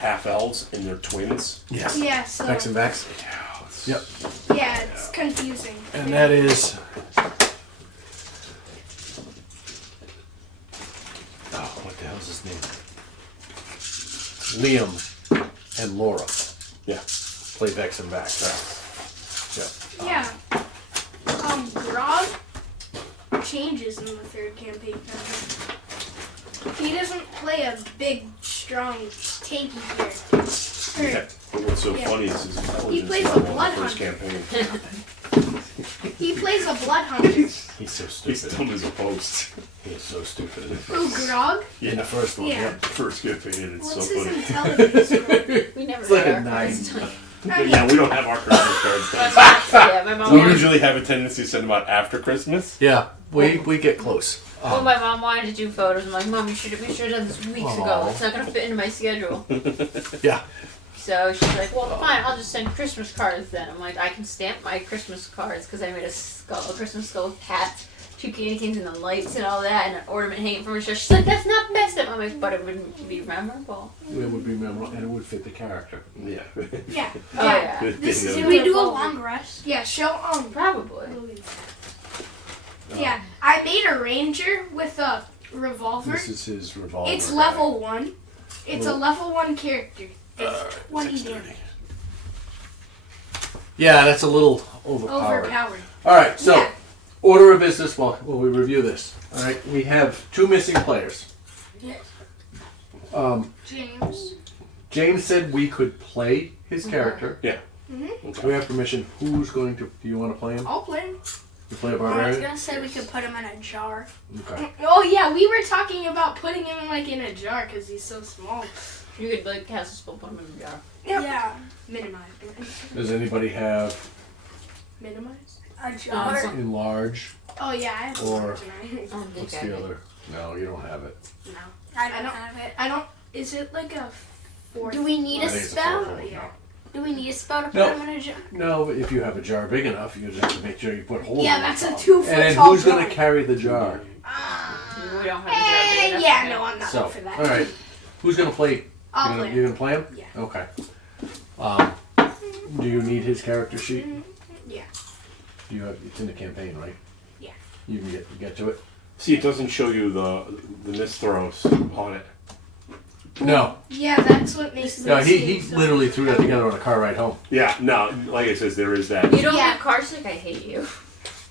half elves and they're twins. Yes. Yeah, so... Vex and Vex. Yep. Yeah, it's confusing. And that is... Oh, what the hell's his name? Liam and Laura. Yeah. Play Vex and Vex. Yeah. Grog changes in the third campaign. He doesn't play a big, strong, tanky character. Yeah. But what's so Yeah. funny is his intelligence He plays a level in the blood first hunter. campaign. He plays a blood hunter. He's so stupid. He's dumb as a post. He is so stupid. Who, Grog? In the first one, Yeah. yeah. First campaign, it's What's so his funny. intelligence? We never It's like got a our 9. cards done. But yeah, we don't have our Christmas cards done. Yeah, my mom We wanted, usually have a tendency to send them out after Christmas. Yeah, we get close. well, my mom wanted to do photos. I'm like, Mom, we should have done this weeks ago. Aw. It's not gonna fit into my schedule. Yeah. So she's like, well, fine, I'll just send Christmas cards then. I'm like, I can stamp my Christmas cards because I made a Christmas skull with hats, 2 candy canes, and the lights and all that, and an ornament hanging from her shirt. She's like, that's not messed up. I'm like, but it wouldn't be memorable. It would be memorable and it would fit the character. Yeah. Yeah. Oh, yeah. This is Yeah. Did we do a long rest? Yeah, show Probably. Yeah, I made a ranger with a revolver. This is his revolver. It's guy. level 1. It's a Well- level 1 character. It's 1 damage. Yeah, that's a little overpowered. Overpowered. All right, so Yeah. order of business while we review this. All right, we have 2 missing players. Yes. James. James said we could play his character. Mm-hmm. Do we have permission? Who's going to? Do you want to play him? I'll play him. You play a I was barbarian? gonna say we could put him in a jar. Okay. Oh yeah, we were talking about putting him like in a jar because he's so small. You could, like, cast a spell, put them in a jar. Yeah, Minimize. Does anybody have Minimize? a jar. enlarge? Oh yeah, I have Or- I don't think What's I the did. other? No, you don't have it. No. I I don't don't- have it. I don't. Is it like a 4? Do we need I a think it's spell? fourth one, Yeah. Do we need a spell to put No. him in a jar? No, but if you have a jar big enough, you just have to make sure you put holes Yeah, in that's the a top. 2 foot And then tall who's going jar. to carry the jar? We don't have a jar big enough Yeah, for no, that. I'm not So, up for that. all right. Who's going to play? I'll play. You're going to play him? Yeah. Okay. Do you need his character sheet? Yeah. Do you have? It's in the campaign, right? Yeah. You can get to it. See, it doesn't show you the miss throws on it. No. Yeah, that's what makes me. No, he literally threw that together on a car ride home. Yeah, no, like it says, there is that. You don't Yeah. get car sick? I hate you.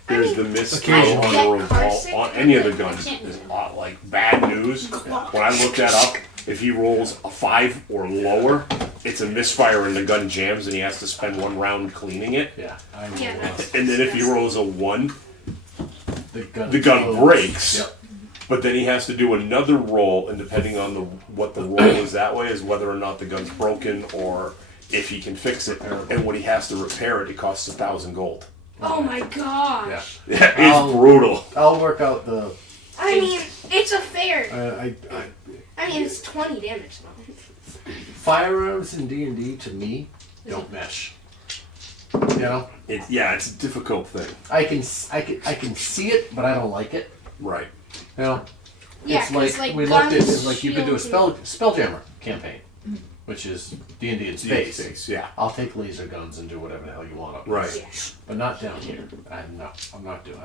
There's the miss throw Occasionally. on Get the revolt carsick. on any of the guns. Is like bad news. When I looked that up, if he rolls a 5 or lower, it's a misfire and the gun jams and he has to spend 1 round cleaning it. Yeah. I will, Yeah, that's- And then if he rolls a 1, the gun the gun breaks. Yep. But then he has to do another roll, and depending on what the roll is that way is whether or not the gun's broken or if he can fix it. And when he has to repair it, it costs 1,000 gold. Oh my gosh. Yeah. Yeah, it's I'll- brutal. I'll work out the. I mean, it's a fair. I I mean, it's 20 damage though. firearms in D&D to me don't mesh. You know, It's a difficult thing. I can see it, but I don't like it. Right. You know, Yeah, it's 'cause, like like, we looked at guns, like you could do a spelljammer campaign, which is D&D in space. Space, yeah. I'll take laser guns and do whatever the hell you want up there. Right. Yeah. But not down here. I'm not doing.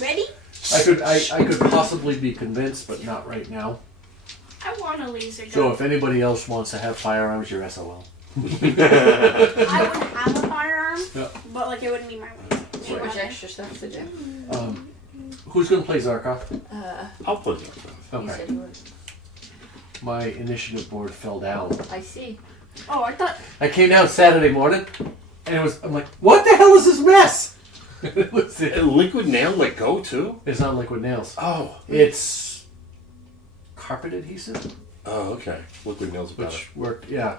Ready? I could possibly be convinced, but not right now. I want a laser gun. So if anybody else wants to have firearms, you're SOL. I wouldn't have a firearm, Yeah. but like it wouldn't be my one. Too much extra stuff to do. Who's gonna play Zarkov? I'll put it. You Okay. said you would. My initiative board fell down. I see. Oh, I thought. I came down Saturday morning, and I'm like, what the hell is this mess? Liquid nail let go too? It's not liquid nails. Oh. It's carpet adhesive, Oh, okay. Liquid nails better. which worked. Yeah.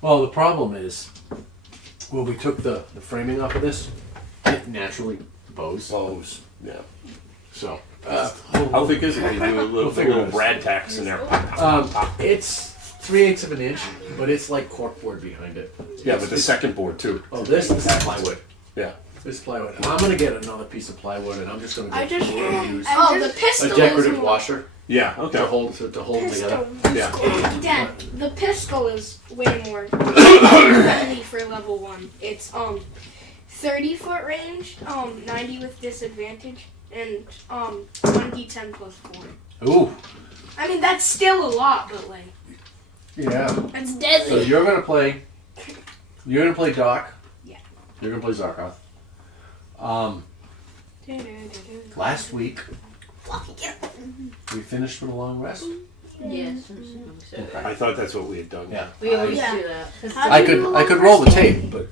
Well, the problem is when we took the framing off of this, it naturally bows. Bows. Yeah. So How thick is it? You do a little, figure little it out. brad tacks in there. it's 3/8 of an inch, but it's like corkboard behind it. Yeah, but the second board too. Oh, this is plywood. Yeah. This plywood. I'm gonna get another piece of plywood, and I'm just gonna I go just- through and use Oh, the pistol a decorative is washer Yeah. Okay. to hold them together. Yeah. Dad, the pistol is way more friendly for level 1. It's 30-foot range, 90 with disadvantage, and 1d10 plus 4. Ooh, I mean that's still a lot, but like yeah. That's So deadly. you're gonna play Doc. Yeah. You're gonna play Zarkoth. Last week Fluffy, get up. we finished with a long rest. Yes, I'm assuming so. I thought that's what we had done. Yeah. We always Yeah. do that. 'Cause How I do you could do I a could long roll the rest? tape, but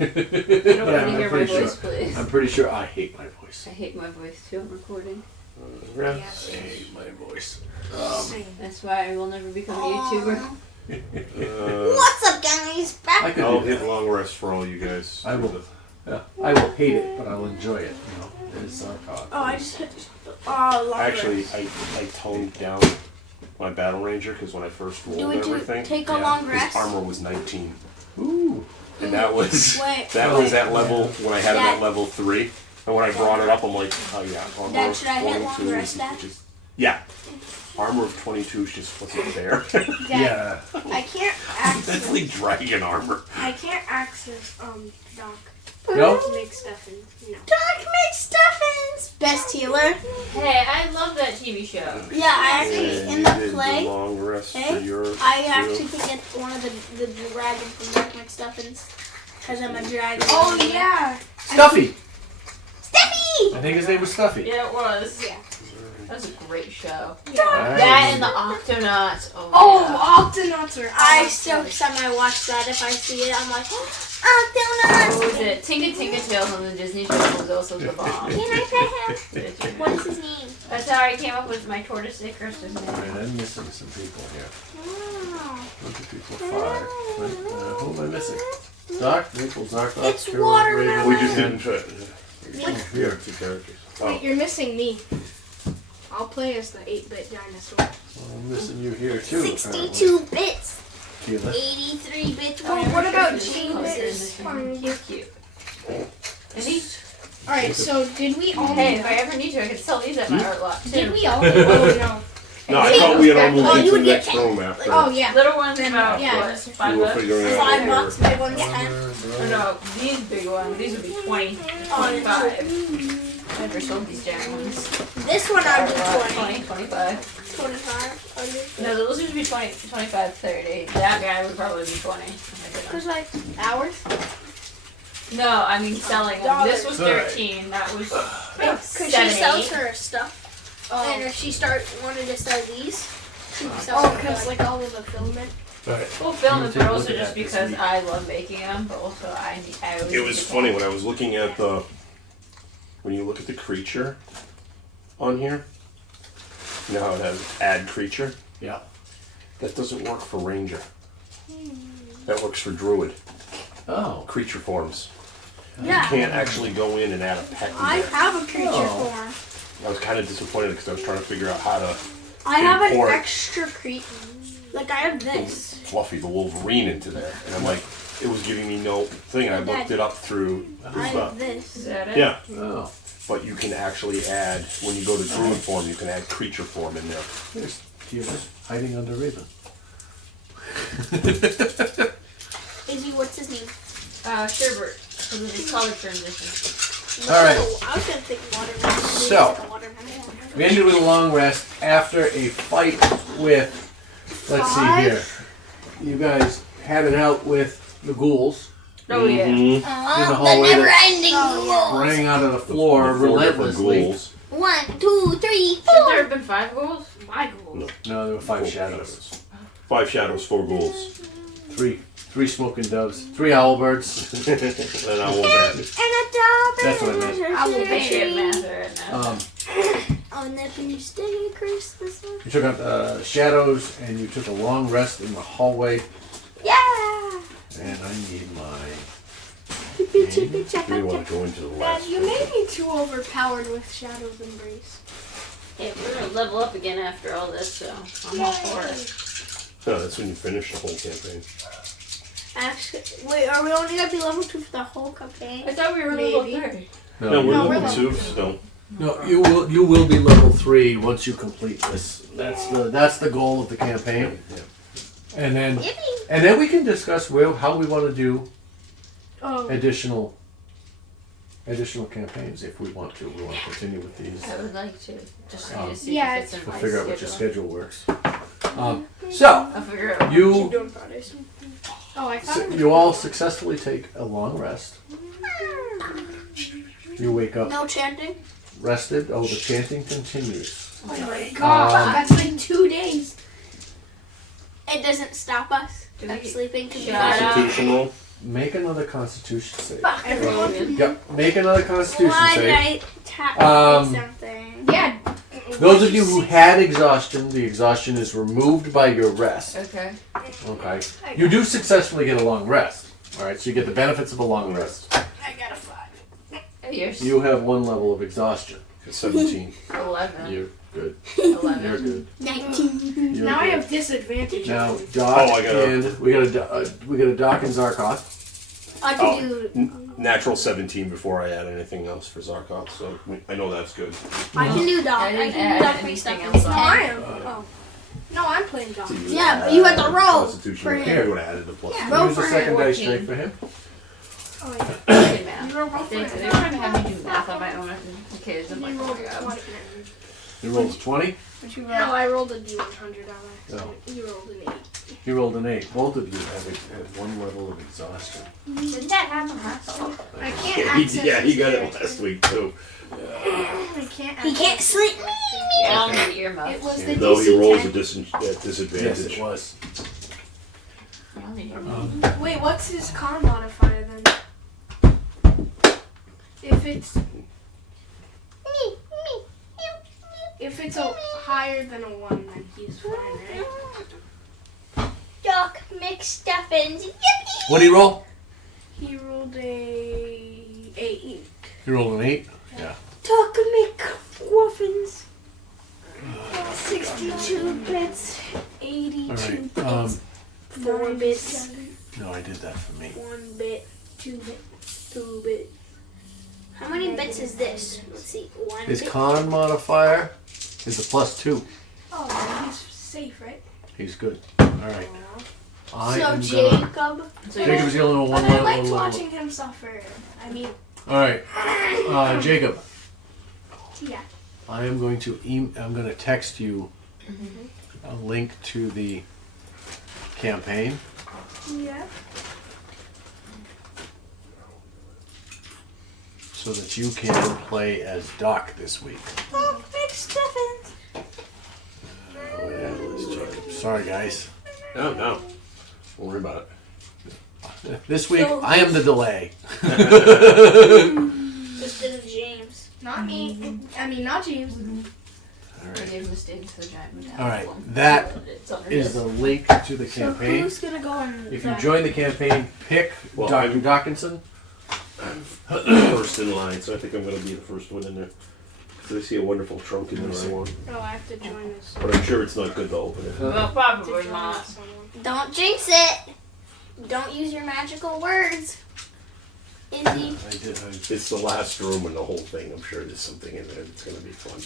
I don't Yeah, want to hear my pretty voice, sure. please. I'm pretty sure I hate my voice. I hate my voice too. I'm recording. Yeah. I hate my voice. That's why I will never become a YouTuber. What's up, guys? I Back. could I'll do hit that. long rest for all you guys. I will. Yeah, I will hate it, but I'll enjoy it. You know, it's Zarkoth. Oh, I just hit. Oh, long Actually, rest. I toned down my battle ranger because when I first rolled Do it to everything, take a yeah, long his rest. armor was 19, Ooh. and that was Wait, that was at level when I had him at Dad. level 3. And when I brought it up, I'm like, oh yeah, armor Dad, of should I hit long 22 rest, is Dad? just yeah, armor of 22 is just wasn't there. Dad, Yeah. I can't That's access. like dragon armor. I can't access Doc. No. Make stuff in. No. Dark McStuffins, best healer. Hey, I love that TV show. Yeah, I actually And in you the did play. long rest for Hey, your. I too. actually could get one of the dragon from Dark McStuffins because I'm a dragon. Oh yeah. Stuffy. Steffi! I think his name was Stuffy. Yeah, it was. Yeah. That was a great show. Alright. That and the Octonauts. Oh, Oh, yeah. Octonauts are. I awesome. still time I watch that. If I see it, I'm like, What oh, was it? Tinka Tinka Tails on the Disney Channel was also the bomb. Can I pet him? What is his name? That's how I came up with my tortoise Nick Christmas name. Alright, I'm missing some people here. Oh. 1, 2, 3, 4, 5. Right, who am I missing? Doc, Maple, Zarkoth, It's Carol, watermelon. Raven, We just and- didn't fit. Oh, here. 2 characters. Wait, you're missing me. I'll play as the 8-bit dinosaur. I'm missing you here too. 62 bits. Apparently. 83 bits. Oh, what about Christmas Gene colors Bits? in this one. He's cute. Is he? Alright, so did we all Hey, meet if I ever need to, I can sell these at my art lot too. Did we all meet? Oh no. No, I thought we had all moved Oh, you into would the get next room after. Oh yeah. Little ones Then, about yeah, what? that's- we $5? were figuring out. $5, big one's 10. Oh no, these big ones. These would be 20, 25. I never sold these giant ones. This one I'd do 20, 25. 25. No, those would be 20, 25, 30. That guy would probably be 20. Because like hours. No, I mean selling them. This was Alright. 13. That was Because she 7, sells 8. her stuff. And if she wanted to sell these, she would sell Oh, them because for, like, like all of the filament. Alright. We'll film it, Take but a also look at just that this because week. I love making them, but also I always It was need to funny pay. when I was looking at the. When you look at the creature on here, you know how it has add creature? Yeah. That doesn't work for ranger. That works for druid. Oh. Creature forms. yeah. You can't actually go in and add a pet in I there. have a creature Oh. form. I was kind of disappointed because I was trying to figure out how to I have an Import. extra creature. Like I have this. Fluffy the Wolverine into there, and I'm like, it was giving me no thing. I looked it up through I stuff. have this. Is that it? Yeah, Oh. but you can actually add when you go to druid form, you can add creature form in there. Here's Kira hiding under Raven. Izzy, what's his name? Sherbert. Because of his color transition. All right. No, I was gonna think watermelon. So. Like a watermelon. We ended with a long rest after a fight with, let's see here. You guys had it out with the ghouls Oh yeah. in the The hallway never-ending that rules. rang out of the floor Four different relentlessly. ghouls. 1, 2, 3, Should there 4. have been 5 goals? My goal. No, there were 5 Four shadows. 5 shadows, 4 ghouls. Three smoking doves. 3 owlbirds. And I will bet. And a dog. That's what I meant. I will make it matter right now. On the beach day, Christmas. You took out the shadows and you took a long rest in the hallway. Yeah. And I need my. Chippy, chippy, Do we want chappa, to go into the Dad, last you room? may be too overpowered with Shadow's Embrace. Hey, we're gonna level up again after all this, so I'm all for it. No, that's when you finish the whole campaign. Actually, wait, are we only gonna be level 2 for the whole campaign? I thought we were level Maybe. 3. No, we're No, level we're 2 still. No, you will be level 3 once you complete this. That's the goal of the campaign. Yeah. And then Yippee! we can discuss how we want to do Oh, additional campaigns if we want to. We want to continue with these. I would like to. Just need to see Yeah, if it's in We'll my figure out what your schedule. schedule works. So I'll figure out. Keep you doing Fridays. oh, I thought it was you all successfully take a long rest. You wake up No chanting? rested. Oh, the chanting continues. Oh my gosh, that's like 2 days. It doesn't stop us Do from we- sleeping because Shut up. Constitution roll. Make another Constitution save. Everyone. Yep. Make another Constitution Why did save. I tap Um, something? Yeah. Those of you who had exhaustion, the exhaustion is removed by your rest. Okay. Okay. You do successfully get a long rest. All right. So you get the benefits of a long rest. I got a 5. Yours. You have one level of exhaustion. 17. 11. You're good. 11. You're good. 19. You're Now I good. have disadvantage. Now Doc Oh, I gotta- and we got a Doc and Zarkoth. I can do. Natural 17 before I add anything else for Zarkov, so I know that's good. I can do dog. I I didn't can add do dog anything stuff. else No, on. I am. Oh. No, I'm playing golf. Yeah, but you had to roll Constitution for roll. him. You would have added the plus. Yeah. Roll Use the for second him. dice 14. straight for him. Oh, yeah. I did math. You roll for They it. were trying to have me do math on my own with the kids. I'm like, You oh rolled my a god. 20. You rolled a 20. No, I rolled a D100 on Oh. accident. You rolled an 8. You rolled an 8. Both of you have one level of exhaustion. Didn't that happen last week? I can't Yeah, access he got it this last week too. I can't He access can't this sleep. Yeah, I'll need It earmuffs. was the Though he rolls a DC-10. disadvantage. Yes, it was. I'll need earmuffs. Wait, what's his con modifier then? If it's a higher than a 1, then he's fine, right? Doc McStuffins. Yippee! What did he roll? He rolled a 8. You rolled an 8. Yeah. Doc McWuffins. 62 bits. 82 All right. bits. 4 bits. No, I did that for me. 1 bit. 2 bit. 2 bit. How many bits is this? Let's see. 1 His bit. con modifier is a +2. Oh, then he's safe, right? He's good. All right. I So am gonna. Jacob. So Jacob's the only one. But I liked level. watching him suffer. I mean, All right. Jacob, yeah. I am going to I'm going to text you a link to the campaign. Yeah. So that you can play as Doc this week. Doc McStuffins. Oh, yeah, Liz Jacob. Sorry, guys. No, no. Don't worry about it. This week, So- I am the delay. Instead of James. Not me. I mean, not James. All I right. gave mistakes to the giant metallic All right, one. that It's under Is this. the link to the So campaign. who's gonna go on If you that? join the campaign, pick Well, Dr. I'm- Dawkinson. First in line, so I think I'm going to be the first one in there. Because I see a wonderful trunk in there I want. Oh, I have to join this. But I'm sure it's not good to open it. Well, To probably join not. this one. Don't jinx it. Don't use your magical words. Izzy. I did. It's the last room in the whole thing. I'm sure there's something in there that's going to be fun.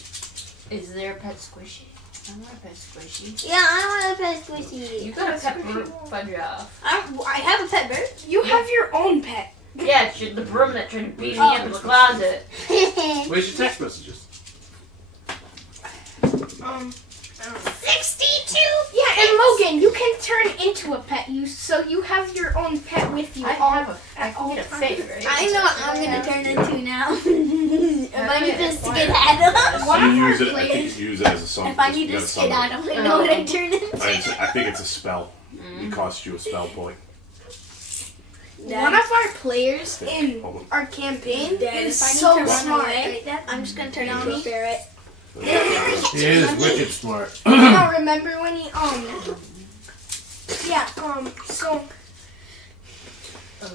Is there a pet squishy? I want a pet squishy. Yeah, I want a pet squishy. You got a pet fudge off. I have a pet bird. You have your own pet. Yeah, it's the broom that tried to beat me Oh. up in the closet. Where's your text messages? 62. Yeah, and Logan, you can turn into a pet. You have your own pet with you. I all- have I at can all get a times. fate, right? I know what I'm gonna turn into now. If I need to skedaddle. One of you our use it. I think players. you use it as a summon. If I need you to gotta summon it. skedaddle, I know what I turn into. I think it's a spell. It costs you a spell point. One of our players in Hold on. our campaign Dad, is if I need so to run smart. away, Right? That, I'm just gonna turn into a spirit. He is wicked smart. I remember when he so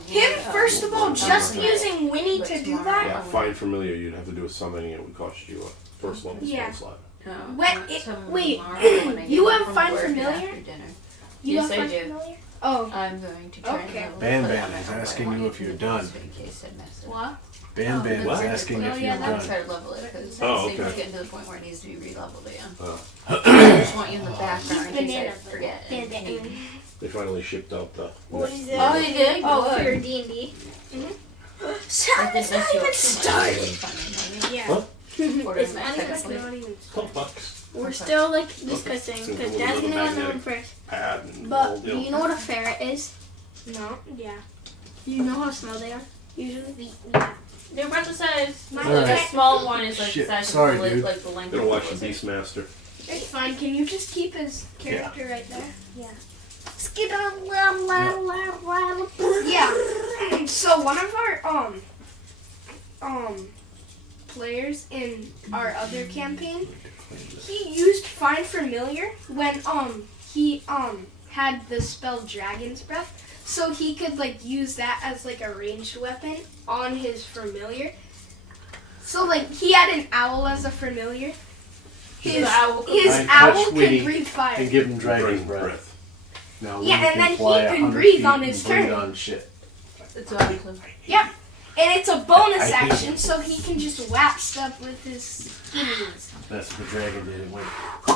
him first of all just using Winnie to do that. Yeah, find familiar. You'd have to do a summoning. It would cost you a first level Yeah. spell slot. Wait, you have find familiar? You Yes, have I find do. familiar? Oh, I'm going to try Okay. and put Ban it Ban on my is home, asking but I you want if it you're in done. in case I mess it. what? Ban Ban What? is asking if Oh, you're yeah, I'm gonna done. try to level it because Oh, it's okay. getting to the point where it needs to be re-leveled again. Oh. I just want you in the background in case I Banana. forget. and Banana. need- They finally shipped out the. What is it? Oh, they did? Oh, Good. for your D&D. I did mess you up too much. Yeah. What? Ordering It's that not even technically. Not even. $12. We're Okay. still like discussing So because we'll Dad's go to gonna go on magnetic. first. Pad and But whole do deal. you know what a ferret is? No. Yeah. You know how small they are usually. Yeah. They're about the size. My Alright. The small one is like Shit, the size sorry, of the dude. like the length Gonna of watch the the lizard. Beastmaster. It's fine. Can you just keep his character right there? Skip on la. Yeah. So one of our players in our other campaign, he used Find Familiar when he had the spell Dragon's Breath, so he could like use that as like a ranged weapon on his familiar. So like he had an owl as a familiar. His The owl could- his I owl touched could Winnie breathe fire. And give him dragon's Dragon's breath. breath. Now Yeah, Winnie and can then he fly can 100 breathe feet on and his breathe turn. on shit. It's awesome. And it's a bonus I think- action, so he can just whap stuff with his skinnies. That's what the dragon did. It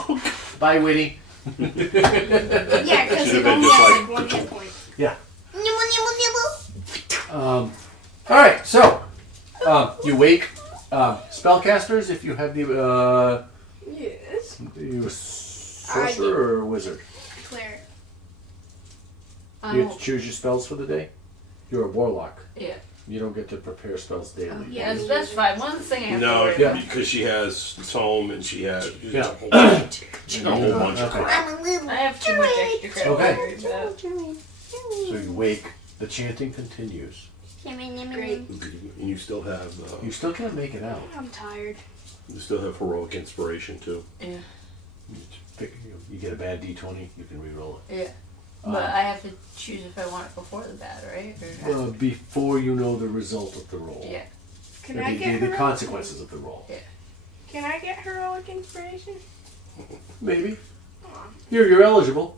went. Bye, Winnie. Yeah, because Should've it been only just has like- like 1 hit point. All right, so you wake spellcasters if you have the Yes. you a sorcerer or a wizard. Claire. You have to choose your spells for the day. You're a warlock. Yeah. You don't get to prepare spells daily. Yeah. That's fine. One thing I have to No, worry Yeah. about. because she has tome and she has Yeah. a whole bunch, she got a whole bunch of Okay. crap. I'm a little. I have too much extra crap to Okay. worry about. So you wake. The chanting continues. Great. And you still have You still can't make it out. I'm tired. you still have heroic inspiration too. Yeah. You get a bad D20, you can reroll it. Yeah. But I have to choose if I want it before the bat, right? Or Before you know the result of the roll. yeah. Can Or I the, get the heroic? consequences of the roll. Can I get heroic inspiration? Maybe. You're eligible.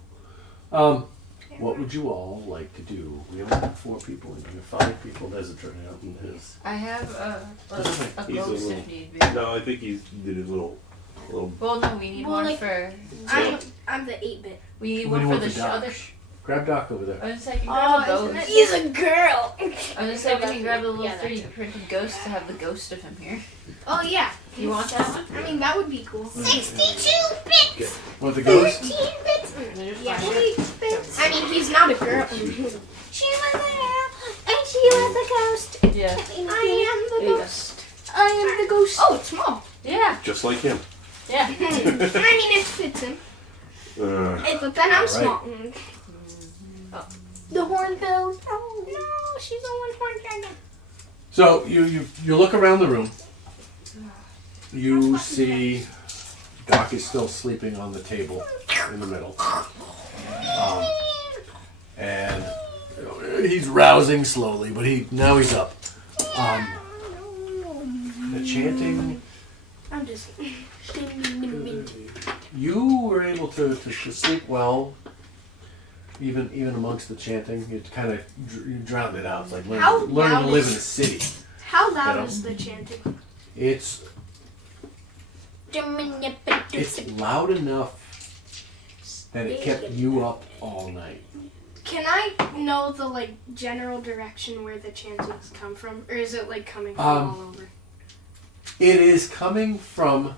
What would you all like to do? We only have 4 people and you have 5 people as it turned out in his. I have a He's a ghost little- if need be. No, I think he did his little. Well, no, we need Well, one like- for. I'm the 8-bit. We need What do one you for want the for Doc? other. Grab Doc over there. I was gonna say, I can grab a ghost. He's a girl. I was gonna say, we can grab the little Yeah, that 3D printed ghost to have the ghost of him here. Oh yeah. You want that one? I mean that would be cool. 62 bits. Want the ghost? 13 bits. Yeah. bits. I mean he's not a girl. She was a girl and she was a ghost. Yeah. I am the There you go. ghost. I am the ghost. Oh, it's small. Yeah. Just like him. Yeah. I mean it fits him. But then I'm Alright. small. The hornbills. Oh no, she's a one-horned dragon. So you look around the room. You see Doc is still sleeping on the table in the middle. And he's rousing slowly, but now he's up. The chanting, I'm just. you were able to sleep well, even amongst the chanting. You kind of you drowned it out. It's like How learning to loud live is- in a city. How loud Yeah. is the chanting? It's loud enough that it kept you up all night. Can I know the like general direction where the chantings come from, or is it like coming from Um, all over? It is coming from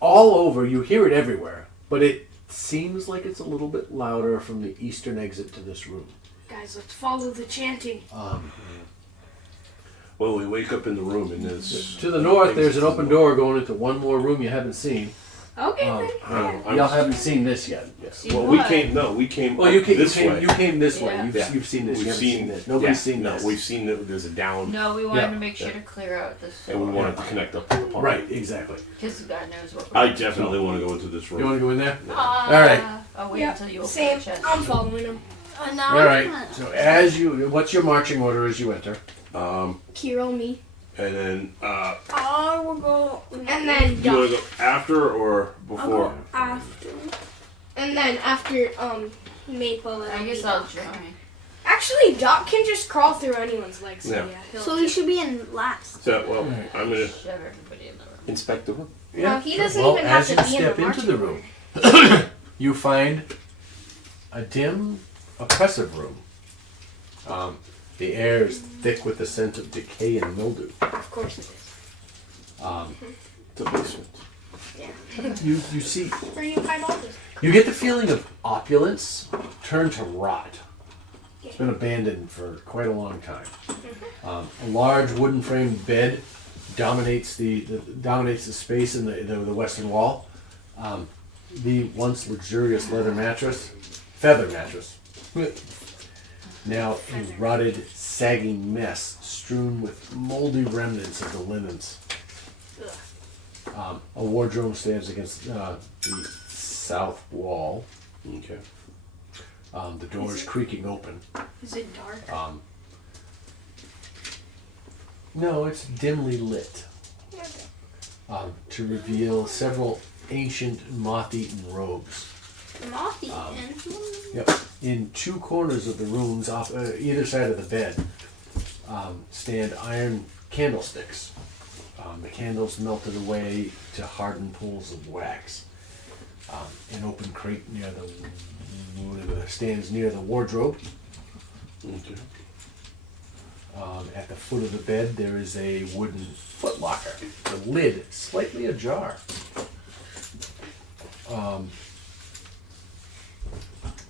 all over. You hear it everywhere, but it seems like it's a little bit louder from the eastern exit to this room. Guys, let's follow the chanting. Well, we wake up in the room and there's. To the north, there's an open door going into one more room you haven't seen. Okay then. Y'all haven't seen this yet. See Well, we what? came Well, you came this way. You came this way. Yeah. You've seen this. We've you haven't seen seen this. Nobody's seen no, this. We've seen that there's a down, No, we wanted Yeah. to make sure to clear out this and we wanted to connect up to the pump. Right, exactly. because God knows what. I definitely want to go into this You room. want to go in there? All right. I'll wait Yeah, until you open Same. the chest. I'm following him. All right. So as you, what's your marching order as you enter? Kiro, me, And then I will go. and then you want Doc. to go after or before? After. And then after Maple. I guess I'll try. Actually, Doc can just crawl through anyone's legs. So Yeah. he'll So he should be in last. So, well, I'm going to Shove everybody in the room. inspect the room. No, he doesn't Well, even have as to you be in step the into the marching room, you find a dim, oppressive room. The air is thick with the scent of decay and mildew. Of course it is. It's a basement. You see, Where you hide all this? you get the feeling of opulence turn to rot. It's been abandoned for quite a long time. A large wooden framed bed dominates the space in the western wall. The once luxurious feather mattress, now a rotted, sagging mess strewn with moldy remnants of the linens. A wardrobe stands against the south wall. Okay. The door is creaking open. Is it dark? No, it's dimly lit. To reveal several ancient moth-eaten robes. Moth-eaten. Yep. In two corners of the rooms, off either side of the bed, stand iron candlesticks. The candles melted away to hardened pools of wax. An open crate near stands near the wardrobe. Okay. At the foot of the bed, there is a wooden footlocker. The lid slightly ajar.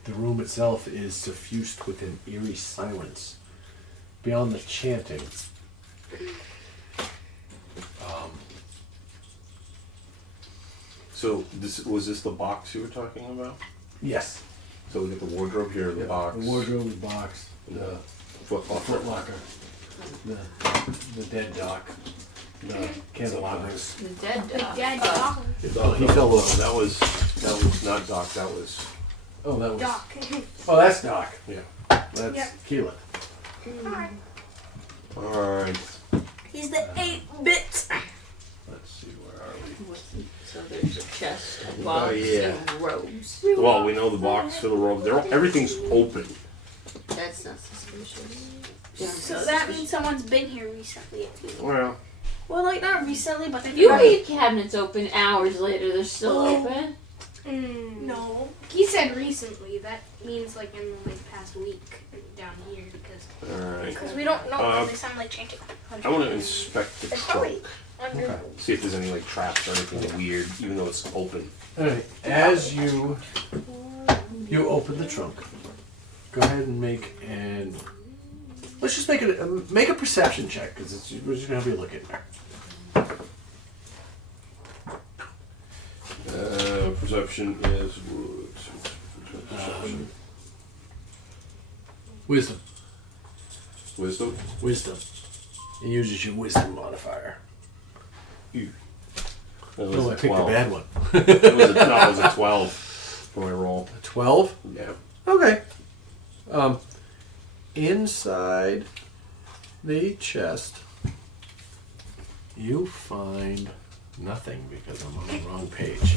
The room itself is suffused with an eerie silence. Beyond the chanting, So, was this the box you were talking about? yes, So we get the wardrobe here, the box. the wardrobe, the box, the Footlocker. footlocker, the dead dock, the candelabras. The dead dog. Dead Oh. Doc. Oh, he fell over. That was not Doc. That was Oh, that was. Doc. Oh, that's Doc. yeah. That's Yep. Keelan. All right. He's the 8-bit. Let's see, where are we? So there's a chest of box yeah. and robes. Well, we know the box for the robe. Everything's open. That's not suspicious. So that means someone's been here recently. Well, Well, like not recently, but they You leave cabinets open hours later, they're still open. No. He said recently. That means like in the past week down here because all right. Because we don't know. Uh, They sound like changing. I want to inspect the It's probably trunk. under. Okay. See if there's any like traps or anything weird, even though it's open. All right. As you open the trunk, go ahead and let's just make a perception check because we're just gonna be looking there. Perception is perception. Wisdom. Wisdom. Wisdom. It uses your wisdom modifier. That was No, a I picked 12. the bad one. It was a 12 for my roll. 12. Yeah. Okay. Inside the chest, you find nothing because I'm on the wrong page.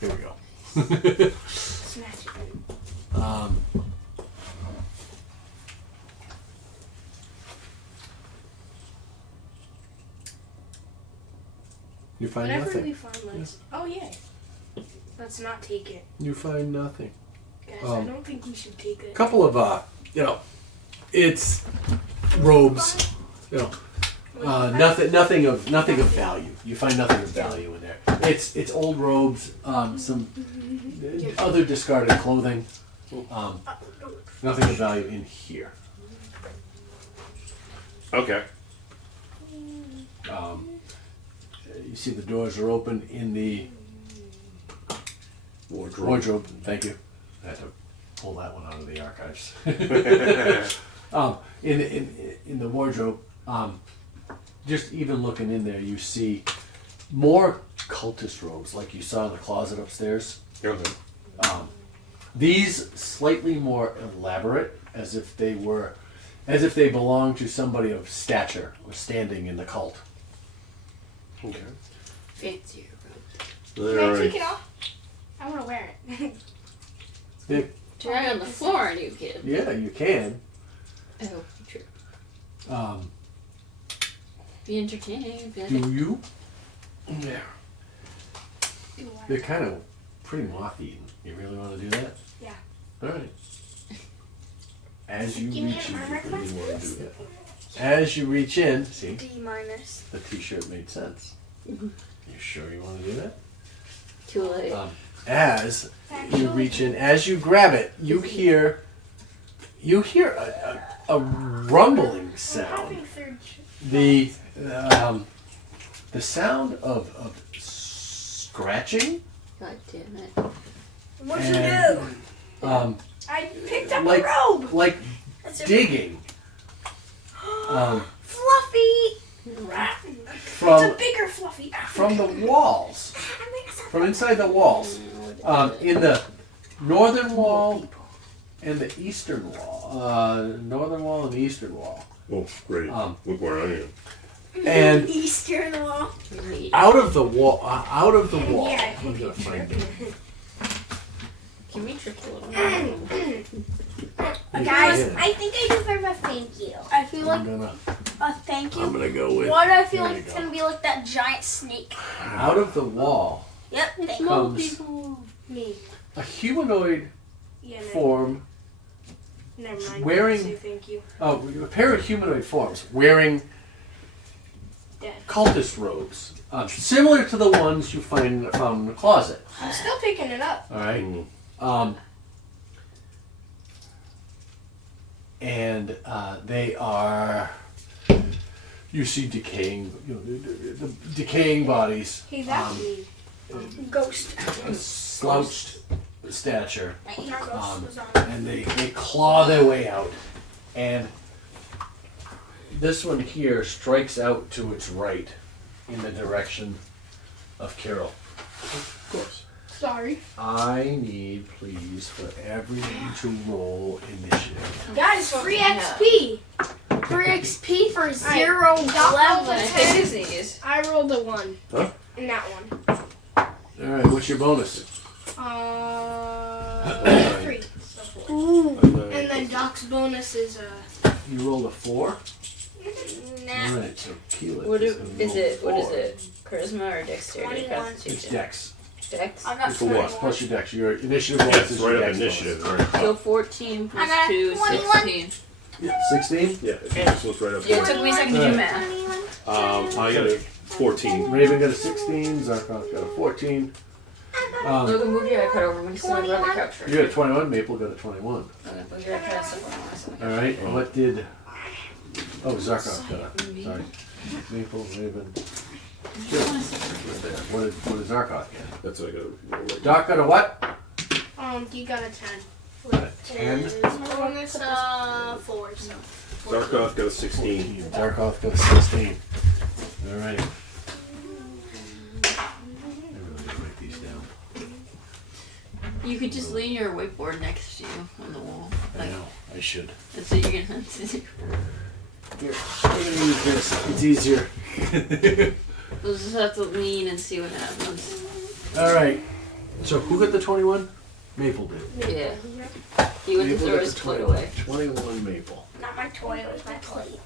Here we go. snatch it. You find Whenever nothing. we find like, oh yeah, let's not take it, You find nothing. guys. I don't think we should take it. Couple of it's robes. Nothing of value. You find nothing of value in there. It's old robes, some other discarded clothing. Nothing of value in here. Okay. You see the doors are open in the wardrobe. Thank you. I had to pull that one out of the archives. In the wardrobe, just even looking in there, you see more cultist robes like you saw in the closet upstairs. Okay. These slightly more elaborate, as if they belonged to somebody of stature or standing in the cult. Okay. Fancier robes. Can I take it off? I want to wear it. Yeah, Drag on the floor and you can. Yeah, you can. Oh, true. Um, Be entertaining. Be like, do you? Yeah. Do what? They're kind of pretty moth-eaten. You really want to do that? Yeah. All right. As you Give me reach an in, armor you really want class. to do that. As you reach in, see, D minus. the T-shirt made sense. You sure you want to do that? too late. As you reach in, as you grab it, you hear a rumbling sound. Having third. The sound of scratching. God damn it. What'd you and, do? I picked up like a robe. like That's a digging. Fluffy. It's a From bigger fluffy. from the walls, from inside the walls, in the northern wall and the eastern wall, northern wall and the eastern wall, Oh, great. Look where I am. and Eastern wall. out of the wall, Yeah, I I'm think gonna it's find tricky. it. Can we trick a little? Guys, Yeah. I think I deserve a thank you. I feel I'm like gonna a thank you. go with Why do I feel there like you it's go. gonna be like that giant snake? Out of the wall Yep. Thank you. comes Me. a humanoid Yeah, no, form, never mind. wearing- Say thank you. a pair of humanoid forms wearing Dead. cultist robes, similar to the ones you found in the closet. I'm still picking it up. All right. Mm. And they are. You see decaying, the decaying bodies, Hey, that's me. Ghost. slouched stature, Ghost was on. and they claw their way out. And this one here strikes out to its right, in the direction of Carol. Of course. Sorry. I need, please, for everyone to roll initiative. Guys, free XP. Free XP for Alright, 0 Doc level. rolled a I 10. think it's these. I rolled a 1. Huh? In that one. All right, what's your bonus? 3. So 4. Ooh. And then Doc's bonus is You rolled a 4. Nah. All right, so Keelan What is is gonna it? roll What is 4. it? Charisma or dexterity? 21. It's Constitution. Dex. Dex. I got For what? 21. Plus your Dex. Your initiative Yeah, bonus it's is right your up Dex initiative. bonus. Right So up. 14 plus I got 2 is 21. 16. Yeah, 16. Yeah, if you just look right up Yeah, it there. took me a second to do Alright. math. 21. I got a 14. Raven got a 16. Zarkoth got a 14. Logan, move your iPad over when you sit on the 21. couch for a You got a 21. Maple got a 21. second. Move your iPad somewhere else. All right. And what did? Oh, Zarkoth got a. Sorry. Maple, Raven. Sure. What did Zarkoth get? That's what I got to roll right Doc got a what? you got a 10. A 10. Bonus 4. So. Zarkoth got a 16. Zarkoth got a 16. All right. Everybody write these down. You could just lean your whiteboard next to you on the wall. I know. I should. That's what you're gonna have to do. Here, I'm gonna use this. It's easier. We'll just have to lean and see what happens. All right. So who got the 21? Maple did. Yeah. He went to Maple throw got his the toy away. 21 Maple. Not my toy, it was my plate.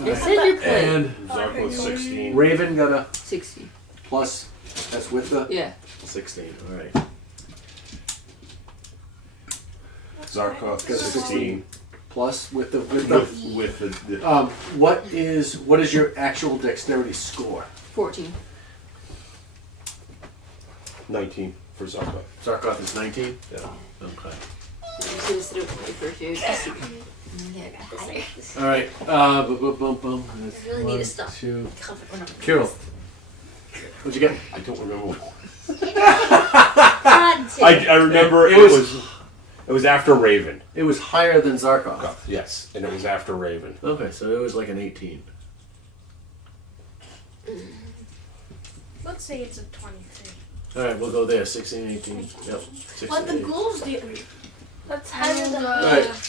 It said your plate. And Zarkoth 16. Raven got a 60. plus. That's with the Yeah. 16. All right. Zarkoth got 16. Plus with the With the what is your actual dexterity score? 14. 19 for Zarkoth. Zarkoth is 19. Yeah. Okay. You should have stood up for a few. Yeah, I got this. All right. Bum. That's I really need to 1, stop. 2. Comfort one of Carol, what'd you get? I don't remember. God damn. I remember It it was- was after Raven. It was higher than Zarkoth. Yes, and it was after Raven. Okay, so it was like an 18. Let's say it's a 23. All right, we'll go there. 16, 18. Yep. 16, But the 18. ghouls didn't. Let's I have rolled the. All right. Of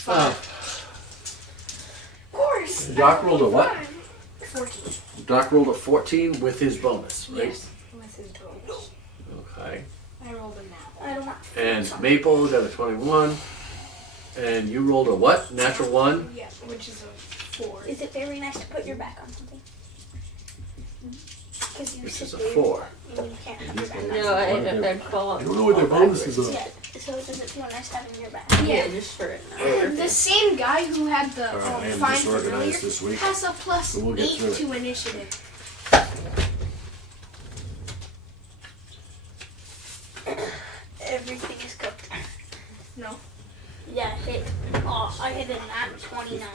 course. Doc rolled a what? 14. Doc rolled a 14 with his bonus, right? Yes. With his bonus. Okay. I rolled a nat. I don't want. And Maple got a 21. And you rolled a what? Natural 1? Yeah, which is a 4. Is it very nice to put your back on something? Because you Which sit is a there 4. and you can't have your back on No, I'd fall off. I don't know what their bonuses are. Yeah, so does it feel nice having your back? Yeah, just for it. The same guy who had the Alright, I am find disorganized familiar this week. has a plus But we'll get 8 through to initiative. Everything is cooked. No. Yeah, hit. Oh, I hit a nat 29.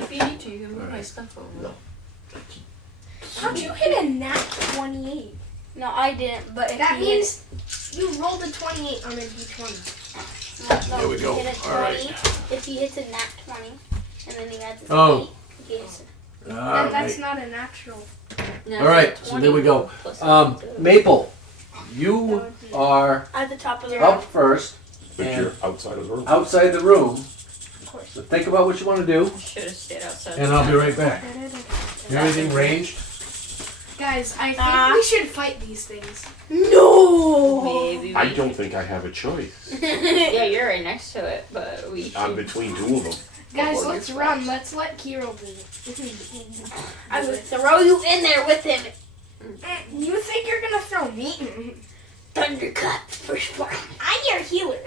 If you need to, you can move my stuff over. How'd you hit a nat 28? No, I didn't, but if That he means you rolled a 28 on a d20. no, There we go. He hit a 20, Alright. if he hits a nat 20, and then he adds his Oh. 8, he hits That's Alright. not a natural. Alright, so there we go. Maple, you are at the top of the up round. first. But And you're outside of the room. outside the room. Of course. So think about what you want to do, Should have stayed outside. and I'll be right back. Everything ranged? Guys, I think we should fight these things. No! Maybe I don't think I have a choice. Yeah, you're right next to it, but we should. I'm between two of them. Guys, Well, let's you're run. Let's let Kiro do it. I would throw you in there with him. You think you're gonna throw me? Thundercut first one. I'm your healer.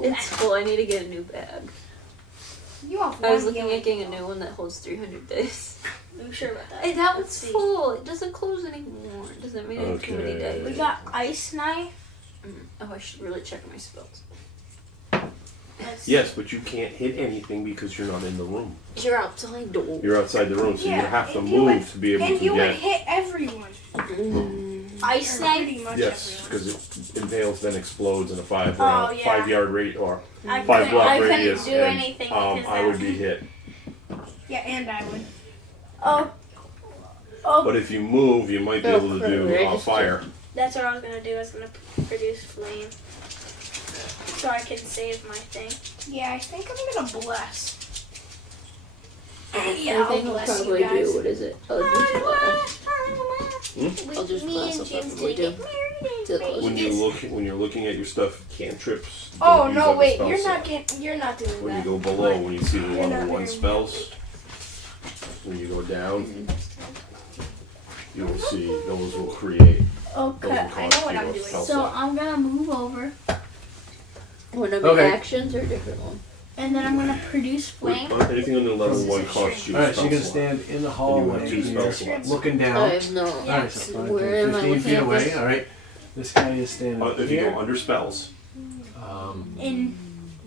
It's full. I need to get a new bag. You have I was one looking healer. at getting a new one that holds 300 days. Are you sure about that? Hey, that Let's one's see. full. It doesn't close anymore. It doesn't mean I have too many Okay. days. We got ice knife. Oh, I should really check my spells. Let's Yes, but you can't hit anything because you're not in the room. You're outside door. You're outside the room, so you have to and you move would- to be able And to you would get. hit everyone. Ice Or knife. pretty much Yes, everyone. because it impales, then explodes in a 5 Oh, round, yeah. 5 yard rate or I 5 couldn't- block I couldn't radius, do and anything because I would be hit. Yeah, and I would. Oh. Oh, But if you move, you might be Oh, able to do crap. fire. that's what I was gonna do. I was gonna produce flame, so I can save my thing. Yeah, I think I'm gonna bless. I Yeah, I'll think I'll bless you probably guys. do. What is it? I'll just I'll just Me bless. and I'll James probably did do. it. Till it When you're looking at your stuff, cantrips. Oh don't use no! up a Wait, spell you're slot. you're not doing When you that. go below, when you see the You're level not 1 very spells, when you go down, you will see those will create. Those Okay. will I know cost what you I'm a doing. spell So slot. I'm gonna move over, One of Okay. the actions or a different one? and then I'm gonna produce flame. Anything under level 1 costs you a Alright, so spell you're going to slot. stand in the And you hallway have 2 spell here, slots. looking I down. have no. Alright, so Where am I 15 feet looking at away. this? Alright, this guy is standing If you here. go under spells, And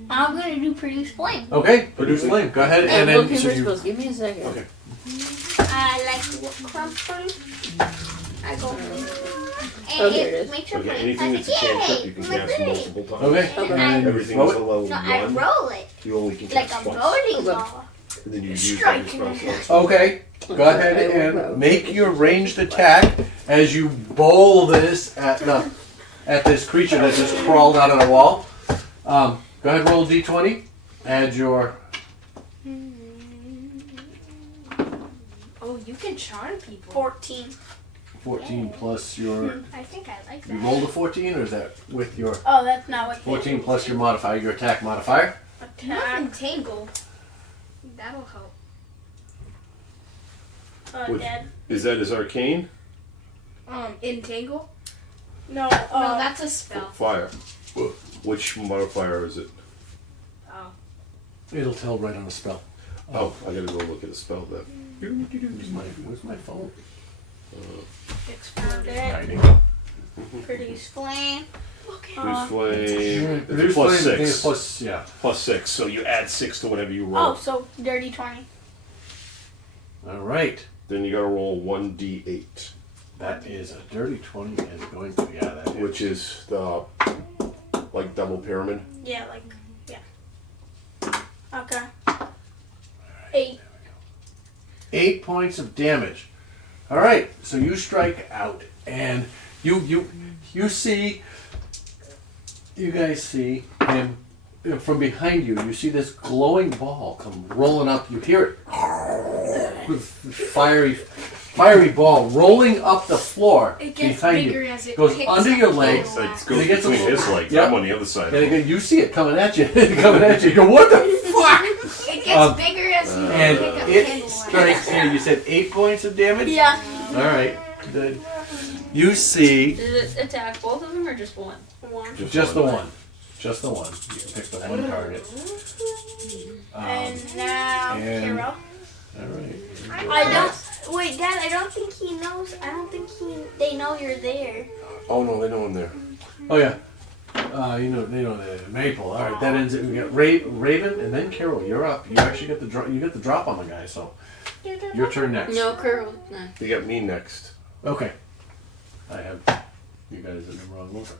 I'm gonna do produce flame. Okay, produce flame. Go ahead I'm and then looking so for you, spells. Give me a second. okay. I like to work crumple. I go. Oh, here it is. Make sure Okay, my anything that's a cantrip, you can cast multiple times. okay, Okay. and then you Everything throw that's a it. level No, I 1, roll it you only can like cast a twice. bowling Okay. ball. And then you use Strike. every spell slot. Okay, go ahead and make your ranged attack as you bowl this at this creature that just crawled out of the wall. Go ahead, roll a d20. Add your Oh, you can charm people. 14. 14 plus your. I think I like You that. rolled a 14, or is that with your Oh, that's not what. 14 plus your modifier, your attack modifier? You have Attack. entangle. That'll help. With- Dead. Is that his arcane? Entangle? No. No, that's a spell. Fire. Which modifier is it? Oh. It'll tell right on the spell. Oh, I gotta go look at the spell then. Where's my phone? Exploded. Hiding. Produce flame. Produce flame. It's a Reduce plus flame, 6. Plus, yeah. Plus 6, so you add 6 to whatever you Oh, roll. so dirty 20. All right. Then you gotta roll 1d8, That is a dirty 20 and going to, yeah, that is. which is the like double pyramid. Yeah, like, yeah. Okay. 8. 8 points of damage. All right, so you strike out, and you see, you guys see him from behind you. You see this glowing ball come rolling up. You hear it with fiery fiery ball rolling up the floor It gets behind bigger you. as it Goes hits under that your little legs. lap. It goes It gets a between little- his legs. Yep. I'm on the other side. And again, you see it coming at you, coming at you. You go, what the fuck? It gets bigger as you And pick up it candlelight. strikes here. You said 8 points of damage? Yeah. All right. Good. You see Did it attack both of them or just one? One. just the one. Just the one. You pick the one target. And now, and- Hero. All right. I don't. Wait, Dad. I don't think he knows. I don't think they know you're there. Oh no, they know I'm there. Oh yeah. You know the Maple. All right, that ends it. We got Raven, and then Carol. You're up. You actually get the drop. You get the drop on the guy. So your turn next. No, Curl. No. You got me next. Okay. I have you guys in the wrong order.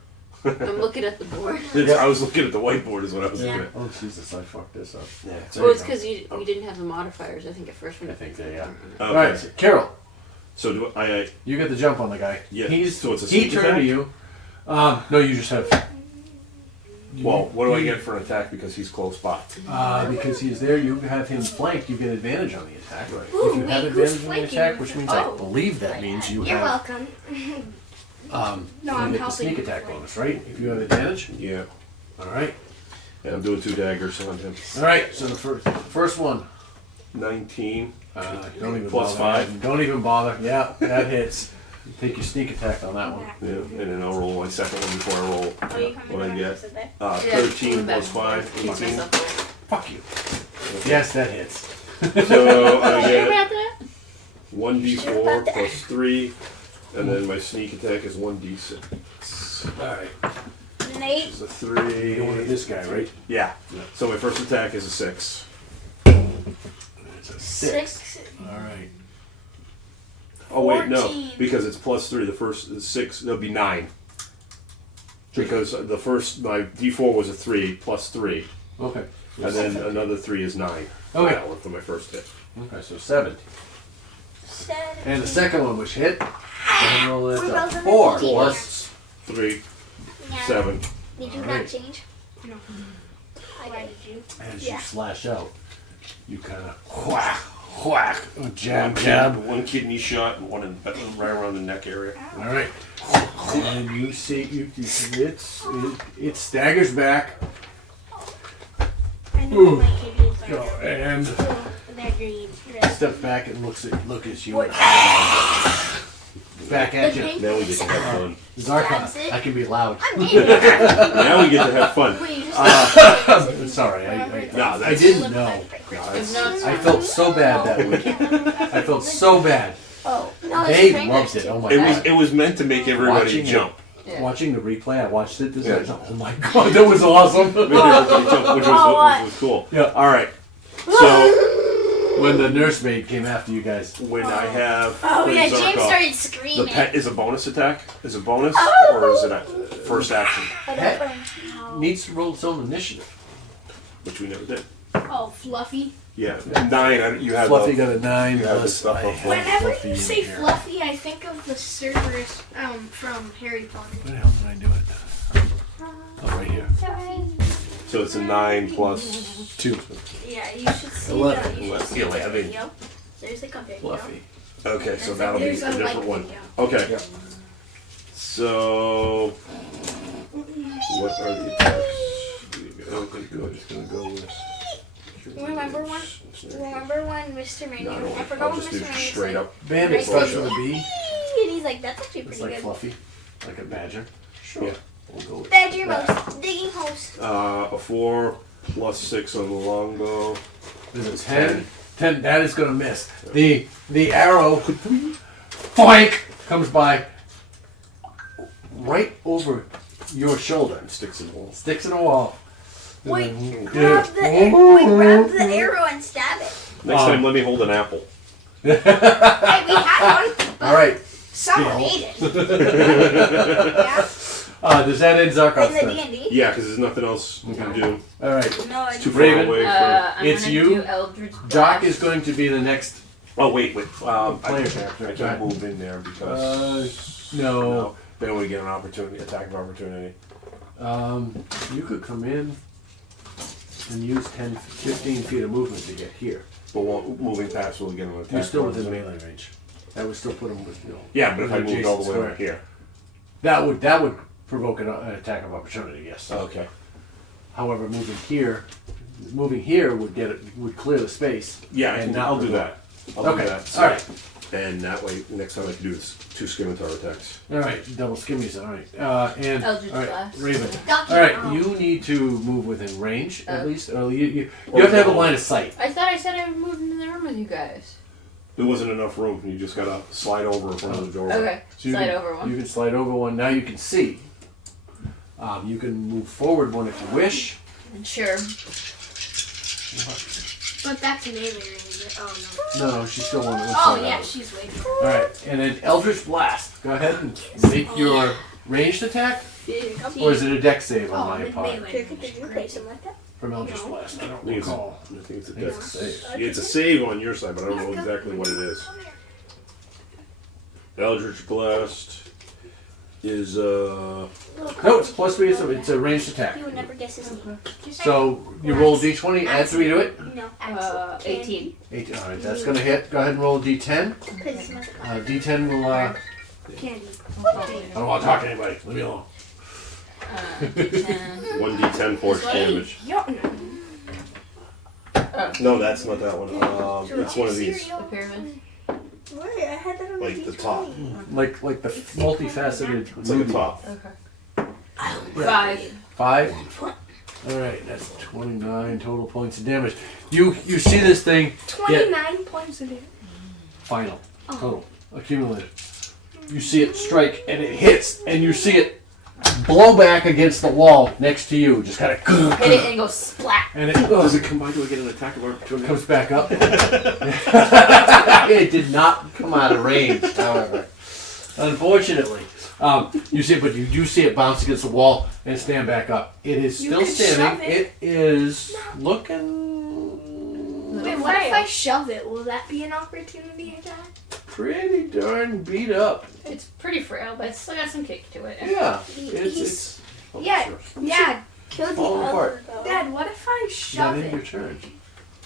I'm looking at the board. I was looking at the whiteboard is what I was looking at. Oh Jesus! I fucked this up. Yeah. Well, it's because you didn't have the modifiers, I think, at first. When I think they. Yeah. Okay. All right, so Carol. So do I You get the jump on the guy. Yeah, He's so it's a he sneak turned attack? to you. No, you just have. well, what do I get for an attack because he's close by? Because he's there, you have him flanked. You get advantage on the attack. Right. If you Ooh, have wait, who's advantage on the flanking attack, you? which means Oh. I believe that means you You're have welcome. you I'm get the helping sneak you attack flank. bonus, right? If you have advantage. Yeah. All right. And I'm doing 2 daggers on him. All right. So the first one. 19. Don't even Plus bother. 5. Don't even bother. Yeah, that hits. You take your sneak attack on that one. Yeah. And then I'll roll my second one before I roll. Oh, you coming What I around? get? Is it there? 13 plus 5, 18. Fuck you. Yes, that hits. So I Sure get about that? 1d4 plus 3, and then my sneak attack is 1d6. All right. Nate. It's a You wanted 3. this guy, right? Yeah. So my first attack is a 6. It's a 6. All right. Oh wait, no, 14. because it's plus 3. The first is 6. There'll be 9. Because the first my d4 was a 3 plus 3, Okay. and then another 3 is 9. Okay. That one for my first hit. Okay, so 7. 7. And the second one, which hit, and roll it We're up. both on the 4 team. plus 3, Yeah. 7. Did you Alright. not change? No. I Why did. did you? as Yeah. you slash out. You kind of whack, whack, jab, One jab. one kidney shot and one right around the neck area. All right. And you see, it staggers back. I know Ooh. my kidneys are Go, and they're green. Red. steps back and look at you. Back at you. Now we get to have fun. Zarkon, That's it? I can be loud. I'm in it. Now we get to have fun. Wait, you just Sorry, No, I that's didn't know. If not, I felt so bad that week. I felt so bad. Oh, no, it's They trainers loved it. too. Oh my It was god. it was meant to make everybody Watching it. jump. Yeah. Watching the replay, I watched it this Yeah. night. Oh my god, that was awesome. Made everybody jump, which was cool. Yeah. All right. So When the nursemaid came after you guys. when I have Oh yeah, Zarkov, James started the screaming. pet is a bonus attack. Is a bonus or is it a first action, Pet needs to roll its own initiative. which we never did. Oh, Fluffy. Yeah, 9. You have Fluffy the, got a 9. you have the plus stuff I of have Whenever Fluffy you in say here. Fluffy, I think of the Cerberus from Harry Potter. Where the hell did I do it? Oh, right here. so it's a 9 plus 2. Yeah, you should see 11. that. You should see the 11. video. There's a video. Fluffy. Okay, so that'll be a There's a different like one. video. Okay. Yeah. So what are the attacks? I'm just gonna go with. Remember when Mr. Manu? No, I don't. I forgot I'll when just do Mr. Manu straight said, up. Bandit starts with a B. and he's like, "That's actually It's pretty like good." Fluffy. Like a badger. Sure. Yeah. We'll go with Badger that. mouse, digging holes. A 4 plus 6 on the longbow. There's a 10. 10, that is going to miss. The arrow, boink, comes by right over your shoulder. And sticks in the wall. Sticks in a wall. Wait, Yeah. grab the arrow and stab it. Next time, let me hold an apple. Hey, we had one. All right. Someone ate it. Yeah. Does that end Zarkov's In the turn? D&D. Yeah, because there's nothing else we can do. All right. No, It's too far Raven. away for. I'm It's gonna you. do Eldritch Jock Blast. is going to be the next. Oh wait. Player I character. can't move in there because No. then we get an opportunity, attack of opportunity. You could come in and use 10, 15 feet of movement to get here. But moving past will get an attack. You're still of within opportunity. melee range. That would still put him with, you know. Yeah, but if I moved all the way adjacent over here. That would provoke an attack of opportunity. Yes. Okay. However, moving here would clear the space. Yeah, and I'll do that. I'll do Okay. that. All right. And that way, next time I can do is 2 scimitar attacks. All right. Double skimmies. All right. And Eldritch all right, Blast. Raven. Ducky. All right. Oh. You need to move within range at Oh. least. Or you have to have a line of sight. I thought I said I moved into the room with you guys. There wasn't enough room. You just gotta slide over in front of the door. Okay, So you slide can, over one. You can slide over one. Now you can see. You can move forward one if you wish. Sure. But that's melee range. Oh no. No, she's still on the Oh inside. yeah, she's way. All right, and then Eldritch Blast. Go ahead and make your ranged attack, or is it a deck save on Oh, my mid part melee. Could you play something like that? from Eldritch Blast? I don't I think recall. I think it's a I think dex. it's a save. Yeah, it's a save on your side, but I don't know exactly what it is. Eldritch Blast is No, it's +3. It's a ranged attack. You would never guess his name. So you roll a d20, add 3 to it. No, 18. 8. All right, that's gonna hit. Go ahead and roll a d10. D10 will. Candy. I don't want to talk to anybody. Leave me alone. D10. 1d10 force damage. Yo, No, that's not that one. It's one of these. The pyramid. Wait, I had that on Like the top. Like the multifaceted. It's like a ruby. top. Okay. Yeah. 5. 5. All right, that's 29 total points of damage. You see this thing get 29 points of damage. final total accumulated. You see it strike and it hits, and you see it blow back against the wall next to you. Just kind of Hit it and go splat. and it Does it combine to get an attack of opportunity? comes back up. It did not come out of range, however. Unfortunately, you see, but you do see it bounce against the wall and stand back up. It is You still could standing. shove it. It is looking Wait, what if I shove it? Will that be an opportunity attack? pretty darn beat up. It's pretty frail, but it's still got some kick to it. Yeah, He's- it's Oh, Yeah, sure. Dad, Kill the Falling other apart. though. Dad, what if I not shove in your it? turn.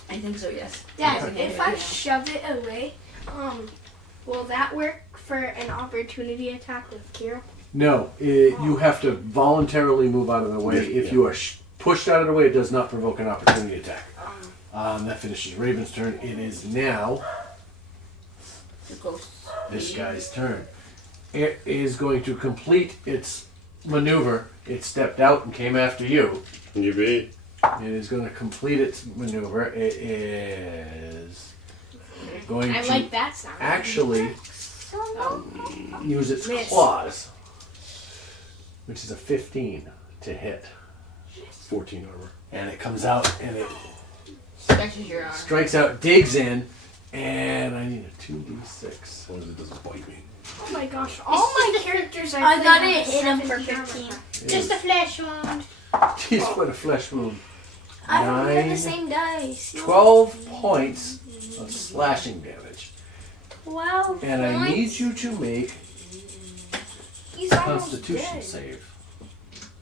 I think so, yes. Dad, Okay. if I shove it away, will that work for an opportunity attack with Kira? No, you have to voluntarily move out of the way. Yeah. If you are pushed out of the way, it does not provoke an opportunity attack. That finishes Raven's turn. It is now The ghost. this guy's turn. It is going to complete its maneuver. It stepped out and came after you. Can you be? It is going to complete its maneuver. It is going I to like that sound. actually use its Miss. claws, which is a 15 to hit. 14 armor. And it comes out and it Scratches your arm. strikes out, digs in, and I need a 2d6. As long as it doesn't bite me. Oh my gosh, all my characters I I play got have it a hit him for 17 armor 15. Just a flesh wound. He's put a flesh wound. I don't have the 9, same dice. 12 points of slashing damage. 12 And I points? need you to make He's a almost constitution dead. save.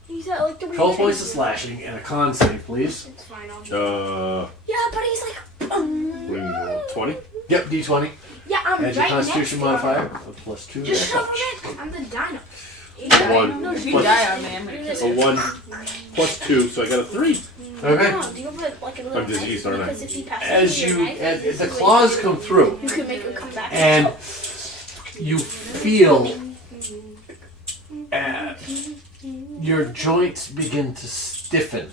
He's at like 3 12 points of slashing and a con save, please. It's fine, I'll do it. Yeah, but he's like. What do you roll? 20? Yep, d20. Yeah, I'm Add your right constitution next to him. modifier, a +2. Just there. shove him in. I'm the dino. One. No, you Plus- die on me. I'm gonna kill A you. 1 plus 2, so I got a 3. Okay. No, do you have like a little I'm diseased, knife? aren't I? Because if you pass As it with you, your knife, as the claws come through, you can make him come back. and you feel your joints begin to stiffen.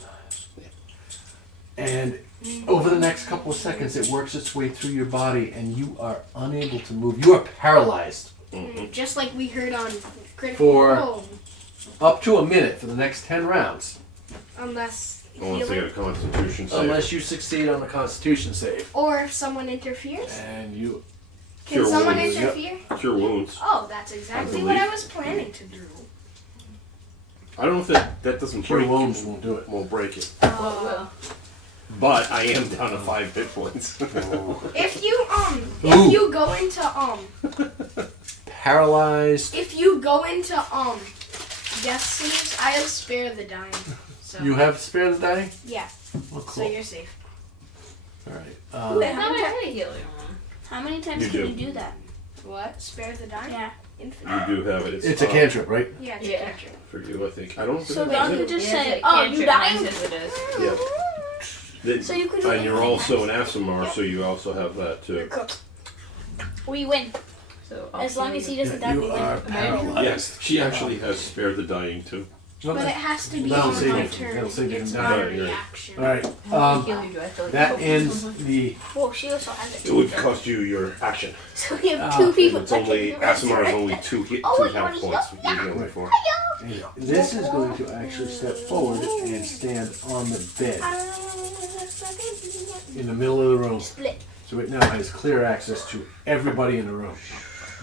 And over the next couple of seconds, it works its way through your body, and you are unable to move. You are paralyzed Just like we heard on Critical For- Role. up to a minute for the next 10 rounds, Unless Unless I healing. got a constitution save. unless you succeed on the Constitution save. Or if someone interferes. And you, Can Cure someone wounds. interfere? Cure wounds. Oh, that's exactly I what I believe. was planning to do. I don't know if that doesn't cure break wounds won't do it. Won't break it. Oh, well. But I am down to 5 hit points. If you Ooh. if you go into Paralyzed. if you go into death saves, I'll spare the dying. So You have spare the dying? yeah, Well, so cool. you're safe. Alright. I thought I had a healing one. How many times You can do. you do that? What? Spare the dime? Yeah. Infinite. You do have it. It's a cantrip, right? Yeah, it's Yeah. a cantrip. For you, I think. I don't think So it's then it. you just Yeah, say, it's a "Oh, you cantrip, mine dying?" says it is. Yeah. Then- So you could do and you're anything. also an Asimar, so you also have that You're too. cooked. We win. So As long as he doesn't die, You we are win. paralyzed. Yes, she actually has spared the dying too. But it has to be That'll on save my you from- turn. that'll save you It's from not a dying, right. reaction. All right. How many healing do I feel like That I- ends the. Whoa, she also has It it. would cost you your action. So we have Ah, two people. It's only that can Asimar is only resurrect. two hit, Oh, two wait, health what points. is You're healing for. And this is going to actually step forward and stand on the bed in the middle of the room. Split. So it now has clear access to everybody in the room.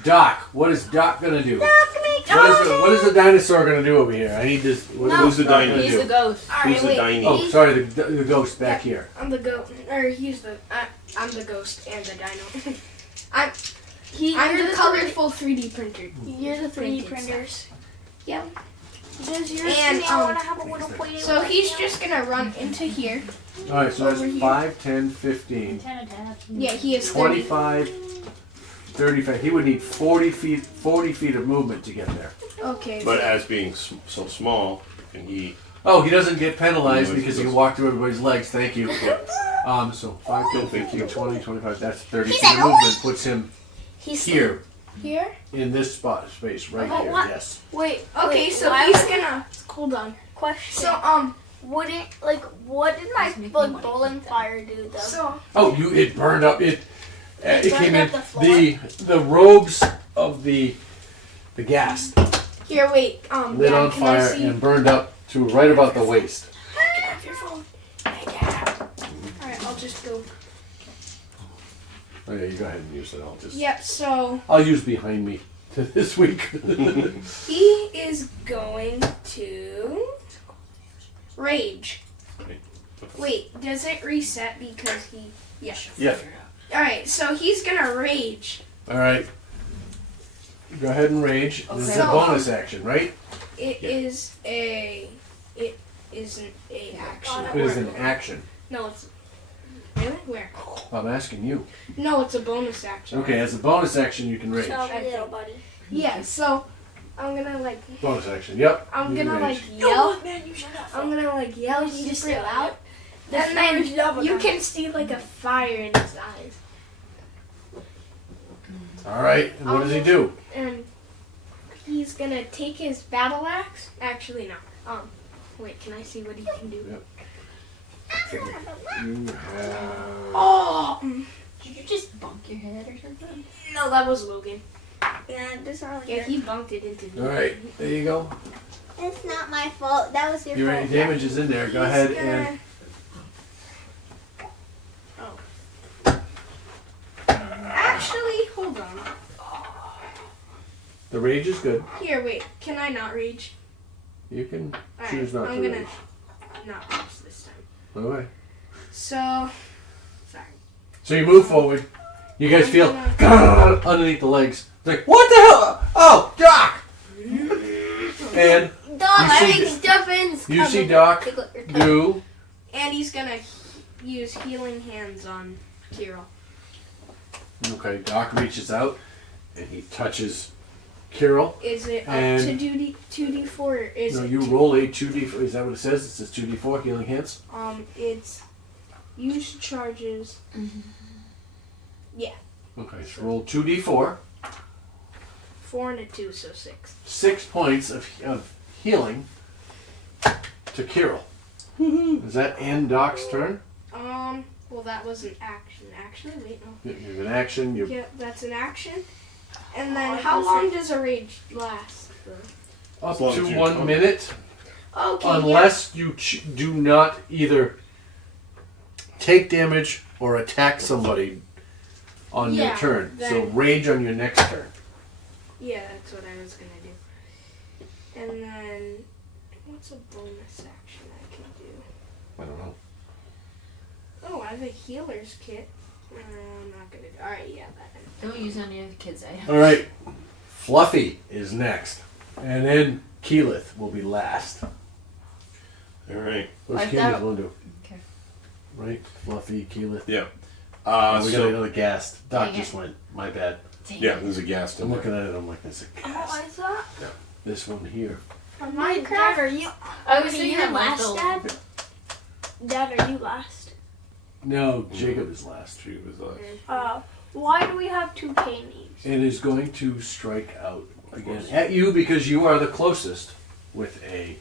Doc, what is Doc gonna do? What is the dinosaur gonna do over here? I need this. Who's the Doc dino? gonna He's do? the ghost. Who's the dining? Oh, sorry, the ghost back here. I'm the ghost, or he's the. I'm the ghost and the dino. I'm You're the colorful 3D printer. You're the 3D Printed printers. Yep. Does yours And, to me? I want to have a little plate. So he's just gonna run into here. All right, so Over that's here. 5, 10, 15, Antenna tab. Yeah, he has 30. 25, 35. He would need 40 feet of movement to get there. Okay. But as being so small, and he Oh, he doesn't get penalized No, because he it's- can walk through everybody's legs. Thank you. So 5, 10, Don't think 15, you- 20, 25. That's 30 He feet said, of movement. Puts him He's here Here. in this space right But here. what- Yes. Wait. Okay, wait, so why he's would- gonna. Hold on. Question. So wouldn't what did my He's making like money. bowling fire do though? so Oh, it burned up. It It came burned in up the floor? the robes of the ghast here, wait. lit Dad, on can I fire see? and burned up to right about the waist. Can I have your phone? Hey, Dad. All right, I'll just go. Oh yeah, you go ahead and use it. I'll just. Yep. So I'll use behind me this week. he is going to rage. Wait, does it reset because he? Yeah. Yeah. All right, so he's gonna rage. All right. Go ahead and rage. This is a So- bonus action, right? It Yeah. is a. It isn't a action. It is an action. No, it's. Really? Where? I'm asking you. No, it's a bonus action. Okay, as a bonus action, you can rage. So little buddy. Yeah. So I'm gonna like. Bonus action. Yep. I'm you can gonna rage. like yell. man, you shut up. I'm gonna like yell You just super say it loud. The And then flames love you it. can see like a fire in his eyes. All right. And what does he do? And he's gonna take his battle axe. Actually, no. Wait, can I see what he can do? You have. Oh! Did you just bump your head or something? No, that was Logan. Yeah, this not Yeah, he bumped it into me. All right. There you go. It's not my fault. That was your Your fault. damage is in there. Go ahead and. Actually, hold on. The rage is good. Here, wait. Can I not rage? You can Alright, choose not I'm to gonna rage. not rage this time. Okay. So, sorry. So you move forward. You guys I'm feel gonna- underneath the legs. It's like, what the hell? Oh, Doc! And Doc, You I see- make stuffings. you see Doc Tickle your toe. do. And he's gonna use healing hands on Kirill. Okay, Doc reaches out and he touches Kirill. Is it up And- to 2d4 or is No, it you roll a 2d4. Is that what it says? It says 2d4 healing hands. it's use charges. Okay, so roll 2d4. 4 and a 2, so 6. 6 points of healing to Kirill. Does that end Doc's turn? Well, that was an action. Actually, wait, no. You have an action. You Yeah, that's an action. And then, how long does a rage last? up As long to as you're 1 total. minute, Okay, unless you do not either take damage or attack somebody on your Yeah, turn. So then- rage on your next turn. Yeah, that's what I was gonna do. And then, what's a bonus action I can do? I don't know. Oh, I have a healer's kit. I'm not gonna do. Alright, yeah, that. Don't use any of the kids' items. All right, Fluffy is next, and then Keyleth will be last. All right. What's I Keyleth thought- want to do? Okay. Right, Fluffy, Keyleth. Yeah. Oh, we got So another ghast. Doc Dang it. just went. My bad. Yeah, there's a gas in I'm there. looking at it, I'm like, there's a Oh, gas. I thought. This one here. On Minecraft, Dad, are you? I was Are thinking you of like last, Dad? Dad, are you last? No, Jacob is last. She was like, Why do we have two K-names? It is going to strike out again at you because you are the closest with a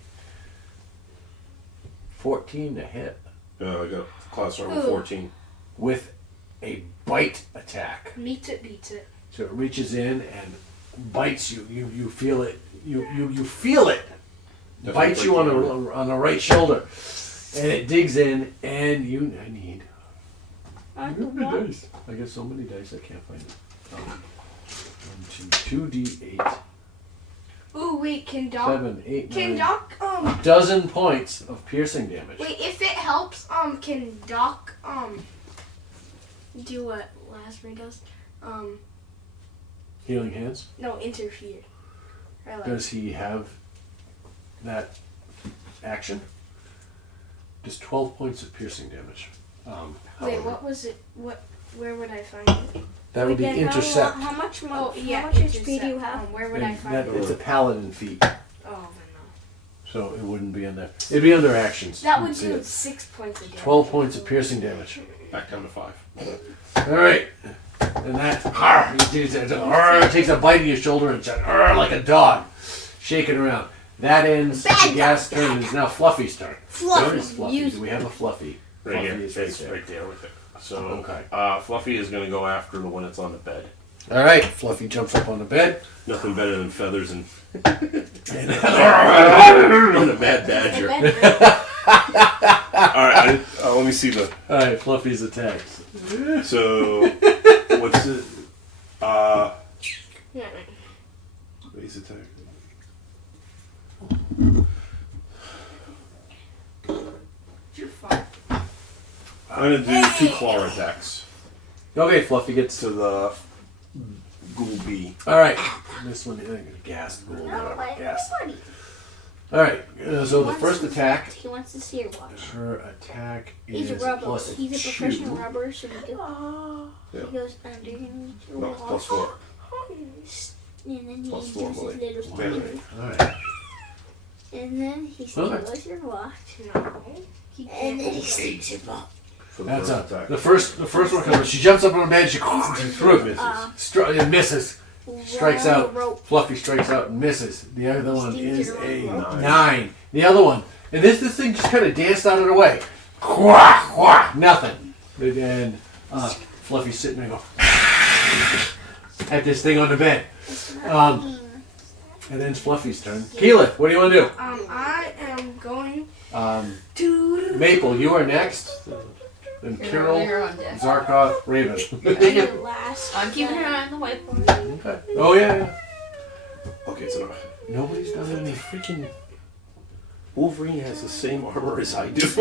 14 to hit. I got class armor Ooh. 14. With a bite attack. Meets it, beats it. So it reaches in and bites you. You feel it. You feel it. Bites you on the right shoulder. And it digs in and I need. I How many dice? I got so many dice I can't find it. 1, 2, 2d8. Ooh, wait, can Doc 7, 8, 9. Doc Dozen points of piercing damage. wait, if it helps, can Doc do what Lasbury does? Healing hands. No, interfere. Or like, Does he have that action? Just 12 points of piercing damage. wait, However, what was it? Where would I find it? that would be Again, intercept. How much Oh, yeah, How much HP intercept. do you have? Where would I And find that, it? it's a paladin feat, Oh, I know. so it wouldn't be in there. It'd be under actions. That You'd would see do it. 6 points of damage. 12 points of piercing damage. Back down to 5. All right, and that takes a bite of your shoulder and just, like a dog, shaking around. That ends the gas turn. It is now Fluffy's turn. Where is Fluffy? Do we have a Fluffy? Right Fluffy here. is It's right there. right there with it. So, Okay. Fluffy is going to go after the one that's on the bed. All right, Fluffy jumps up on the bed. Nothing better than feathers and And a bad badger. Alright, let me see the. all right, Fluffy's attacks. So, what's it? Base attack. You're fine. I'm going to do 2 claw attacks Okay, Fluffy gets to the ghoul bee. all right. This one, gas, gas. All right, so the first attack. He wants to see her watch. Her attack He's a is rubber. plus He's a 2. professional rubber, so he Yeah. goes underneath your No, watch. plus 4. And then he Plus does 4, his boy. little Damn thing. All right. And then he Okay. steals your watch. No. He And can't. then he sticks it up. For the That's first up. attack. The first one comes. She jumps up on the bed. She through it. It misses. Strikes Roll out. the rope. Fluffy strikes out and misses. The other one Stings is it a around. 9. The other one, and this thing just kind of danced out of the way. Quack, quack, nothing. And Fluffy's sitting there and go at this thing on the bed. And then it's Fluffy's turn. Keyleth, what do you want to do? I am going to. Maple, you are next. Then Carol, You're on deck. Zarkoth, Raven. Last. I'm keeping her on the whiteboard. Okay. Oh yeah. Okay, so Nobody's done any. freaking Wolverine has the same armor as I do. Is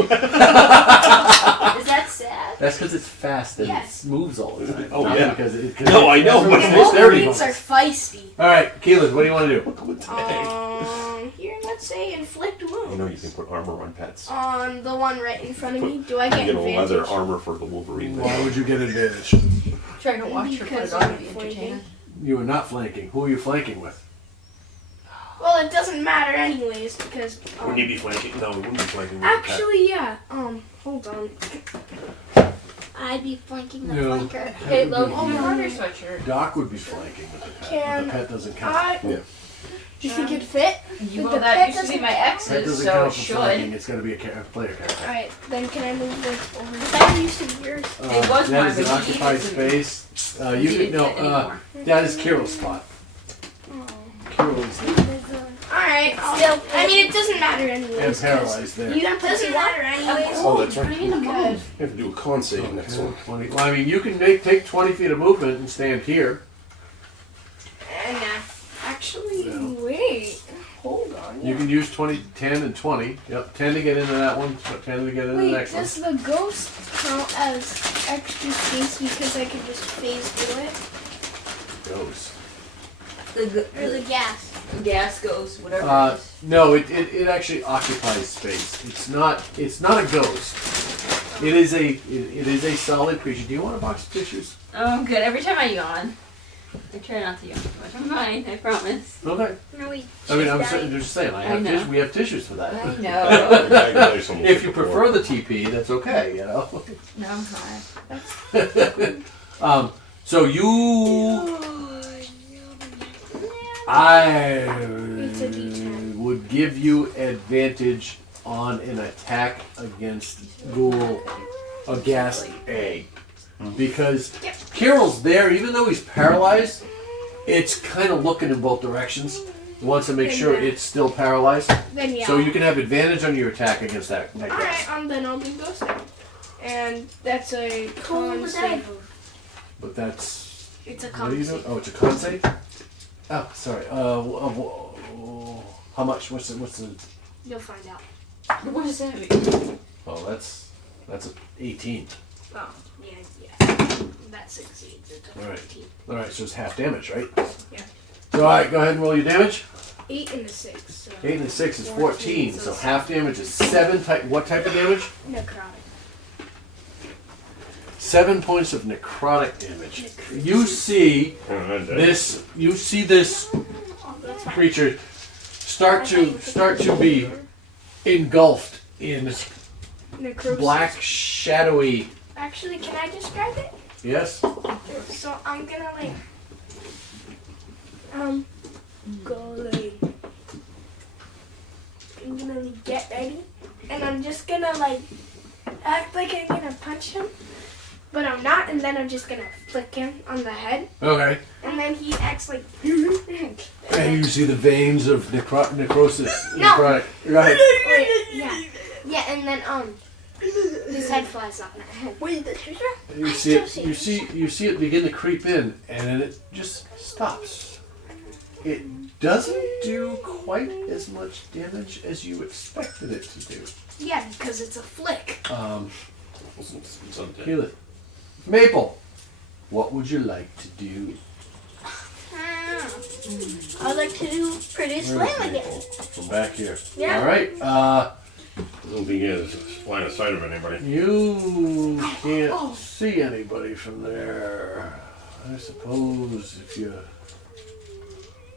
that sad? That's because it's fast and Yes. it moves all the time. Oh, Not yeah. Because it, No, I know, but it's Wolverines are feisty. All right, Keyleth, what do you want to do? What the heck? Here, let's say inflict You wounds. know you can put armor on pets. On the one right in front of me, do I You get get a leather advantage? armor for the Wolverine. Why would you get advantage? Trying to watch her put Because it on I'm to be entertaining. flanking. You are not flanking. Who are you flanking with? Well, it doesn't matter anyways because. Wouldn't you be flanking? No, we wouldn't be flanking with a pet. Actually, yeah. Hold on. I'd be flanking the No. flanker. Hey, Logan, oh, your hunter sweatshirt. Doc would be flanking with the pet. Can but the pet doesn't count. Yeah. You think it fit? Well, The that pet used to be doesn't- my Pet ex's, doesn't so count it for flanking. should. It's got to be a player character. Alright, then can I move this over? That used to be yours. It was that mine, is an but he occupied deleted space. You can no. That is Carol's spot. Carol is there. Alright, Still, I mean, it doesn't matter And anyways. paralyzed there. You gonna put Doesn't it matter anyways. Oh, that's right. Put it in the You mode. have to do a con save next one. 20. Well, I mean, you can take 20 feet of movement and stand here. And actually, No. wait. Hold on. You can use 20, 10, and 20. Yep, 10 to get into that one, 10 to get into the Wait, next one. does the ghost count as extra space because I can just phase through it? Goes. Or the gas. Gas goes, whatever it is. No, it actually occupies space. It's not a ghost. It is a solid creature. Do you want a box of tissues? Oh, good. Every time I yawn. I try not to yawn too much. I'm fine, I promise. Okay. No, we. I mean, I'm checked just saying. I know. We have tissues for that. I know. Regulate someone If you before. prefer the TP, that's okay. You know. No, I'm fine. So you, It's a I D10. would give you advantage on an attack against Ghoul Aghast A. Because Kirill's there, even though he's paralyzed, it's kind of looking in both directions. He wants to make sure it's still paralyzed. Then yeah. So you can have advantage on your attack against that All guy. right, then I'll do Ghost Egg. And that's a con save. But that's... It's a What are you con doing? save. Oh, it's a con save? Oh, sorry. How much? What's the... You'll find out. What does that mean? Oh, that's a 18. Oh, yeah. That succeeds. It's a All right. 14. All right, so it's half damage, right? Yeah. So, all right, go ahead and roll your damage. 8 and a 6. So 8 and 6 is 14. So it's half damage is 7. What type of damage? necrotic. 7 points of necrotic damage. You see this. You see this That's fine. creature start to be engulfed in Necrosis. black, shadowy. Actually, can I describe it? Yes. So I'm gonna go I'm gonna get ready, and I'm just gonna act like I'm gonna punch him, but I'm not, and then I'm just gonna flick him on the head, Okay. and then he acts like. And you see the veins of necrosis. No. Necrotic. Right. Wait, yeah, and then his head flies off my head. Wait, the treasure? You see it. You see it begin to creep in, and then it just stops. It doesn't do quite as much damage as you expected it to do. Yeah, because it's a flick. It's undead. Heal it. Maple, what would you like to do? I'd like to produce Where is flame again. Maple? From back here. Yeah. All right. I don't think he has line of sight of anybody. You can't see anybody from there. I suppose if you...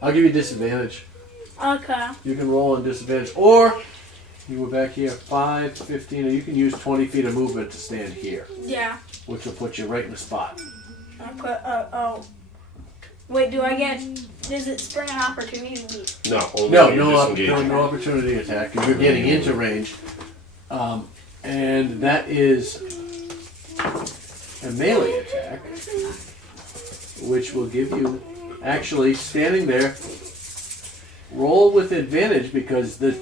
I'll give you disadvantage. Okay. You can roll on disadvantage. Or you were back here 5, 15, or you can use 20 feet of movement to stand here, Yeah. which will put you right in the spot. Okay. Wait, does it spring an opportunity to leave? No, only No, when you disengage. no opportunity attack. 'Cause you're getting into range. And that is a melee attack, which will give you, actually, standing there, roll with advantage because this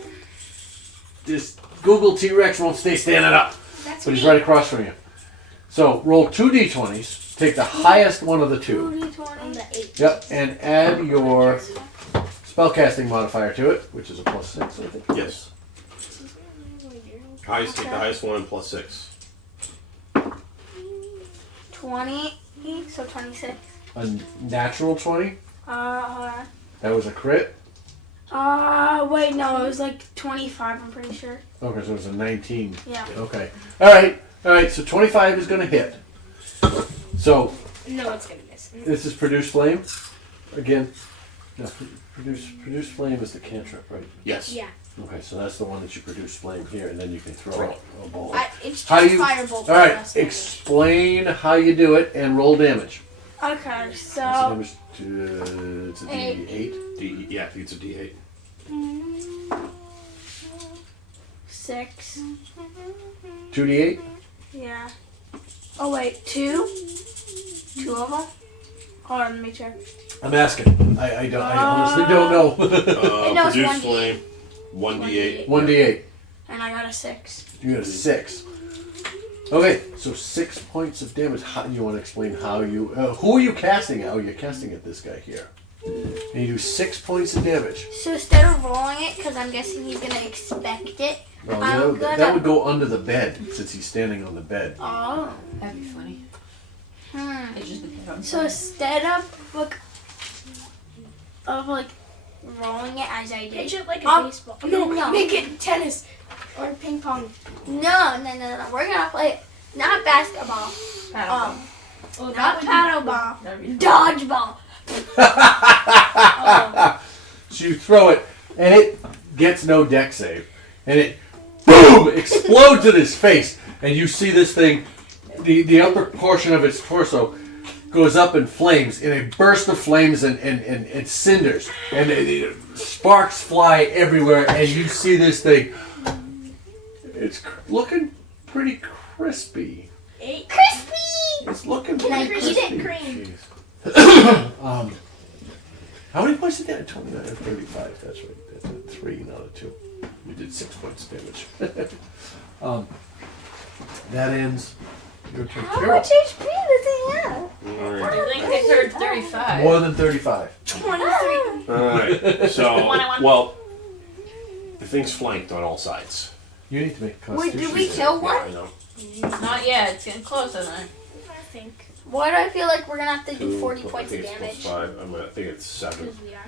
Google T-Rex won't stay standing up. That's But he's me. right across from you. So roll 2 d20s, take the highest one of the 2. On the 8. Yep, and add your spellcasting modifier to it, which is a +6, I think. Yes. Highest, take the highest one plus 6. 20, so 26. A natural 20. Hold on. That was a crit. Wait, no, it was like 25, I'm pretty sure. Okay, so it was a 19. Yeah. Okay. Alright, so 25 is going to hit. So, No, it's gonna miss. this is Produce Flame. Again, no, Produce Flame is the cantrip, right? Yes. Yeah. Okay, so that's the one that you produce flame here, and then you can throw Right. a ball. It's How just you- firebolt. Alright, explain how you do it and roll damage. Okay, What's the so damage to, it's a Eight. D8. Yeah, I think it's a D8. 6. 2d8? Yeah. Oh wait, 2? 2 of them? Hold on, let me check. I'm asking. I honestly don't know. No, it's Produce 1D8. flame, 1d8. 1d8. And I got a 6. You got a 6. Okay, so 6 points of damage. How you want to explain how you? Who are you casting at? Oh, you're casting at this guy here. And you do 6 points of damage. So instead of rolling it, because I'm guessing he's gonna expect it. Oh, I'm that gonna- would go under the bed since he's standing on the bed. Oh. That'd be funny. It's just the kid on So instead of rolling it as I did. Pitch it like a baseball. No, no. make it tennis or ping pong. No. We're gonna play not basketball. paddle. Oh, Not paddle ball. That'd be Dodgeball. So you throw it, and it gets no deck save. And it, boom, explodes in his face. And you see this thing, the upper portion of its torso goes up in flames, in a burst of flames and cinders. And sparks fly everywhere, and you see this thing. It's looking pretty crispy. Crispy! It's looking Can I pretty eat crispy. it, Cream? Jeez. How many points did that? 29 and 35. That's right. That's a 3, not a 2. We did 6 points damage. That ends your turn. How Carol. much HP does he have? Alright. I think they heard 35. More than 35. 23. Alright. So, One. well, the thing's flanked on all sides. You need to make a Wait, constitution did we save. kill Yeah, one? I know. Not yet. It's getting close, isn't it? I think. Why do I feel like we're gonna have to do 2, 40 I points of think it's damage? plus 5. I think it's 7. Because we are.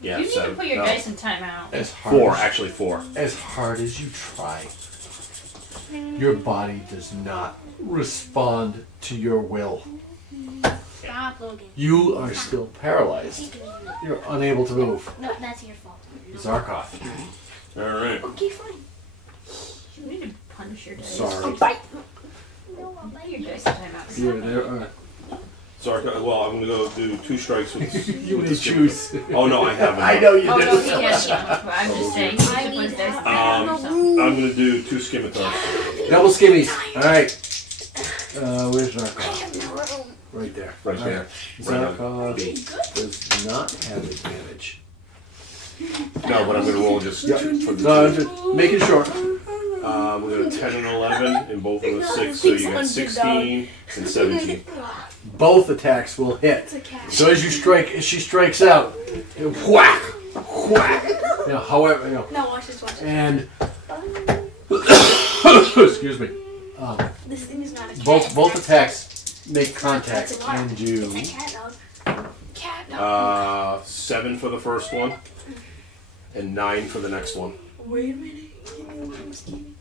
Yeah, You need 7. to put your No. dice in timeout. As hard 4, as, actually 4. as hard as you try, your body does not respond to your will. Stop, Logan. You are still paralyzed. You're unable to move. No, that's your fault. Zarkoth. Alright. Okay, fine. You need to punish your dice. Sorry. Bite. No, I'll let your dice in timeout. Yeah, there are. Sorry, well, I'm gonna go do 2 strikes with You with may the skip. choose. Oh no, I haven't. I know you Oh, did. no, he has one. But I'm just saying, he needs to put his dice in timeout or something. I'm gonna do 2 scimitars. Double skimmies. Alright. Where's I Zarkoth? have no room. Right there. Right there. Zarkoth B. does not have advantage. No, but I'm gonna roll just Yeah. for the No, I'm just making sure. we got a 10 and 11, and both of the 6, so you got 16 and 17. Both attacks will hit. It's a cat. So as she strikes out, whack, whack. You know, however, you know, No, watch this, watch this. and excuse me. This thing is not a cat. Both attacks make contact That's a lot. and you. It's a cat dog. Cat dog. 7 for the first one, and 9 for the next one. Wait a minute. Give me one, Stevie.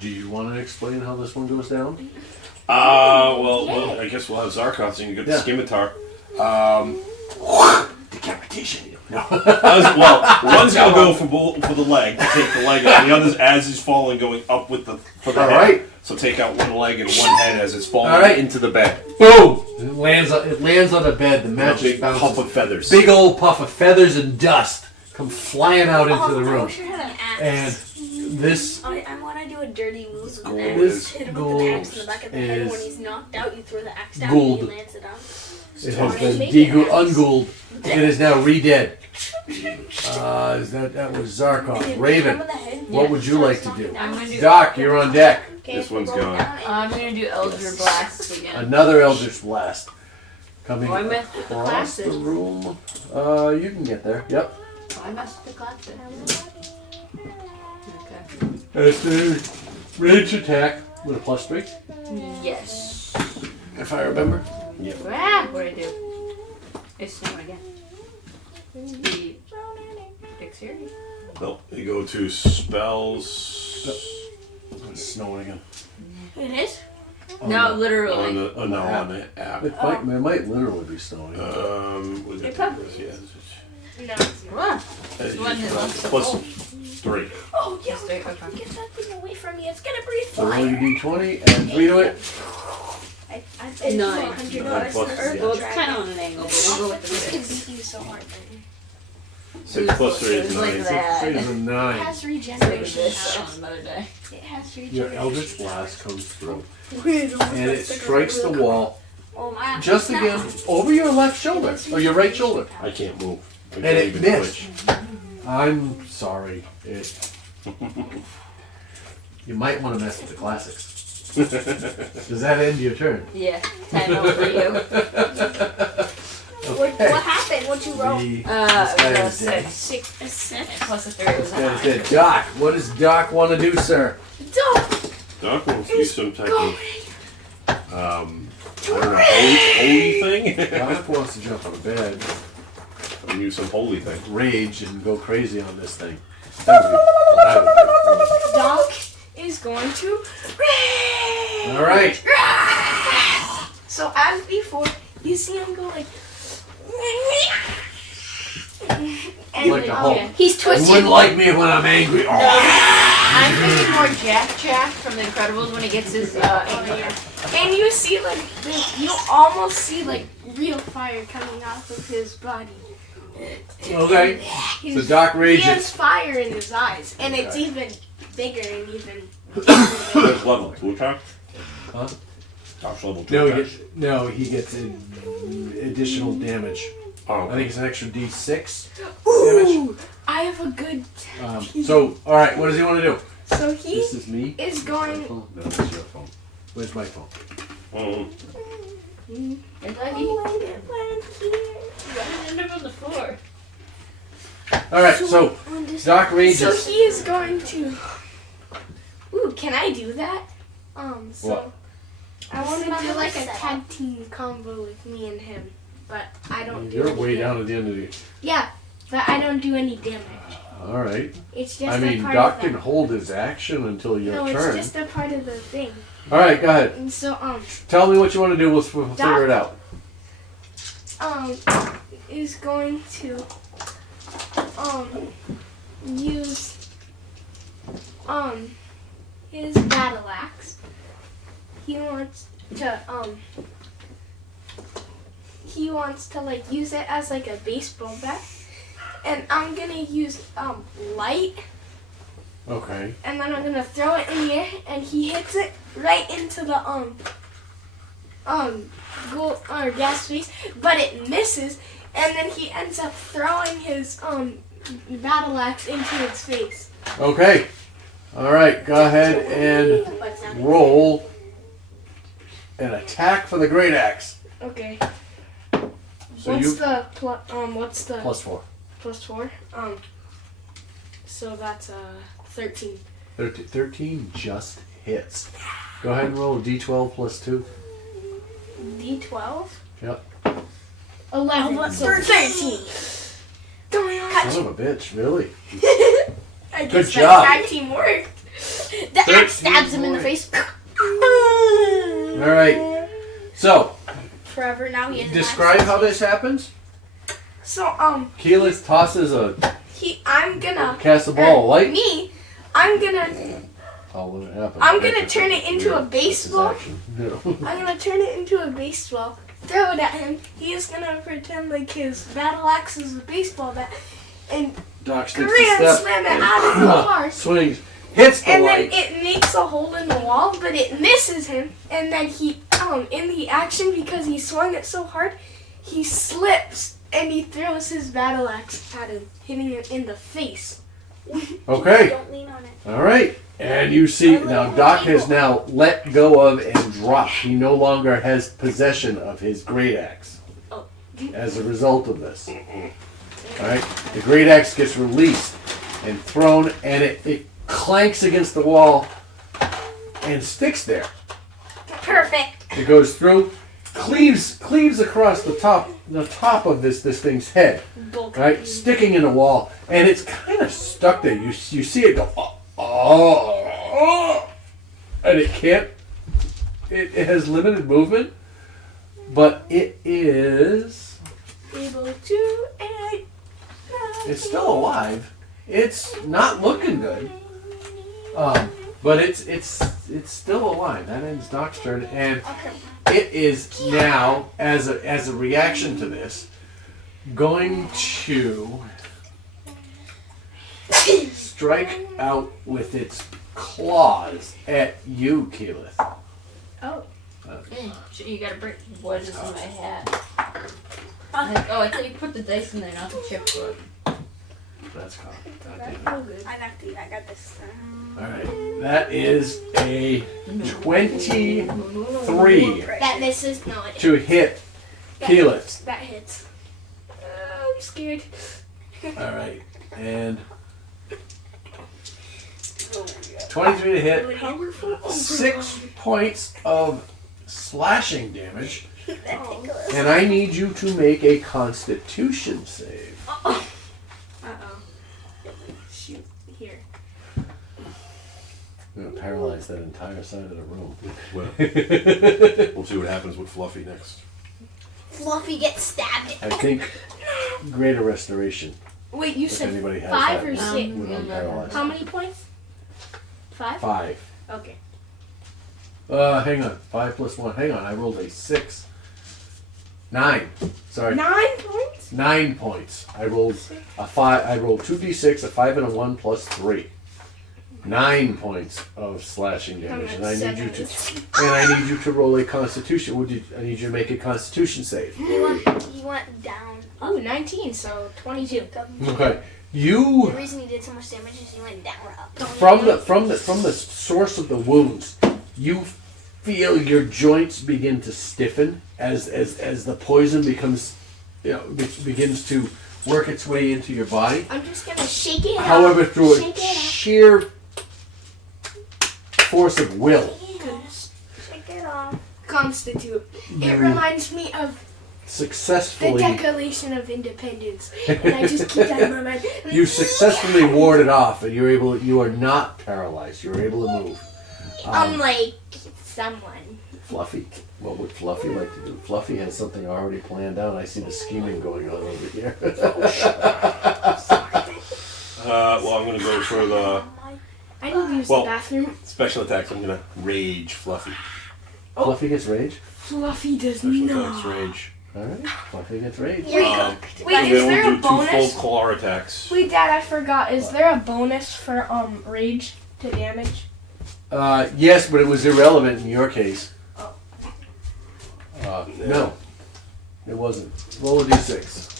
Do you want to explain how this one goes down? Well, I guess we'll have Zarkoth, so you can get the Yeah. scimitar. Decapitation. No. Well, one's gonna go for the leg to take the leg out. The other's as he's falling, going up with the for the All head. right. So take out one leg and one head as it's falling All right. into the bed. Boom! It lands on the bed. The A mattress big bounces. puff of feathers. Big old puff of feathers and dust come flying out into the I room. wish I had an axe. And this I want to do a dirty moves with Gold an is- axe. Hit him with an axe in the back of the head. is When he's knocked out, you throw the axe down gold. and he lands it on. it has been Make it ungooled. It is now re-dead. That was Zarkoth. Raven, what would you like to do? I'm gonna do. Doc, you're on deck. This one's gone. I'm gonna do Elder Blast again. Another Eldritch Blast coming Oh, I messed with the across the classes. room. You can get there. Yep. Oh, I messed with the glasses. It's the range attack with a +3, Okay. Yes. if I remember. Ah, what'd I do? It's snowing again. The Dexterity. No, you go to spells It's snowing again. It is? Oh, No, on literally. the on the app. It might literally be snowing. Was it? It probably Yes. No, it's not. Ah, This one is Plus 3. Oh, yeah. just okay. Get that thing away from me. It's gonna breathe So roll fire. your d20 and 3 to it. I bet Nine. $100 Plus- in Earth yeah. Well, it's Dragon. kind of on an angle, but we'll go with the This can 6. beat you so hard, then. 6 plus 3 is It's like 9. that. 3 is a It 9. has Like regeneration this powers. on another day. It has regeneration. Your Eldritch Blast comes through. Wait, And it strikes the wall Oh my. just again over your left shoulder. Or your right shoulder. I can't move. I And can't it even missed. twitch. I'm sorry. You might want to mess with the classics. Does that end your turn? Yeah, 10 over you. What happened? What'd you roll? This It guy was is dead. 6. 6. Plus a 3 was a That is 9. dead. Doc, what does Doc want to do, sir? Doc wants to do some type of I don't know, holy thing? Doc wants to jump on a bed, And use some holy thing. rage, and go crazy on this thing. That would be Doc is going to. All right. So as before, you see him go like. And Like a Hulk. He's You wouldn't twisted. like me when I'm angry. I'm thinking more Jack from The Incredibles when he gets his And you see you almost see like real fire coming off of his body. Okay. So He's- Doc He rages. has fire in his eyes, and it's Okay. even bigger and even. What's level 2 attack? Huh? Doc's level 2 No, attack. he gets additional damage. Oh, I think it's an extra D6 damage. Ooh, I have a good. So, all right, what does he want to do? So he This is me. is going. No, this is your phone. Where's my phone? Is that he? Oh, I didn't land here. I ended up on the floor. All right, so Doc So rages. he is going to. Ooh, can I do that? So What? I want to This is do not like a set tag team combo with me and him, but I don't. do You're any way damage. down at the end of the. Yeah, but I don't do any damage. All right. It's just I mean, a part Doc of can the. hold his action until your No, turn. it's just a part of the thing. All right, go ahead. And so Tell me what you want to do. We'll figure it out. is going to use his battle axe. He wants to like use it as like a baseball bat. And I'm gonna use light, Okay. and then I'm gonna throw it in the air, and he hits it right into the gold or gas face, but it misses, and then he ends up throwing his battle axe into its face. Okay. All right. Go ahead and roll an attack for the great axe. Okay. So what's you the +4. +4? So that's 13. 13 just hits. Go ahead and roll a D12 +2. D12. Yep. 11. So 13. Son of a bitch, really? I Good guess job. that tag team worked. The axe stabs him in the face. All right. So, Forever now he has an describe axe. how this happens. So Keyleth tosses I'm gonna cast a ball of light. me. I'm gonna Oh, what happened? I'm gonna turn it into a baseball. No. I'm gonna turn it into a baseball, throw it at him. He is gonna pretend like his battle axe is a baseball bat, and Doc sticks grand the step. slam it out of the car. Swings. Hits the And then light. it makes a hole in the wall, but it misses him. And then he, in the action, because he swung it so hard, he slips and he throws his battle axe at him, hitting him in the face. Okay. Don't lean on it. All right. And you see now Doc has now let go of and dropped. He no longer has possession of his great axe Oh. as a result of this. All right. The great axe gets released and thrown, and it clanks against the wall and sticks there. Perfect. It goes through, cleaves across the top of this thing's head, right? Sticking in the wall, and it's kind of stuck there. You see it go, oh, and it can't. It has limited movement, but it is. Able to and It's still alive. It's not looking good. But it's still alive. That ends Doc's turn, and it is now, as a reaction to this, going to strike out with its claws at you, Keyleth. Oh. You gotta break wedges in my hat. I thought you put the dice in there, not the chip for it. That's called. I got this. All right, that is a 23 That misses. No, it to hit Keyleth. That hits. I'm scared. All right, and 23 to hit. Powerful. 6 points of slashing damage, That tickles. and I need you to make a Constitution save. Uh-oh. Shoot. Here. We're gonna paralyze that entire side of the room. Well, we'll see what happens with Fluffy next. Fluffy gets stabbed. I think greater restoration. Wait, you If said anybody has 5 that, or 6? would unparalyze. How many points? 5? 5. Okay. Hang on. 5 plus 1. Hang on. I rolled a 6. 9. Sorry. 9 points? 9 points. I rolled a 5. I rolled 2d6, a 5 and a 1 plus 3. 9 points of slashing damage, I'm and I at need you to 7. and I need you to roll a Constitution. I need you to make a Constitution save. He went down. Ooh, 19, so 22. Okay. The You reason he did so much damage is he went down or up. from the source of the wounds, you feel your joints begin to stiffen as the poison begins to work its way into your body. I'm just gonna shake it However, off. through a Shake it off. sheer force of will, Shake it off. Constitute. It you reminds me of the successfully Declaration of Independence. And I just keep that in my mind. you successfully ward it off, and you are not paralyzed. You're able to move. Unlike someone. Fluffy. What would Fluffy like to do? Fluffy has something already planned out. I see the scheming going on over here. Well, I'm gonna go for the I need to use Well- the bathroom. special attacks. I'm gonna rage Fluffy. Fluffy gets rage. Fluffy does Special not. attacks rage. Alright. Fluffy gets rage. Wait, Um, wait, and is then there we'll a do 2 full bonus? claw attacks. Wait, Dad, I forgot. Is there a bonus for rage to damage? Yes, but it was irrelevant in your case. Oh. No. It wasn't. Roll a d6.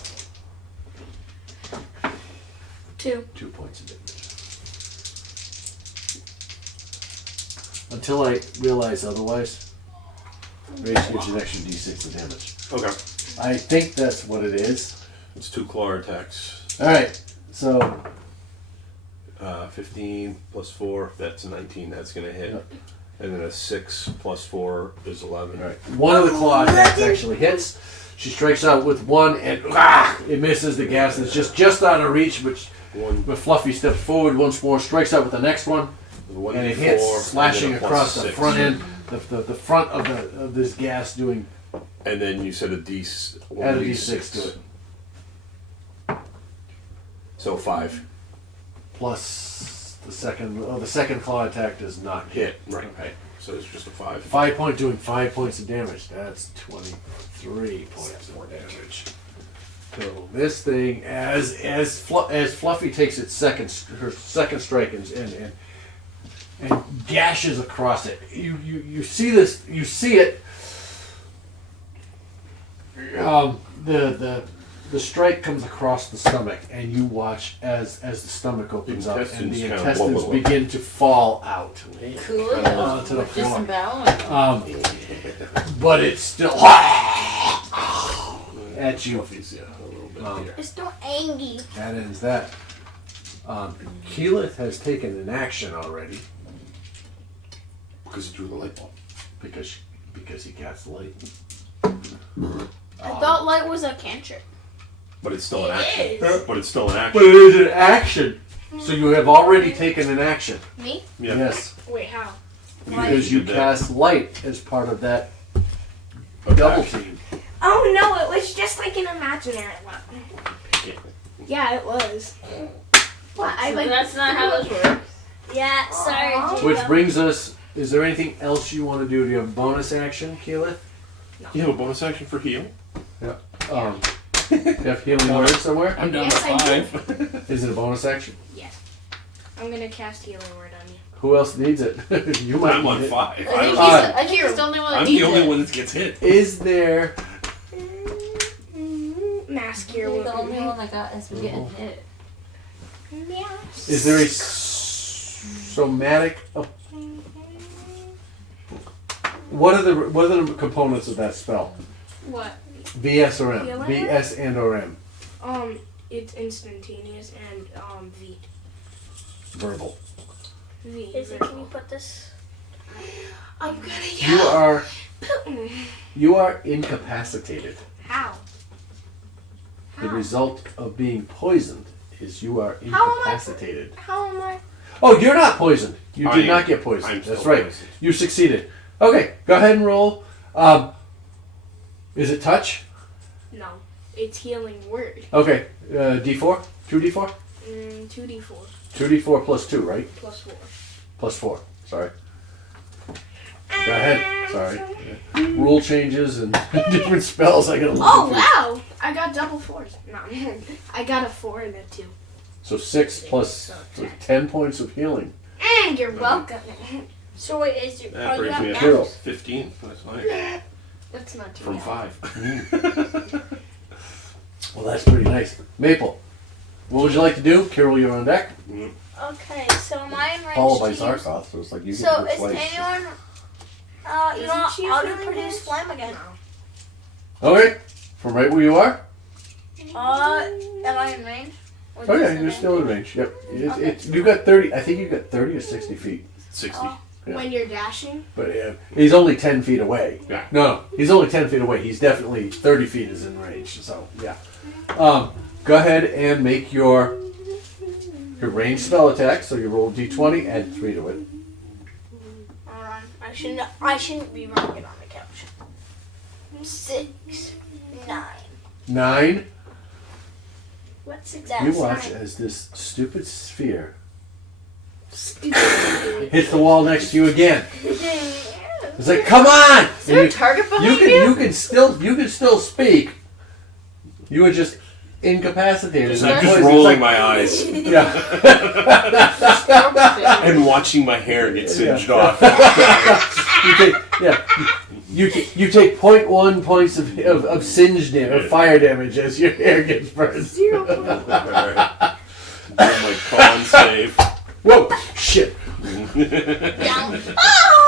2. 2 points of damage. Until I realize otherwise, rage gives you an extra d6 of damage. Okay. I think that's what it is. It's 2 claw attacks. Alright, so 15 plus 4, that's 19. That's gonna hit. Yep. And then a 6 plus 4 is 11. alright. One of the claw attacks actually hits. She strikes out with one and it misses. The gas is just out of reach, but Fluffy steps forward once more, strikes out with the next one. One And it D4, hits, slashing and then a across the +6. front end, the front of this gas, doing And then you said a add a D6 d6 to it, So 5. plus the second claw attack does not hit. Right. Okay. So it's just a 5. 5 point doing 5 points of damage. That's 23 points of damage. So this thing, as Fluffy takes her second strike and gashes across it, you see this, you see it. The strike comes across the stomach, and you watch as the stomach opens up and Intestines the kind of intestines wobble. begin to fall out. Cool. To the floor. Disembowelment. But it's still at you. Fluffy's, yeah, a little bit here. It's still angry. That ends that. Keyleth has taken an action already Because he drew the light bulb. because he cast light. I thought light was a cantrip. But it's still an action. is. But it's still an action. But it is an action. So you have already taken an action. Me? Yeah. Yes, Wait, how? because you did that. cast light as part of that Okay. double team. Oh no, it was just like an imaginary one. Yeah, it was. What? I So like. that's not how this works. Yeah, sorry, Aw. Jacob. Which brings us. Is there anything else you want to do? Do you have a bonus action, Keyleth? You have a bonus action for heal? Do you have healing word somewhere? I'm down Yes, to I do. 5. Is it a bonus action? Yes. I'm gonna cast healing word on you. Who else needs it? You might I'm on need it. 5. I think I'm, I think he's the only one that I'm needs the only it. one that gets hit. Is there? Mask here. You're the only one that has been getting hit. Yes. Is there a somatic? What are the components of that spell? What? VS or M? Healing? VS and or M? It's instantaneous and V. Verbal. V. Izzy, can you put this? I'm gonna You yell. are Putin. you are incapacitated. How? The How? result of being poisoned is you are How am I- incapacitated. How am I? Oh, you're not poisoned. You I did am. not get poisoned. I'm That's still right. poisoned. You succeeded. Okay, go ahead and roll. Is it touch? No, it's healing word. Okay, D4? 2D4? 2d4 2D4 plus 2, right? plus 4. Plus 4. Sorry. Go ahead. Sorry. Rule changes and different spells. I gotta look Oh through. wow! I got double 4s. No, I got a 4 and a 2. So 6 plus 10 points of healing. And you're welcome. So wait, is your That brings me up Carol. to 15. That's fine. That's not too From bad. 5. Well, that's pretty nice. Maple, what would you like to do? Carol, you're on deck. Okay, so am I in range Followed by to use- Zarkoth, so it's like you So get is replaced. anyone? You Isn't know, she I'll do feeling produce this? flame again. Okay, from right where you are? Am I in range? Or Okay, just you're in still in range. Yep. Okay. You got 30, I think you got 30 or 60 feet. 60. Oh. Yeah. When you're dashing, But he's only 10 feet away. Yeah. No, he's only 10 feet away. He's definitely 30 feet is in range. So, yeah. Go ahead and make your ranged spell attack. So you roll d20, add 3 to it. Alright, I shouldn't be running it on the couch. 6, 9. 9. What's that? You watch as this stupid sphere stupid. hits the wall next to you again. It's like, come on! Is there a And target behind you you? can still speak. You are just incapacitated. I'm It's just like- rolling my eyes Yeah. and watching my hair get singed off. You take 0.1 points of singe damage, of fire damage as your hair gets burned. 0. Alright. Do my con save. Whoa! Shit! Down.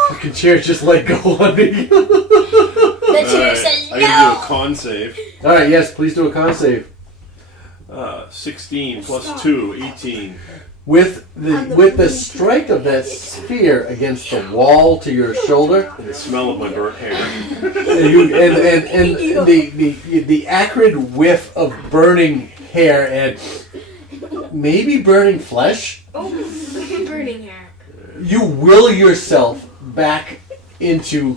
Fucking chair just let go on me. The chair Alright, says I gotta do a no. con save. Alright, yes, please do a con save. 16 plus 2, 18. With the strike of that sphere against the wall to your shoulder, And the smell of my burnt hair. and the acrid whiff of burning hair and maybe burning flesh, Burning hair. you will yourself back into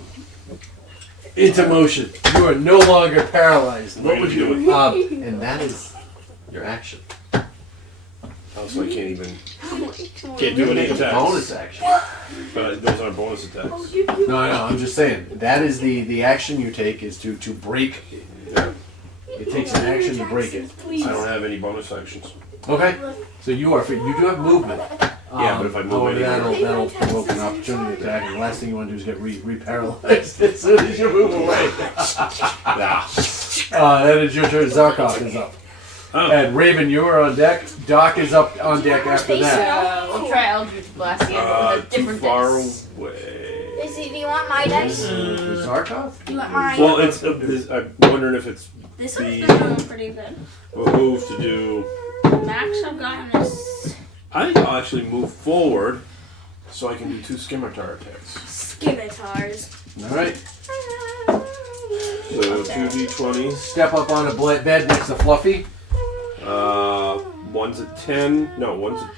motion. You are no longer paralyzed. What would you do? And that is your action. Also, I can't do any attacks. Bonus action. But those aren't bonus attacks. No, I'm just saying that is the action you take is to break. It takes an action to break it. I don't have any bonus actions. Okay, so you do have movement. Yeah, but if I move anywhere- that'll provoke an opportunity attack. And the last thing you want to do is get re-paralyzed as soon as you move away. That is your turn. Zarkoth is up. Oh. And Raven, you are on deck. Doc is up on deck after Space that. We'll try Eldritch Blast again, but with a Too different far dice. away. Do you want my dice? Zarkoth? You want mine? Well, it's. I'm wondering if it's This the- one's been doing pretty good. a move to do. Max I've gotten is I think I'll actually move forward so I can do 2 scimitar attacks. Scimitars. All right. So 2d20s. Step up on a bed next to Fluffy. One's a 10. No, one's a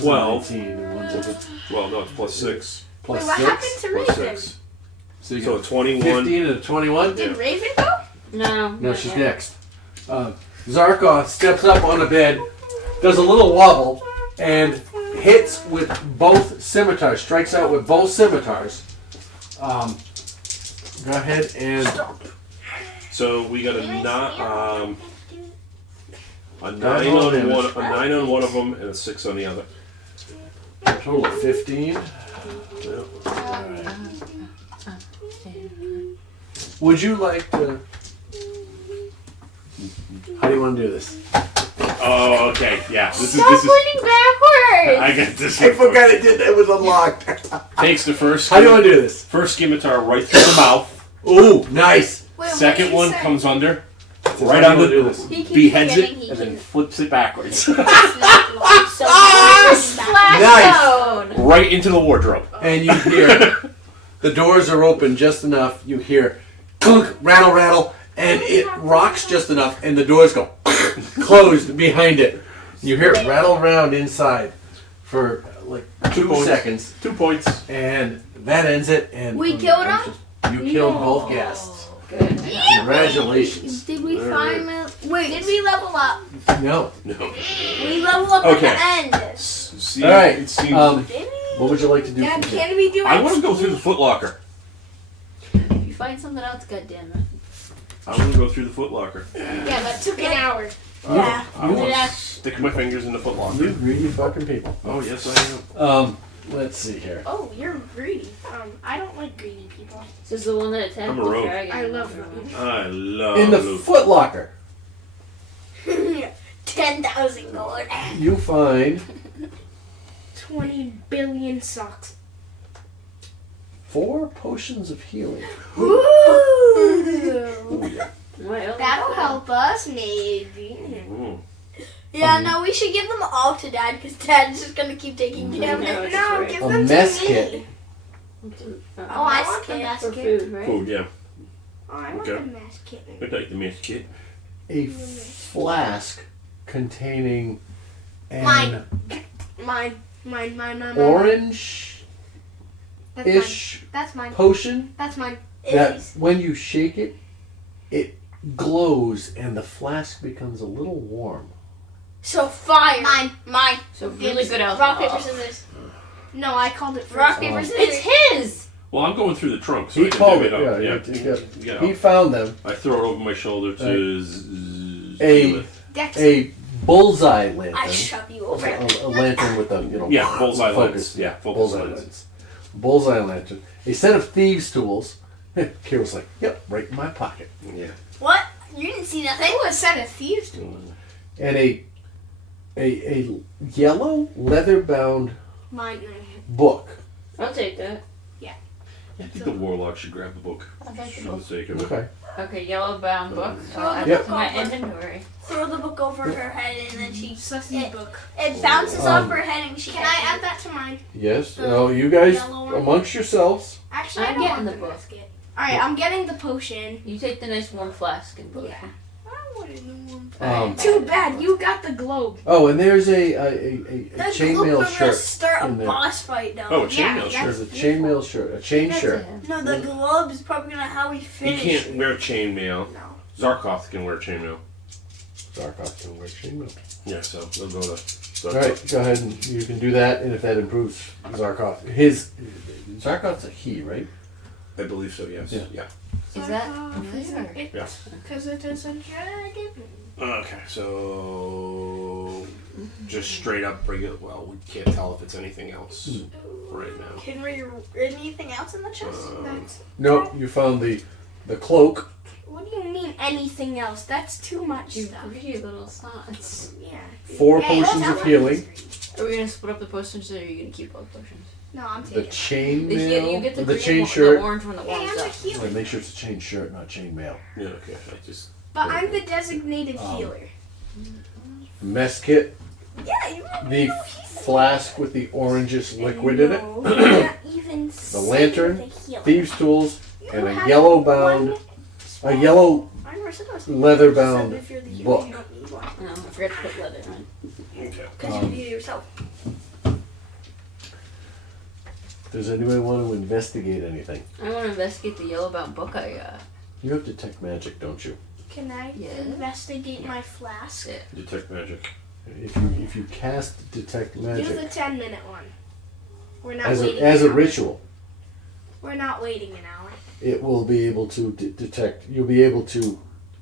12. 19 and one's One's a a, well, no, it's plus 6. plus Wait, what 6. happened to Plus Raven? 6. So you So a got 21. 15 and a 21. Did Raven go? No. No, not she's yet. next. Zarkoth steps up on a bed, does a little wobble, and hits with both scimitars, strikes out with both scimitars. Go ahead and So we got a 9 on on damage. one, a 9 on one of them, and a 6 on the other. a total of 15. Would you like to... How do you want to do this? Oh, okay, yeah. This Stop is. leaning backwards! I got this. I forgot it did. It was unlocked. Takes the first. How do you want to do this? First scimitar right through the mouth. Ooh, nice. Wait, Second what one did you say? comes under, So right how on do you the wanna do this? he keeps beheads it, forgetting he and then can flips it backwards. snap like so back. Splash zone! Right into the wardrobe. And you hear the doors are open just enough. You hear clunk, rattle, rattle, and it rocks just enough, and the doors go closed behind it. You hear it rattle around inside for like 2 2 points. seconds, 2 points. and that ends it. And We killed him? You killed No. both guests. Good. Congratulations. Did we Alright. finally? Wait, did we level up? No. No. We level up Okay. at the end. See, All right. it seems. Did we? What would you like to do? Dad, from here? can we do I want to go through the footlocker. If you find something else, goddammit. I want to go through the footlocker. Yeah, that took an hour. Yeah. I want Yeah. to stick my fingers in the footlocker. You greedy fucking people. Oh, yes, I am. Let's see here. Oh, you're greedy. I don't like greedy people. This is the one that attacked I'm a the rogue. dragon. I love them. I love In the Luke. Foot Locker, 10,000 gold. you find 20 billion socks. 4 potions of healing. Ooh. Oh, yeah. Well, That'll help us, maybe. Mm. Yeah, no, we should give them all to Dad because Dad's just gonna keep taking care of No, it. it's No, right. give A them mess to kit. me. Oh, Oh, I want the kit. mess for kit. food, right? Food, yeah. Oh, I want Okay. the mess kit. I like the mess kit. A flask containing an Mine. Mine. orange-ish That's mine. potion That's mine. that Izzy's. when you shake it, it glows and the flask becomes a little warm. So fire. Mine. So really good Rock, alcohol. paper, scissors. No, I called it first. Rock, paper, Oh. scissors. It's his! Well, I'm going through the trunk, so He I can called dig it, it up. yeah, Yeah. He found them. I throw it over my shoulder to A- Keyleth. Dex. A bullseye I lantern. shove you A, over. a lantern with a, Yeah, bullseye focus. lens. Yeah, focus Bullseye lens. lens. Bullseye lantern. A set of thieves' tools. Kira's like, yep, right in my pocket. Yeah. What? You didn't see nothing? Who a set of thieves to And a yellow leather-bound Mine. book. I'll take that. I think the warlock should grab the book I'll take the for the book. sake of it. Okay. Okay, yellow bound book. Throw I'll add the Yep. it to my book over. inventory. Throw the book over her head and then she. Sussy book. It bounces off her head and she. Can I add that to mine? Yes. The Oh, you guys yellow one? amongst yourselves. Actually, I I'm don't getting want the book. basket. Alright, I'm getting the potion. You take the nice warm flask and put it. Yeah. I wanted the one. Too bad, you got the globe. Oh, and there's a That chainmail globe will shirt. start a in there. boss fight down. Oh, a Yeah, chainmail yeah. shirt. There's a chainmail shirt, a chain That's shirt. it. No, the globe is probably gonna how we He finish. can't wear chainmail. No. Zarkoth can wear chainmail. Zarkoth can wear chainmail. Yeah, so they'll go to All right, go ahead and you can do that, and if that improves Zarkoth, Zarkoth's a he, right? I believe so, yes. Yeah. Yeah. Is that Because Yeah. it is a dragon. Okay, so just straight up bring it. Well, we can't tell if it's anything else right now. Can we anything else in the chest? That's, No, you found the cloak. what do you mean anything else? That's too much You stuff. greedy little sots. Yeah. 4 Hey, potions don't of tell healing. me it's Are we gonna split up the potions or are you gonna keep all the potions? No, I'm The taking it. You chainmail, get the the green chain one, shirt. the orange one that Hey, warms I'm a up. healer. Wait, make sure it's a chain shirt, not chainmail. Yeah, okay. I just But I'm the designated Um, healer. Mess kit, Yeah, you the flask with the orangish liquid in it, No, you're not even the lantern, the healer. thieves' tools, You and a have yellow-bound, one a yellow I never said I was leather-bound if you're the healer, book. You don't need one. No, I forgot to put leather on. okay. Because you need it yourself. Does anybody want to investigate anything? I want to investigate the yellow bound book I got. You have detect magic, don't you? Can I Yeah. investigate my flask? Yeah. Detect magic. If you cast detect Do magic the 10-minute one. We're not as waiting a an hour. ritual, We're not waiting an hour. it will be able to detect. You'll be able to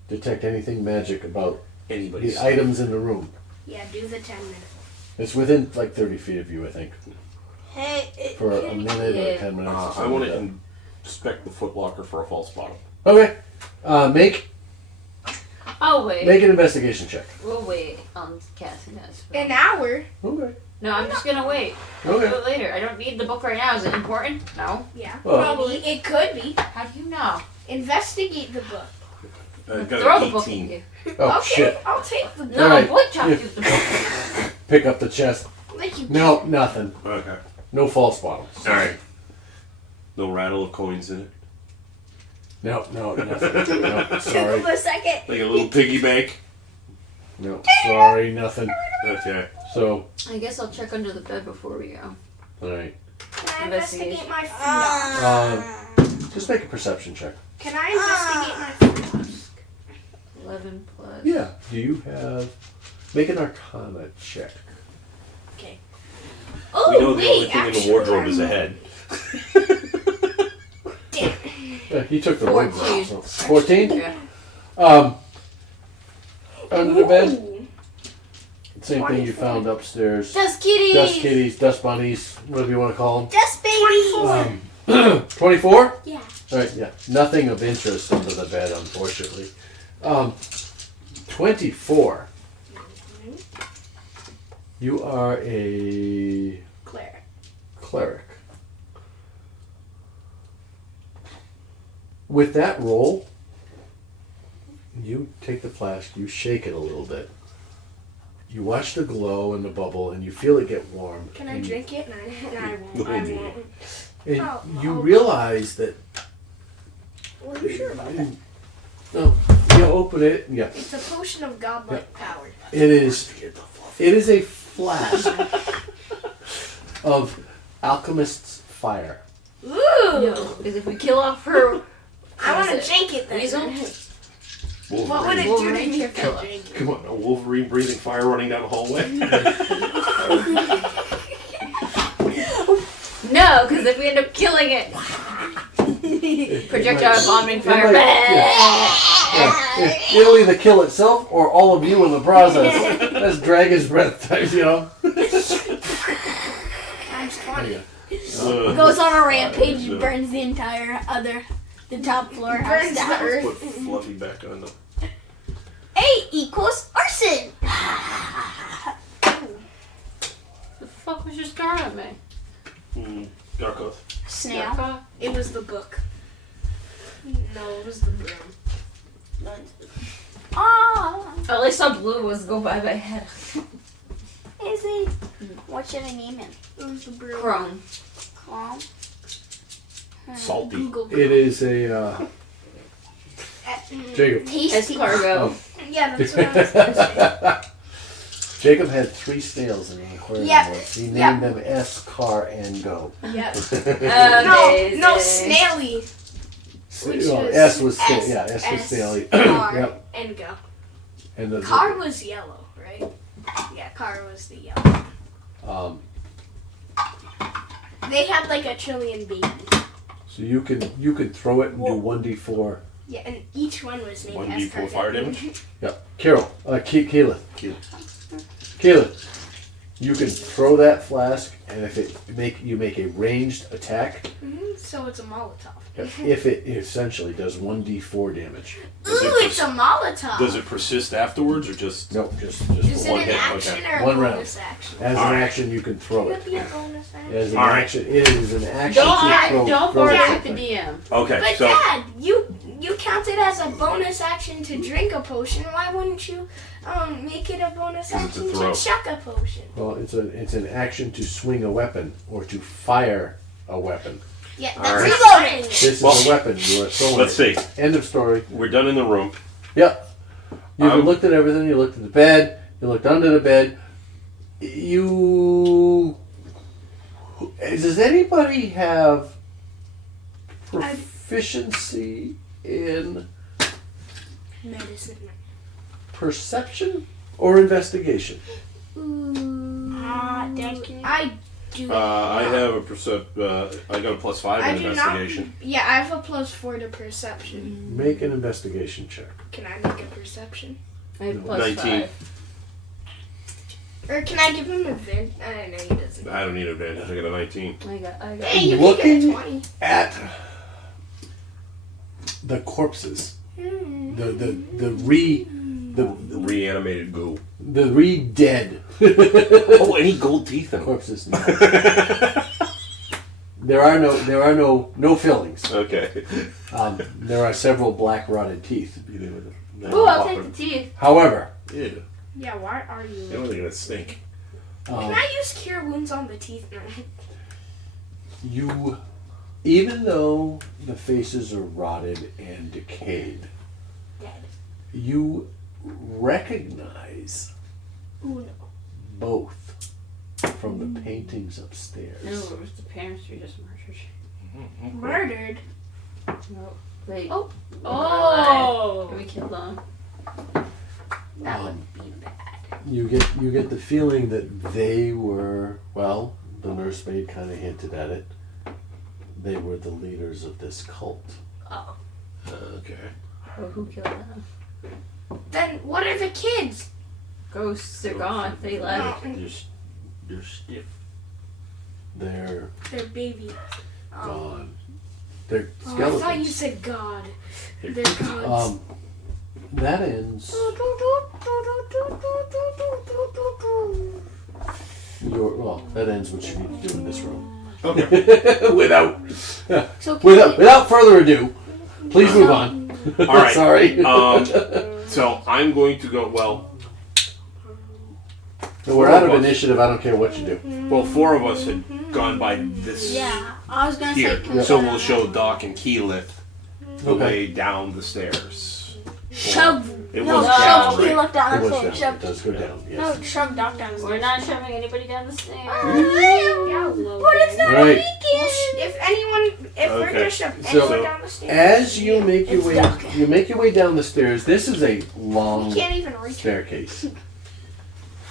detect anything magic about Anybody's. the items in the room. Yeah, do the 10-minute. It's within like 30 feet of you, I think, Hey, for a minute or Yeah. 10 minutes. or I something want like to inspect the footlocker for a false bottom. that. Okay. Oh wait. Make an investigation check. We'll wait on casting that spell. An hour? Okay. No, I'm just gonna wait. I'll do Okay. it later. I don't need the book right now. Is it important? No. Yeah, Well- probably. It could be. How do you know? Investigate the book. I Throw got the an book at 18. you. Oh Okay, shit! I'll take the book. No, Alright. boy chopped Yeah. you with the book. Pick up the chest. Like you No, nothing. Okay. No false bottoms. All right. No rattle of coins in it. No, nothing. No, took sorry. him a second. Like a little piggy bank. No, sorry, nothing. Okay. So, I guess I'll check under the bed before we go. all right. Can I Investigation. investigate my flask? Just make a perception check. Can I investigate my flask? 11 plus. Yeah. Do you have... Make an Arcana check. Okay. We know the only thing in the wardrobe is a head. Damn. Yeah, he took the robes out. 14. So 14? Yeah. Under the bed? Ooh. Same thing you found upstairs. Dust kitties. Dust kitties, dust bunnies, whatever you want to call them. Dust babies. 24? Yeah. Alright, yeah. Nothing of interest under the bed, unfortunately. 24. You are a Cleric. cleric. With that roll, you take the flask, you shake it a little bit. You watch the glow and the bubble, and you feel it get warm. Can I and drink it? And I won't. I won't. And Oh, you oh. realize that. Are you sure about that? No, you open it. Yeah, It's a potion of godlike power. it is. It is a flask of alchemist's fire. Ooh! No, because if we kill off her, I want what to is drink it then. Weasel? What would it do to Wolverine me if kill I us. drink it? Come on, a Wolverine breathing fire running down the hallway. No, because if we end up killing it, projectile vomiting fire. Yeah, it'll either kill itself or all of you in the process. That's dragon's breath type, you know. Times 20. Goes on a rampage and burns the entire the top floor house Burns the down. earth. Put Fluffy back on the. 8 equals arson. The fuck was just throwing at me? Lorgoth. Snail. It was the book. No, it was the broom. Oh, At least I blue was go by my head. is it? What should I name him? It was the broom. Chrome. Clone? Salty. Google. It is a Jacob. Tasty. Escargot. Yeah, that's what I was going to say. Jacob had 3 snails in the aquarium Yeah, once. He named yeah. them S, Car, and Go. Yep. Amazing. No, Snaily. Which Well, was S was S, yeah, S was snaily. Car, Yep. and go. And the Car was yellow, right? Yeah, car was the yellow. They had like a trillion babies. so you can throw it and do 1d4. Yeah, and each one was named 1d4 Escargot. fire damage? Yep. Carol, Keelan. Keelan, you can throw that flask, and if you make a ranged attack, So it's a Molotov. if it essentially does 1d4 damage. Does Ooh, it it's a Molotov. Does it persist afterwards or just? Nope, just Is for it one an hit. action okay. or a One round. bonus action? As an Alright. action, you can throw Would it. it be a bonus action? As an Alright. action, it is an action Don't to throw. don't throw argue with something. the DM. Okay, But so Dad, you count it as a bonus action to drink a potion. Why wouldn't you make it a bonus 'Cause it's a action throw. to chuck a potion? Well, it's an action to swing a weapon or to fire a weapon. Yeah, All that's right. reloading. This is Well, a weapon. You are throwing let's it. see. End of story. We're done in the room. Yep. You've I'm- looked at everything. You looked at the bed. You looked under the bed. Does anybody have proficiency in Medicine. perception or investigation? Dad, can you? I do. I have a I got a +5 I in do investigation. not. Yeah, I have a +4 to perception. Make an investigation check. Can I make a perception? I have No. plus 19. 5. Or can I give him advantage? I don't know. He doesn't. I don't need advantage. I got a 19. I got. Hey, you can Looking- get a 20. At the corpses, the Reanimated goo. re-dead Oh, any gold teeth in them? corpses. No. There are no fillings. Okay. There are several black rotted teeth. Ooh, I'll take the teeth. However, Ew. Yeah, why are you? I don't think that's stink. Can I use cure wounds on the teeth now? you, even though the faces are rotted and decayed, Dead. you recognize Ooh, no. both from the paintings upstairs. No, it was the parents who just murdered. Murdered? No, they. Oh. Oh. We killed them. That Um, would be bad. You get the feeling that they were, well, the nursemaid kind of hinted at it. They were the leaders of this cult. Oh. Okay. Well, who killed them? Then what are the kids? Ghosts are gone. They left. You're stiff. They're They're baby. gone. They're Oh, I skeletons. thought you said God. They're gods. That ends that ends what you need to do in this room. Okay. without further ado, please move on. All right. Sorry. So I'm going to go. Well, We're out of initiative. I don't care what you do. well, 4 of us had gone by this Yeah, I was gonna here, say. so we'll show Doc and Keyleth the Okay. way down the stairs. Shove. It No, was shove down, Key right? look down It the was stairs. down. It Shove. does go down. No, Yes. shove Doc down the We're stairs. not shoving anybody down the stairs. Yeah, But it's not Right. weekend. If we're Okay. gonna shove So, anyone down the stairs, As you make your It's way, dark. you make your way down the stairs. This is a you long can't even reach it. staircase.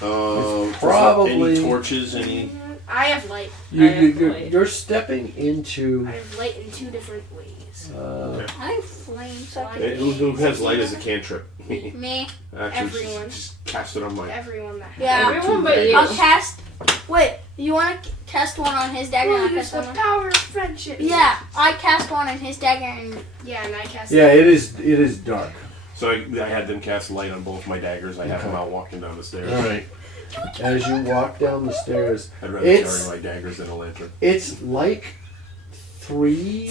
It's probably- any torches, any. I have light. You're stepping into. I have light in 2 different ways. I have flames. So I can Who has light as a cantrip? Me. Actually, Everyone. just cast it on mine. Everyone that has. Yeah. Everyone but you. I'll cast. Wait, you want to cast one on his dagger? And We'll I use cast the one on. power of friendship. Yeah, I cast one on his dagger and. Yeah, and I cast. Yeah, it is dark. So I had them cast light on both my daggers. I have them out walking down the stairs. All right. As you walk down the stairs, I'd rather It's- carry my daggers than a lantern. it's like 3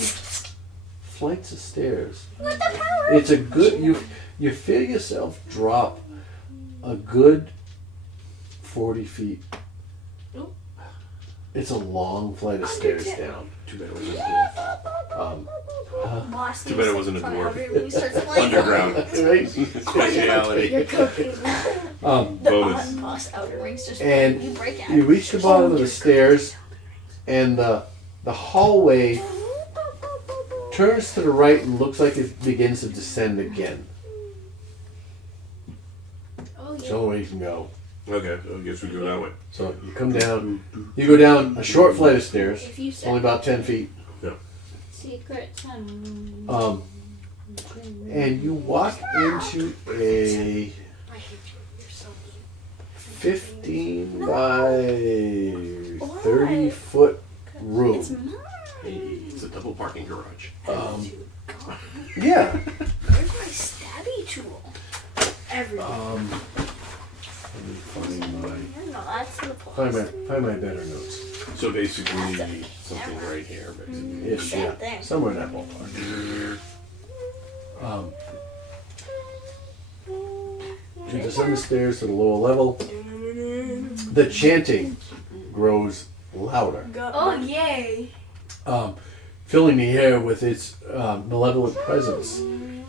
flights of stairs. With the power. It's a good you feel yourself drop a good 40 feet. Oop. It's a long flight of stairs down. Too bad it wasn't a Boss Too bad it wasn't a dwarf. He starts playing. underground. Right? Speciality. You're cooking. Um, The Bonus. boss outer rings just And you break out. you reach the bottom of the stairs, and the hallway turns to the right and looks like it begins to descend again. Oh It's yeah. the only way you can go. Okay, so I guess we go that way. So you come down, you go down a short flight of stairs, If you it's only said about 10 feet, Secret tunnel. and you walk into a I hate you. You're so mean. 15 by 30 foot It's room. mine. Hey, it's a double parking garage. Yeah. Where's my stabby tool? Everyone. Let me find No, that's the find my better notes. So basically, something right here, basically. Ish, Same yeah. thing. Somewhere in that ballpark. You descend the stairs to the lower level. The chanting grows louder, Oh yay. filling the air with its malevolent presence.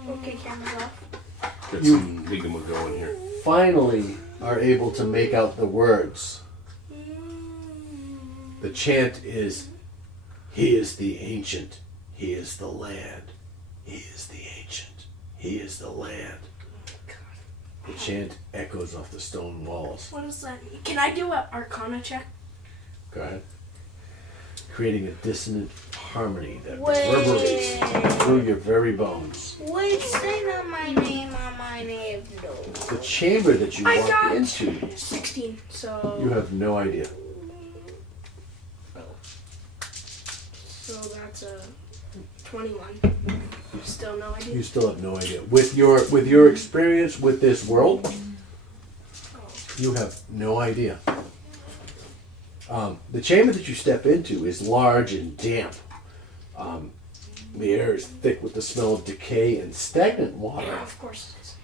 Okay, camera's off. Got You- some ligama going here. Finally, are able to make out the words. The chant is, "He is the ancient. He is the land. He is the ancient. He is the land." The chant echoes off the stone walls. What does that mean? Can I do an Arcana check? Go ahead. Creating a dissonant harmony that Wait. reverberates through your very bones. Wait, say not my name on my name. No. The chamber that you I walk got- into, 16. So. you have no idea. So that's a 21. Still no idea. You still have no idea. With your experience with this world, you have no idea. The chamber that you step into is large and damp. The air is thick with the smell of decay and stagnant water. Yeah, of course it is.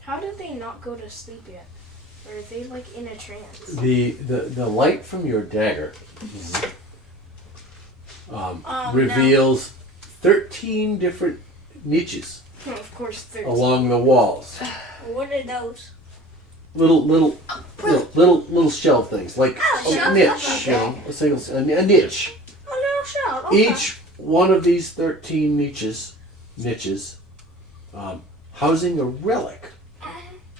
How did they not go to sleep yet? Or are they like in a trance? The light from your dagger reveals 13 different niches Oh, of course, 13. along the walls. What are those? Little shelf things like Oh, a shelf, niche, okay. a niche. Oh, no, shell. Okay. Each one of these 13 niches, housing a relic.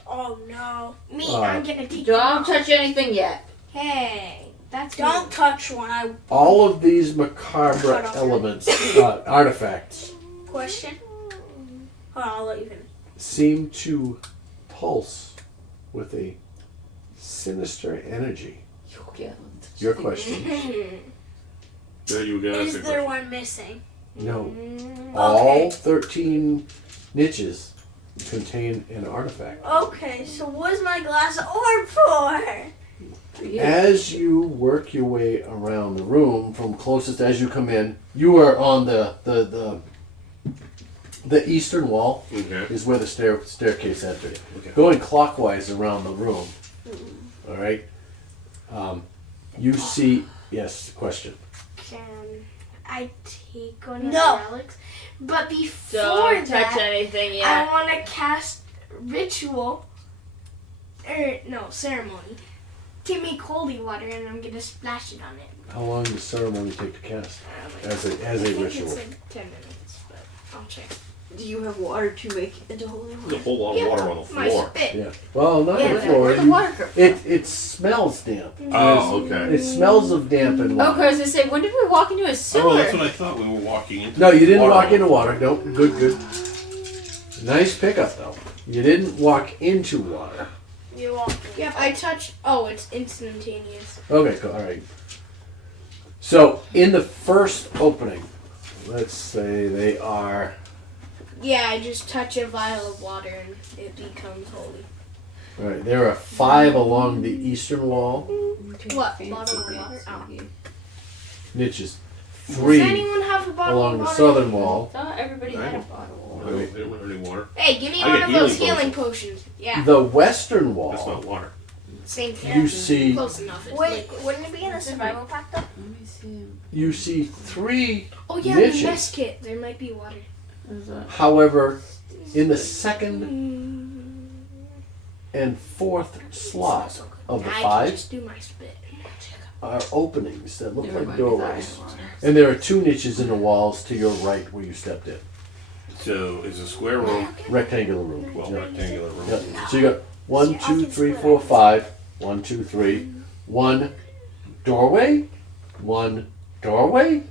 Oh no. Me, Uh, I'm gonna take Don't touch anything yet. Hey, that's Don't me. touch one. All of these macabre elements, artifacts, Question. Hold on, I'll let you finish. seem to pulse with a sinister energy. Yeah. Your question? Yeah, you were gonna ask Is a there question. one missing? No. Mm, All 13 niches contain an artifact. Okay, so what's my glass orb for? As you work your way around the room, from closest as you come in, you are on the eastern wall. Okay. Is where the staircase enters. Okay. Going clockwise around the room. All right. You see. Yes. Question. Can I take one of No. the relics? But before Don't touch that, anything I yet. want to cast ritual, ceremony, to make holy water, and I'm gonna splash it on it. How long does ceremony take to cast? As a I think ritual. it's like 10 minutes, but I'll check. Do you have water to make into holy There's a water? whole lot of water on the My floor. spit. Yeah. Well, not Yeah, the but floor. Where'd the You- water come from? It smells damp. Oh, okay. It smells of damp and Oh, water. because I say, when did we walk into a Oh, sewer? that's what I thought we were walking into. No, you didn't water. walk into water. No, good. Nice pickup though. You didn't walk into water. You won't. Yep, I touched. Oh, it's instantaneous. Okay, cool. All right. So in the first opening, let's say they are. Yeah, I just touch a vial of water and it becomes holy. All right, there are 5 along the eastern wall. What? Bottle of water? Oh. Niches. Does 3 anyone have a bottle along of the water? southern wall. I thought everybody had a Right. bottle. I don't have any water. Hey, give me I one get of those healing healing potions. Yeah, The western That's wall, not water. same thing. you see Close enough. It's Wait, liquid. wouldn't it be in a survival pack though? Let me see. 3. Oh yeah, niches. the mess kit. There might be water. Is that? However, in the second and fourth slot of the I can 5 just do my spit. are openings that look Never like mind, doorways. water. And there are 2 niches in the walls to your right where you stepped in. So it's a square room, Rectangular room. well, Yeah. rectangular room. Yep. So you got 1, See, I 2, can 3, split 4, it. 5. 1, 2, 3. 1 doorway. 1 doorway.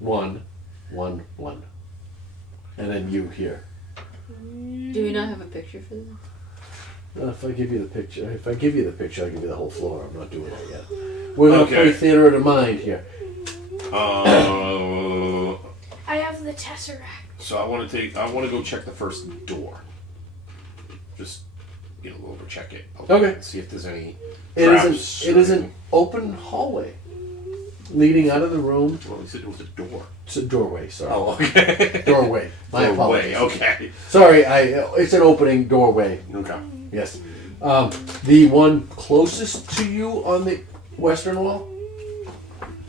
1, 1, 1. And then you here. Do we not have a picture for this? If I give you the picture, I'll give you the whole floor. I'm not doing that yet. We're gonna Okay. play theater of the mind here. I have the tesseract. So I want to go check the first door. Just, go over check it. Okay. See if there's any It traps. is an open hallway leading out of the room. Well, he said it was a door. It's a doorway. Sorry. Oh, okay. Doorway. My Doorway, apologies. okay. Sorry, it's an opening doorway. Okay. Yes. The one closest to you on the western wall.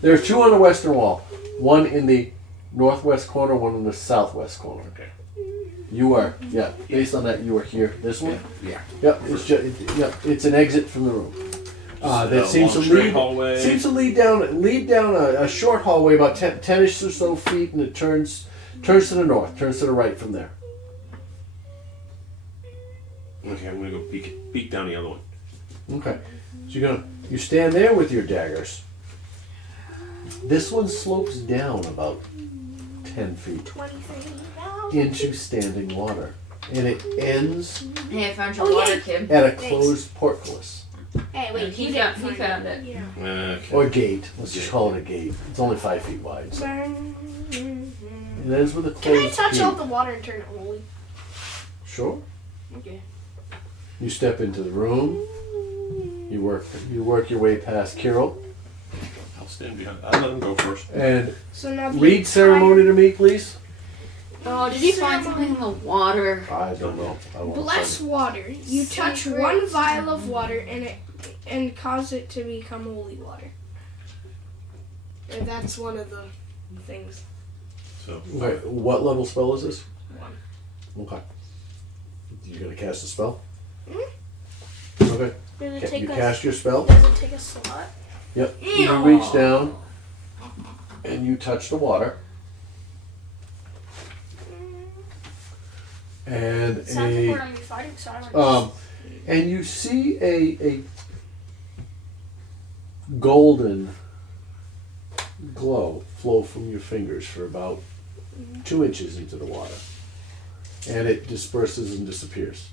There are 2 on the western wall. One in the northwest corner, one in the southwest corner. Okay. You are, yeah. Based on that, you are here. This one. Yeah. Yep. It's an exit from the room. That Just a seems to long, straight lead. hallway. Seems to lead down a short hallway about 10-ish or so feet, and it turns to the north, turns to the right from there. Okay, I'm gonna go peek down the other one. Okay. So you stand there with your daggers. This one slopes down about 10 feet 23. into standing water, and it ends Hey, I found your Oh, water, yeah. kid. at a closed portcullis Hey, wait, He you found- didn't he find found it. it. Yeah. Okay. or gate. Let's just call it a gate. It's only 5 feet wide. So. It ends with a Can I closed touch gate. all the water and turn it holy? Sure. Okay. You step into the room. You work your way past Kirill I'll stand behind. I'll let him go first. and So now the read ceremony to me, please. Oh, did you find something in the water? I don't know. I won't Bless find water. You touch Secret. one vial of water and cause it to become holy water. And that's one of the things. So Okay, what level spell is this? 1. Okay. You're gonna cast a spell? Mhm. Okay. Does it You take cast your spell? Does it take a slot? Yep. You reach down and you touch the water. And Sounds like a we're gonna be fighting sirens. and you see a golden glow flow from your fingers for about 2 inches into the water. And it disperses and disappears.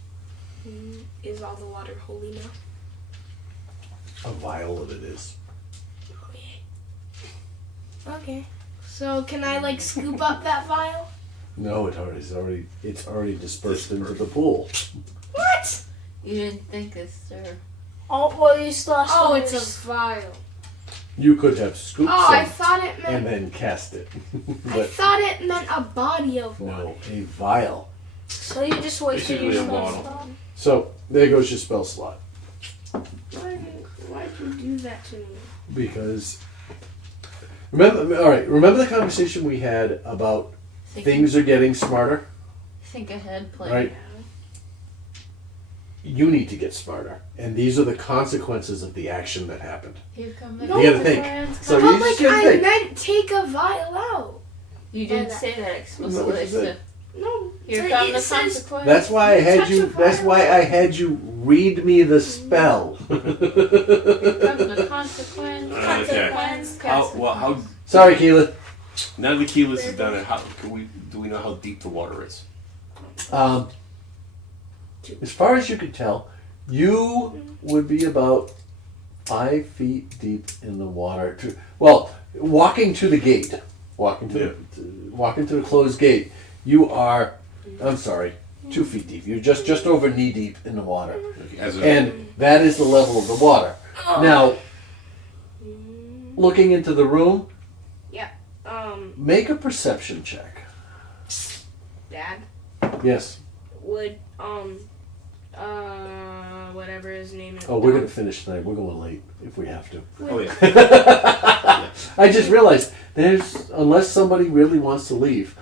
Is all the water holy now? A vial of it is. Okay. So can I like scoop up that vial? No, it's already dispersed into the pool. What? You didn't think this, sir. Oh, well, you still have Oh, it's spiders. a vial. You could have scooped Oh, some I thought it and meant. then cast it. I But thought it meant a body of water. no, a vial. So you just wasted your Basically a spell bottle. slot. So there goes your spell slot. Why'd you do that to me? Because remember the conversation we had about things are getting smarter? Think ahead, play. Right. You need to get smarter. And these are the consequences of the action that happened. Here come the No, you gotta think. consequence. So But you like just gotta I think. meant take a vial out. You didn't Yeah, say that Isn't that explicitly. what you said? No. Here it come the says- consequence. That's why I had Touch you a that's vial. why I had you read me the spell. Here comes the consequence. Okay. Consequence. how Sorry, Keelan. now that Keyless has done it, do we know how deep the water is? As far as you can tell, you would be about 5 feet deep in the water. Walking to the gate, walking to the closed gate, you are, I'm sorry, 2 feet deep. You're just over knee deep in the water, As a, and that is the level of the water. Now, looking into the room, make a perception check. Dad Yes. would whatever his name is. Oh, we're gonna finish tonight. We're going late if we have to. oh yeah. I just realized unless somebody really wants to leave,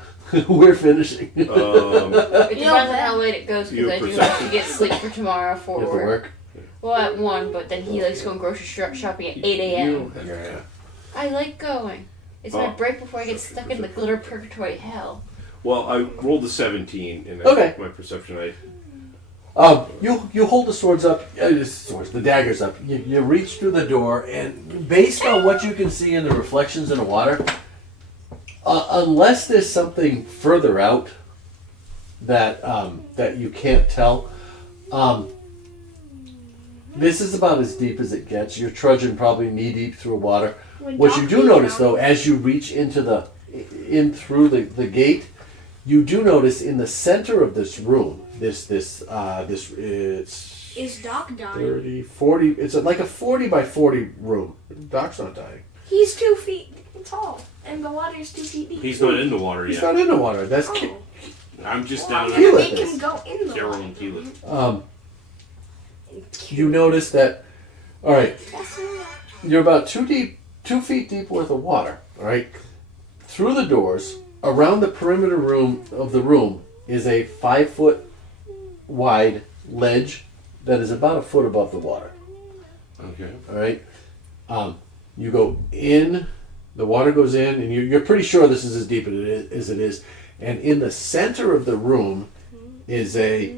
we're finishing. Um, It depends on how late it goes Your because I do have to get sleep for tomorrow for You have to work. Well, at 1, but then he likes going grocery shopping at 8 a.m. Yeah. I like going. It's my Oh. break before I get stuck in the glitter purgatory hell. well, I rolled a 17 in Okay. my perception. You hold the swords up, the daggers up. You reach through the door, and based on what you can see in the reflections in the water, unless there's something further out that you can't tell, this is about as deep as it gets. You're trudging probably knee deep through water. What you do notice, though, as you reach in through the gate, you do notice in the center of this room, it's Is Doc dying? 30, 40. It's like a 40 by 40 room. Doc's not dying. He's 2 feet tall, and the water's 2 feet deep. He's not in the water He's yet. not in the water. That's Oh. I'm just Well, I'm down Keyleth gonna at make is. him go in the Daryl water. and Keyleth. you notice that. All right, That's not- you're about 2 feet deep worth of water. All right, through the doors, around the perimeter of the room is a 5-foot wide ledge that is about a foot above the water. Okay. All right, you go in, the water goes in, and you're pretty sure this is as deep as it is. And in the center of the room is a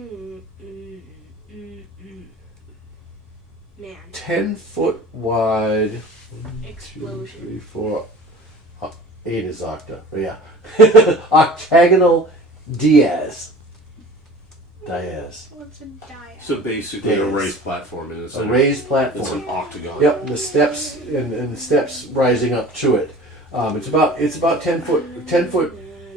Man, 10-foot wide. 2, explosion. 3, 4, 8 is octa. But yeah, octagonal diaz. What's a diet? So basically, a Days. raised platform in the A center. raised It's platform. an octagon. Yep, the steps and the steps rising up to it. It's about 10 foot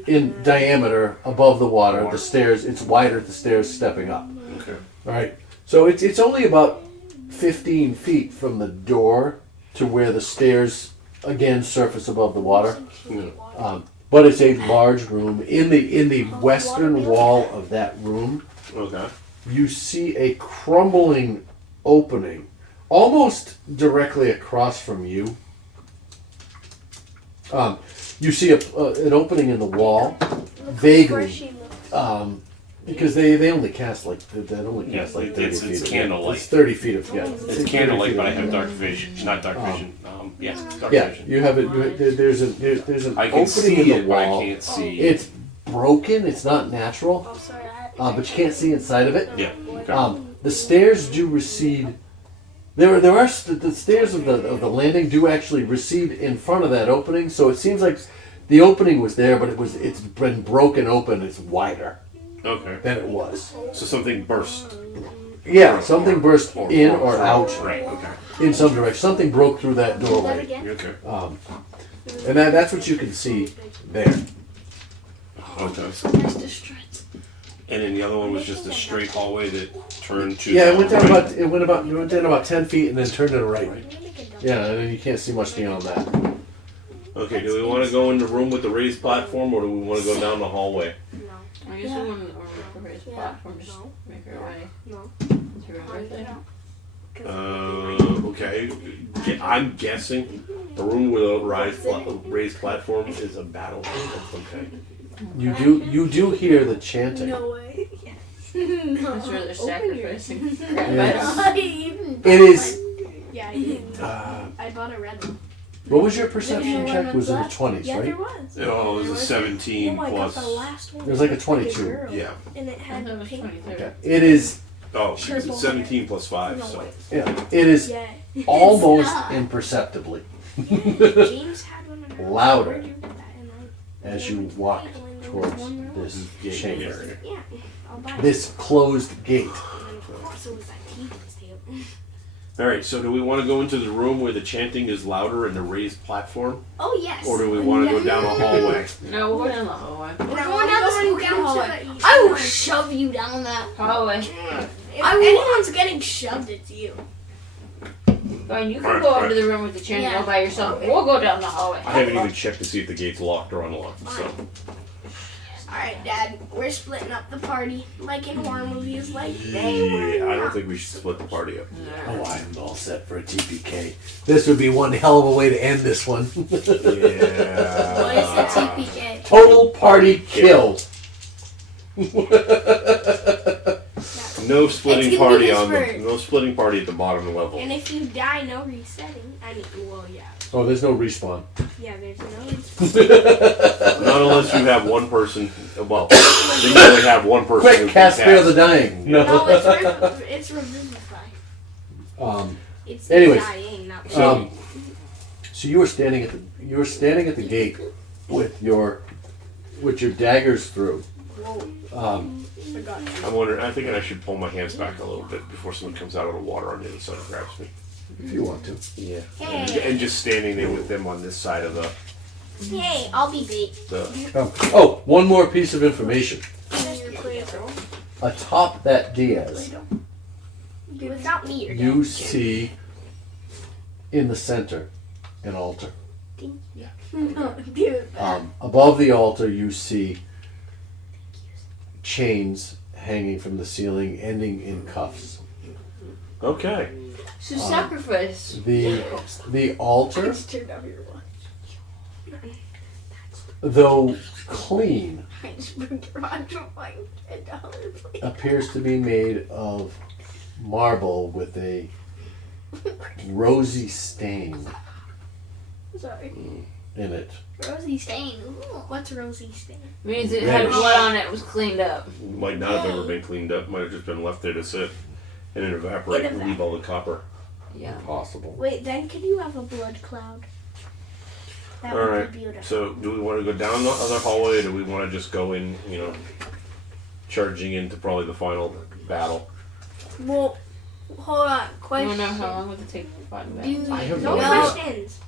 in diameter above the water. The stairs, it's wider. The stairs stepping up. Okay. All right, so it's only about 15 feet from the door to where the stairs again surface above the water. Yeah. But it's a large room. In the western wall of that room, Okay. you see a crumbling opening almost directly across from you. You see an opening in the wall, vaguely, because they only cast like they only cast like 30 it's feet. candlelight. It's 30 feet of It's candlelight, but I have dark vision. Not dark vision. Dark Yeah, vision. you have it. There's an I can opening see in the it, but I wall. can't see. It's broken. It's not natural, Oh, sorry. but you can't see inside of it. Yeah. Okay. The stairs do recede. There are the stairs of the landing do actually recede in front of that opening. So it seems like the opening was there, but it's been broken open. It's wider Okay. than it was. So something burst. Yeah, something burst in or out Right. Okay. in some direction. Something broke through that That doorway, again? Okay. and that's what you can see there. Okay. So nice to stretch. And then the other one was just a straight hallway that turned to. Yeah, it the went down right. about 10 feet and then turned to the right. Yeah, and then you can't see much beyond that. Okay. Do we want to go in the room with the raised platform, or do we want to go down the hallway? No. I guess we want to raise the Yeah. platform, just No. make our way No. to your birthday. Okay. I'm guessing a room with a raised platform is a battle. That's okay. You do hear the chanting. No way. That's where they're sacrificing crap. Yes. I even It is. Yeah, I did. I bought a red one. What was your perception check? Was in the 20s, Yeah, there right? was. Oh, it was a 17 No, I got plus. the last one. It was like a Like 22. girl. Yeah. And it I had thought it was pink. 23. Yeah. It is. Oh, Purple. 17 plus 5. No So. way. Yeah. It is Yeah. almost not. imperceptibly James had one. In her Louder Where'd you get that? And as you walk towards this Gate chamber. area. yeah, I'll buy it. This closed gate. And then of course it was that Keegan's table. All right. So, do we want to go into the room where the chanting is louder and the raised platform, Oh yes. or do we want to go down a hallway? No, we'll go down the hallway. We're No, going down the I'm going spooky down to hallway. the east I will side. shove you down that. Hallway. If I will- anyone's getting shoved, it's you. Fine, you can Alright, go over alright. to the room with the chanting Yeah. all by yourself. We'll go down the hallway. I haven't even checked to see if the gate's locked or unlocked. So. Alright, Dad, we're splitting up the party like in horror movies. Like they were. Yeah, I don't think we should split the party up. Oh, I'm all set for a TPK. This would be one hell of a way to end this one. What is the Yeah. TPK? Total party kill. No splitting It's gonna party be on the whispered. no splitting party at the bottom level. And if you die, no resetting. I mean, well, yeah. Oh, there's no respawn. Yeah, there's no resetting. Not unless you have one person. Well, then you only have one person. who Quick, can cast Spare the cast. Dying. No, No. it's revivify. It's Anyways, dying, not So- So you were standing at the gate with your daggers through. Whoa, I got you. I'm wondering. I think I should pull my hands back a little bit before someone comes out of the water on the other side and grabs me. If you want to. Yeah. Hey. And just standing there with them on this side of the. Hey, I'll be bait. Oh, one more piece of information. Play Atop that Diaz, Without me, you're you see in the center an altar. Dude. Above the altar, you see chains hanging from the ceiling, ending in cuffs. Okay. So sacrifice. The altar, Turned off your watch. though clean, I just broke your watch for like $10, please. appears to be made of marble with a rosy stain Sorry. in it. Rosie stain. Ooh. What's Rosie stain? Means it had Reddish. blood on it. It was cleaned up. Might not have ever been cleaned up. Might have just been left there to sit and then evaporate and leave all the copper. Yeah. Possible. Wait, then could you have a blood cloud? That All would right. be beautiful. So, do we want to go down the other hallway, or do we want to just go in? Charging into probably the final battle. Well, hold on. I don't Question. know how long would it take to find Do you, that. I have No no know, questions.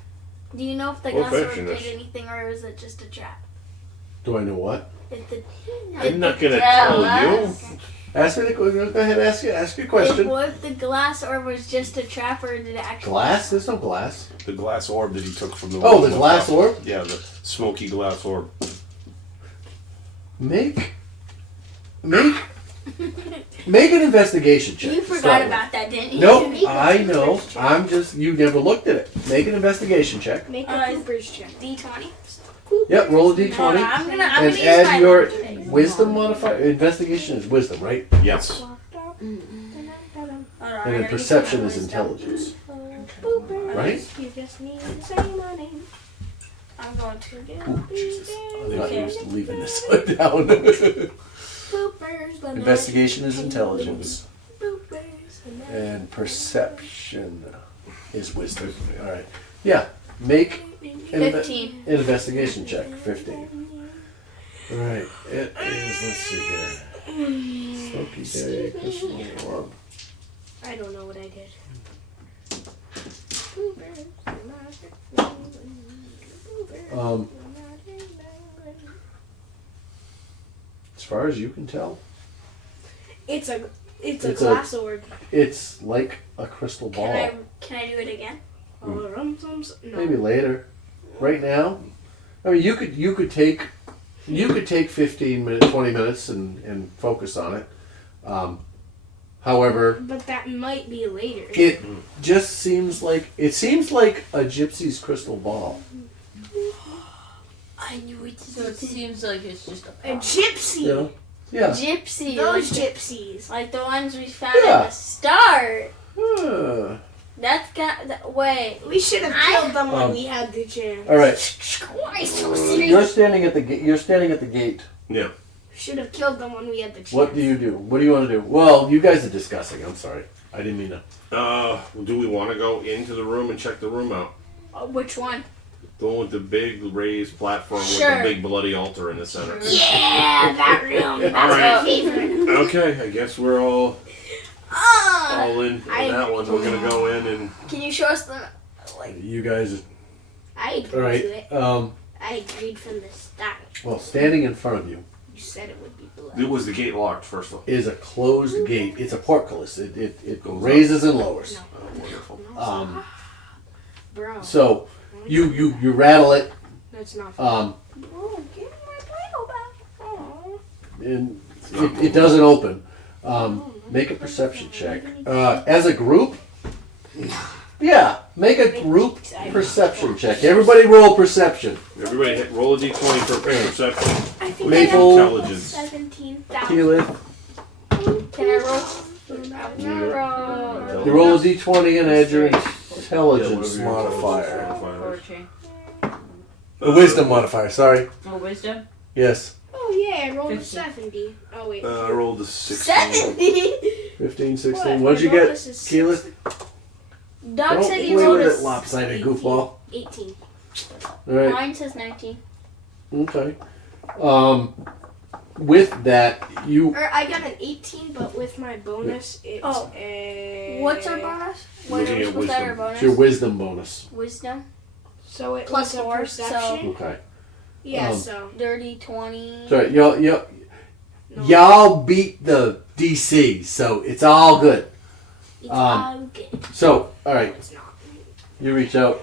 do you know if the What glass orb question did is- anything or was it just a trap? Do I know what? If the, I'm not gonna Yeah, tell you. that's- Ask me the question. Go ahead. Ask your question. What if the glass orb was just a trap or did it actually? Glass? There's no glass. The glass orb that he took from the. Oh, the glass orb. Yeah, the smoky glass orb. Make an investigation check. You to forgot start with. about that, didn't you? Nope, I know. I'm just, you never looked at it. Make an investigation check. Make a Uh, Cooper's check. D20. Yep, roll a No, d20 I'm gonna and use add my your lucky. wisdom modifier. Investigation is wisdom, right? Yes. Hold on, I And gotta then get perception my is wisdom. intelligence. Boopers. Right? You just need to say my name. I'm going to get Ooh, Jesus. I'm not Okay. used to leaving this one down. Boopers. the Investigation is night. intelligence. Boopers. the night. And perception is wisdom. Alright. Yeah. Make an 15. investigation check. 15. Alright. It is, let's see here. Smoky day, Christmas warm. I don't know what I did. As far as you can tell, It's a It's a- glass orb. it's like a crystal ball. Can I do it again? No. Maybe later. Right now, I mean, you could take 15 minutes, 20 minutes, and focus on it. However, But that might be later. it just seems like a gypsy's crystal ball. I knew it. So it seems like it's just a A gypsy. You know? Yeah. Gypsy. Those like, gypsies. like the ones we found Yeah. at the start. Huh. That's got. Wait. We should have killed them when we had the chance. All right. Why so You're serious? standing at the gate. You're standing at the gate. Yeah. Should have killed them when we had the chance. What do you do? What do you want to do? Well, you guys are discussing. I'm sorry. I didn't mean to. Do we want to go into the room and check the room out? Which one? The one with the big raised platform Sure. with the big bloody altar in the center. Yeah, that room. That's Alright. my favorite. Okay, I guess we're all in on that one. We're gonna go in and Can you show us the like? You guys. I agreed All right. to it. I agreed from the start. Well, standing in front of you You said it would be blood. it was the gate locked first of all. is a closed gate. It's a portcullis. It Goes raises and lowers. No. Oh, wonderful. Bro. So you rattle it. That's not Oh, give me my Play-Doh back. Oh. And it doesn't open. Make a perception check. As a group, yeah, make a group perception check. Everybody roll perception. Everybody roll a d20 for perception. I think Maple. Intelligence. 17,000. Keyleth, Can I roll? you roll a d20 and add your intelligence Yeah, whatever your modifier. Poetry. A wisdom modifier, sorry. Oh, wisdom? Yes. Oh yeah, I rolled a 50. 70. Oh wait. I rolled a 16. 70. 15, 16. What? What'd you My get, bonus is Keyleth? Doug Don't said he play rolled with a. it, lopsided goofball. 18. Alright, Mine says 19. okay. With that, you Or I got an 18, but with my bonus, it's Oh. a. What's our bonus? What Looking at was that our wisdom. bonus? it's your wisdom bonus. Wisdom. So it Plus was a 4, perception. Okay. Yeah, Um, so. Dirty 20. Sorry, No. y'all beat the DC, so it's all good. It's all good. So, alright, It's not. you reach out,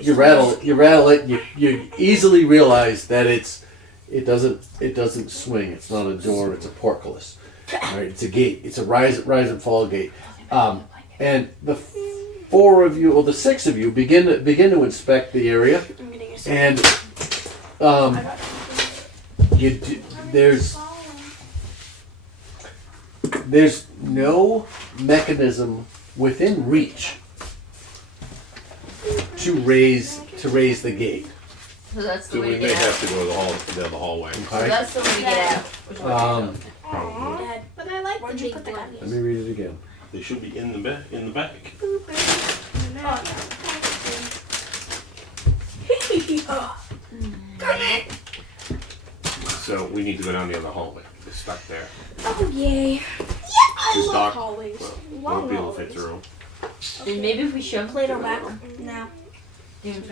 you rattle it, you easily realize that it doesn't swing. It's not a door, it's a portcullis. Alright, it's a gate. It's a rise and fall gate. And the 4 of you, or the 6 of you, begin to inspect the area, I'm getting a and there's no mechanism within reach to raise the gate. So that's the So way we to may get out. have to go to the hall, down the hallway. So Okay. that's the way to get out. Which one Um, Aw, Dad, but I like where'd the you big put the bunnies. Let me read it again. They should be in the bag. So we need to go down the other hallway. It's stuck there. Oh yay! Yeah, I Just love dock- hallways. Well, Long won't be able to fit hallways. through. Then maybe if we shove Play-Doh back. No.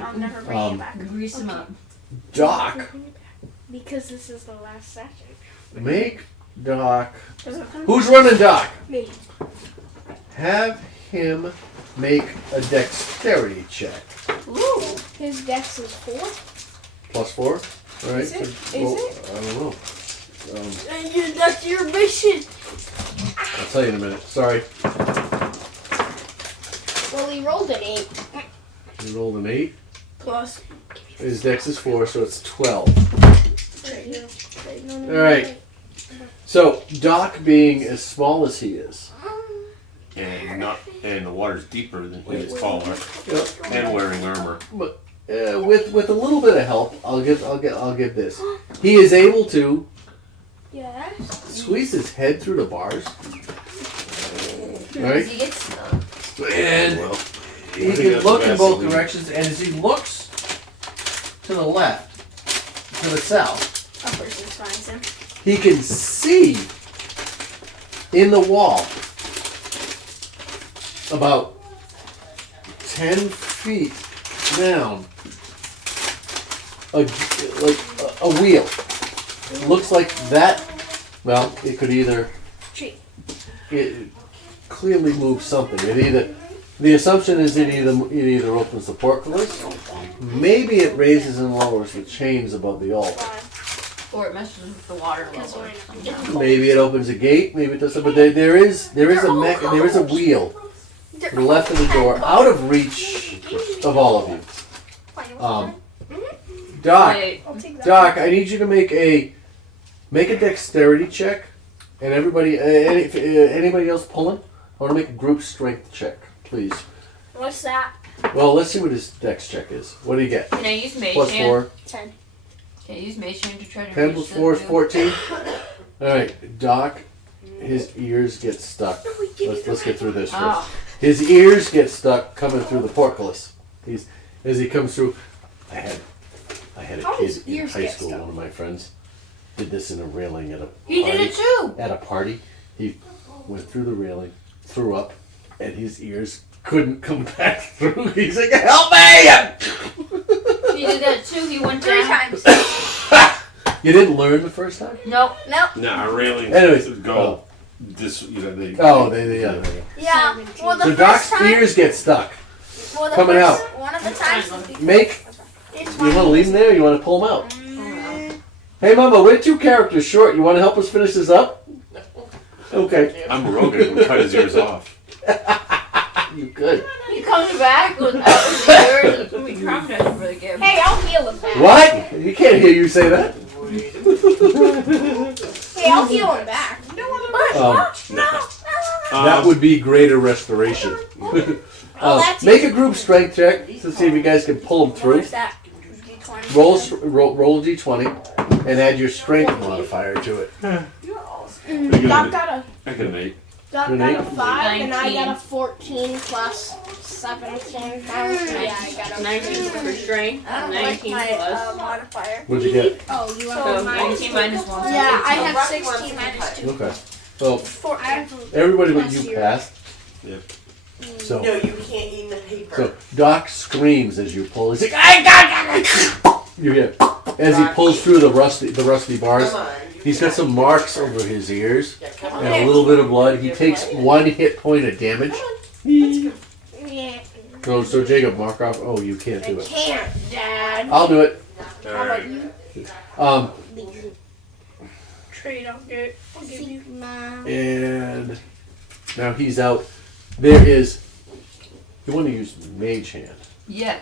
I'll never bring it back. Grease them up. Doc, Because this is the last session. make Doc. Does it come? Who's running Doc? Me. Have him make a dexterity check. Ooh. His dex is 4. +4. All right. Is it? so- Is well, it? I don't know. That's your mission. I'll tell you in a minute. Sorry. Well, he rolled an 8. You rolled an 8. Plus. Give me His dex is 4, so it's 12. All right. So Doc, being as small as he is, And the water's deeper than he is taller, and wearing armor. but with a little bit of help, I'll give this. He is able to Yes. squeeze his head through the bars, Because right? he gets stuck. And Well, he I think can that's look in both Vaseline. directions. And as he looks to the left, to the south, A person finds him. he can see in the wall about 10 feet down a wheel. Looks like that. Well, it could either it clearly moves something. The assumption is it either opens the portcullis, maybe it raises and lowers the chains above the altar. Or it messes with the water level. Maybe it opens a gate, maybe it doesn't. But there is a wheel to the left of the door, out of reach of all of you. Doc, Wait, Doc, I need you to make a dexterity check, and everybody, anybody else pulling, I want to make a group strength check, please. What's that? Well, let's see what his dex check is. What do you get? can I use Mage Plus Hand? 4. 10. Can I use Mage Hand to try to 10 reach plus the 4 is dude? 14. All right, Doc, his ears get stuck. Let's get through this first. Oh. His ears get stuck coming through the portcullis. As he comes through. I had a How kid does in ears high get school. stuck? One of my friends did this in a railing at a He party. did it too! At a party, he went through the railing, threw up, and his ears couldn't come back through. He's like, "Help me!" He did that too. He went 3 down. times. You didn't learn the first time? Nope. Nope. Nah, railings Anyways, go. This, they. Oh, yeah. Yeah. Well, the So first Doc's time. ears get stuck. Well, the coming first, out. One of the times. Make. It's You want to leave him there? Or you want to pull him out? Mm, Hey, Mama, we're 2 characters short. You want to help us finish this up? Okay. I'm Rogan. We cut his ears off. You could. He comes back without his ears. It's going to be traumatizing for the kid. Hey, I'll heal him back. What? You can't hear you say that. Hey, I'll heal him back. That would be greater restoration. that's Make a group strength check to see if you guys can pull him through. What's that? D20. Roll a d20 and add your strength modifier to it. Doc got a I can mate. Doc Good got a eight. 5, and I 19. got a 14 plus 17. Yeah, I got a 19 for strength. I don't like 19 my plus. modifier. What'd you get? Oh, you So have a 19 minus 1. Yeah, I 18. have 16 minus 2. Okay. So 4. I have everybody but Plus you zero. passed. Yep. So No, you can't eat the paper. so Doc screams as you pull. He's like, "I got it!" You hear as he pulls through the rusty bars. Come on. He's got some marks over his ears Yeah, come on. and a little bit of blood. He takes 1 hit point of damage. Yeah. So Jacob, mark off. Oh, you can't do it. Can't, Dad. I'll do it. How about you? Trade, I'll give you. And now he's out. There is. You want to use Mage Hand Yeah,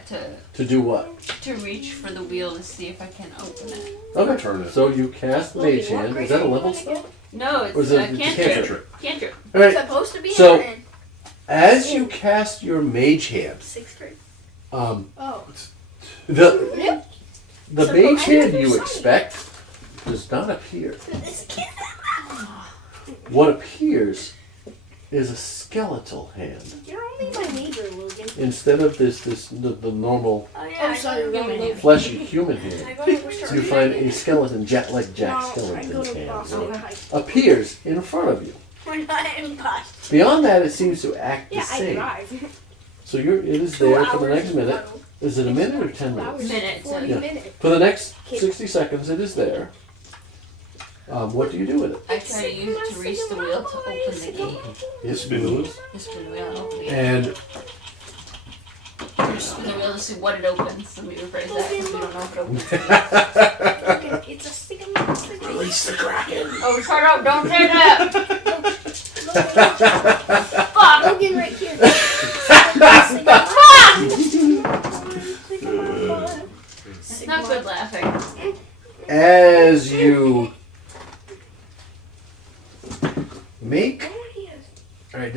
to do what? to reach for the wheel to see if I can open it. Okay. Turn it. So you cast Mage Hand. Is that a level spell? No, Or is it's it a just cantrip. Cantrip. All right. Supposed to be So- in As you cast your Mage Hand, 6th grade. Oh. the So Mage I Hand never you saw it. expect does not appear. This kid. What appears is a skeletal hand You're only my neighbor, Logan. instead of the normal Oh, yeah. Oh, sorry, wrong Logan. fleshy human I hand. go to Costa So you Rica. find a skeleton, Jack No, I Skellington's go to hand, Boston right, High. appears in front of you. We're not in Boston. Beyond that, it seems to act the Yeah, I same. drive. So it is 2 there for the hours next minute. ago. Is it a minute or 10 minutes? Minute. 40 Yeah. minutes. For the next 60 seconds, it is there. What do you do with it? I try to use it to reach the wheel to open the gate. It Spin the moves, Just spin the wheel and open the gate. and Just spin the wheel to see what it opens. Let me rephrase that because we don't know if it opens. Logan, it's a stick of meat. Release the Kraken. Oh, Ricardo, don't say that! Fuck! Logan, right here. Fuck!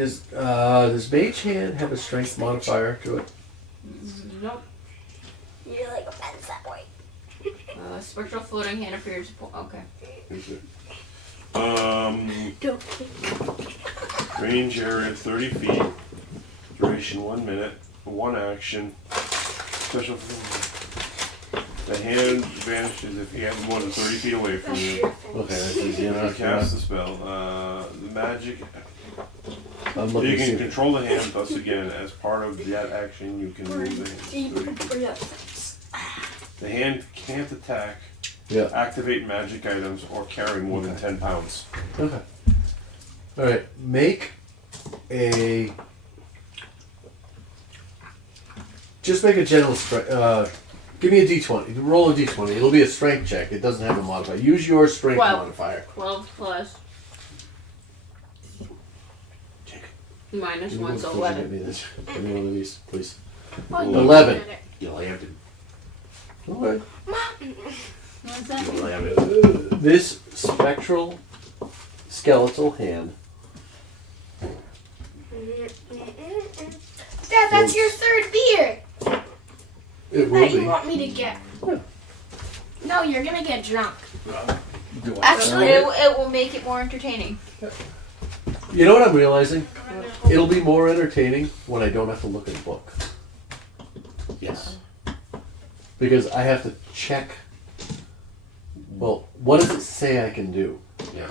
Does Mage Hand have a strength modifier to it? Nope. You're like a fence that way. Spectral floating hand appears. Okay. Don't. Range area 30 feet. Duration 1 minute. 1 action. Special. The hand vanishes if you have more than 30 feet away from you. Okay, that's easy You enough. cast the spell. The magic. I'm You looking to can see. control the hand. Thus, again, as part of that action, you can move the hand 30 feet. The hand can't attack, Yeah. activate magic items, or carry more than 10 pounds. Okay. All right. Just make a general strength. Give me a d20. Roll a d20. It'll be a strength check. It doesn't have a modifier. Use your strength 12. modifier. 12 plus Jacob, minus you 1, go so first. 11. Give me this. Give me one of these, please. Oh, 11. You'll have it. Okay. What's that? You'll have it. This spectral skeletal hand. Dad, that's your third beer It will that you be. want me to get. No, you're gonna get drunk. Do I Actually, sound it will make it more entertaining. You know what I'm realizing? It'll be more entertaining when I don't have to look at a book. Yes. Because I have to check. Well, what does it say I can do? Yeah.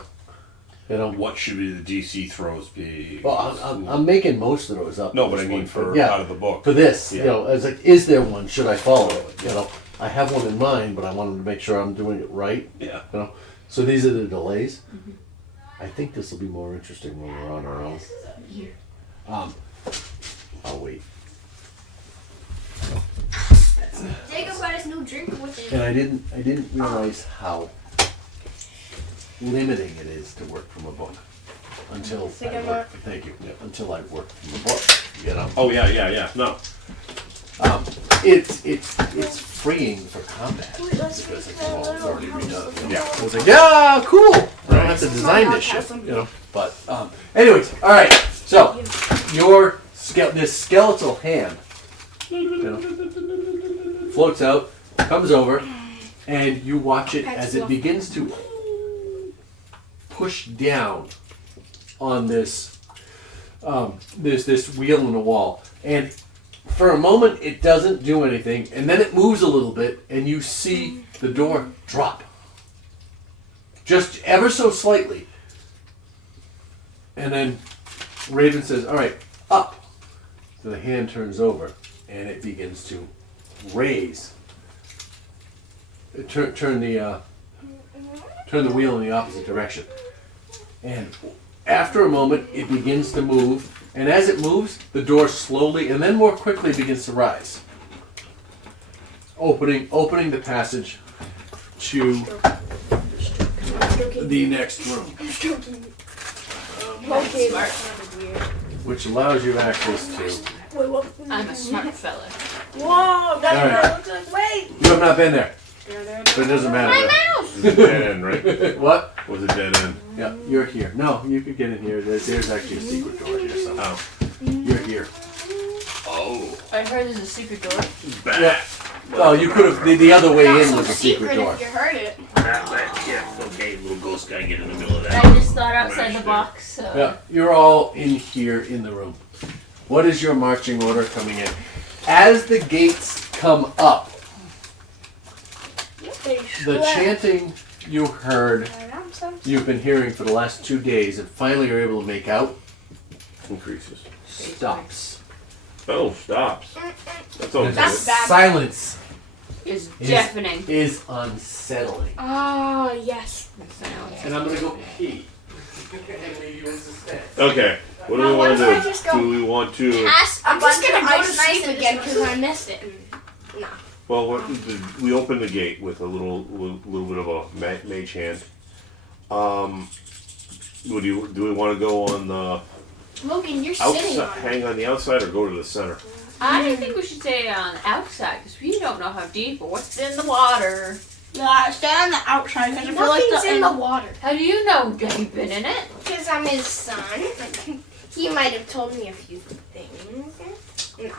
You know. What should be the DC throws be? Well, I'm making most of those up. No, at but this I mean point, for but yeah, out of the book. for this, Yeah. you know, it's like, is there one? Should I follow it? You know, I have one in mind, but I wanted to make sure I'm doing it right. Yeah. You know, so these are the delays. I think this will be more interesting when we're on our own. I'll wait. Jacob got his new drink with him. And I didn't realize how limiting it is to work from a book until I work. Thank you. Yeah, until I work from a book. You know. Oh yeah. No. It's freeing for combat because it's all already redone. You know? Yeah. I was like, yeah, cool. I don't have to design this shit, you know. But anyways, all right. So this skeletal hand, you know, floats out, comes over, and you watch it as it begins to push down on this this wheel in the wall, and for a moment it doesn't do anything, and then it moves a little bit, and you see the door drop, just ever so slightly, and then Raven says, "All right, up." So the hand turns over, and it begins to raise. Turn the wheel in the opposite direction. And after a moment, it begins to move. And as it moves, the door slowly and then more quickly begins to rise. Opening the passage to the next room, Okay. Smart. which allows you access to... Wait, what? I'm a smart fella. Whoa, that's Alright. what it looks like. Wait. You have not been there, but it doesn't matter. It was a dead end, right? What? Was a dead end. Yeah, you're here. No, you could get in here. There's actually a secret door here. So Oh. you're here. Oh. I heard there's a secret door. Bad. Yeah. Well, you could have. The other way Not in so was a secret door. if you heard it. Yeah. Okay, little ghost guy, get in the middle of that. I just thought outside the box. So. Yeah, you're all in here in the room. What is your marching order coming in? As the gates come up, the chanting you heard, you've been hearing for the last 2 days, and finally you're able to make out, Increases. stops. Oh, stops. That's all That's good. bad. Silence Is deafening. is unsettling. Oh, yes. And I'm gonna go pee. And leave you in suspense. Okay. What do Now, we what want if I to just do? go- Do we want to? Pass a I'm just bunch gonna of go to ice sleep ice again because I missed it. No. Well, we opened the gate with a little bit of a mage hand. Do we want to go on the Logan, you're sitting outside, on it. hang on the outside, or go to the center? I think we should stay on the outside because we don't know how deep or what's in the water. Yeah, stay on the outside because I feel like Nothing's in the water. How do you know? Have you been in it? Because I'm his son. He might have told me a few things. No, he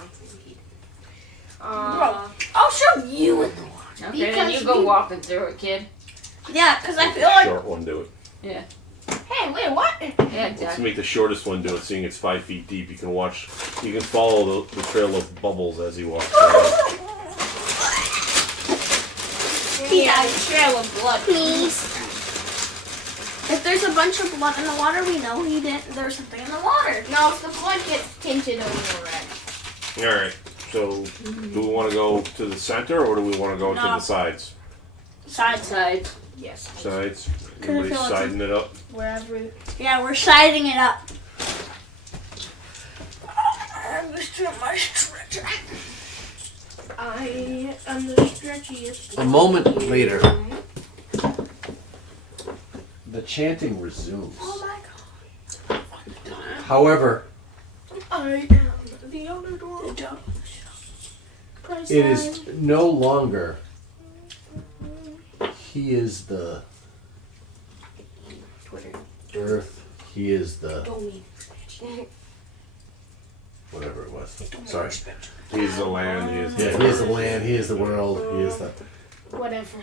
I'll show you in the water. Okay, then you go walking through it, kid. Yeah, because I feel like. Short one do it. Yeah. Hey, wait, what? Yeah, Let's exactly. make the shordest one do it, seeing it's 5 feet deep. You can watch, you can follow the trail of bubbles as he walks around. Yeah, trail of blood. Please. If there's a bunch of blood in the water, we know he didn't. There's something in the water. No, if the blood gets tinted over red. Alright, so do we want to go to the center or do we want to go to No. the sides? Side. Yes. Sides? I Everybody's feel like siding it up? Wherever. Yeah, we're siding it up. I'm just doing my stretcher. I am the stretchiest. A moment later, the chanting resumes. Oh my god. However, I am the owner door. it is no longer he is the Twitter. earth, he is the Domi. whatever it was. Sorry. He's the land, he is the Yeah, he is the land, he is the world, he is the Whatever.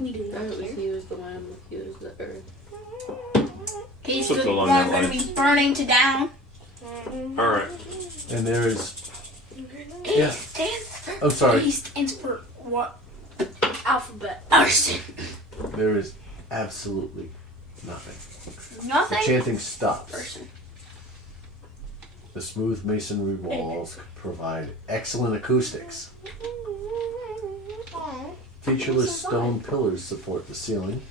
We do not care. He was the land, he was the earth. He's Something the along one that going to line. be burning to down. Alright. and there is He Yeah. stands for. I'm sorry. He stands for what? Alphabet. Arson. there is absolutely nothing. The Nothing. chanting stops. Person. The smooth masonry walls provide excellent acoustics. Featureless stone pillars support the ceiling.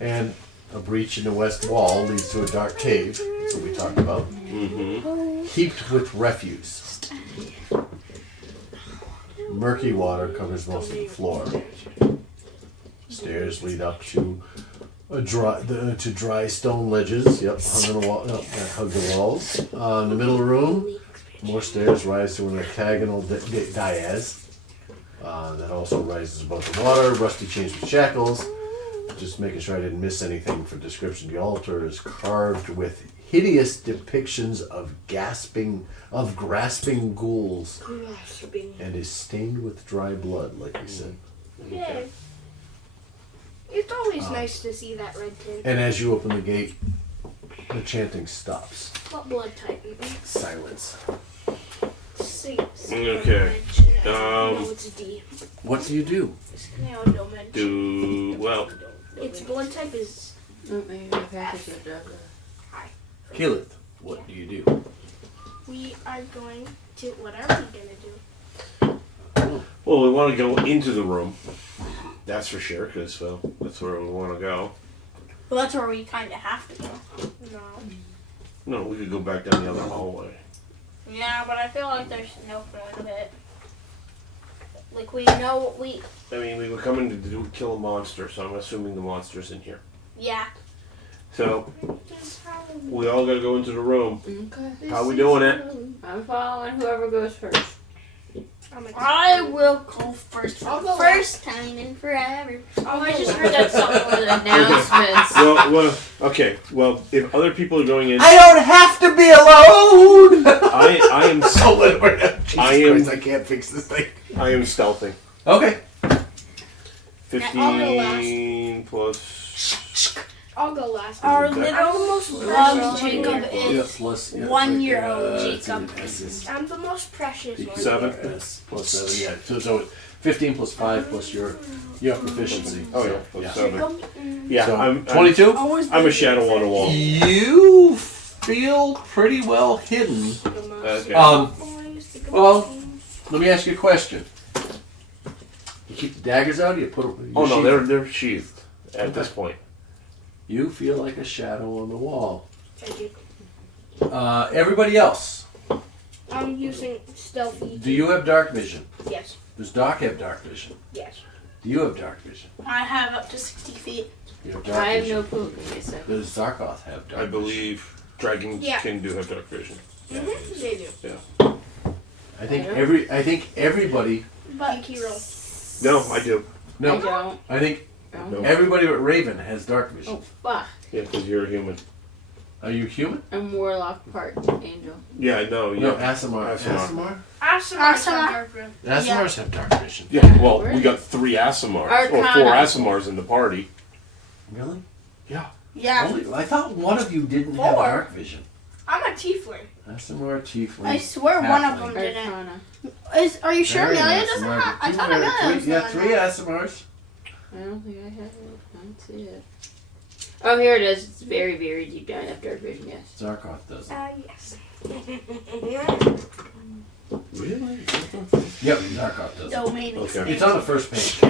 And a breach in the west wall leads to a dark cave. That's what we talked about. Mm-hmm. Heaped with refuse. Murky water covers most of the floor. Stairs lead up to dry stone ledges. Yep, hung on the wall. Yep, that hug the walls. In the middle of the room, more stairs rise to an octagonal dais that also rises above the water. Rusty chains with shackles. Just making sure I didn't miss anything for description. The altar is carved with hideous depictions of grasping ghouls, Grasping. and is stained with dry blood, like we said. Yeah. It's always nice to see that red tint. And as you open the gate, the chanting stops. What blood type? Silence. Six. Okay. No, it's a D. What do you do? Well, Its blood type is. Maybe the package would drop Keyleth, what do you do? We are going to. What are we gonna do? well, we want to go into the room. That's for sure, because, well, that's where we want to go. Well, that's where we kind of have to go. No. No, we could go back down the other hallway. Yeah, but I feel like there's no point of it. Like, we know what we. I mean, we were coming to kill a monster, so I'm assuming the monster's in here. Yeah. So, we all gotta go into the room. Okay. How we doing it? I'm following whoever goes first. I will go first for I'll the go first time in forever. Oh, I just heard that something with announcements. Well, okay. Well, if other people are going in, I don't have to be alone! I am So literally, Jesus I am- Christ, I can't fix this thing. I am stealthing. Okay. 15 plus. I'll go last. Our Okay. little Precious love one. Jacob Yeah, is plus, yeah, 1 year right there. old It's an Jacob. S. I'm the most precious one. 7. S plus 7, yeah. So 15 plus 5 plus your proficiency. Oh, yeah, So, plus 7. Jacob, Yeah, So, I'm 22? I'm a shadow on the wall. You feel pretty well hidden. Okay. Well, let me ask you a question. You keep the daggers out, or you put them? Oh no, they're sheathed at this point. You feel like a shadow on the wall. Thank you. Everybody else, I'm using stealthy. do you have dark vision? Yes. Does Doc have dark vision? Yes. Do you have dark vision? I have up to 60 feet. You have dark I have vision. no clue. Okay, so. Does Zarkoth have dark I vision? believe dragons Yeah. can do have dark vision. Mm-hmm. They do. I think everybody. But hero. No, I do. I No, don't. I think No. No. everybody but Raven has dark vision. Oh, fuck. Yeah, because you're a human. Are you human? I'm warlock part angel. Yeah, no, No, yeah. Asimar. Asimar. Asimar. Asimars have dark vision. Yeah, well, we got 3 Asimars. Or 4 Arcana. Asimars in the party. Really? Yeah. Yeah. Only, I thought one of you didn't have 4. dark vision. I'm a tiefling. Asimar, tiefling. I swear one of them halfling. didn't. Arcana. Are you sure Very Amelia nice. doesn't Margaret, have? I two thought are- Amelia three- was Yeah, doing 3 that. Asimars. I don't think I have it. I don't see it. Oh, here it is. It's very, very deep down. I have dark vision, yes. Zarkoth does it. Yes. Really? Yep, Zarkoth does it. Domain Okay. It's on the first page.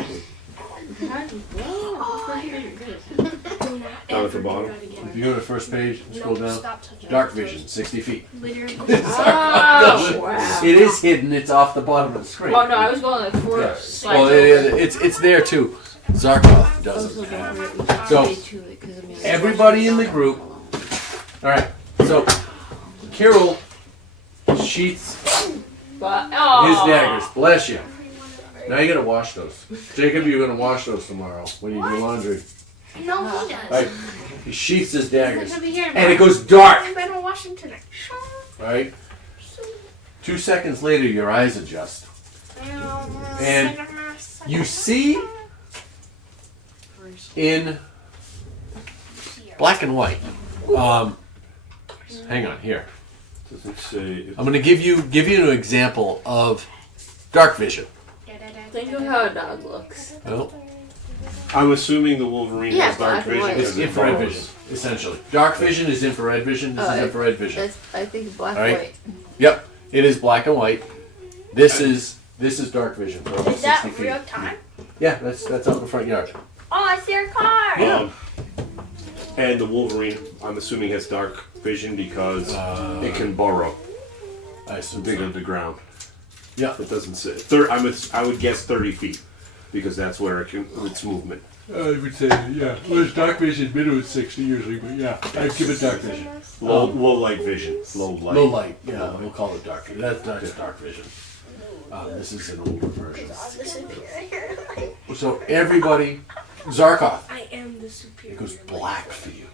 Down at the bottom. If you go to the first page, scroll down. Stop touching Dark my vision, 60 feet. toes. Literally. Oh, wow. It is hidden. It's off the bottom of the screen. Oh, no, I was going like 4 Yeah. slides Well, over. it's there too. Zarkoth does it. So, everybody in the group. All right. So, Kirill sheaths But, oh. his daggers. Bless you. Now you gotta wash those. Jacob, you're gonna wash those tomorrow when you do laundry. No, he does. Right? He sheaths his daggers, Gonna be here and it goes dark. I'm gonna wash him tonight. Right? 2 seconds later, your eyes adjust, and you see in black and white. Hang on here. Does it say? I'm gonna give you an example of dark vision. Think of how a dog looks. Well, I'm assuming the Wolverine Yeah, has dark black and vision. white. it's because it infrared burrows. vision, essentially. Dark vision is infrared vision. This is infrared vision. That's, I think black Right. white. Yep, it is black and white. This is dark vision for about Is that 60 feet. real time? Yeah, that's out in the front yard. Oh, I see your car. Yeah. And the Wolverine, I'm assuming, has dark vision because it can burrow, I assume dig so. underground. Yeah. It doesn't say. I would guess 30 feet because that's where its movement. I would say, yeah. Well, it's dark vision, minimum 60 usually, but yeah, I'd give it dark vision. Low light vision. Low light. Low light, yeah, we'll call it dark. That's dark vision. This is an older version. So everybody, Zarkoth, I am the superior. it goes black for you.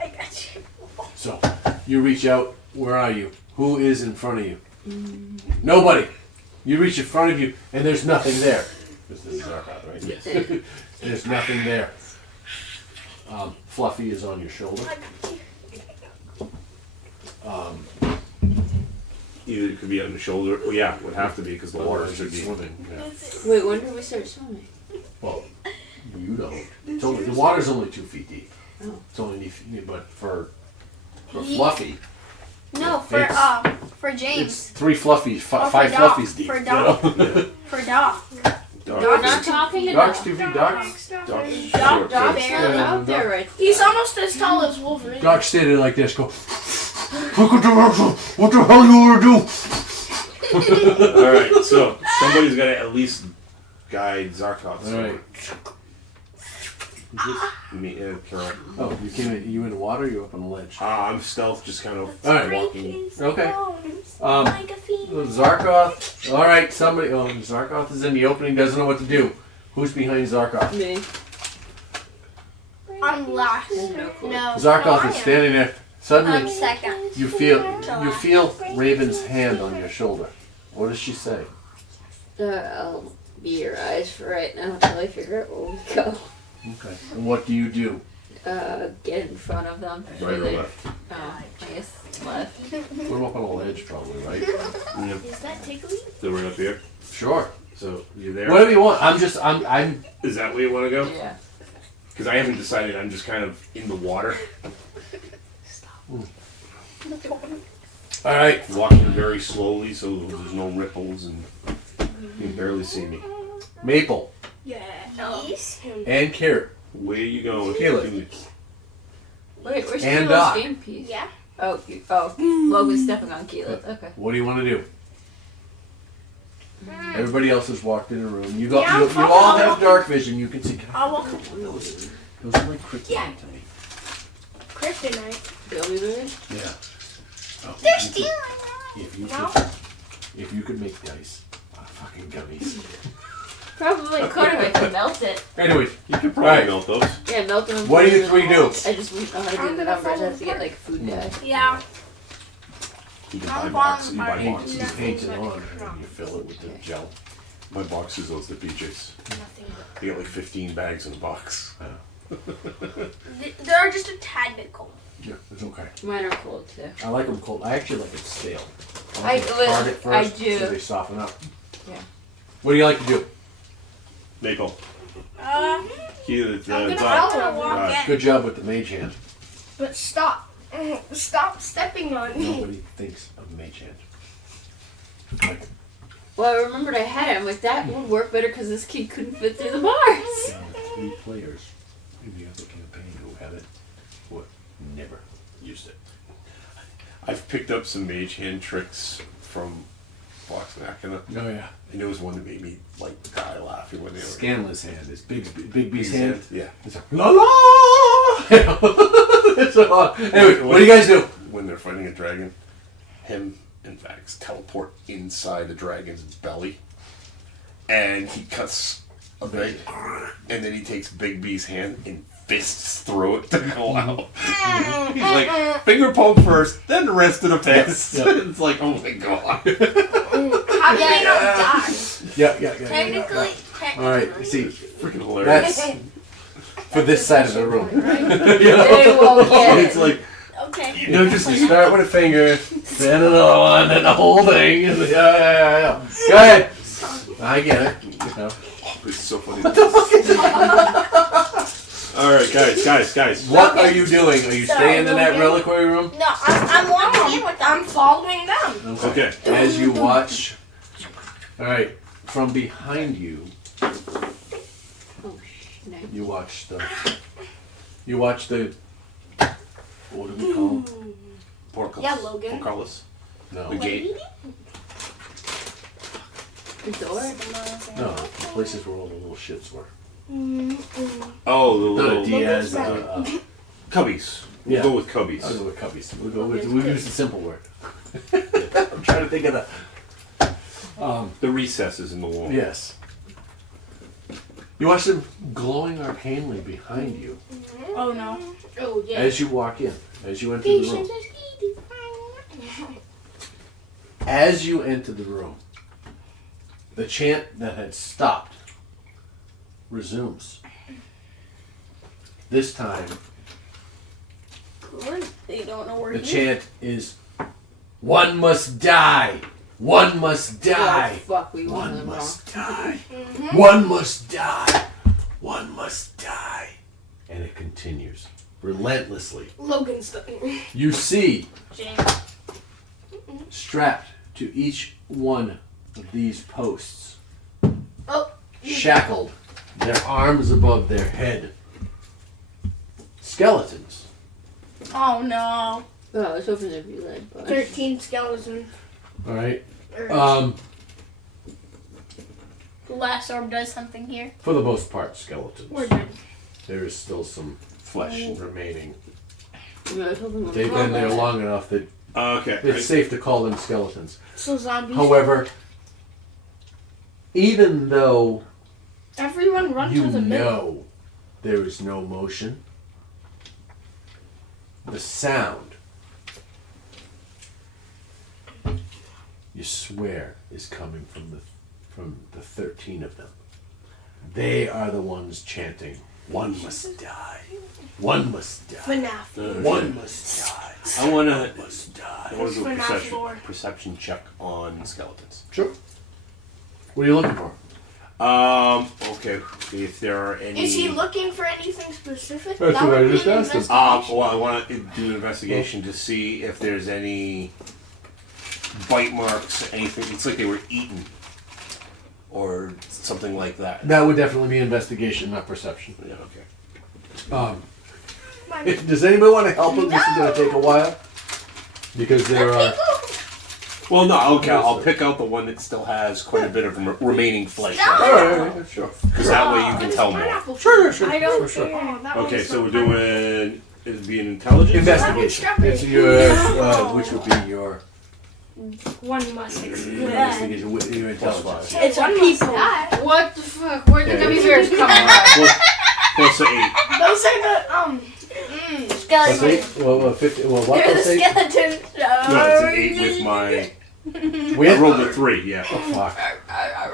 I got you. So you reach out, where are you? Who is in front of you? Nobody. You reach in front of you, and there's nothing there. This is Zarkoth, right? Yes. There's nothing there. Fluffy is on your shoulder. Either it could be on the shoulder. Well, yeah, it would have to be because the water should be. swimming. Yeah. Wait, when did we start swimming? Well, you don't. It's only, the water's only 2 feet deep. Oh. It's only but for Fluffy, No, for it's James. 3 fluffies, Oh, 5 for Doc. fluffies deep. For you Doc. know? For Doc. Dark We're vision. not talking Doc's about 2 feet. Doc's Dark Doc- short Doc's vision. not Yeah, out there right He's almost as tall as Wolverine. Doc's standing like this. Go. Look at direction. What the hell you wanna do? All right, so somebody's got to at least guide Zarkoth. All right. Me, Carol. Oh, you in the water? Or you up on the ledge? I'm stealth, just kind of All right. walking. Okay. Like a fiend. Zarkoth. All right. Somebody. Oh, Zarkoth is in the opening. Doesn't know what to do. Who's behind Zarkoth? me. I'm last. No clue. No. Zarkoth no, is I am. standing there. Suddenly, I'm second. you feel Raven's hand on your shoulder. What does she say? I'll be your eyes for right now until I figure out where we go. Okay. And what do you do? Get in front of them. Right or They- left? Oh, I guess left. Put him up on a ledge, probably, right? Yeah. Is that tickly? So we're up here. Sure. So you there? Whatever you want. I'm. Is that where you want to go? Yeah. Because I haven't decided. I'm just kind of in the water, All right. walking very slowly, so there's no ripples and you can barely see me. Maple Yeah. Yes. and Carrot. Where are you going? Keelan. Wait, where's And Keelan's Doc. game piece? Yeah. Oh, Logan's stepping on Keelan. Okay. What do you want to do? Everybody else has walked in the room. You got. Yeah, you I'm all fine. have dark vision. You can see. I'll walk Those are like kryptonite to me. kryptonite. They'll be there. Yeah. Oh, They're if you stealing. could- If you No. could, if you could make dice, fucking gummies. Probably could if I could melt it. Anyways, You could probably Alright. melt those. Yeah, melt them. and What put do you them in three the do? molds. I just wouldn't know how to do I'm the gonna numbers. I follow have to get like food dye. Yeah. You can I'm buy boxes. buying You buy my- boxes. you paint it on and you fill it with the gel. My boxes, those the BJ's. Nothing but They get like 15 bags in a box. They're just a tad bit cold. Yeah, it's okay. Mine are cold too. I like them cold. I actually like it stale. I- like to card it first I do. so they soften up. Yeah. What do you like to do? Maple. I'm It's gonna on. follow one. Right. Good job with the mage hand. But stop. Stop stepping on me. Nobody thinks of mage hand. Like, Well, I remembered I had it. I'm like, that would work better because this kid couldn't fit through the bars. 3 players in the other campaign who had it would never used it. I've picked up some mage hand tricks from Fox Machina. Oh yeah. And there was one that made me like die laughing when they were. Scanless hand is Big B's hand. Yeah. It's like, la la. It's so odd. Anyway, what do you guys do? When they're fighting a dragon, him and Vax teleport inside the dragon's belly, and he cuts a big, and then he takes Big B's hand and fists through it to go out. He's like, finger poke first, then the rest of the fist. Yeah. It's like, oh my god. How did they not die? Yeah. Technically. All right. See, Freaking hilarious. that's for this side of the room. You know? They won't get It's it. like, Okay. you know, just you start with a finger, then another one, then the whole thing. And yeah. Go ahead. I get it. You know. It's so funny. Alright, guys. What are you doing? Are you Sorry, staying in that Logan. reliquary room? No, I'm walking in with them. I'm following them. Okay. As you watch, all right, from behind you, Oh, no. you watch the, what do we call them? Porcals. Yeah, Logan. Porcalus. No, The gate. The door? no, the places where all the little shits were. Oh, the Not a little Diaz, cubbies. Yeah. We'll go with cubbies. I'll go with cubbies. We'll use the simple word. I'm trying to think of the, The recesses in the wall. yes. You watch them glowing arcanely behind you Oh no. Oh yeah. as you walk in, as you enter the room. As you enter the room, the chant that had stopped resumes. This time, Good. They don't know where the he is. chant is, "One must die! One must Oh, die! fuck, we won One them wrong. must die! One must die! One must die!" And it continues relentlessly. Logan's the. You see, James. strapped to each one of these posts, Oh. shackled, their arms above their head, skeletons. Oh no. Oh, I was hoping there'd be like 13 skeletons. All right. Or- The last orb does something here. For the most part, skeletons. We're dead. There is still some flesh remaining. I was hoping They've been there long enough that Okay. it's safe to call them skeletons. So zombies. However, even though Everyone run you to the middle. know there is no motion, the sound, you swear, is coming from the 13 of them. They are the ones chanting, "One must die. One must die. FNAF. One must die. I want One to must die." do a FNAF lore. perception check on skeletons. Sure. What are you looking for? Okay. If there are any. Is he looking for anything specific? That's That what I would be just an asked him. investigation. Well, I want to do an investigation to see if there's any bite marks, anything. It's like they were eaten, or something like that. That would definitely be investigation, not perception. Yeah. Okay. Does anybody want to help him? This is going to take a while. Because there are... Well, no. Okay. I'll pick out the one that still has quite a bit of remaining flesh. Alright, sure. Because that way you can tell more. Pineapple. Sure. I don't For sure. Oh, that Okay, one's so we're pineapple. doing. Is it being intelligence? Investigation. It's your, which would be your One must explode. Yeah. Because your intelligence. It's a people. What the fuck? Where'd the Yeah, gummy it's- bears come from? Plus 8. Those are the Plus Skeletons. 8? Well, 50. Well, what They're the plus 8? skeletons. No, it's an 8 with my. I With? rolled a 3. Yeah. Oh, fuck.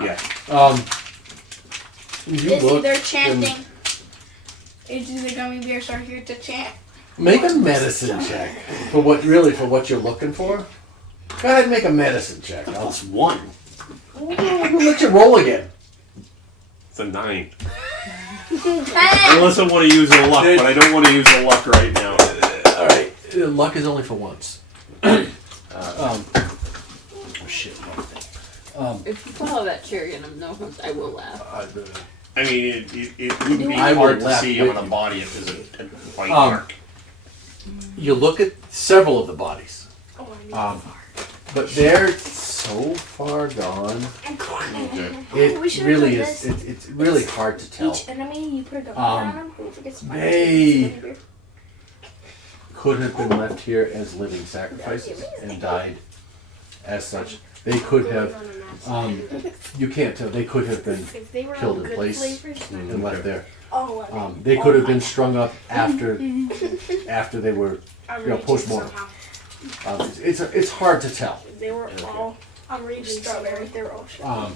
Yeah. You Izzy, look. they're chanting. Izzy, the gummy bears are here to chant. Make a medicine check for what you're looking for. Go ahead and make a medicine check. Plus 1. I'll let you roll again. It's a 9. Hey! Unless I want to use a luck, but I don't want to use a luck right now. All right. Luck is only for once. Oh shit. If you put all that cherry in them, no offense, I will laugh. I mean, it would be I hard will to laugh see with on a you. body if there's a white Um, mark. You look at several of the bodies, Oh, I need um, but they're so far gone. Okay. It We should've really done is. this. It's really hard to tell. Each enemy, you put a gummy bear on them. Whoever gets spiked they- gets a gummy bear. Could have been left here as living sacrifices and died as such. They could have. You can't tell. They could have been If they were killed all in good place flavors, and left there. oh, They could have been strung up after they were. I'm you know, raging post-mortem. somehow. It's hard to tell. They were all. I'm raging strawberry. They were all strawberry.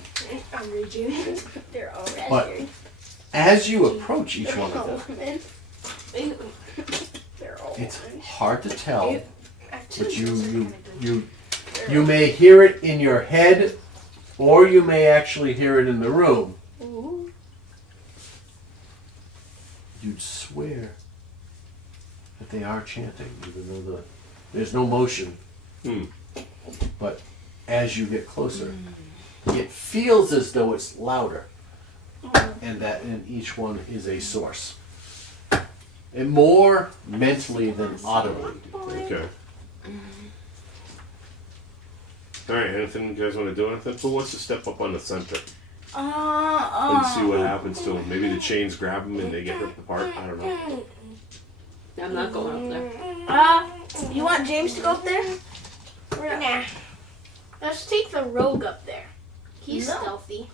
I'm raging. They're all But raspberry. as you approach each one of them, Lemon. They're all it's orange. hard to tell. Actually, But those are kinda good. you may hear it in your head, or you may actually hear it in the room. Ooh. You'd swear that they are chanting, even though there's no motion. Hmm. But as you get closer, it feels as though it's louder, and that in each one is a source. And more mentally than audibly. Okay. Alright, anything you guys want to do? Anything? Who wants to step up on the center and see what happens to them? Maybe the chains grab them and they get ripped apart. I don't know. I'm not going up there. You want James to go up there? Nah. Let's take the rogue up there. He's No. stealthy.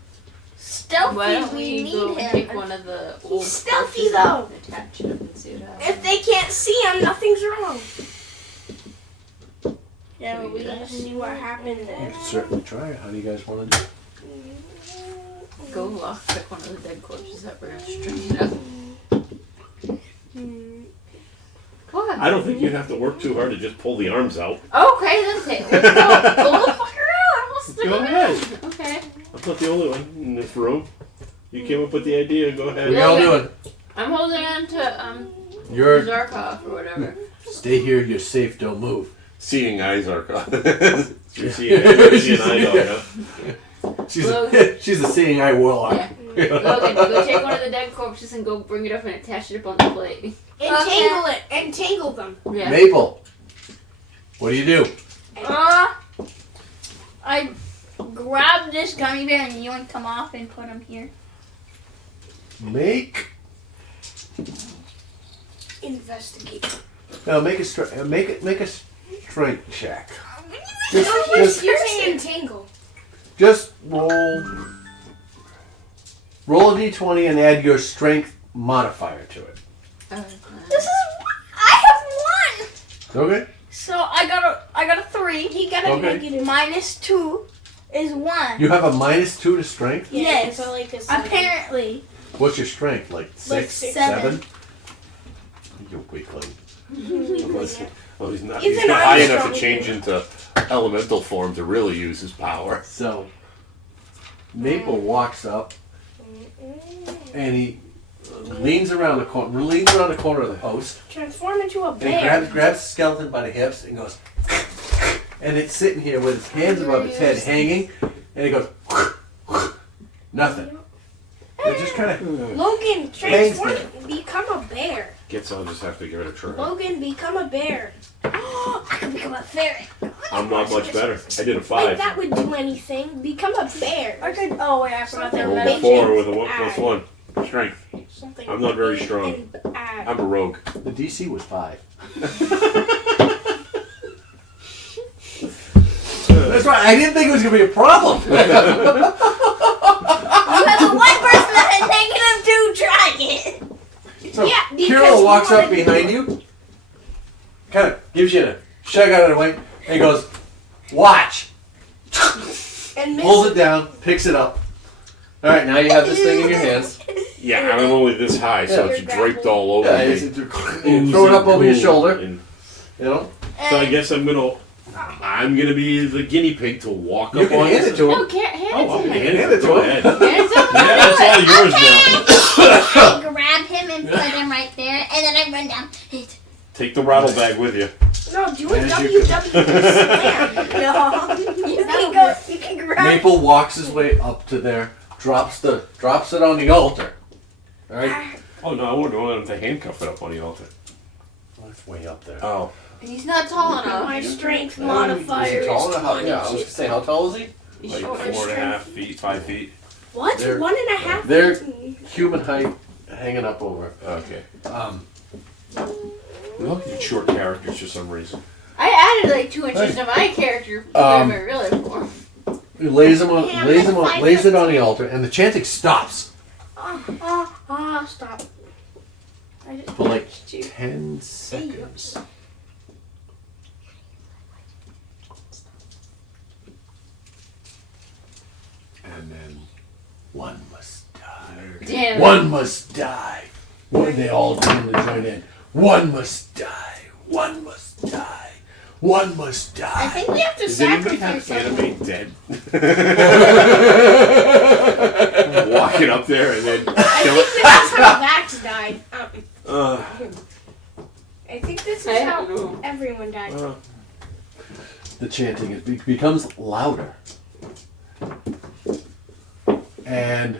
Stealthy, Why don't we we go need and take him. one of the old stealthy, torches though. and attach it and see what happens? If they can't see him, nothing's wrong. Yeah, Can we we do gotta that? see what happened You there. can certainly try it. How do you guys want to do it? Go pick one of the dead corpses that we're stringing up. Go ahead. I don't think you'd have to work too hard to just pull the arms out. Okay, let's take it. Let's go. Pull the fucker out. We'll stick Go him ahead. in. Okay. I'm not the only one in this room. You came up with the idea. Go What are ahead. y'all doing? I'm holding on to You're Zarkov or whatever. stay here. You're safe. Don't move. Seeing eyes are. You're seeing eye dog, huh? She's a seeing eye warlock. Yeah. Logan, go take one of the dead corpses and go bring it up and attach it up on the plate. Entangle it. Entangle them. Yeah. Maple, what do you do? I grab this gummy bear and yoink him off and put him here. Make Investigate. no. Make a strength check. No, Just you're saying entangle. just roll a d20 and add your strength modifier to it. This is I have one. Okay. So I got a 3. He got a Okay. negative. Minus 2 is 1. You have a -2 to strength. Yeah, Yes. so like this. Apparently. What's your strength? Like 6, 7. You weakling. Well, he's not. Even He's not I'm high enough strong. to change into elemental form to really use his power. So Maple walks up and he leans around the corner of the post. Transform into a And he bear. grabs the skeleton by the hips and goes, and it's sitting here with its hands above its head hanging, and he goes, nothing. It just kind of, Logan, Hangs transform. Become a bear. Guess I'll just have to give it a try. Logan, become a bear. I can become a ferret. I'm not much better. I did a Like 5. that would do anything. Become a bear. I could. Oh wait, I forgot I that. rolled a Make 4 it with a 1 +1 strength. Something. I'm not very strong. And add. I'm a rogue. the DC was 5. I didn't think it was gonna be a problem. You have the one person that had -2 dragon. So Yeah, because Kirill you walks up wanted- behind you, kind of gives you a shake out of the way, and he goes, "Watch." And Pulls it down, picks it up. All right, now you have this thing in your hands. Yeah, I'm only this high, so Yeah. it's draped all over Yeah, me. you throw it up over your Cool. shoulder. And You know, so I guess I'm gonna be the guinea pig to walk you up can on. hand it to No, him. can't hand Oh, it I'll to him. hand it to Go him. ahead. Hand it to him. Yeah, it's all yours now. I grab him and put him right there, and then I run down. Take the rattle bag with you. No, do a As you WWE slam. No, you can go. You can grab. Maple walks his way up to there, drops it on the altar. All right, Oh no, I want him to handcuff it up on the altar. that's way up there. Oh, He's not tall enough. My strength Is modifier he is tall enough? 20. Yeah, I was gonna say, how tall is he? He's like short. 4.5 feet, 5 feet. What? They're- 1.5? they're- feet? Human height, hanging up over. Okay. Um, We look at short characters for some reason. I added like 2 inches to my character for my real life form. he lays him on, Yeah, lays I'm him on, like lays it 5'10". on the altar, and the chanting stops Stop. I just for like touched you. 10 seconds. And then one must die. Damn. One must die. When they all turn to join in. One must die. One must die. One must I die. think we have to Does anybody have sacrifice someone. anime dead? Walking up there and then kill I it. think this is how Vax died. Uh, I think this I is how don't know. everyone died. The chanting becomes louder. And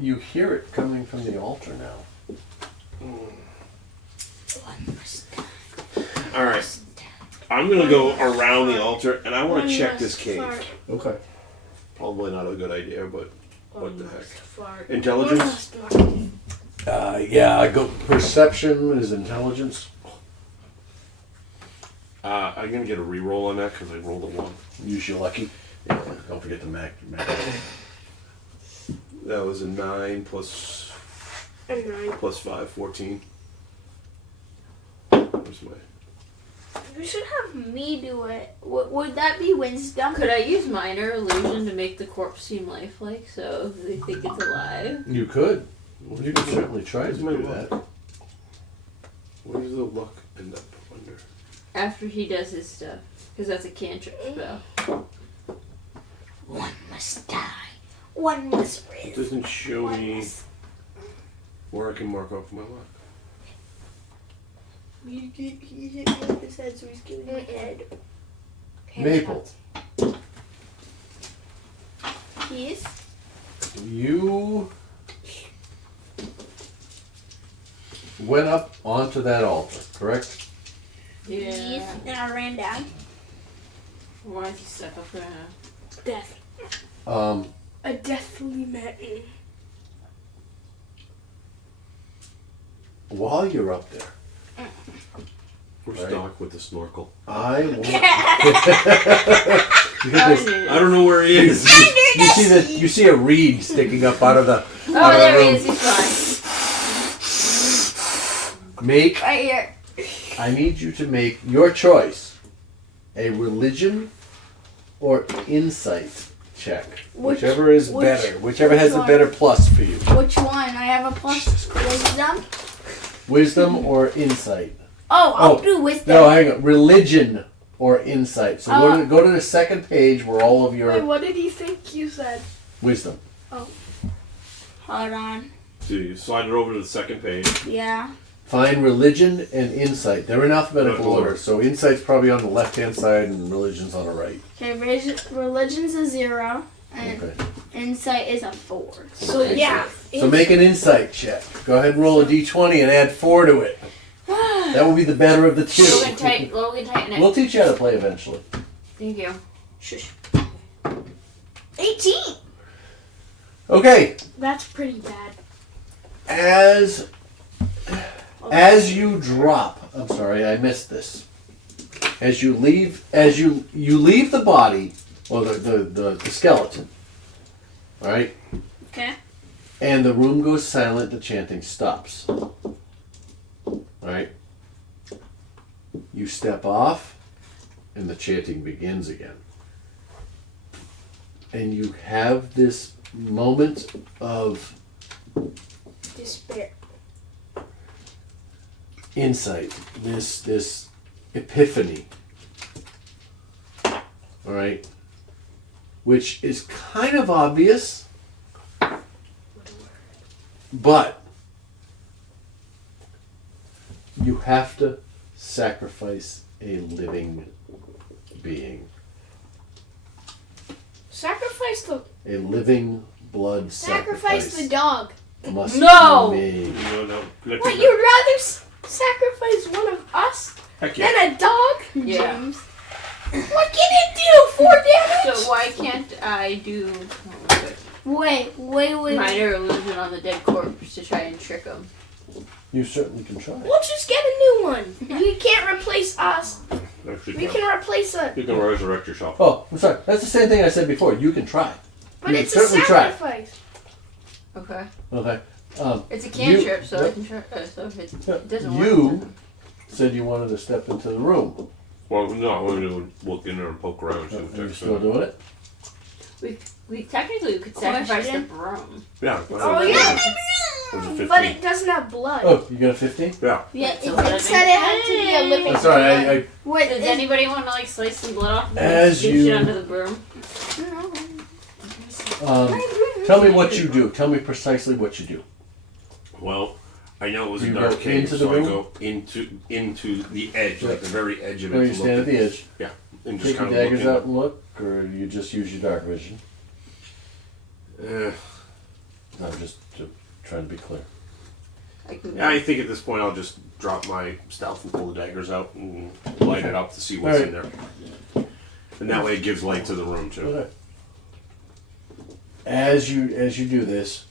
you hear it coming from the altar now. One must die. all right. I'm gonna go around the altar and I want One to check must this cave. fart. Okay. Probably not a good idea, but what One the heck? must fart. Intelligence? One must fart. Yeah, I go. Perception is intelligence. I'm gonna get a reroll on that because I rolled a 1. Use your lucky. Don't forget the mac. That was a 9 plus And 9. plus 5, 14. Where's my? You should have me do it. Would that be wisdom? Could I use minor illusion to make the corpse seem lifelike so they think it's alive? You could. You could certainly try to Where's my do luck? that. Where does the luck end up under? After he does his stuff. Because that's a cantrip spell. One must die. One must It rise. doesn't show One me must. where I can mark off my luck. He hit me with his head, so he's giving me head. Maple, Yes. you went up onto that altar, correct? Yes. And I ran down. Why is he stuck up there? Death. Um, A deathly man. while you're up there, Where's Right. Doc with the snorkel? I want. You Oh, get this- I don't know where he is. you see a reed sticking up out of the. Oh, out of the there he room. is. He's fine. Make. Right here. I need you to make your choice: a religion or insight check, whichever is better, whichever has a one? better plus for you. Which one? I have a plus wisdom. Wisdom or insight? Oh, I'll Oh, do wisdom. No, hang on. Religion or insight. So go to the second page where all of your Wait, what did he think you said? wisdom. Hold on. So you slide it over to the second page. Yeah. Find religion and insight. They're in alphabetical Order. order. So insight's probably on the left-hand side and religion's on the right. Okay, religion's a 0, and Okay. insight is a 4. So yeah. So make an insight check. Go ahead and roll a d20 and add 4 to it. That will be the better of the two. Logan, tighten it. We'll teach you how to play eventually. Thank you. Shush. 18. Okay. That's pretty bad. As you drop, I'm sorry, I missed this. as you leave the body, or the skeleton, all right, Okay. and the room goes silent, the chanting stops. All right, you step off, and the chanting begins again, and you have this moment of Despair. insight, this epiphany, all right, which is kind of obvious, but you have to sacrifice a living being, Sacrifice the a living blood sacrifice the dog. must No! be made. No. What, you'd rather sacrifice one of us Heck yeah. than a dog? Yeah. James. What can it do? 4 damage? So why can't I do Wait. minor illusion on the dead corpse to try and trick him? You certainly can try. We'll just get a new one. You can't replace us. Actually, We can replace a. you can resurrect yourself. Oh, I'm sorry. That's the same thing I said before. You can try. But You it's can a certainly try. sacrifice. Okay. Okay. It's a cantrip, so I yep. can try. So if it Yep. doesn't work. You said you wanted to step into the room. Well, no, I'm going to look in there and poke around. Are See what you that's still doing. doing it? We technically could sacrifice the Question? broom. Yeah. Oh, yeah. Was it 15? But it doesn't have blood. Oh, you got a 15? Yeah. Yeah, So it said it had to be a living. That's all right. I Wait, Does anybody want to like slice some blood off and As scoop you- it under the broom? tell me what you do. Tell me precisely what you do. Well, I know it was You a go dark cave, into the so I room? go into the edge, like the very edge of it. Or you to stand at look the edge, and just take your kind of daggers look out and look, or you just use your dark vision. in. I'm just trying to be clear. I can. Yeah, I think at this point I'll just drop my stealth and pull the daggers out and light it up to see what's in there. And that way it gives light to the room too. Okay. As you do this,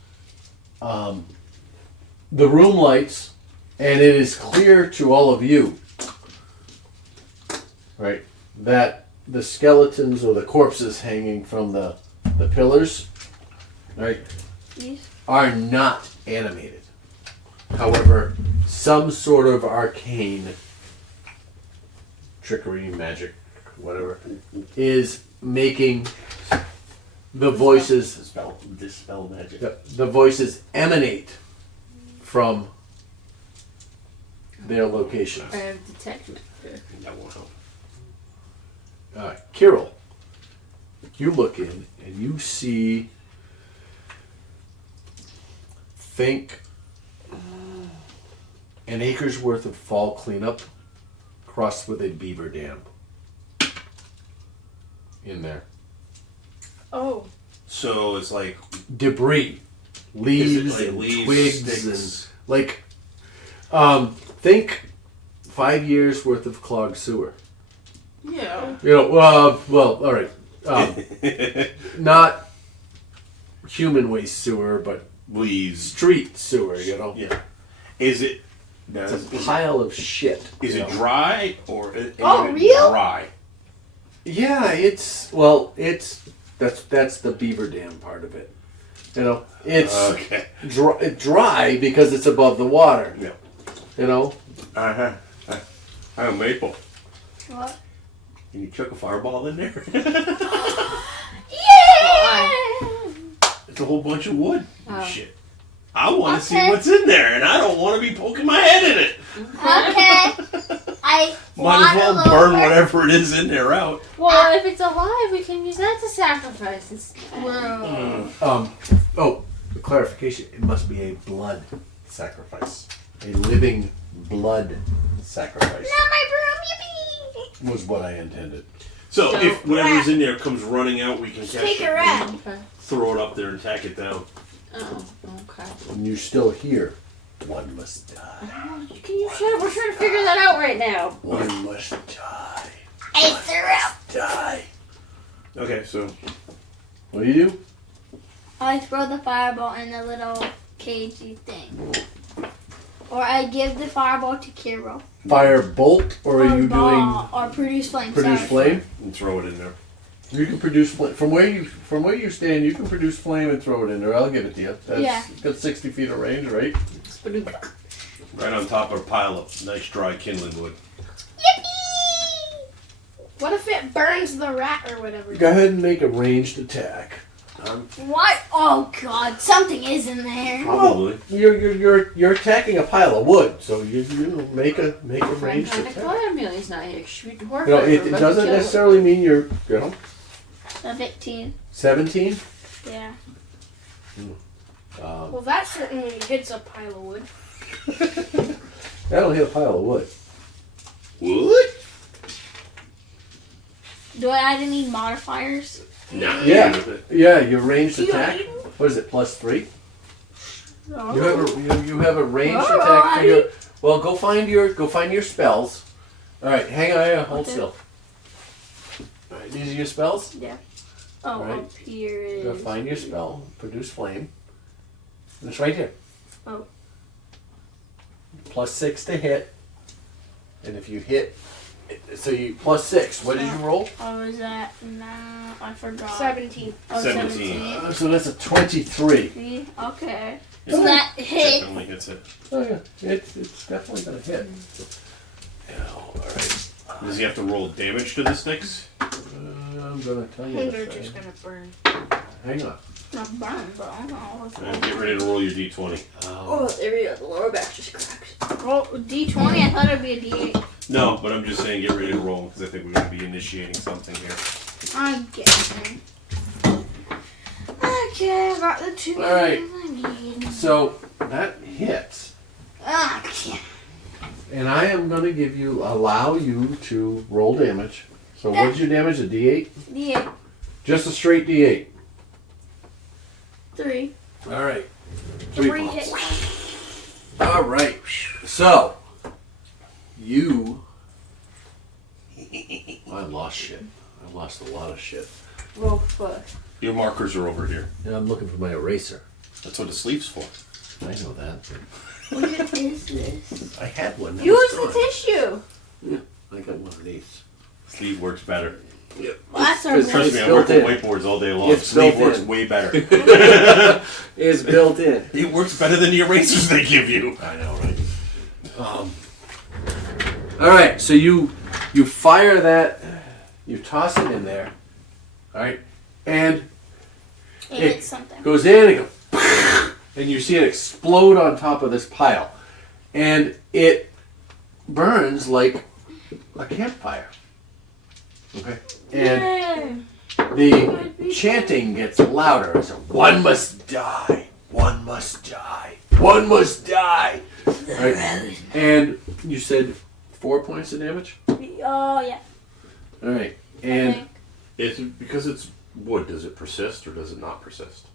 the room lights, and it is clear to all of you, right, that the skeletons or the corpses hanging from the pillars, right, are not animated. However, some sort of arcane trickery, magic, whatever, is making the voices Dispel magic. the voices emanate from their locations. I have detect magic. That won't help. Kirill, you look in and you see, think an acre's worth of fall cleanup crossed with a beaver dam in there. Oh. So it's like Debris, is it leaves like and leaves, twigs sticks? and like, think 5 years worth of clogged sewer. Yeah. You know, well, all right. Not human waste sewer, but leaves. street sewer, you know. Yeah. Is it? It's a pile of shit. Is you it know? dry or is Oh, it real? dry? Yeah, it's that's the beaver dam part of it. You know, it's Okay. dry because it's above the water. Yeah. You know. I have maple. What? Can you chuck a fireball in there? It's a whole bunch of wood. Oh. Shit. I want to see Okay. what's in there, and I don't want to be poking my head in it. Okay. I Might as well waddle burn over. whatever it is in there out. Well, if it's alive, we can use that to sacrifice. Oh, clarification. It must be a blood sacrifice. A living blood sacrifice Not my broom, yippee! was what I intended. So, So, if whatever's in there comes running out, we can catch Take it, a rat. Okay. throw it up there, and tack it down. Oh, okay. And you still hear, one must die. Can you shut up? We're trying to figure that out right now. One must die. I threw up. Die. Okay, so What do you do? I throw the fireball in the little cagey thing. Or I give the fireball to Kiro. Fire bolt, or are you doing Or produce flame? produce flame? And throw it in there. You can produce flame from where you stand. You can produce flame and throw it in there. I'll give it to you. That's Yeah. got 60 feet of range, right? Right on top of a pile of nice dry kindling wood. What if it burns the rat or whatever? Go ahead and make a ranged attack. What? Oh God! Something is in there. Probably. You're attacking a pile of wood, so you make a I'm ranged trying to attack. call Amelia's not here. Shoot horror. No, it doesn't necessarily mean you're 15. 17. Yeah. Well, that certainly hits a pile of wood. That'll hit a pile of wood. Wood? Do I add any modifiers? No. Yeah, yeah. Your ranged You attack. eat? What is it? +3. No. You have a ranged Oh, attack I figure. Well, go find your spells. All right, hang on, hold Okay. still. All right, these are your spells. Oh, Right. up here Go is. find your spell. Produce flame. And it's right here. Oh. +6 to hit. And if you hit, so you +6. What did you roll? Oh, is that? No, I forgot. 17. Oh, 17. So that's a 23. See? Okay. It's So that hit. definitely hits it. Oh yeah, it's definitely gonna hit. Yeah, all right. Does he have to roll damage to the sticks? I'm gonna tell you. And they're this, just gonna burn. hang on. Not burn, but I don't know. And get ready to roll your d20. Oh, there we go. The lower back just cracked. Roll D20. I thought it'd be a D8. No, but I'm just saying get ready to roll because I think we're going to be initiating something here. I'm guessing. Okay, I got the 2 All right. I need. So that hits, Okay. and I am gonna allow you to roll damage. So what's your damage? A D8? D8. Just a straight D8. 3. All right. 3 points. hits. All right. So you. I lost shit. I lost a lot of shit. Oh, fuck. Your markers are over here. And I'm looking for my eraser. That's what the sleeve's for. I know that. What is this? I had one. that Use was the gone. tissue. I got one of these. Sleeve works better. Well, that's our It's Trust It's me, I built work with in. whiteboards all day long. It's Sleeve built works in. way better. It's built in. It works better than the erasers they give you. I know, right? All right, so you fire that, you toss it in there, all right, and It hits something. goes in and goes, and you see it explode on top of this pile, and it burns like a campfire. Okay, and the chanting gets louder. It's one must die, one must die, one must die. Right? And you said 4 points of damage. Oh, yeah. All right, I and think. It's because it's wood. Does it persist or does it not persist?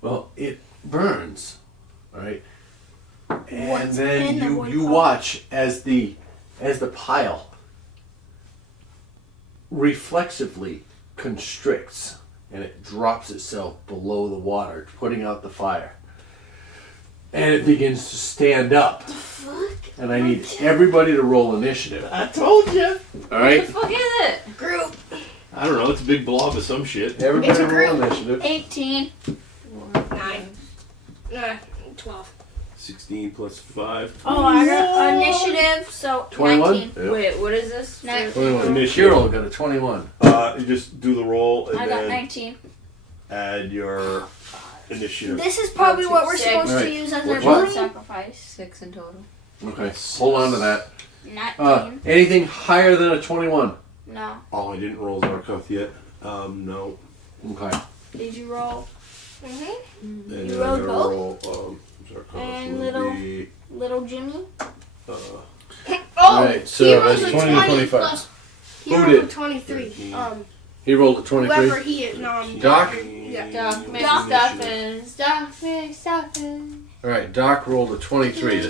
well, it burns. All right, and What's then in the wood you pile? watch as the pile reflexively constricts and it drops itself below the water, putting out the fire. And it begins to stand up. And I need everybody to roll initiative. I told you. All What the right? fuck is it? Group. I don't know. It's a big blob of some shit. Everybody It's a roll group. initiative. 18. 9. 12. 16 plus 5. Oh, I got initiative, so 21? 19. Yep. Wait, what is this? 19. 21. Initiative. Kirill got a 21. You just do the roll and I got then 19. add your initiative. This is probably what we're 6. supposed to Right. use as our Which blood one? sacrifice. 6 in total. Okay, hold on to that. 19. Anything higher than a 21? No. Oh, I didn't roll Lorgoth yet. No. Okay. Did you roll? And You then rolled I'm gonna both? roll Lorgoth And would little- be, Little Jimmy? Oh, Alright, so he rolled that's a 20 to 20 25. plus. He Who rolled did? a 23. He rolled a 23. Whoever he is. Doc? Yeah. Doc makes Doc. stuffins. Doc makes stuffins. Alright, Doc rolled a 23.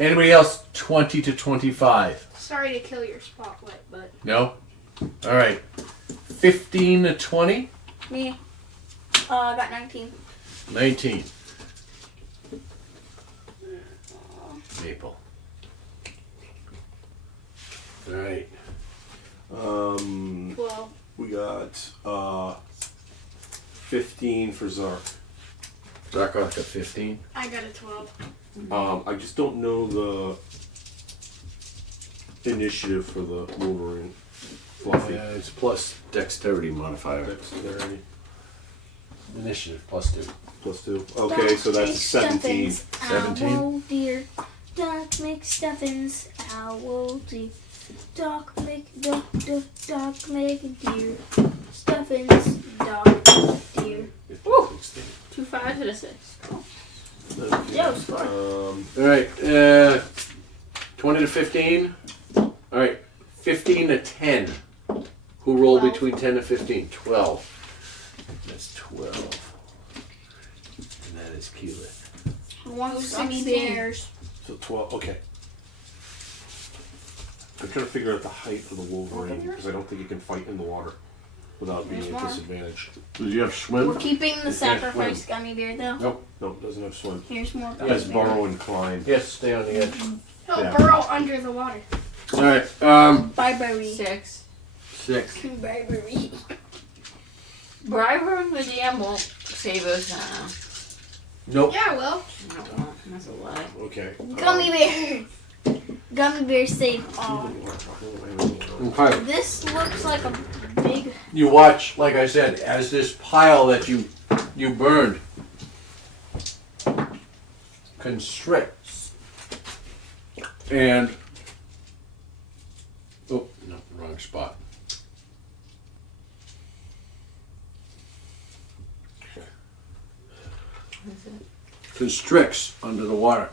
Anybody else 20 to 25? Sorry to kill your spotlight, but No? Alright. 15 to 20? Me. I got 19. 19. Maple. All right. 12. We got 15 for Zark. Zarkoth got 15. I got a 12. I just don't know the initiative for the Wolverine. Fluffy. Yeah, it's plus dexterity modifier. Dexterity. Initiative +2. +2. Okay, so that's 17. 17? Owl dear. Doc McStuffins. Owl dear. Doc dear. Stuffins. Doc dear. Woo! 2 5s and a 6. Okay. Yo, score. All right. 20 to 15. All right. 15 to 10. Who rolled 12. between 10 and 15? 12. That's 12. And that is Keyleth. Who wants Who's gummy 16? bears? So 12. Okay. I'm trying to figure out the height of the Wolverine because I don't think he can fight in the water without being There's at more. disadvantage. Does he have We're swim? keeping the Yeah, sacrifice gummy bear though. Nope. No, doesn't have swim. Here's more He gummy has bear. burrow and climb. Yes, stay on the edge. He'll Yeah. burrow under the water. All right. Bye-bye. 6. 6. Bye-bye. Bribery the DM won't save us. Nope. Yeah, well. No, it won't. That's a lie. Okay. Gummy bear. Gummy bear save all. Okay. This looks like a big. You watch, like I said, as this pile that you burned constricts. And oh no, wrong spot. What is it? Constricts under the water.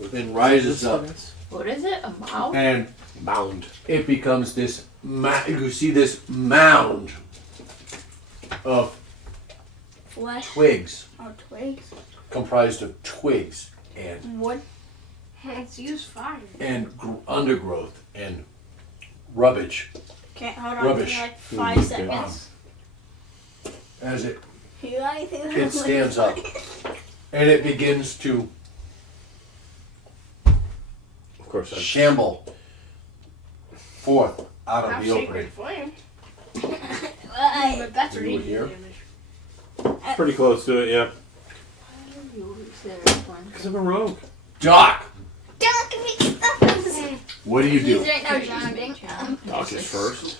Then rises up. What is it? A mouse? And Mound. it becomes this you see this mound of Flesh. twigs, Oh, twigs. comprised of twigs and Wood. Let's use fire. undergrowth and rubbish. Okay, hold on. Rubbish. Give me like 5 Okay. seconds. As it You got anything? that it looks stands like- up and it begins to Of course. shamble forth out of Have the sacred opening. flame. Why? But that's You radiant here? damage. Pretty close to it, yeah. Because I'm a rogue. Doc, Don't give me stuff. what do you do? He's right now drowning. Doc is first.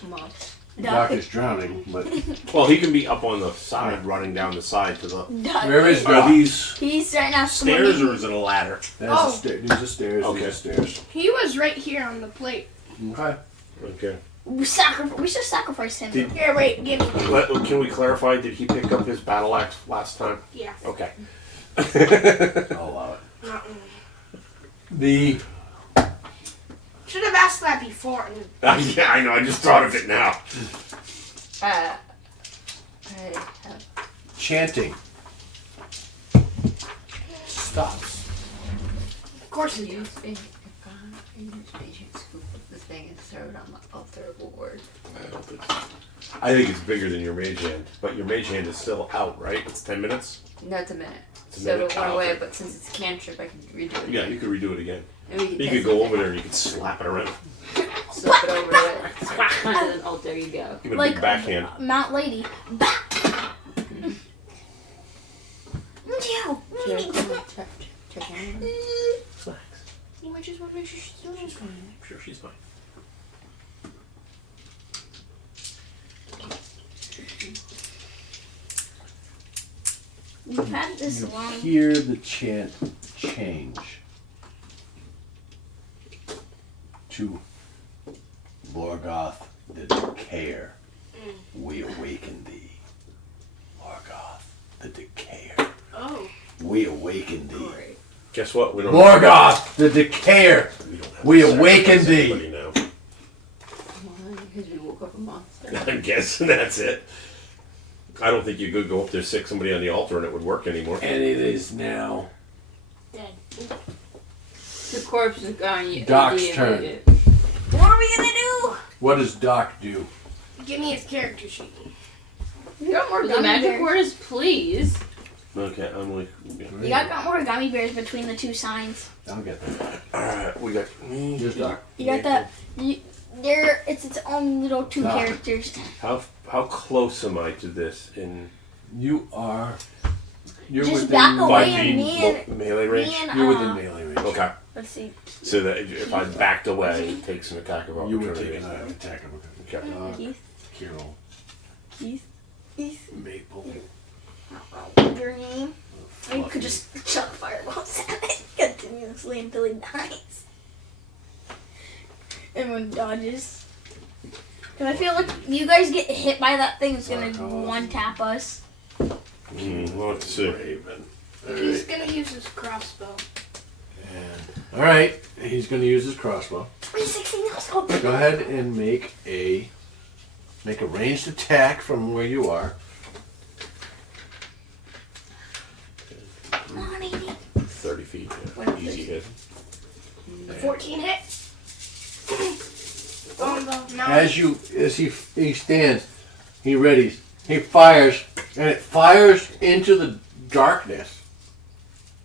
Doc is drowning, but Well, he can be up on the side, running down the side to the. where is Are Doc? these He's right now stairs swimming. or is it a ladder? There's Oh. these are stairs. Okay. These are stairs. He was right here on the plate. Okay. Okay. We should sacrifice him. Did- Here, wait, give me. Can we clarify? Did he pick up his battle axe last time? Yeah. Okay. I'll allow it. Not The Should have asked that before. Yeah, I know. I just thought of it now. I have chanting stops. Of course he did. used a agent scoop of the thing and throw it on the altar of a word. I think it's bigger than your mage hand, but your mage hand is still out, right? It's 10 minutes. No, it's a minute. It's a So minute. it went Oh, away, okay. but since it's a cantrip, I can redo it. Yeah, you could redo it again. And we can You test could go it. over there and you could slap it around. Slip it over to it. And then, oh, there you go. Give it a Like big backhand. Mount Lady. Bah! Yo, Check in. Relax. You might just want to make sure she's doing She's fine. I'm sure she's fine. We've had this You long. hear the chant change to Lorgoth the Decayer. We awaken thee. Lorgoth the Decayer. Oh. We awaken thee. Great. Guess what? We don't. Lorgoth the Decayer. We, don't have We to awaken sacrifice thee. anybody now. Why? Because we woke up a monster. I'm guessing that's it. I don't think you could go up there, stick somebody on the altar, and it would work anymore. And it is now Dead. The corpse is gone. You Doc's you- turn. you- What are we gonna do? what does Doc do? Give me his character sheet. You got more Gummy magic bear. words, please. Okay, I'm like. You got more gummy bears between the two signs. I'll get that. Alright, we got me. Here's Doc. You got that. There, it's its own little two Ah. characters. How close am I to this in You're Just within back away 5 and feet me and melee range? me and You're within melee range. Okay. let's see. So that if I backed away, it takes an attack of You would opportunity. take an attack of Okay. Keith, Carol, Keith, Maple. your name. Or you could just chuck fireballs at it continuously until he dies. And when dodges. Cause I feel like you guys get hit by that thing, it's gonna one tap us. We'll have to see. Raven. He's gonna use his crossbow. All right, he's going to use his crossbow. 360 no scope. Go ahead and make a ranged attack from where you are. Come on, 80. 30 feet. Yeah. Easy hit. 14 hit. On the mountain. As he stands, he readies, he fires, and it fires into the darkness.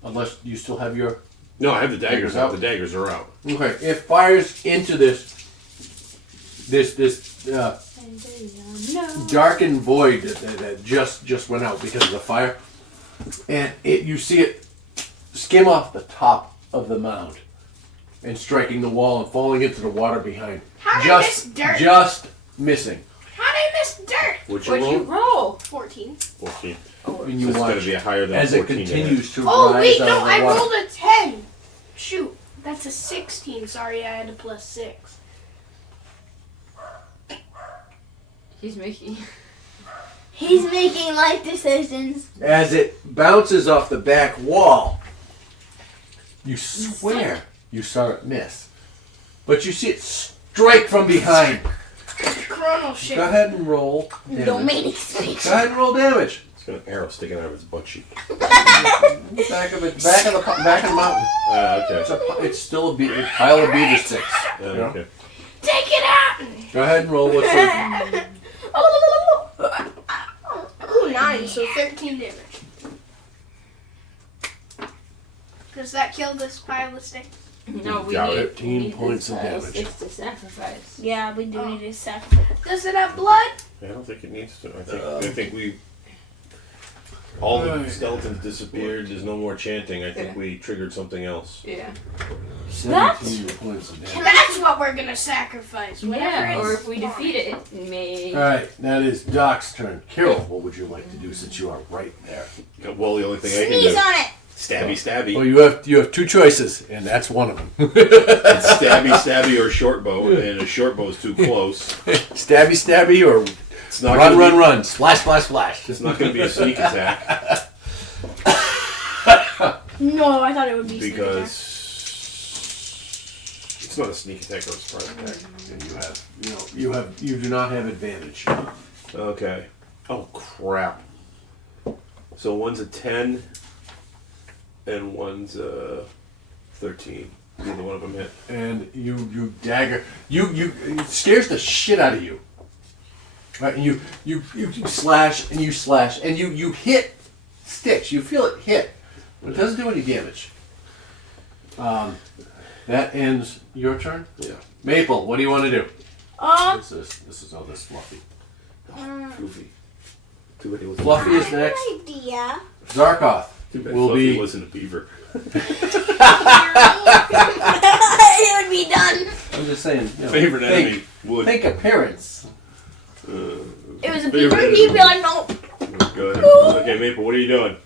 Unless you still have your. No, I have the daggers Daggers out. out. The daggers are out. Okay, it fires into this darkened void that just went out because of the fire, and you see it skim off the top of the mound and striking the wall and falling into the water behind. How did I miss dirt? Just missing. How did I miss dirt? What'd What'd you roll? 14. 14. And you That's watch gotta be higher than as it 14 to hit. continues to Oh rise wait, out no, of the I water. rolled a 10. Shoot, that's a 16. Sorry, I had a +6. He's making. He's making life decisions. As it bounces off the back wall, you swear you saw it miss. But you see it strike from behind. Chrono shift. Go ahead and roll damage. Don't make me speak. Go ahead and roll damage. It's got an arrow sticking out of its butt cheek. Back of the mountain. Okay. It's still a pile of beaver sticks. you know? Okay. Take it out! Go ahead and roll. What's the Ooh, 9, so 13 damage. Does that kill this pile of sticks? No, we Got need 13 points of damage. Six to sacrifice. Yeah, we do need to sacrifice. Does it have blood? I don't think it needs to. I think we. All the skeletons disappeared. There's no more chanting. I think Yeah. we triggered something else. Yeah. 17 points of damage. That's what we're gonna sacrifice. Whatever Yeah, or is if we defeat it, it may. Alright, that is Doc's turn. Carol, what would you like to do since you are right there? Well, the only thing I can Sneeze do. on it. Stabby, Well, stabby. you have two choices, and that's one of them. It's stabby or short bow, and a short bow is too close. Stabby, or It's not gonna be, run, splash. It's not going to be a sneak attack No, I thought it would be sneak attack. because it's not a sneak attack or a surprise attack. And you do not have advantage. Okay. Oh crap. So one's a 10 and one's a 13. Neither one of them hit. And you dagger. It scares the shit out of you. Right? And you slash and you hit sticks. You feel it hit, but it doesn't do any damage. That ends your turn. Yeah. Maple, what do you want to do? Um, This is all this Fluffy. Goofy. Too bad he wasn't. Fluffy I is have next. an idea. Zarkoth Too bad will Fluffy be. wasn't a beaver. It would be done. I'm just saying. Favorite enemy would. Think appearance. It was a Favorite beaver. enemy. He'd be like, nope. Go ahead. Okay, Maple, what are you doing?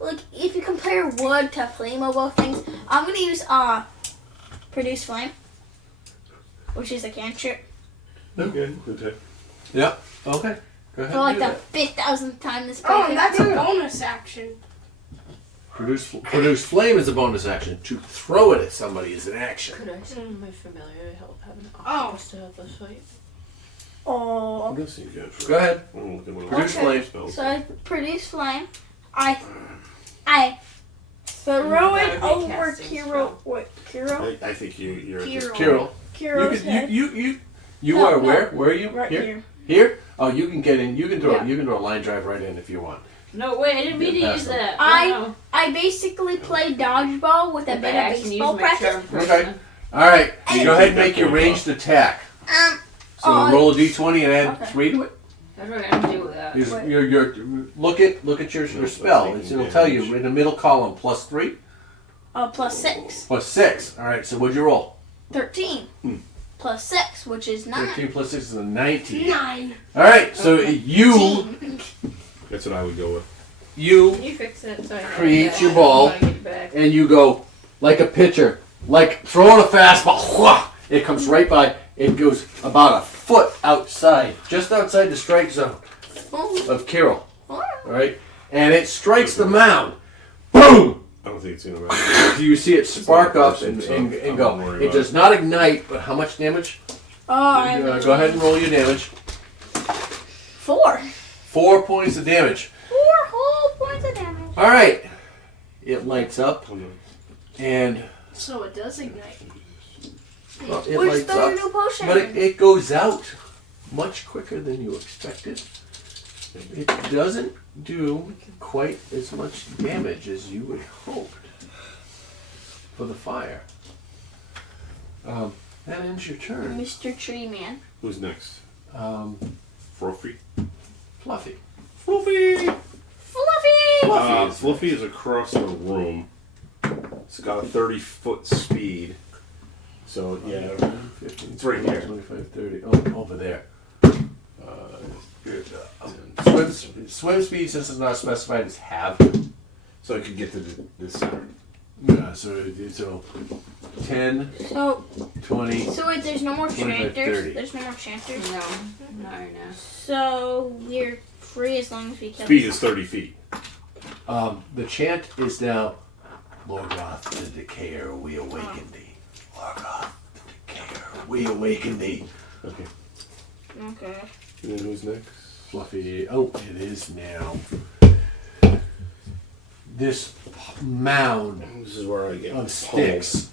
Like if you compare wood to flammable things, I'm gonna use produce flame, which is a cantrip, Okay. Yeah. Okay. Go ahead. for like and the do 5,000th time this Oh, person. that's a bonus action. that. Produce flame is a bonus action. To throw it at somebody is an action. Could I send my familiar to help have an Oh. octopus to help us fight? Oh. I'm gonna see you guys. Go ahead. I'm looking at Produce Okay. flame. spells. So I produce flame. I throw That it would be a over casting Kiro. spell. What? Kiro? I think you're. Kiro. Carol. Kiro's head. You No, are no. where? Where are you? Right here. Here? Oh, you can get in. You can throw. Yeah. You can throw a line drive right in if you want. No, wait, I didn't mean to Get use past that. I basically play dodgeball with a bit of baseball practice. Okay. All right. You go ahead and make your ranged attack. So roll a d20 and add 3 to it. That's what I'm gonna do with that. You're look at your spell. It'll tell you in the middle column +3, +6. +6. All right. So what'd you roll? 13. +6, which is 9. 13 +6 is a 19. 9. All right. So you That's what I would go with. Can you fix it so I can create get it your back? ball. I wanna get it back. and you go like a pitcher, like throwing a fastball. Whah! It comes right by. It goes about a foot outside, just outside the strike zone of Kirill. All right, and it strikes the mound. Boom! I don't think it's gonna matter. Do you see it spark up and I'm go? not worried It about does not ignite, but how much damage? Go ahead and roll your damage. 4. 4 points of damage. 4 whole points of damage. All right, it lights up Hold on. and So it does ignite. well, it Where's lights the up. new potion? But it goes out much quicker than you expected. It doesn't do quite as much damage as you would hoped for the fire. That ends your turn. Mr. Tree Man. Who's next? Fluffy. Fluffy. Fluffy! Fluffy! Fluffy is across the room. It's got a 30-foot speed. So, yeah. 15, It's right here. 25, 30. Oh, over there. Swim speed, since it's not specified, is half. So I could get to this center. Yeah, so 10, So, 20. so wait, there's no more 25, 30. chanters? There's no more chanters? No, not right now. So, we're free as long as we kill. Speed is 30 feet. The chant is now, Lorgoth the Decayer, we awaken thee. Lorgoth the Decayer, we awaken thee. Okay. Okay. And then who's next? Fluffy, oh, it is now. This mound This is where I get of sticks.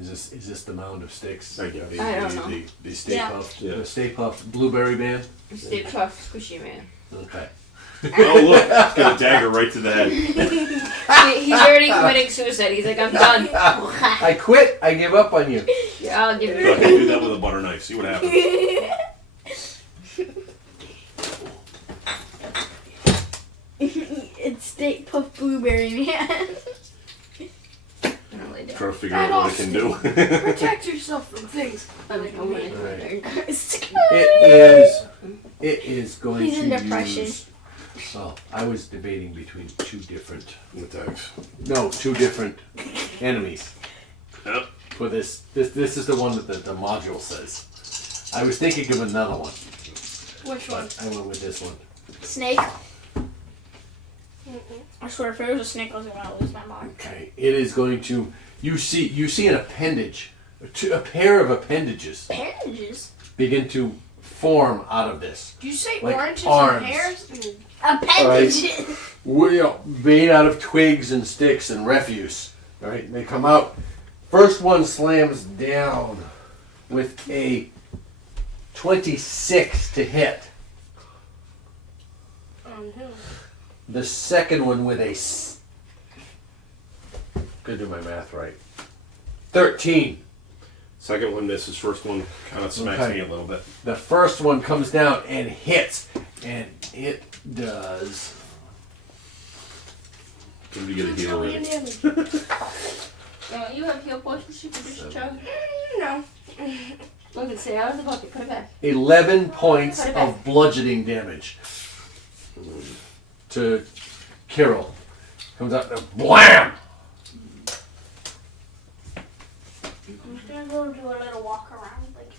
Is this the mound of sticks? I guess. The, I don't know. The Stay Yeah. Puft, Yeah. the Stay Puft Blueberry Band. Stay puff, squishy man. Okay. Oh, look. It's got a dagger right to the head. He's already committing suicide. He's like, I'm done. I quit. I give up on you. Yeah, I'll give Go it. ahead and do that with a butter knife. See what happens. It's Steak Puff Blueberry Man. I'm lay down. Try to figure out what I can do. Protect yourself from things. I'm like, I'm gonna Right. It is going He's to in depression. use. Well, I was debating between two different enemies. Yep. For this is the one that the module says. I was thinking of another one, Which one? but I went with this one. Snake. I swear, if it was a snake, I was gonna lose my mind. Okay, it is going to. You see an appendage, a pair of appendages Appendages. begin to form out of this. Did you say Like oranges arms. and pears? Appendages. Made out of twigs and sticks and refuse. All right, and they come out. First one slams down with a 26 to hit. The second one with a. Could do my math right. 13. Second one misses. First one kind of smacks Okay. me a little bit. The first one comes down and hits, and it does. Can we get a heal Million ready? damage. You have heal potions you can just chug. No. Look, it's out of the bucket. Put it back. 11 points Put it back. of bludgeoning damage to Kirill. Comes out and blam! I'm just gonna go do a little walk around. Like,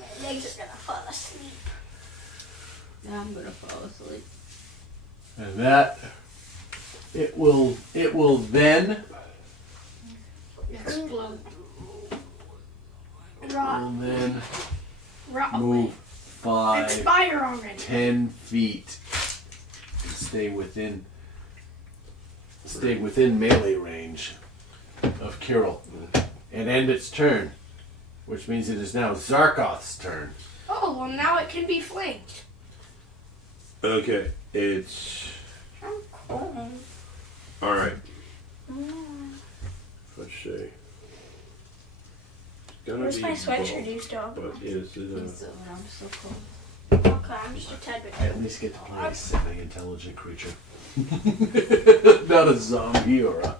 my legs are gonna fall asleep. Now I'm gonna fall asleep. And that it will then Explode. Rot away. move 5, Expire already. 10 feet and stay within melee range of Kirill. and end its turn, which means it is now Zarkoth's turn. Oh, well, now it can be flamed. Okay, it's Oh. all right. Let's see. It's gonna Where's be my sweatshirt both, used to? but is it He's so, I'm so cold. Okay, I'm just a tad bit. I at least get to play a semi-intelligent creature. Not a zombie or a...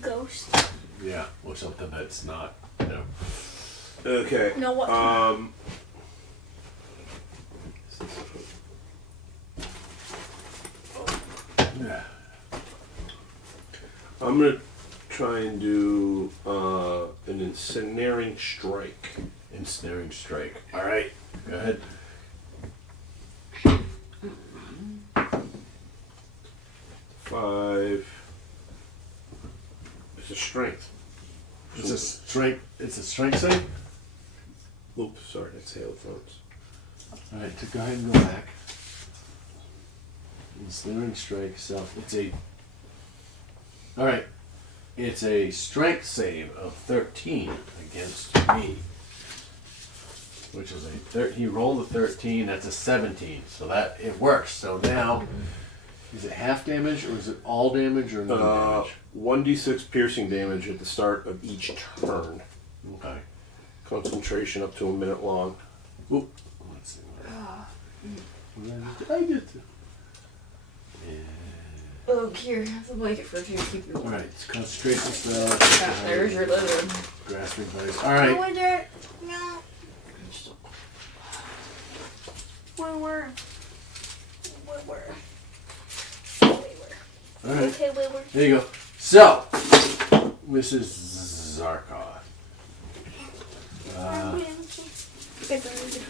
Ghost. Yeah, or something that's not, you know. okay? No, what? Yeah. I'm gonna try and do an ensnaring strike. Ensnaring strike. Alright, go ahead. 5. It's a strength. It's a strength save? Oops, sorry, that's hail phones. Alright, so go ahead and go back. Ensnaring strike self. It's a... Alright. It's a strength save of 13 against me. Which is a... He rolled a 13, that's a 17. So that, it works. So now... Is it half damage, or is it all damage, or no damage? 1d6 piercing damage at the start of each turn. Okay. Concentration up to a minute long. Oop. Let's see. What did I get to? Oh, here, have the blanket for if you keep your Alright, it's concentration spell. There's your load. Grasping device. Alright. Where? No. Where? Alright. Okay, where? There you go. So, this is Zarkoth.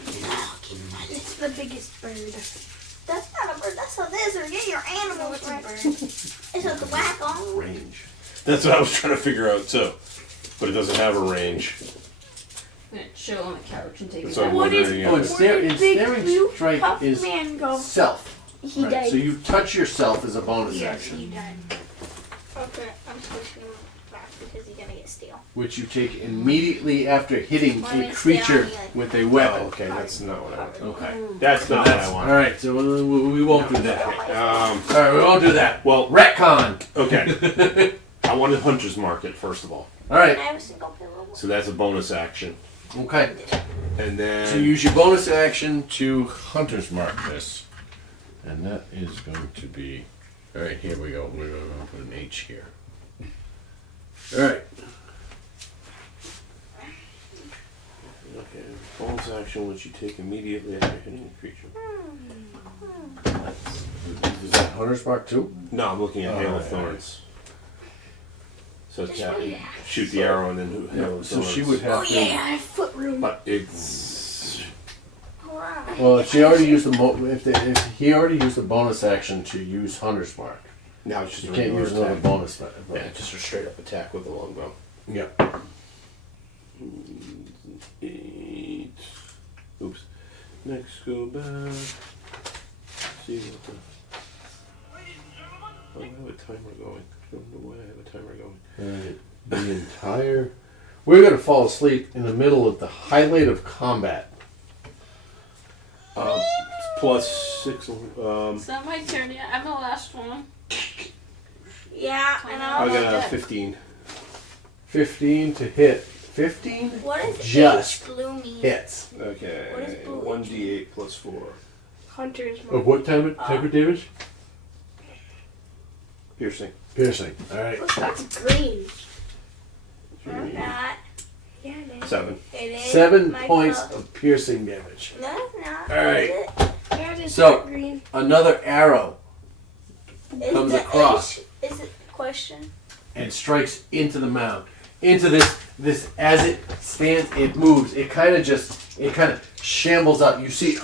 It's the biggest bird. That's not a bird. That's a lizard. Get your animals It's a right. bird. It's a thwack-on. Range. That's what I was trying to figure out too. But it doesn't have a range. I'm gonna chill on the couch and take That's it what I'm back. What is- wondering. Oh, Where did Big ensnaring Blue strike Tough is Man go? self. He Right, died. so you touch yourself as a bonus Yes, he action, died. Okay, I'm switching him back because he's gonna get steel. which you take immediately after hitting Why don't a we stay creature on the, like, with a Oh, weapon. okay, that's not what I want. Okay. That's not what I want. Alright, so we won't do that. Alright, we won't do that. Well, Retcon! okay. I want to Hunter's Mark it, first of all. Alright, I have a single pillow. So that's a bonus action. okay. And then... So use your bonus action to Hunter's Mark this. And that is going to be... Alright, here we go. We're going to put an H here. Alright. Okay, bonus action which you take immediately after hitting a creature. Is that Hunter's Mark too? No, I'm looking at Oh, Hail of right, Thorns. So Just yeah, relax. shoot the arrow and then Hail of So Thorns. she would have Oh to... yeah, I have foot room. But it's... Alright. Well, if she already used if he already used the bonus action to use Hunter's Mark, Now it's just you a can't regular use another attack. bonus. Yeah, just a straight up attack with the longbow. Yeah. 8. Oops. Next, go back. See what the... Oh, I have a timer going. I don't know why I have a timer going. Alright. The entire. We're gonna fall asleep in the middle of the highlight of combat. Plus 6. It's not my turn yet. I'm the last one. Yeah, and I I'll got a Yeah. 15. 15 to hit. 15 What is Just H blue mean? hits. Okay. What is blue 1d8 plus 4. Hunter's Of mark. what type of damage? Piercing. Piercing. Alright. That's green. I'm not. Yeah, it is. 7. It is 7 my points color. of piercing damage. No, it's not. Alright. Is it? Yeah, it is So- dark green. Another arrow Is comes the across. H, is it question? and strikes into the mound. Into this as it stands, it moves. It kind of shambles out. You see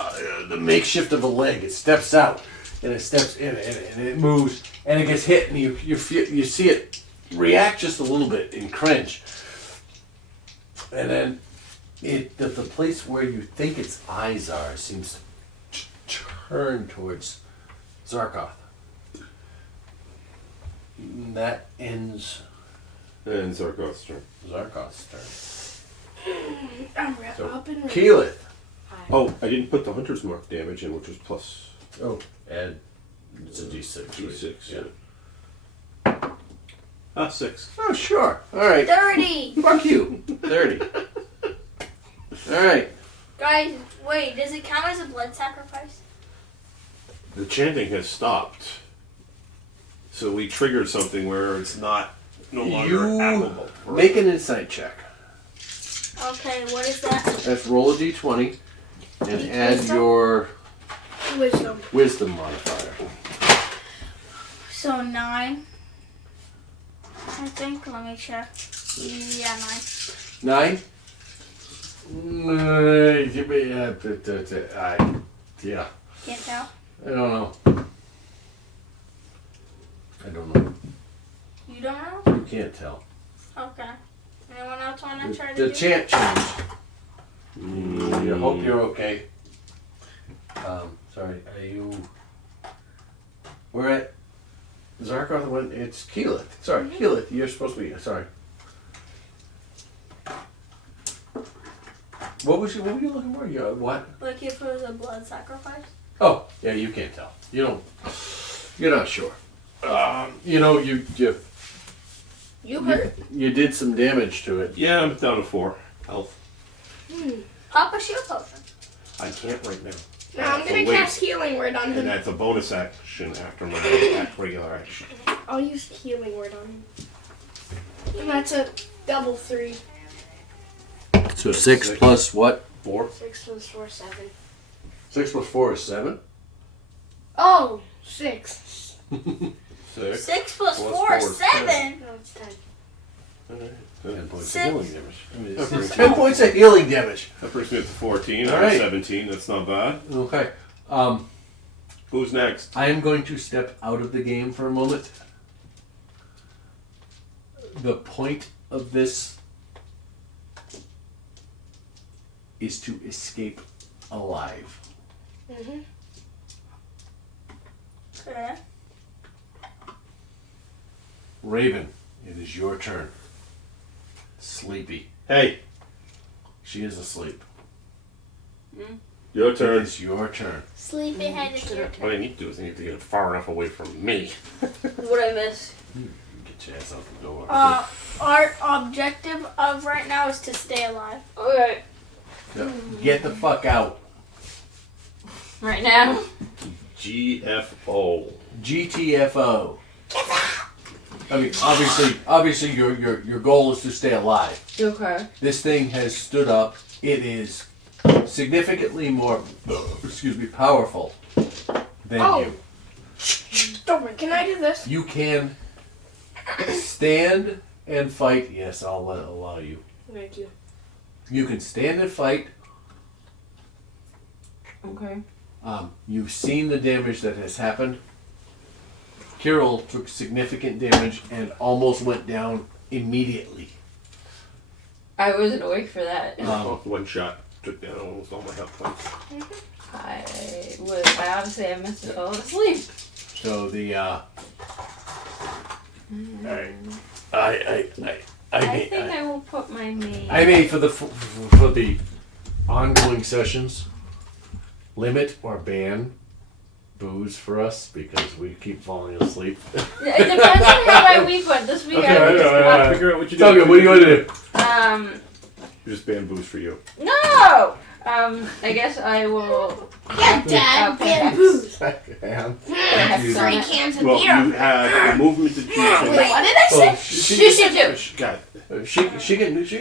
the makeshift of a leg. It steps out, and it steps in, and it moves, and it gets hit, and you see it react just a little bit and cringe, and then the place where you think its eyes are seems to turn towards Zarkoth. That ends And Zargoth's turn. Zargoth's turn. I'm wrapped So, up in Keyleth. Oh, I didn't put the Hunter's Mark damage in, which was plus Oh, add. It's a D6. right? D6. Yeah. 6. Oh, sure. All right. 30. Fuck you. 30. All right. Guys, wait, does it count as a blood sacrifice? The chanting has stopped. So we triggered something where it's no longer You applicable. make an insight check. Okay, what is that? Let's roll a D20 and add Wisdom? your wisdom. wisdom modifier. So 9. I think, let me check. Yeah, 9. 9? Give me yeah. Can't tell. I don't know. I don't know. You don't know? You can't tell. Okay. Anyone else want to try to The do chant changed. I hope you're okay. Sorry, are you... We're at... Zargoth went... It's Keyleth. Sorry, Keyleth, you're supposed to be... Sorry. What were you looking for? You, what? Like if it was a blood sacrifice? Oh, yeah, you can't tell. You don't... You're not sure. You hurt. you did some damage to it. Yeah, I'm down to 4 health. Pop a shield potion. I can't right now. Now I'm gonna So wait. cast Healing Word on And him. that's a bonus action after my regular action. I'll use Healing Word on him. And that's a double 3. So 6 plus what? 4. 6 plus 4, 7. 6 plus 4 is 7? Oh, 6. 6. 6 plus Plus 4 is 4 is 7. No, it's 10. Alright. 10 points Six. of healing damage. That brings 10 points of healing damage. me up to 14 All or right. 17. That's not bad. Okay. Who's next? I am going to step out of the game for a moment. The point of this is to escape alive. Mm-hmm. Okay. Raven, it is your turn. Sleepy. Hey, She is asleep. your It turn. is your turn. Sleepyhead is your What turn. I need to do is I need to get it far enough away from me. What I miss? Get your ass out the door. Our objective of right now is to stay alive. Okay. Yep. Get the fuck out. Right now. GFO. GTFO. I mean, obviously, your goal is to stay alive. Okay. This thing has stood up. It is significantly more, powerful than Oh. you. Don't worry, can I do this? You can stand and fight. Yes, I'll allow you. Thank you. You can stand and fight. Okay. You've seen the damage that has happened. Kirill took significant damage and almost went down immediately. I wasn't awake for that. One shot took down almost all my health points. I obviously I must have fallen asleep. So the I think I will put my main. I may for the ongoing sessions limit or ban booze for us because we keep falling asleep. It depends on how my week went. This week Okay, I was all right. Figure out what you Tell me, what do you want to do? You just ban booze for you. No. I guess I will. Yeah, Dad, Okay. ban booze. Three cans of Well, beer. you have the movement that you Wait, can. what did I say? Well, God, she can she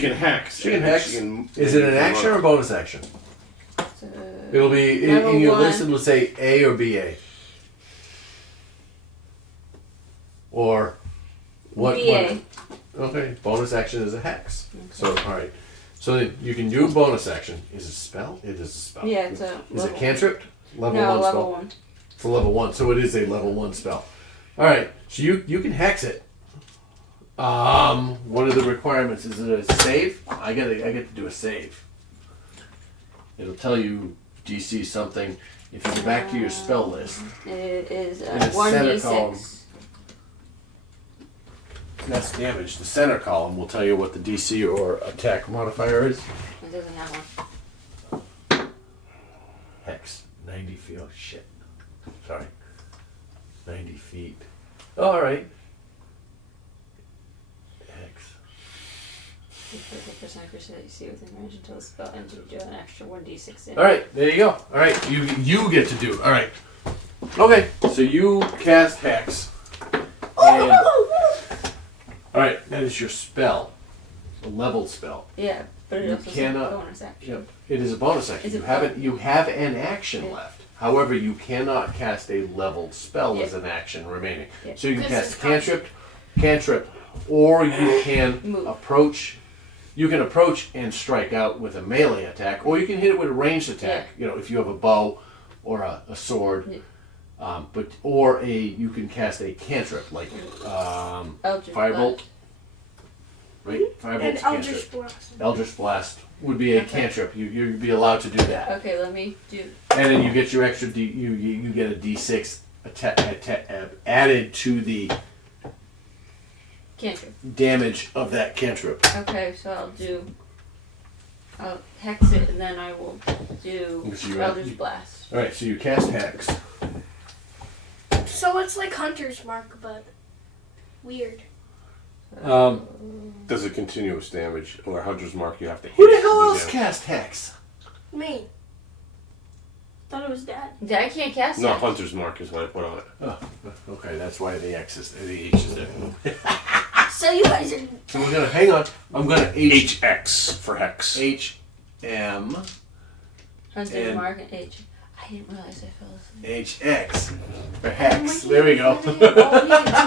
can hex. She can hex. Is it an action or a bonus action? It'll be Level in your one. list. It'll say A or BA. Or what? BA. Okay, bonus action is a hex. So all right, so you can do a bonus action. Is it a spell? It is a spell. Yeah, it's a. Is level it cantrip? Level No, one level spell. 1. It's a level 1, so it is a level 1 spell. All right, so you can hex it. What are the requirements? Is it a save? I get to do a save. It'll tell you DC something. If you go back to your spell list, It is In the center column. 1d6. That's damage. The center column will tell you what the DC or attack modifier is. It doesn't have one. Hex. 90 feet. Oh, shit. Sorry. 90 feet. Alright. Hex. 50% accuracy that you see within range until the spell ends. You do an extra 1d6 damage. Alright, there you go. Alright, you get to do it. Alright. Okay, so you cast Hex. And, alright, that is your spell. A leveled spell. Yeah, but it You also cannot- is a bonus action. Yep. It is a bonus action. Is it- You have an action Yeah. left. However, you cannot cast a leveled spell Yeah. as an action remaining. Yeah. So you can This cast is cantrip, or you can Move. approach. You can approach and strike out with a melee attack, or you can hit it with a ranged attack. You know, if you have a bow or a sword. Yeah. You can cast a cantrip like Eldritch Firebolt. Blast. Right, Firebolt's And a Eldritch cantrip. Blast. Eldritch Blast would be a Okay. cantrip. You'd be allowed to do that. Okay, let me do. And then you get your extra D. You get a D6 added to the Cantrip. damage of that cantrip. Okay, so I'll hex it and then I will do So you- Eldritch Blast. All right, so you cast Hex. So it's like Hunter's Mark, but weird. Does a continuous damage or Hunter's Mark? You have to hit Who the it to hell do else damage. cast Hex? Me. Thought it was Dad. I can't cast No, it. Hunter's Mark is what I put on it. Oh, okay, that's why the H is there. So you guys are. So we're gonna hang on. I'm gonna HX for Hex. HM Hunter's and- Mark and H. I didn't realize I fell asleep. HX for Hex. There we go. Oh, you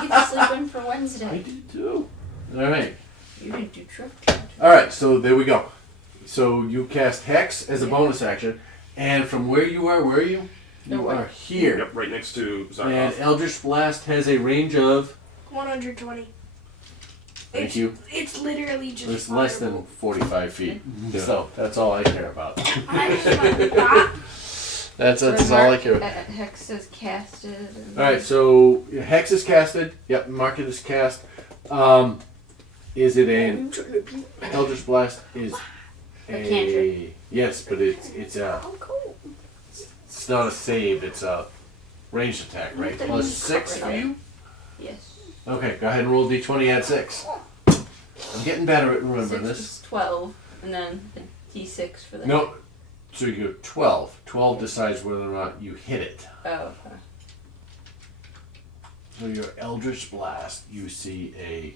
get to sleep in for I Wednesday. did too. All right. You didn't do trick. All right. So there we go. So you cast Hex as a bonus action, and from where you are, where are you? You Nowhere. are here. Yep, right next to And Zarkov. Eldritch Blast has a range of. 120. Thank It's- you. It's literally just. It's less than fireball. 45 feet. Yeah. So that's all I care about. I just went, ah. That's all I care about. Hex says casted. And All right, so Hex is casted. Yep, mark it as cast. Is it an Eldritch Blast? Is A cantrip. Yes, but it's Oh, cool. it's not a save. It's a ranged attack, right? Then Plus you 6 for cover it. you. Yes. Okay, go ahead and roll d20. Add 6. I'm getting better at remembering 6 this. is 12, and then the D6 for the. No, so you go 12. 12 decides whether or not you hit it. Oh, okay. So your Eldritch Blast, you see a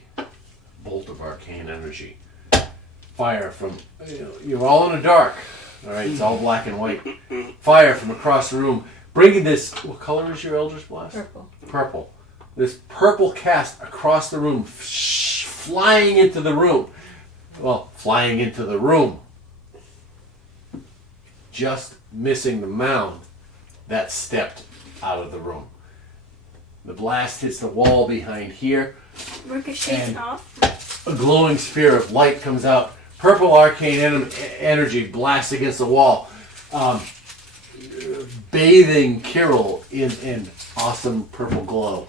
bolt of arcane energy. Fire from, you're all in the dark. All right, it's all black and white. Fire from across the room, bringing this. What color is your Eldritch Blast? Purple. Purple. This purple cast across the room, flying into the room. Well, flying into the room. Just missing the mound that stepped out of the room. The blast hits the wall behind here. Ricochets And- off. A glowing sphere of light comes out. Purple arcane energy blasts against the wall, bathing Kirill in awesome purple glow.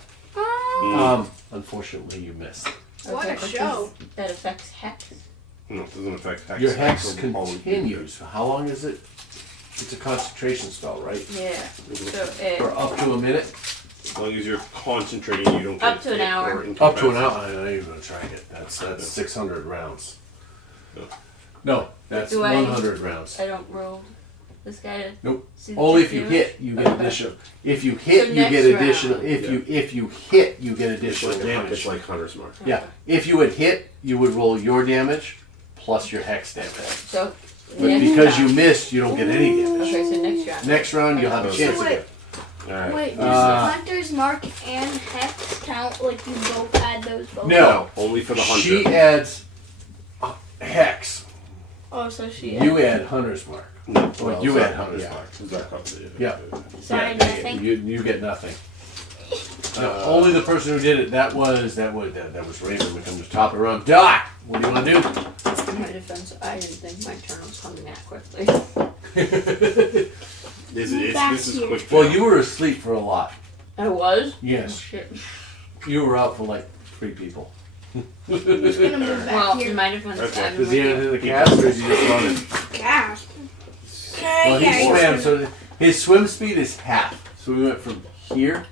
Unfortunately, you missed. What a but show. That affects Hex. No, it doesn't affect Hex. Your hex will always be continues. How long is it? It's a concentration spell, right? Yeah. So For up to a minute? As long as you're concentrating, you don't Up get to an hit hour. or Up to an incapacitated. hour. I know you're going to try it. That's 600 rounds. No. No, that's Do I- 100 rounds. I don't roll this guy to Nope. see the Only if you damage? hit, you get Okay. additional. If you hit, So you get next additional. round. If you hit, you get It's additional like, damage. it's like Hunter's Mark. Yeah. If you had hit, you would roll your damage plus your hex damage. So But next because you round. missed, you don't get any damage. Okay, so next round. Next round, you'll have a So chance wait. again. Alright. Wait, does Hunter's Mark and Hex count like you both add those both? No. Only for the Hunter. She adds hex. Oh, so she. You add Hunter's Mark. No, Well, you add Hunter's yeah, Mark. Zarkov did it. Yeah. So I Yeah, get nothing. You get nothing. Only the person who did it. That was Raven. We come to top of the round. Doc, what do you want to do? In my defense, I didn't think my turn was coming that quickly. This is quick. Well, you were asleep for a lot. I was? Oh, Yes. shit. You were out for like 3 people. I'm just gonna move back Well, here. in my defense, Okay. I've been Does he waiting. enter the cast or is he just running? Gasp. Well, he Yeah, swam, so his swim speed is half. So we went from here.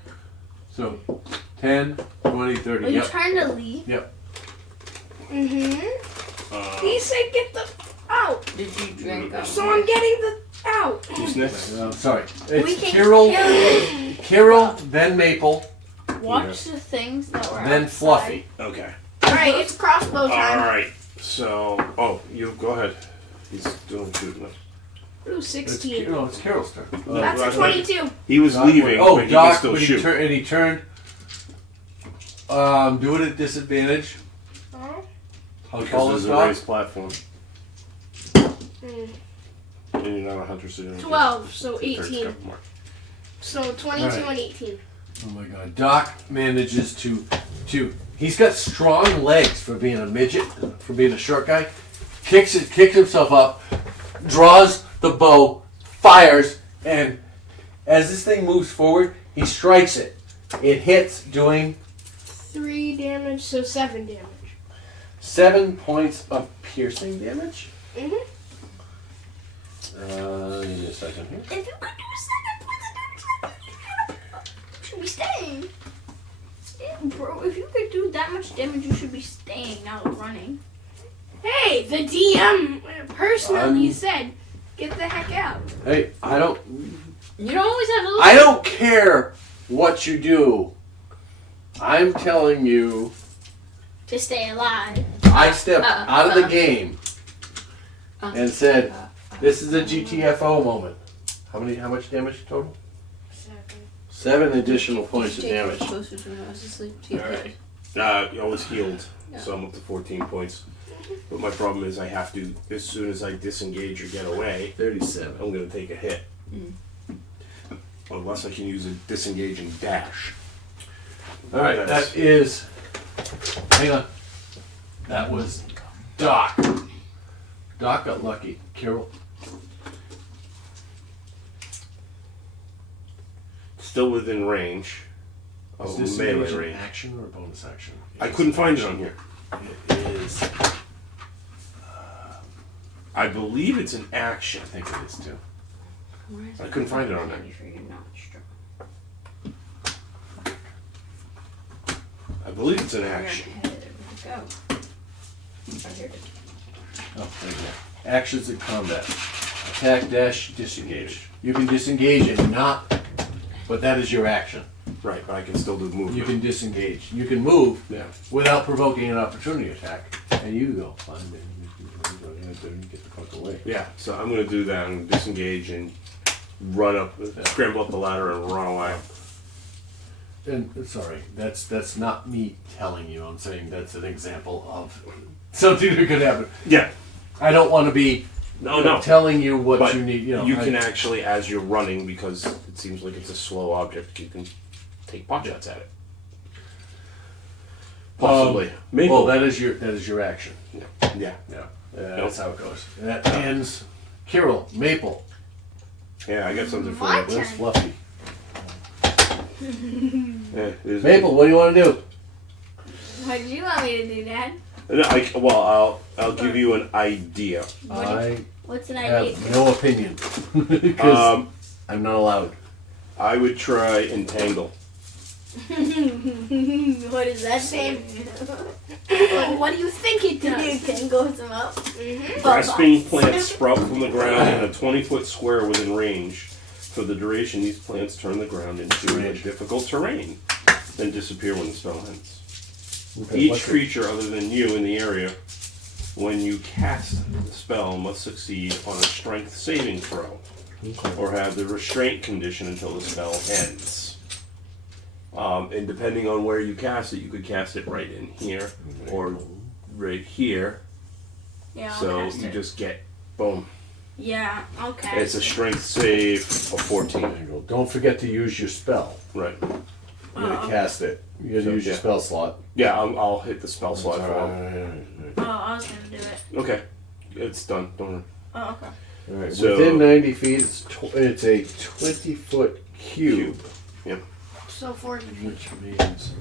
So 10, 20, 30. Are you Yep. trying to leave? Mm-hmm. He said get the out. Did you drink? So I'm getting the out. Who's next? Sorry. We It's can Kirill, kill it. Kirill, then Maple, Watch the things that were then outside. Fluffy. Okay. Alright, it's crossbow time. Alright. So, you go ahead. He's doing shooting us. Ooh, It's, 16. no, it's Kirill's turn. That's a Doc- 22. He was Doc leaving, went- but he Doc, can still but shoot. he turned. Do it at disadvantage. Oh. How tall Because is there's a Doc? raised platform. Mm. And you're not a hunter, so you don't 12, so get the third 18. step mark. So 22 Alright. and 18. Oh my god. Doc manages to. He's got strong legs for being a midget, for being a short guy. Kicks himself up, draws the bow, fires, and as this thing moves forward, he strikes it. It hits, doing 3 damage, so 7 damage. 7 points of piercing damage. Mm-hmm. Give me a second here. If you could do 7 points of damage, you should be staying. Yeah, bro, if you could do that much damage, you should be staying, not running. Hey, the DM personally I'm- said, get the heck out. Hey, I don't You don't always have to look. I don't care what you do. I'm telling you, To stay alive. I stepped out of the game and said, this is a GTFO moment. How much damage total? 7 additional points of damage. Closer to when I was asleep. To Alright. I was healed, so I'm up to 14 points. But my problem is I have to, as soon as I disengage or get away, 37. I'm going to take a hit. Unless I can use a disengage and dash. Alright, That's- that is. Hang on. That was Doc. Doc got lucky. Kirill. Still within range. Is Of this melee an range. action or a bonus action? I couldn't find it on here. It is. I believe it's an action. I think it is too. I couldn't find it on there. I believe it's an action. Go. Oh, there you go. Actions in combat. Attack, dash, disengage. You can disengage and not, but that is your action. Right, but I can still do movement. You can disengage. You can move Yeah. without provoking an opportunity attack. And you go. Fine, man. Get the fuck away. Yeah, so I'm going to do that and disengage and run up, scramble up the ladder and run away. And sorry, that's not me telling you. I'm saying that's an example of something that could happen. Yeah. I don't want to be No. telling you what But you need. you can actually, as you're running, because it seems like it's a slow object, you can take pot shots at it. Possibly. Maybe. Well, that is your action. Yeah. Yeah, that's how it goes. And that ends. Kirill, Maple, Yeah, I got something for My you. where's turn. Fluffy? Yeah, there's- Maple, what do you want to do? What did you want me to do, Dad? No, I'll give you an idea. I What's an idea? have no opinion because I'm not allowed. I would try entangle. What does that say? What do you think it You does? tangle him up. Mm-hmm. Grasping plants sprout from the ground in a 20-foot square within range. For the duration, these plants turn the ground into a difficult terrain, then disappear when the spell ends. Okay, Each what's it? creature other than you in the area, when you cast the spell, must succeed on a strength saving throw, or have the restraint condition until the spell ends. And depending on where you cast it, you could cast it right in here, or right here. Yeah, I'll So cast you it. just get, boom. Yeah, I'll cast It's a it. strength save of 14. Angle. Don't forget to use your spell. Right. You're gonna cast it. You gotta So, use your yeah. spell slot. Yeah, I'll hit the spell slot for him. Oh, I was gonna do it. Okay. It's done. Don't worry. Oh, okay. All right. So- Within 90 feet, it's a 20-foot cube, So 40 feet. which means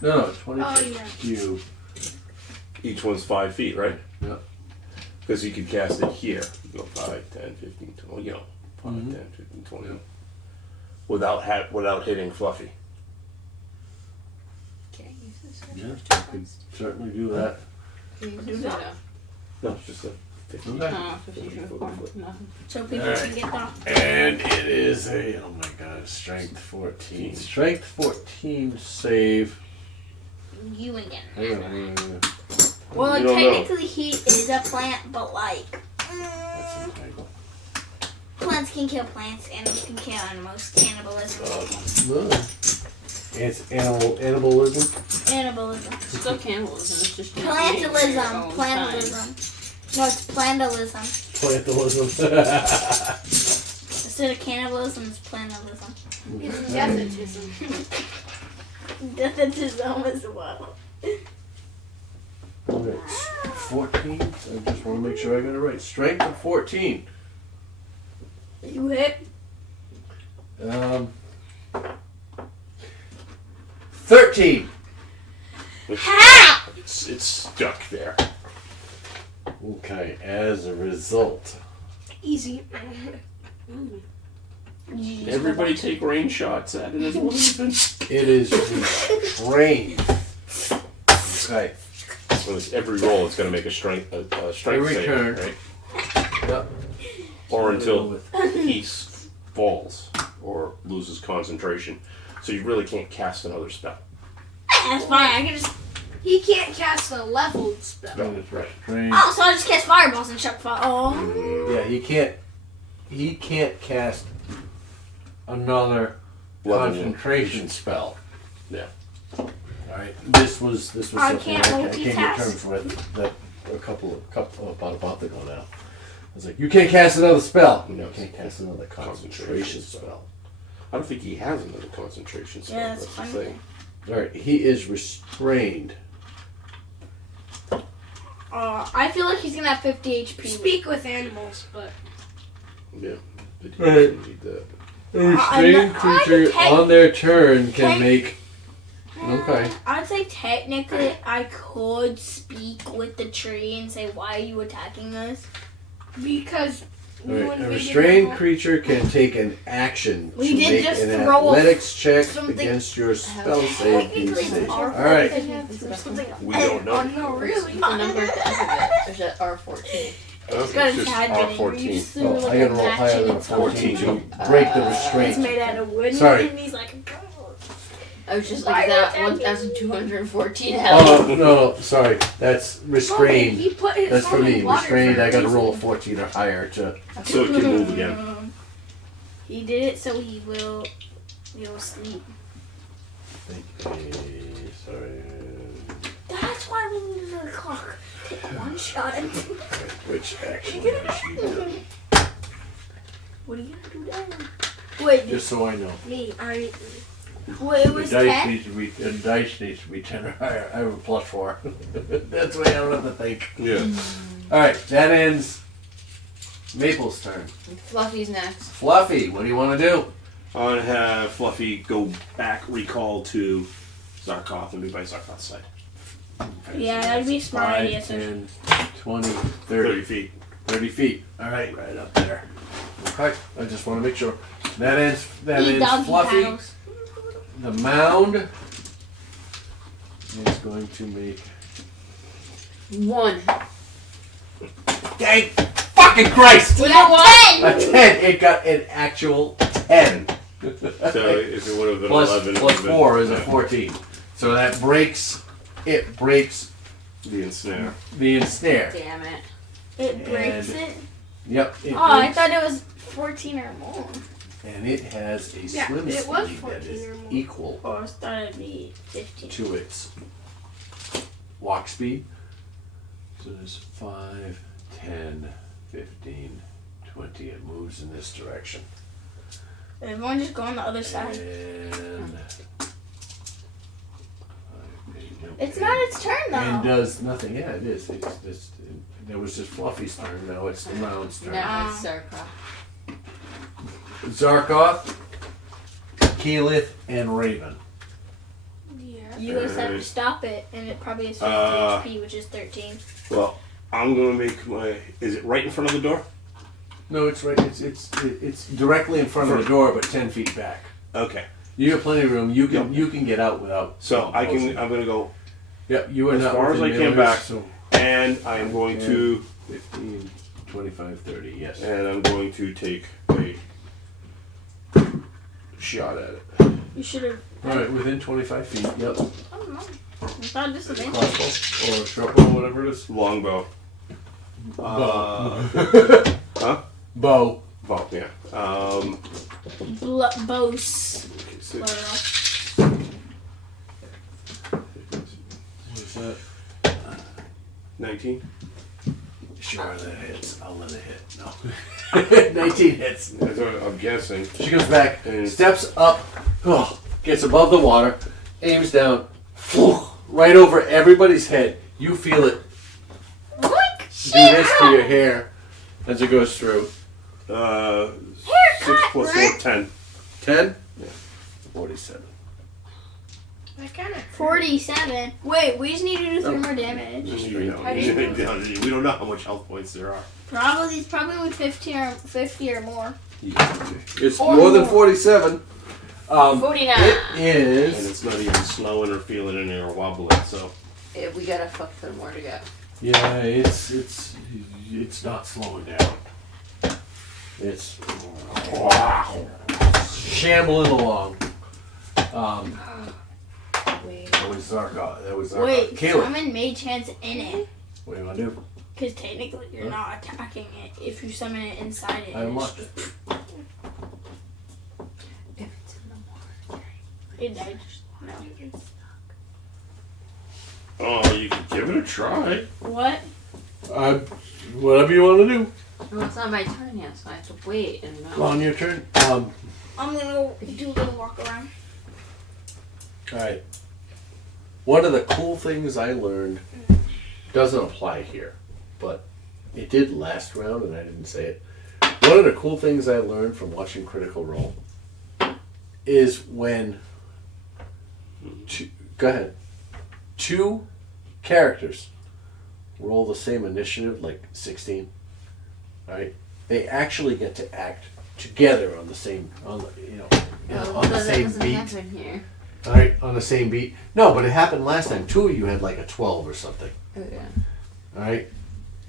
no 20-foot yeah. cube. Each one's 5 feet, right? Yeah. Because you could cast it here. You go 5, 10, 15, 20, 5, Mhm. 10, 15, 20. Yeah. Without hitting Fluffy. Can I use this? Yeah, you could certainly do that. Can you Do use that? this? No, it's just a 15. Okay. No, 50 foot. Nothing. So people Alright. can get the. And it is a, oh my god, strength 14. Strength 14 save. You ain't getting Hang on, that. hang on, hang on. Well, You don't know. technically he is a plant, but like. That's a typo. Plants can kill plants, animals can kill animals. Cannibalism. It's animalism. Cannibalism. It's still cannibalism. It's just Plantalism. Plantalism. No, it's plantalism. Plantalism. Instead of cannibalism, it's plantalism. It's deathetism. Deathetism as well. Alright, 14. I just want to make sure I got it right. Strength of 14. You hit. 13. Ha! It's stuck there. Okay, as a result. Easy. Everybody take range shots at it as well. It is restrained. Okay. Well, it's every roll, it's going to make a strength Every save, turn. right? Yep. Or until he falls or loses concentration. So you really can't cast another spell. That's fine. I can just. He can't cast a leveled spell. That is restrained. Oh, so I just cast fireballs and chuck fire. Oh. Yeah, he can't cast another Level concentration spell. Yeah. Alright. This was I something can't I came to multitask. terms with that about a month ago now. I was like, you can't cast another spell. No. You can't cast another concentration Concentration spell. I don't think he has another concentration spell. Yeah, that's the funny. thing. Alright, he is restrained. I feel like he's gonna have 50 HP. Speak with animals, but Yeah. But he Right. doesn't need that. A restrained creature on their turn can make. Okay. I'd say technically I could speak with the tree and say, why are you attacking us? because you Alright, a invaded restrained my home. creature can take an action We to did make just an throw a- athletics check something- against your spell save Technically, DC. it's our Alright. We don't know. Oh no, really? The number at the end of it is at R14. It's got a tad bit in. You R14. just threw Oh, like I a gotta roll higher matching than a and 14 to something. break the It's restraint. made out of wood. Sorry. And he's like, I was just Why like are that you attacking 1,214 health. Oh, no, sorry. That's restrained. He put his That's for home in me. water Restrained, for a I gotta reason. roll a 14 or higher to. So it can move again. He did it so he will sleep. Sorry. That's why we need another clock. Take one shot and Which action is she doing? what are you gonna do then? Wait, Just so I know. Me, wait, it The was dice 10? needs to be. The dice needs to be 10 or higher. I have a +4. That's the way I don't have to think. Yeah. Alright, that ends Maple's turn. Fluffy's next. Fluffy, what do you want to do? I'm going to have Fluffy go back, recall to Zarkoth and be by Zarkoth's side. Yeah, that'd be a smart 5, idea, so- 10, 20, 30 30. feet. 30 feet. Alright, right up there. Okay, I just want to make sure. That ends Eat doggy Fluffy. paddles. The mound is going to make. 1. Dang fucking Christ! We got A 10! It got an actual 10. So if it would have been Plus 11, it plus would have 4 is a been 14. So that breaks. It breaks the ensnare. the ensnare. Damn it. It breaks And- it. Yep. It Oh, I breaks, thought it was 14 or more. and it has a Yeah, swim it was speed that 14 is or more. equal Or I thought it'd be 15. to its walk speed. So there's 5, 10, 15, 20. It moves in this direction. Everyone just go on the other side. And It's not its turn and though. does nothing. Yeah, it is. It's just there was just Fluffy's turn. Now it's the mound's turn. Now it's Zarkoth. Zarkoth, Keyleth, and Raven. Yes. You guys have to stop it, and it probably has 50 HP, which is 13. Well, I'm gonna make my. Is it right in front of the door? No, it's right. It's directly in front of the door, but 10 feet back. Okay. You have plenty of room. You can get out without. So I can. I'm gonna go Yep, you are as not far as I within can melee, back, So and I'm going 10, to. 15, 25, 30. Yes. And I'm going to take a shot at it. You should have. All right, within 25 feet. Yep. I don't know. It's not disadvantage. Crossbow or short bow, whatever it is. Longbow. Bow. Huh? Bow. Bow. Yeah. Bose. Okay, What is that? 19. Sure, that hits. I'll let it hit. No. 19 hits. That's what I'm guessing. She comes back, And- steps up, gets above the water, aims down, right over everybody's head. You feel it do this to your hair as it goes through. 6 plus 4, 10. 10? Yeah. 47. That kind of 47. Wait, we just need to do 3 more damage. You know, How do you we don't know how much health points there are. Probably with 50 or more. It's Or more than more. 47. 49. It And is. it's not even slowing or feeling it or wobbling, so. Yeah, we got a fuck ton more to go. Yeah, it's not slowing down. It's shambling along. Wait. That was Zarkov. That was Zarkov. Wait, Caleb, summon Mage Hands in it. what do you want to do? Because technically you're not attacking it if you summon it inside it. I unlocked it's- it. If it's in the water. It died. No. Oh, you can give it a try. What? Whatever you want to do. Well, it's not my turn yet, so I have to wait and On your turn. I'm gonna go do a little walk around. Alright. One of the cool things I learned doesn't apply here, but it did last round and I didn't say it. One of the cool things I learned from watching Critical Role is when go ahead. 2 characters roll the same initiative, like 16. Alright? They actually get to act together on the same on the same beat. happen here. All right, on the same beat. No, but it happened last time. 2 of you had like a 12 or something. Oh, yeah. All right,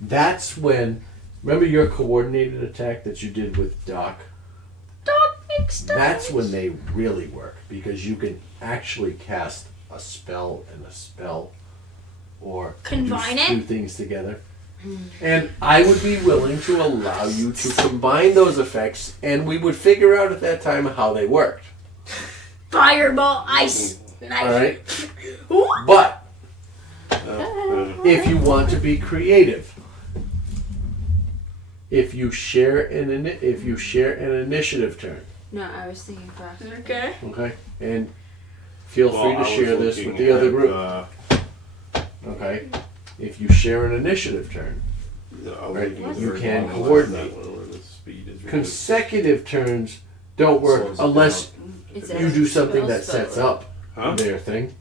that's when. Remember your coordinated attack that you did with Doc? Dog makes stuff. That's when they really work because you can actually cast a spell and a spell, or Combine do, it? do things together. And I would be willing to allow you to combine those effects, and we would figure out at that time how they worked. Fireball, ice, All knife. right, but Uh, if you want to be creative, if you share an initiative turn, No, I was thinking faster. Okay. okay, and feel free well, I to was share this with looking the other at, group. Okay, if you share an initiative turn, I was Right, looking at you the can very bottom coordinate. of that one where the speed is really- consecutive turns don't work Slows it unless It's you do something that spell sets up Huh? their thing.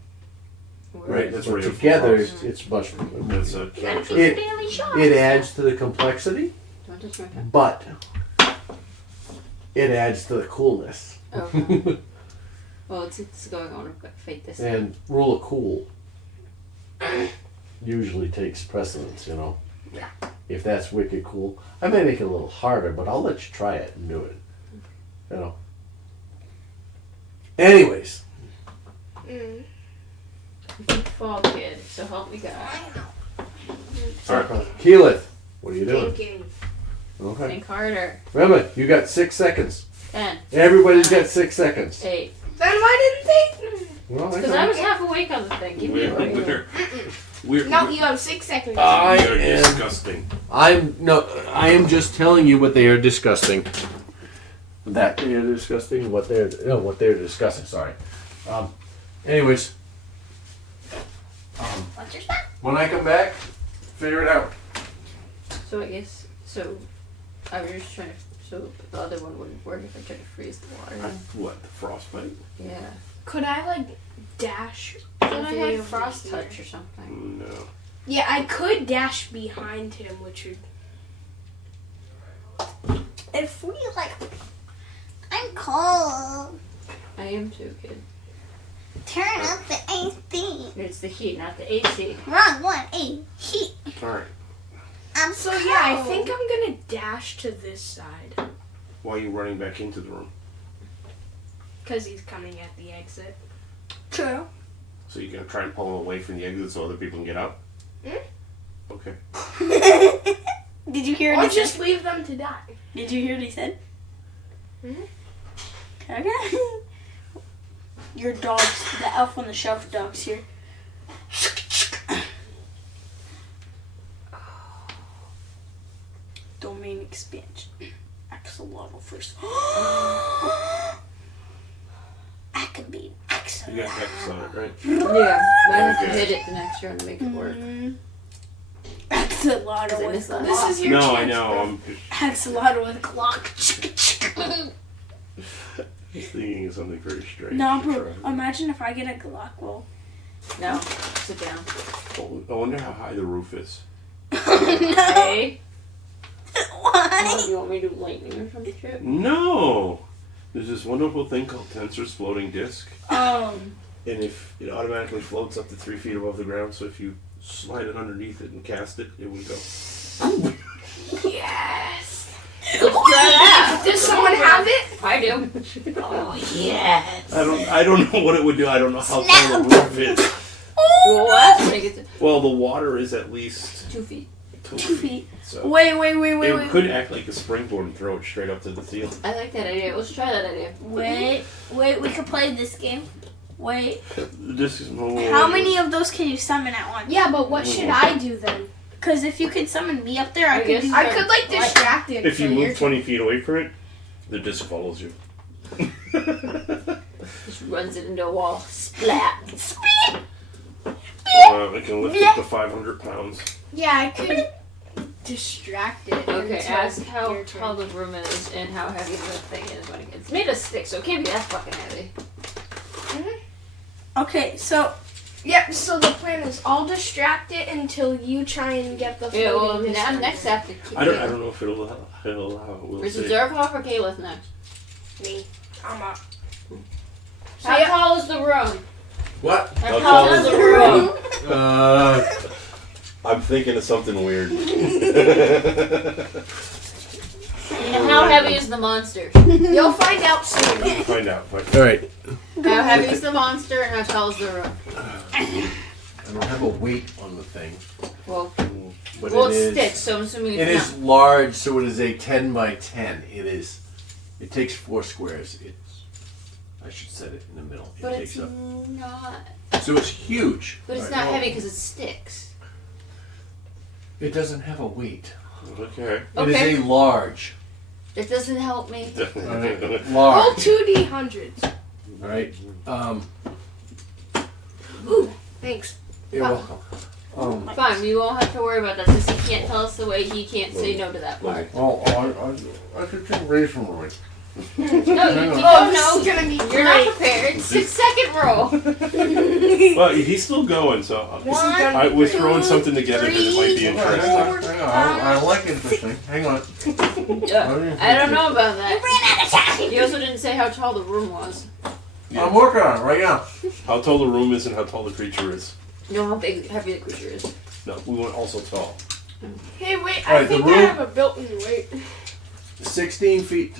Right, That's but where you're together frost. it's much. That's a cantrip. It adds to the complexity, Don't touch my pen. but it adds to the coolness. Okay. Well, it's going on. I've got to fight this. And rule of cool usually takes precedence, you know. Yeah. If that's wicked cool, I may make it a little harder, but I'll let you try it and do it. You know. Anyways, Mm. Big fall kid, so help me God. Keyleth, what are you doing? Thinking. Okay. Think harder. Remember, you got 6 seconds. 10, Everybody's got 6 seconds. 8. Then why didn't they? Well, Because I was half awake on the thing. Give me a break. No, you have 6 seconds. I You're am. disgusting. I am just telling you what they are discussing. That they are discussing. What they're discussing. Sorry. Anyways. What's your spell? When I come back, figure it out. So I guess, I was just trying to, so the other one wouldn't work if I tried to freeze the water. What, the frostbite? Yeah. Could I dash thought I way had over frost here. touch or something. No. Yeah, I could dash behind him, which would. If we like, I'm cold. I am too, kid. Turn up the AC. It's the heat, not the AC. Wrong one. Heat. Alright. I'm So cold. yeah, I think I'm gonna dash to this side Why are you running back into the room? because he's coming at the exit. True. So you're gonna try and pull him away from the exit so other people can get out? Hmm? Okay. Did you hear Or what he just said? leave them to die. Did you hear what he said? Mhm. Okay. Your dog's the elf on the shelf dog's here. Domain expansion. Axolotl first. I could be You got Hex on it, right? Yeah, I have to Okay. hit it the next round to make it work. Axolotl I with missed that. This clock. is your No, chance. I know. bro. I'm just Axolotl with clock. thinking of something very strange. No, to bro. try. Imagine if I get a Glock. Well, No, sit down. Oh, I wonder how high the roof is. Hey, why? you want me to do lightning or some shit? No! There's this wonderful thing called Tensor's floating disc. Um. And if it automatically floats up to 3 feet above the ground, so if you slide it underneath it and cast it, it would go. Yes. Let's try that. Does someone have it? I do. Oh yes. I don't know what it would do. I don't know how tall the roof is. Well, that's when it gets to Well, the water is at least 2 feet. 2 2 feet. feet. So Wait. it could act like a springboard and throw it straight up to the ceiling. I like that idea. Let's try that idea. Wait. We can play this game. Wait. The disc is How many of those can you summon at once? Yeah, but what should I do then? Because if you could summon me up there, I I could guess do I that. could like distract him. If you so move you're- 20 feet away from it, the disc follows you. Just runs it into a wall. Splat. It can lift up to 500 pounds. Yeah, I could distract it. Okay, until ask how your turn. tall the room is and how heavy the thing is when it gets made of stick, so it can't be that fucking heavy. Okay, so Yep. So the plan is I'll distract it until you try and get the. Yeah, well, floating now disc next on after I don't know if it'll allow it. We'll Is it see. Zerkhoff or Caliph next? me. I'm up. How yeah. tall is the room? What? How How tall tall is is the the room? I'm thinking of something weird. And how heavy is the monster? You'll find out soon. Find out. All right. How heavy is the monster and how tall is the room? I don't have a weight on the thing, Well, but well, it it's is. sticks, so I'm assuming It it's is large, so it is a 10 by 10. It is. It takes 4 squares. It's. I should set it in the middle. It But takes it's up. not. So it's huge. But it's All not right. heavy because it's sticks. It doesn't have a weight. Okay. It is Okay. a large. It doesn't help me. All right. All Large. 2D hundreds. All right. Ooh, thanks. You're welcome. Fine, we won't have to worry about that since he can't tell us the way he can't say no to that part. Oh, I could think reasonably. No, you Oh, don't know. This is gonna be You're not great. prepared. 6-second roll. Well, he's still going, so we're throwing something together because it might be interesting. I like interesting. Hang on. I don't know about that. ran out of time. He also didn't say how tall the room was. I'm working on it right now. How tall the room is and how tall the creature is. No, how big, heavy the creature is. No, we want also tall. Hey, wait. All I right, the think I room- have a built-in weight. 16 feet.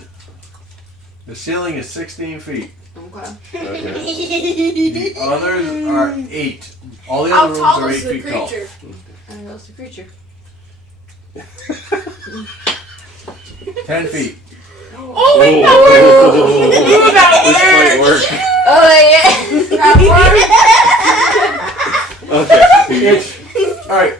The ceiling is 16 feet. Okay. Okay. The others are 8. All the How other rooms tall are 8 is the feet tall. creature? And that's the creature. 10 feet. Oh wait, that worked. This might work. Oh yeah! Okay. It's alright.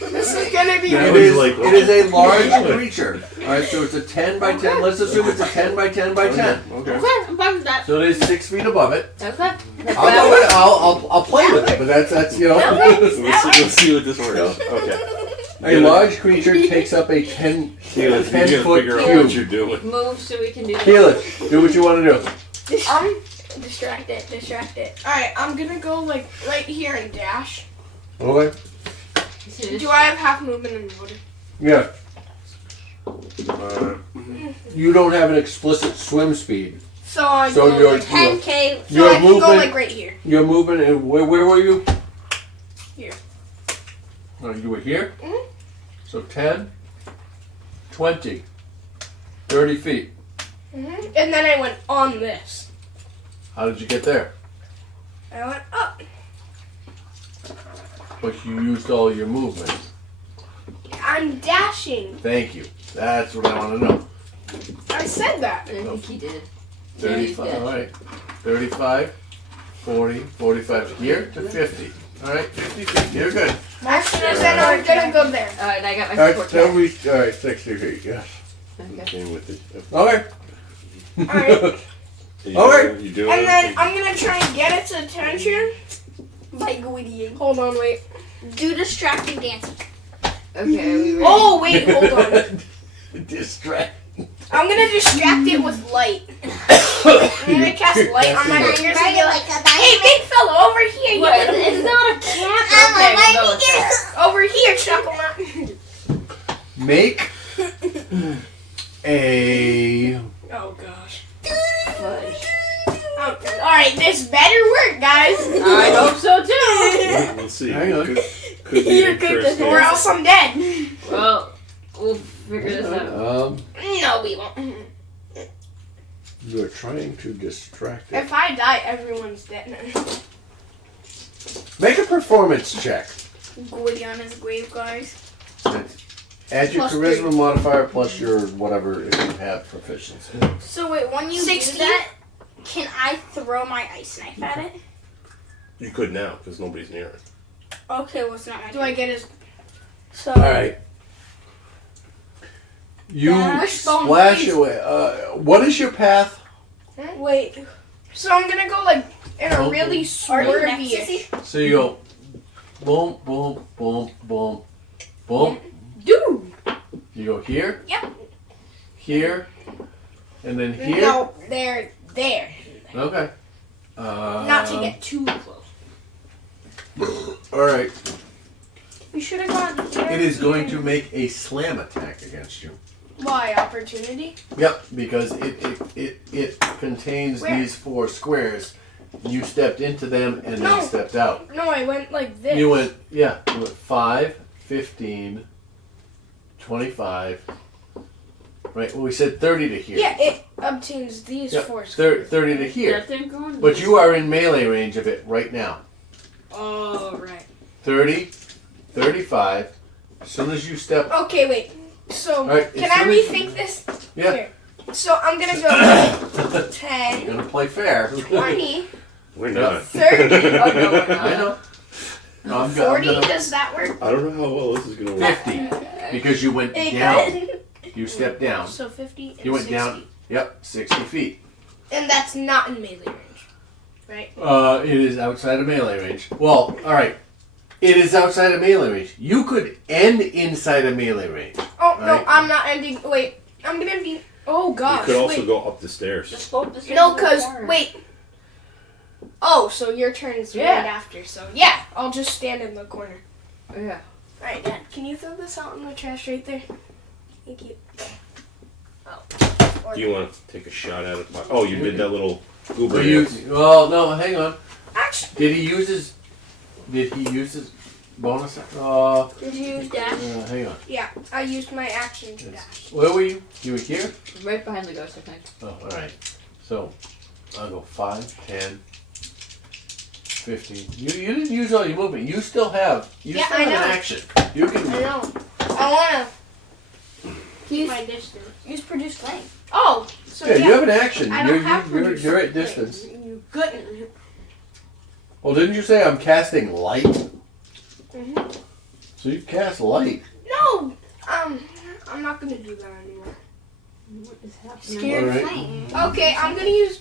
This is gonna be. Yeah. It was is, like- it is a large creature. Alright, so it's a 10 by 10. Let's assume it's a 10 by 10 by 10. Okay. Okay, I'm fine with that. So it is 6 feet above it. Okay. That's I'll play with it, but that's you know. Let's see what this works. Okay. A large creature takes up a 10 You gotta 10 foot figure out what cube. you're doing. move so we can do that. Keelan, do what you want to do. Distract it. Distract it. Alright, I'm gonna go like right here and dash. Okay. Do I have half movement in water? Yeah. Uh, You don't have an explicit swim speed. So I So go you're- like 10K. so Your I can go movement- like right here. Your movement, and where were you? Here. Oh, you were here? Mhm. So 10, 20, 30 feet. And then I went on this. How did you get there? I went up. But you used all your movement. I'm dashing. Thank you. That's what I want to know. I said that. I think he did. 35, Yeah. all right. 35, 40, 45 here to 50. All right, 50 feet. You're good. Actually, then I'm gonna go there. Alright, I got my All right, support tell cat. me. All right, 60 feet. Yes. Okay. came with it. Okay. Alright. Okay. You doing And then anything? I'm gonna try and get its attention. By Gwyddying. Hold on, wait. Do distracting dancing. Okay, are we ready? Oh, wait, hold on. Distract. I'm gonna distract it with light. I'm gonna cast light on my fingers and be like, hey, big fella, over here. You What? gotta- It's not a cat. Okay, we'll go with that. Over here, Chuckle. Make a. Oh, gosh. Fudge. Alright, this better work, guys. I hope so too. We'll see. Hang on. Could be You're good interesting. Or else I'm dead. Well, we'll figure this out. No, we won't. You're trying to distract it. If I die, everyone's dead. Make a performance check. Gwyddy on his grave, guys. Add your Plus charisma modifier plus your whatever if you have proficiency. So wait, when you 60? do that, can I throw my ice knife at it? You could now because nobody's near it. Okay, well it's not my Do I get his... So All right. You Wishbone, splash please. away. What is your path? Wait. So I'm gonna go like in a Oh. really are you swervy. next? So you go boom, boom, boom, boom, boom. Dude. You go here. Yep. Here. And then here. No, there. Okay. Not to get too close. All right. We should have gone here. It is going to make a slam attack against you. Why opportunity? Yep, because it contains Where? these 4 squares. You stepped into them and No. then stepped out. No, I went like this. You went 5, 15, 25. Right, well we said 30 to here. Yeah, it obtains these Yep, 4 squares. 30 to here. That thing going? But you are in melee range of it right now. Oh, right. 30, 35. As soon as you step. Okay, wait. So, Alright, can as I soon as- rethink this? Yeah. Here. So, I'm gonna go You're 10, gonna play fair. 20, We're not. 30, Oh, no, we're not. I know. No, I'm 40. gonna Does that work? I don't know how well this is gonna work. 50 because you went It down. could. You stepped down. So 50 and You went 60. down. Yep, 60 feet. And that's not in melee range, right? It is outside of melee range. Well, all right. It is outside of melee range. You could end inside of melee range. Oh, no, Right. I'm not ending. Wait, I'm gonna be... Oh, You gosh. could also wait. go up the stairs. Just go up the stairs No, to the because... corner. Wait. Oh, so your turn's Yeah. right after. So, yeah, I'll just stand in the corner. Yeah. Alright, Dad, can you throw this out in the trash right there? Thank you. Do you want to take a shot at it? Oh, you did that little goober. Well, well, no, hang on. Actually, Did he use his bonus? Did you use dash? Hang on. yeah, I used my action to dash. Where were you? You were here? Right behind the ghost, I think. Oh, all right. So, I'll go 5, 10, 15. You didn't use all your movement. You still have. You Yeah, still I have an know. action. You can. I know. I wanna Use, my distance. use produce flame. Oh, so Yeah, yeah. you have an action. I don't You're, have you're, produce you're at flame. distance. You couldn't. Well, didn't you say I'm casting light? Mhm. So you cast light. No, I'm not gonna do that anymore. What is happening? Scared Alright. flame. Okay, I'm gonna use.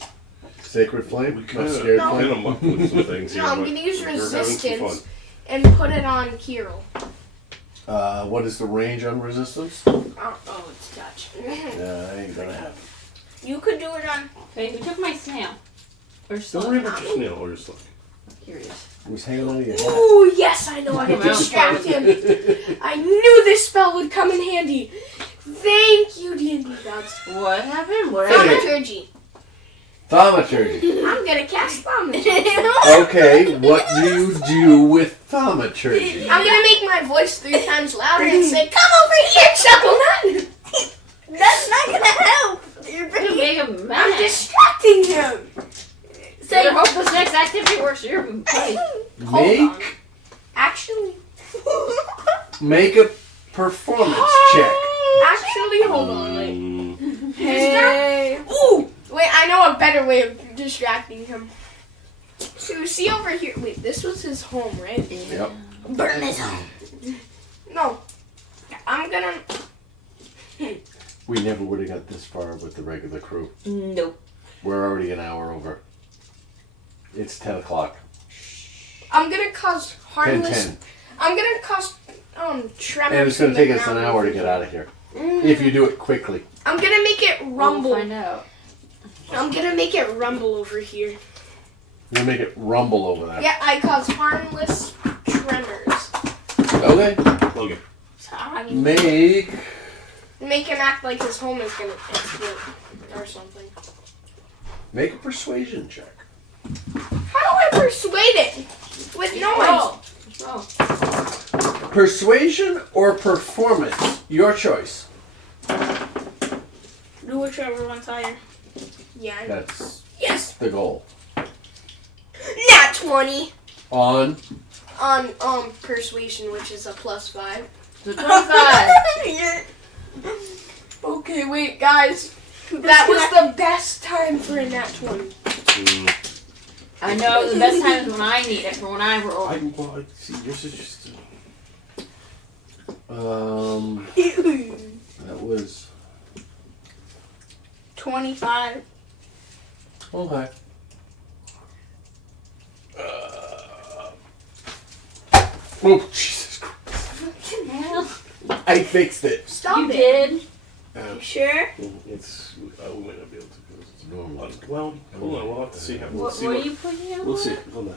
Sacred flame. We Not kind scared No. flame. of mucked with some things here. No, I'm but gonna use we're having some resistance fun. and put it on Kirill. What is the range on resistance? Oh, it's touch. Yeah, I ain't gonna have it. You could do it on. Hey, who took my snail? Or Don't worry about your snail. Or just look. Here he is. It was hanging on your head. Ooh, yes, I know how to Come out. distract him. I knew this spell would come in handy. Thank you, D&D gods. What happened? What happened? Thaumaturgy. Thaumaturgy. I'm gonna cast thaumaturgy. Okay, what do you do with thaumaturgy? I'm gonna make my voice 3 times louder and say, "Come over here, Chuckle Nut." That's not gonna help. You're You bringing make him I'm mad. distracting him. So I hope this next activity works. You're play. Actually, Make a performance check. actually, hold on, wait. Mm, Hey. Ooh, wait, I know a better way of distracting him. So see over here. Wait, this was his home, right? Yep. burn his home. No, I'm gonna. We never would have got this far with the regular crew. Nope. We're already an hour over. It's 10 o'clock. I'm gonna cause 10, harmless. 10. I'm gonna cause tremors. And it's going in to the take us an ground. hour to get out of here. If you do it quickly. I'm gonna make it rumble. We'll find out. I'm gonna make it rumble over here. You make it rumble over there. Yeah, I cause harmless tremors. Okay. Logan. Sorry. Make Make him act like his home is gonna explode or something. a persuasion check. How do I persuade it with noise? Oh. Persuasion or performance? Your choice. Do whichever one's higher. Yeah. I know. That's Yes. the goal. Nat 20 On on persuasion, which is a +5. So 25. Okay, wait, guys. That was the best time for a nat 20. Mm. I know the best time is when I need it for when I roll. Well, see, yours is just. that was 25. okay. Oh Jesus Christ! I fixed it. Stop You it. did? Sure? It's. We might not be able to because it's Normal. Well, hold on. We'll have to see how. We'll What see were what. you putting in? We'll see. Hold on.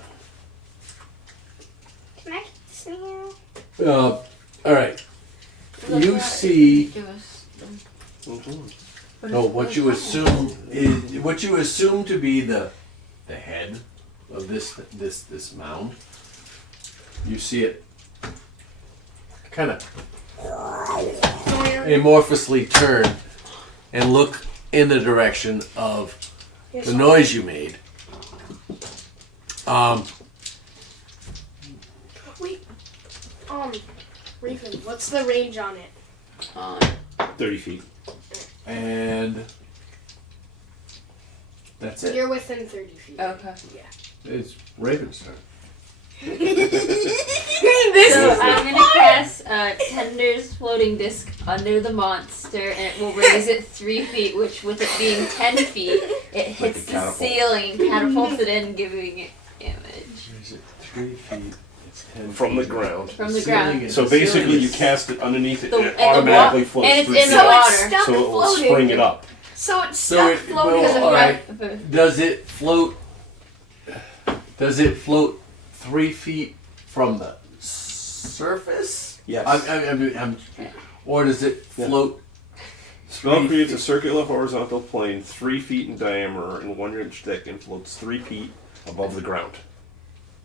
Can I get this now? All right. You see. Give us Hold on. No, what you assume to be the head of this mound. You see it kind of amorphously turn and look in the direction of the noise you made. Wait. Raven, what's the range on it? 30 feet. And that's it. You're within 30 feet. Okay. It's Raven's turn. This So is I'm gonna cast Tender's floating disc under the monster, and it will raise it 3 feet. Which, with it being 10 feet, it hits a the catapult. ceiling, catapults it in, giving it damage Is it 3 feet? It's 10 From the feet. ground. from the Ceiling ground. is- So the ceiling basically, you is- cast it underneath it, The- and and it the automatically wa- floats and it's 3 in feet. the so water. it's stuck So it will floating. spring it up. So it's So stuck it floating. will- Because of all right. Does it float 3 feet from the surface? Yes. Or does it float? Spell 3 creates a feet? circular horizontal plane 3 feet in diameter and 1 inch thick and floats 3 feet above the ground.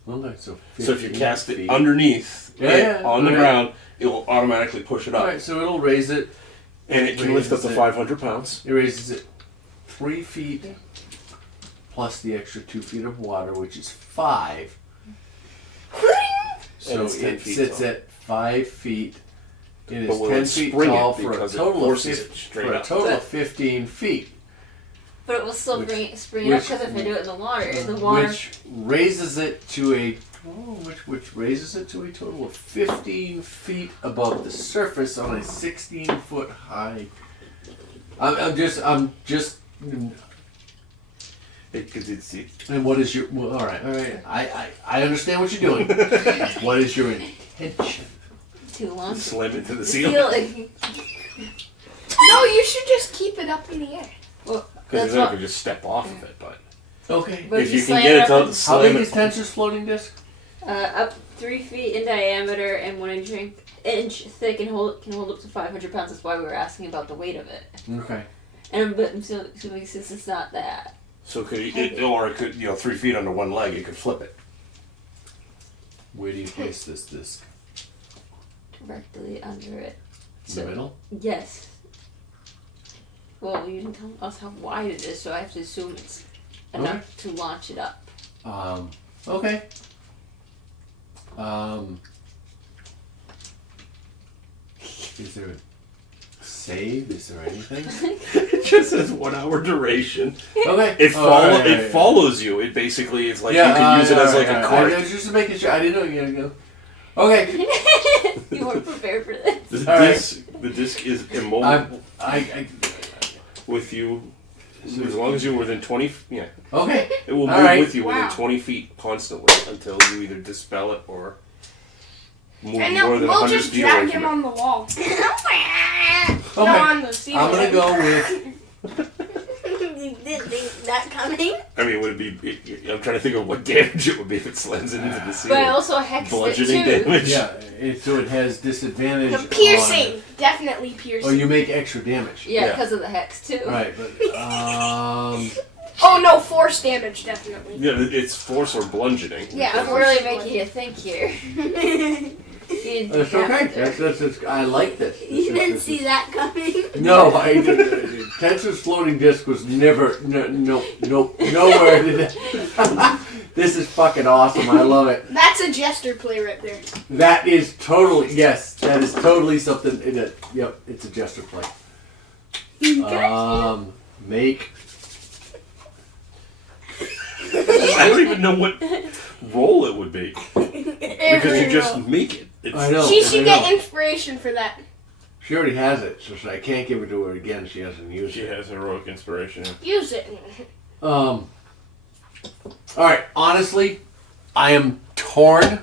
Okay, so So if you 15 cast it feet. underneath Yeah, it on the right. ground, it will automatically push it up. Alright, so it'll raise it. And it can lift up to Raises it. 500 pounds. It raises it 3 feet plus the extra 2 feet of water, which is 5. So it's 10 it feet sits tall. at 5 feet. It But is will 10 it feet spring it tall for a because it total of forces it straight up? 15 feet. But it will still Which- spring it up which- because if I do it in the water, the water. Which raises it to which raises it to a total of 15 feet above the surface on a 16-foot high. I'm just. Because it's And what is your? Well, all right. I understand what you're doing. What is your intention? Too long. slam into the Feel ceiling. No, you should just keep it up in the air. Well, Because that's then I what. could just step off of it, but Okay. But If you can slam get it up to How slam big it. is Tensor's floating disc? up 3 feet in diameter and 1 inch thick and can hold up to 500 pounds. That's why we were asking about the weight of it. Okay. And but assuming since it's not that. So could or it could 3 feet under one leg, it could flip it. Where do you place this disc? Directly under it. In the middle? Yes. Well, you didn't tell us how wide it is, so I have to assume it's enough to launch it up. Okay. Is there a save? Is there anything? It just says 1 hour duration. Okay. It Alright. follows you. It basically is like you can use it as like a cart. I was just making sure. I didn't know you were going to go. Okay. You weren't prepared for this. The disc is immobile with you as long as you're within 20. Yeah, Okay. it will All move right. with you within Wow. 20 feet constantly until you either dispel it or move And then more than we'll 100 just feet away drag from him it. on the wall. Okay. No, on the ceiling. I'm gonna go with. You didn't think that coming? I mean, would it be? I'm trying to think of what damage it would be if it slams it into the But I ceiling. also hexed it Bludgeoning too. damage. Yeah. So it has disadvantage. The piercing. Definitely piercing. Oh, you make extra damage. Yeah, Yeah. because of the hex too. Right, but Oh no, force damage, definitely. Yeah, it's force or bludgeoning. Yeah, I'm really making you think here. it's okay. That's I like this. You didn't see that coming? No, I didn't. Tensor's floating disc was never. Nowhere did it. This is fucking awesome. I love it. That's a jester play right there. That is totally yes. That is totally something in it. Yep, it's a jester play. Make. I don't even know what role it would be because you just make it. It's, I know. She should I get know. inspiration for that. She already has it, so I can't give it to her again. She hasn't used She it. has heroic inspiration. Use it. All right. Honestly, I am torn.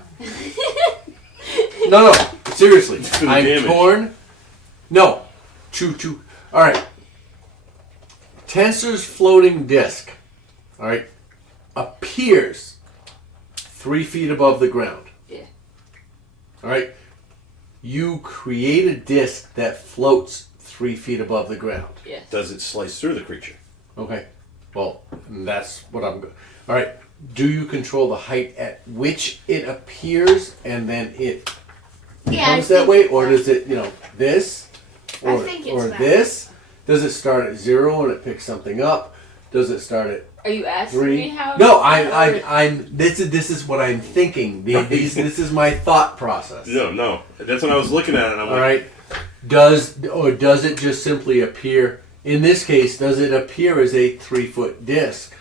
No. Seriously, For the I'm damage. torn. No. Choo. All right. Tensor's floating disc. All right. Appears 3 feet above the ground. Yeah. All right. You create a disc that floats 3 feet above the ground. Yes. Does it slice through the creature? Okay. Well, that's what I'm going. All right. Do you control the height at which it appears and then it becomes that way, or does it, this, I or think it's or that. this? Does it start at 0 and it picks something up? Does it start at Are you asking 3? me how? No, I'm. This is what I'm thinking. This is my thought process. No. That's what I was looking at, and I'm All like, right. Does it just simply appear? In this case, does it appear as a 3-foot disc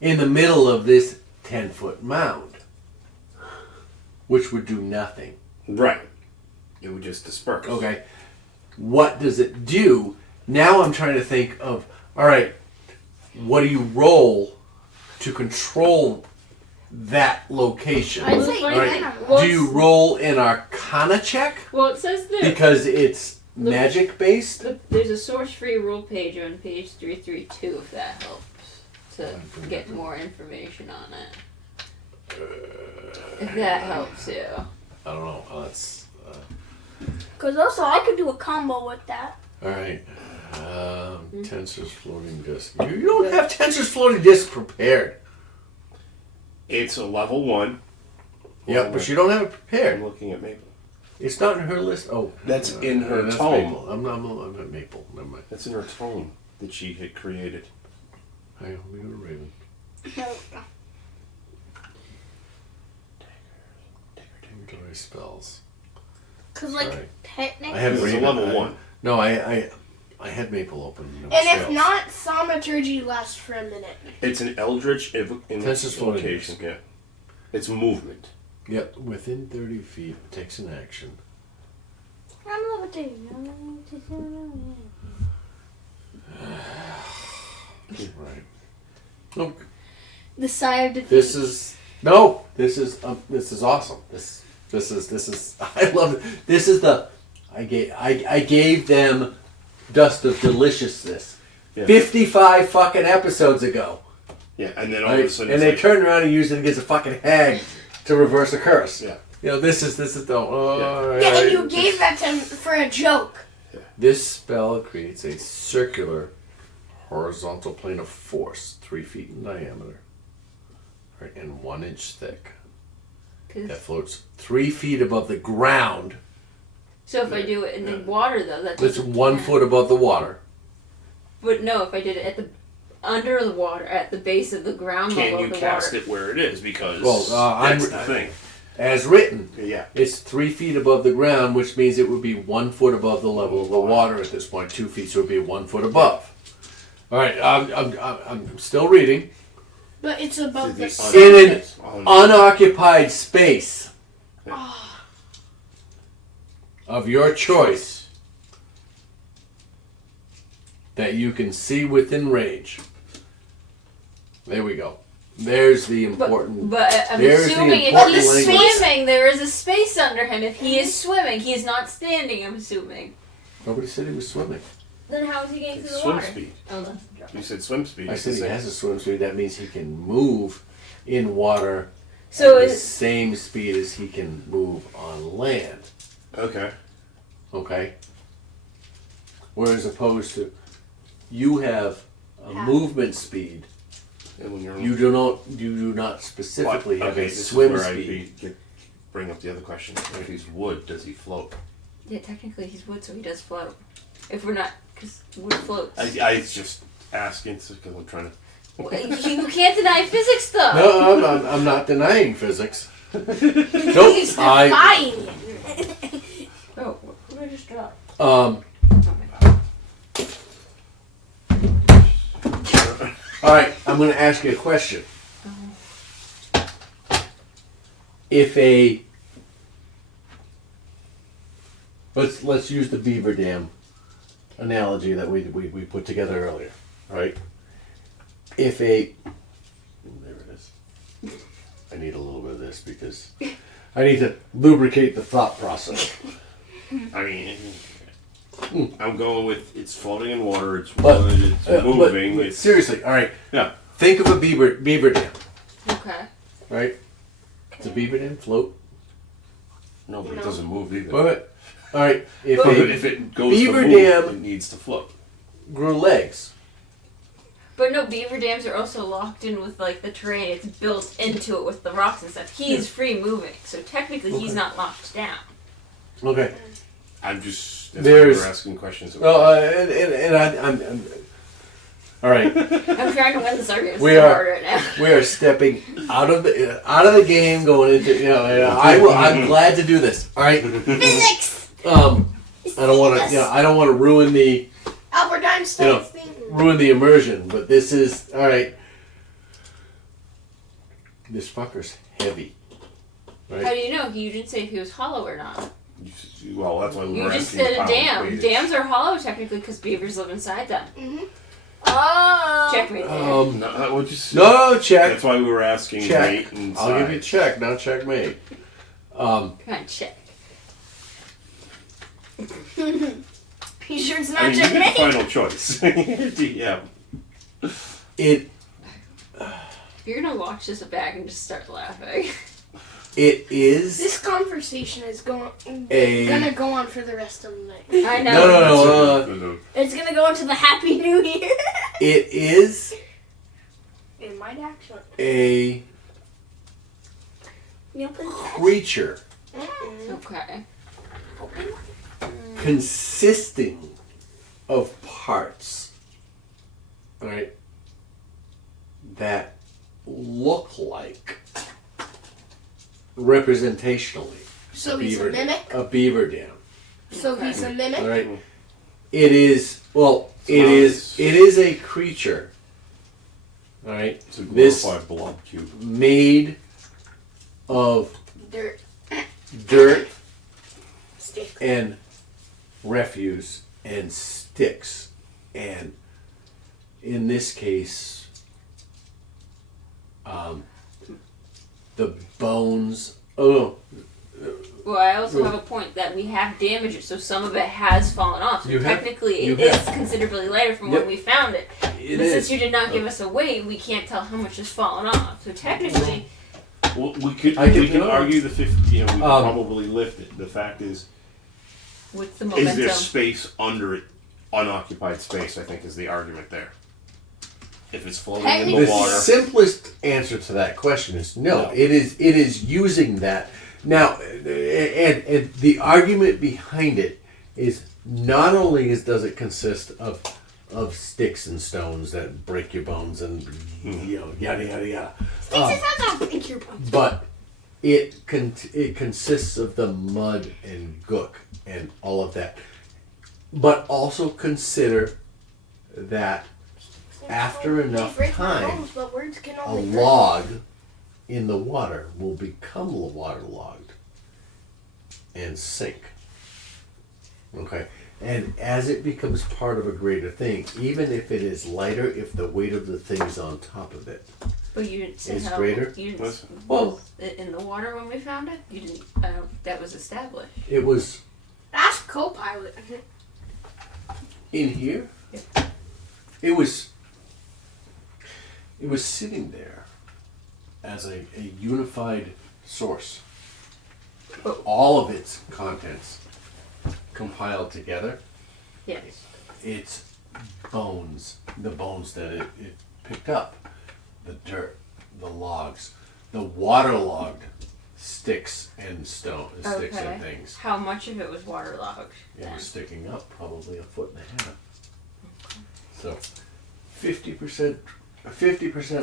in the middle of this 10-foot mound, which would do nothing? right. It would just disperse. Okay. What does it do? Now I'm trying to think of. All right. What do you roll to control that location? I'd Well, say funny All right. thing, Well, Do you roll an Arcana check Well, it says there. because it's magic based? There's a source-free rule page on page 332 if that helps to get more information on it. If that helps you. I don't know. That's Because also I could do a combo with that. all right. Tensor's floating disc. You don't have Tensor's floating disc prepared. It's a level 1. Yeah, but you don't have it I'm prepared. looking at Maple. It's not in her list. Oh, That's in her that's tome. Maple. I'm at Maple. Never mind. That's in her tome that she had created. Hang on, we go to Raven. Inventory spells. Because, like, Sorry. technically. I have It's a Raven. level 1. No, I had Maple open. No And if spells. not, thaumaturgy lasts for a minute. It's an eldritch Tensor's floating invocation. disc. Yeah. It's movement. Yep, within 30 feet, it takes an action. I'm level 2. Right. Look, The sigh of defeat. this is awesome. This is I love it. This is the I gave them Dust of Deliciousness Yeah. 55 fucking episodes ago. Yeah, and then all of a Right? sudden, And it's they like, turn around and use it against a fucking hag to reverse a curse. Yeah. You know, this is don't. Oh, Yeah. Yeah, right. and you gave that to him for a joke. This spell creates a circular horizontal plane of force, 3 feet in diameter, right, and 1 inch thick. That floats 3 feet above the ground. So if I do it in the water, though, that That's doesn't 1 count. foot above the water. But no, if I did it at the under the water, at the base of the ground can level you of the cast water. it where it is? Because Well, that's the thing. As written, Yeah. it's 3 feet above the ground, which means it would be 1 foot above the level of the water at this point. 2 feet, so it would be 1 foot above. All right, I'm still reading. But it's above the In surface. an unoccupied space of your choice that you can see within range. There we go. There's the important. But I'm There's the assuming if important he's language. swimming, there is a space under him. If he is swimming, he's not standing, I'm assuming. Nobody said he was swimming. Then how is he getting It's through the swim water? speed. Oh, that's the drop. You said swim speed. I It's said the he same. has a swim speed. That means he can move in water So at the is same speed as he can move on land. Okay. Okay? Whereas opposed to you have a Half. movement speed. And when you're You do not specifically have a this swim is where speed. bring up the other question. If he's wood, does he float? yeah, technically he's wood, so he does float. If we're not, because wood floats. I just asking because I'm trying to. You can't deny physics, though. No, I'm not denying physics. He's Nope. defying it. Oh, what did I just drop? All right, I'm going to ask you a question. If a let's use the beaver dam analogy that we put together earlier, right? If a there it is. I need a little bit of this because I need to lubricate the thought process. I mean, I'm going with it's floating in water. It's But- wood. It's moving. but it's seriously, all right. yeah. Think of a beaver dam, Okay. right? Does a beaver dam float? No, but No. it doesn't move either. But, all right, if But a if it goes beaver to move, dam- it needs to float. grew legs, But no, beaver dams are also locked in with like the terrain. It's built into it with the rocks and stuff. He's free moving, so technically he's not locked down. okay. I'm just There's- we're asking questions. Well, and I'm all right. I'm trying to win this argument We so are- hard right now. We are stepping out of the game, going into and I'm glad to do this. All right. Physics! I don't want to I don't want to ruin the Albert Einstein You know, thing. ruin the immersion, but this is all right. This fucker's heavy. How do you know? You didn't say if he was hollow or not. Well, that's why we You were just asking said a how dam. weight is. Dams are hollow technically because beavers live inside them. Mm-hmm. Oh. Checkmate there. No, that would just No check. That's why we were asking Check. weight and size. I'll give you a check. Now checkmate. Come on, check. You sure it's I not mean, you get checkmate? final choice. Yeah. It You're gonna watch this back and just start laughing. is This conversation is A- gonna go on for the rest of the night. I know. no. It's gonna go into the Happy New Year. It is It might actually. a creature Okay. consisting of parts, all right, that look like representationally So he's a mimic? a beaver dam. So he's a mimic? All right, it is it It's- is a creature. All right, It's a This- glorified blob cube. made of Dirt. dirt Stick. and refuse and sticks, and in this case, the bones. Oh, Well, I also have a point that we have damaged it, so some of it has fallen off. So technically, it is considerably lighter from when we found it. But since you did not give us a weight, we can't tell how much has fallen off. So technically, well, we can argue the 50. You know, we could probably lift it. The fact is, with the momentum, is there space under it? Unoccupied space, I think, is the argument there. If it's floating in the water. The simplest answer to that question is no. It is using that. Now, and the argument behind it is not only does it consist of sticks and stones that break your bones and yada yada yada. Sticks and stones don't break your bones. But it consists of the mud and gook and all of that. But also consider that after enough time, a log in the water will become waterlogged and sink. Okay? And as it becomes part of a greater thing, even if it is lighter, if the weight of the thing's on top of it but you didn't say is how greater. You didn't, Well, in the water when we found it, you didn't. That was established. it was That's co-pilot. in here. It was sitting there as a unified source. All of its contents compiled together. Yes. Its bones, the bones that it picked up, the dirt, the logs, the waterlogged sticks and sticks and things. How much of it was waterlogged? It was sticking up probably 1.5 feet. So 50%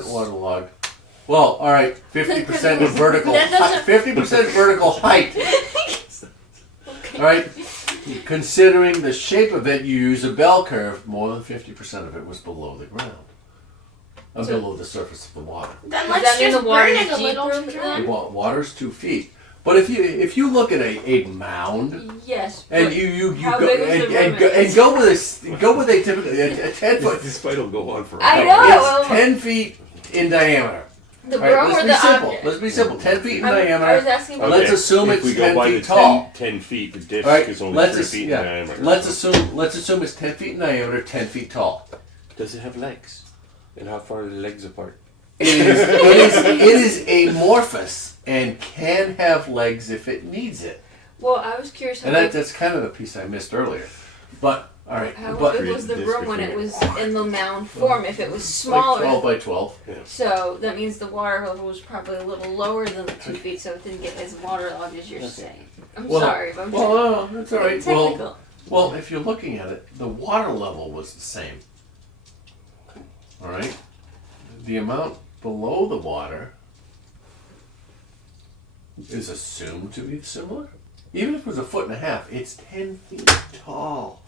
waterlogged. Well, all right, 50% of vertical. 50% vertical height. All right. Considering the shape of it, you use a bell curve. More than 50% of it was below the ground, below the surface of the water. Then let's just burn it a little. Water's 2 feet. But if you look at a mound, yes, and you go and go with a typical a 10 foot. This fight will go on forever. I know. It's 10 feet in diameter. The right, room or the object? Let's be simple. 10 feet in I diameter. was asking. Okay. Let's assume if it's we go 10 by feet the tall. 10 feet. The disc Right, is only 3 feet in diameter. Let's assume it's 10 feet in diameter, 10 feet tall. Does it have legs? And how far are the legs apart? It is amorphous and can have legs if it needs it. Well, I was curious. And that's kind of the piece I missed earlier. But all right, how but big was the room when it was in the mound form? If it was smaller, like 12 by 12. Yeah. So that means the water level was probably a little lower than the 2 feet, so it didn't get as waterlogged as you're saying. I'm sorry, but I'm no, that's all right. technical. Well, if you're looking at it, the water level was the same. All right, the amount below the water is assumed to be similar. Even if it was 1.5 feet, it's 10 feet tall.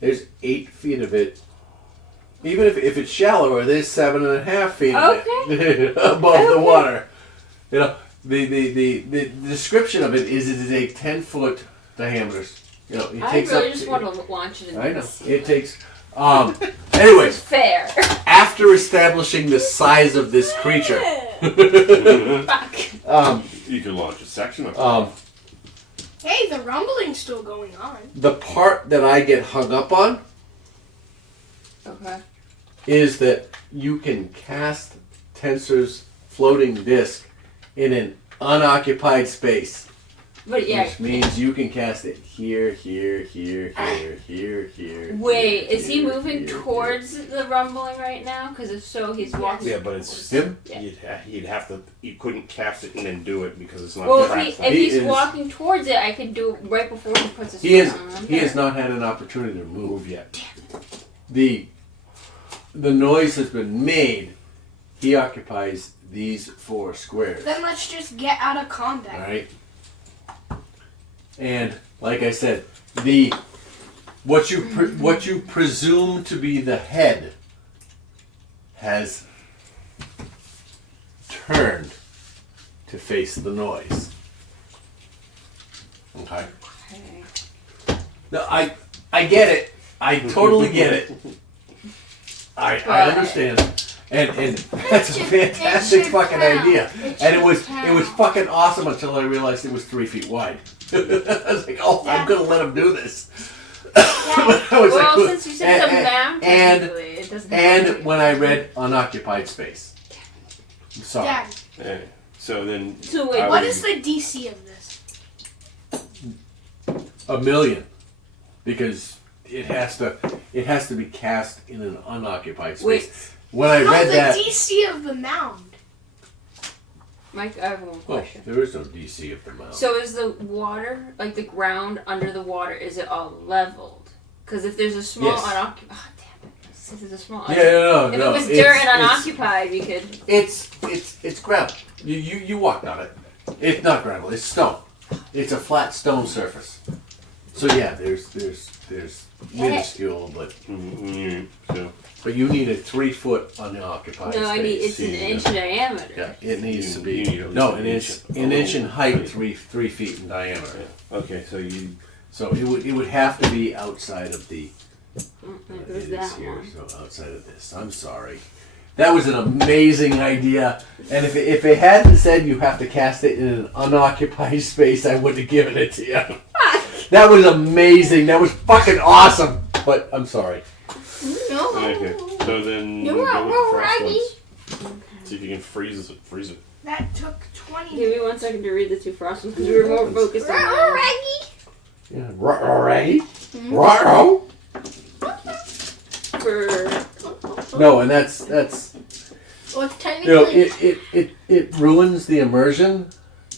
There's 8 feet of it. Even if it's shallower, there's 7.5 feet of it above the water. You know, the description of it is a 10-foot diameter. You know, it takes I really up just want to launch it. I know. It takes. Anyways, fair. after establishing the size of this creature, You can launch a section of it. Hey, the rumbling's still going on. the part that I get hung up on Okay. is that you can cast Tensor's floating disc in an unoccupied space. But yeah. Which means you can cast it here, here. Wait, is he here, moving here, towards the rumbling right now? Because if so, he's walking. Yeah, but it's him. You'd have to. You couldn't cast it and then do it because it's not. Well, trapped. if He he's is- walking towards it, I could do it right before he puts his He foot on. has not had an opportunity to move. Move yet. The noise has been made. He occupies these 4 squares. Then let's just get out of All combat. right. And like I said, what you presume to be the head has turned to face the noise. Okay. No, I get it. I totally get it. I understand. And that's a fantastic fucking idea. And it was fucking awesome until I realized it was 3 feet wide. I was like, oh, I'm gonna let him do this. I was Well, like, since you said it's a map, technically, it doesn't have to and be. when I read unoccupied space. I'm sorry. Dad, Yeah. So then. So wait, I what would- is the DC of this? 1 million. Because it has to be cast in an unoccupied space. Wait. When I No, read the that, DC of the mound. Mike, I have one oh, question. there is no DC of the mound. So is the water, like the ground under the water, is it all leveled? Because if there's a small Yes. unoccupied, oh damn it! If there's a small, yeah, no, if no. it was it's- dirt and it's- unoccupied, we could. It's gravel. You walked on it. It's not gravel. It's stone. It's a flat stone surface. So yeah, there's minuscule, but So you need a 3 foot unoccupied No, I need. space. It's an inch diameter. Yeah, it needs to You be need at least no an an inch. inch in height, 3 feet in diameter. okay, so you. So it would have to be outside of the. It was It that is here, one. so outside of this. I'm sorry. That was an amazing idea, and if it hadn't said you have to cast it in an unoccupied space, I would have given it to you. That was amazing. That was fucking awesome. But I'm sorry. No. Okay. So then You go are with all the frost righty. ones. See if you can freeze it. That took 20 Give me 1 second to read the two frost ones because we were more focused on that. Raggy. Yeah. Right. Right. For No, and that's Well, you know technically, it ruins the immersion,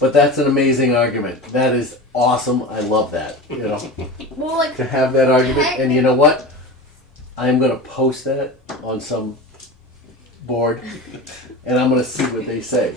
but that's an amazing argument. That is awesome. I love that. You know. well, like, To have that argument, and you know what? I'm gonna post that on some board, and I'm gonna see what they say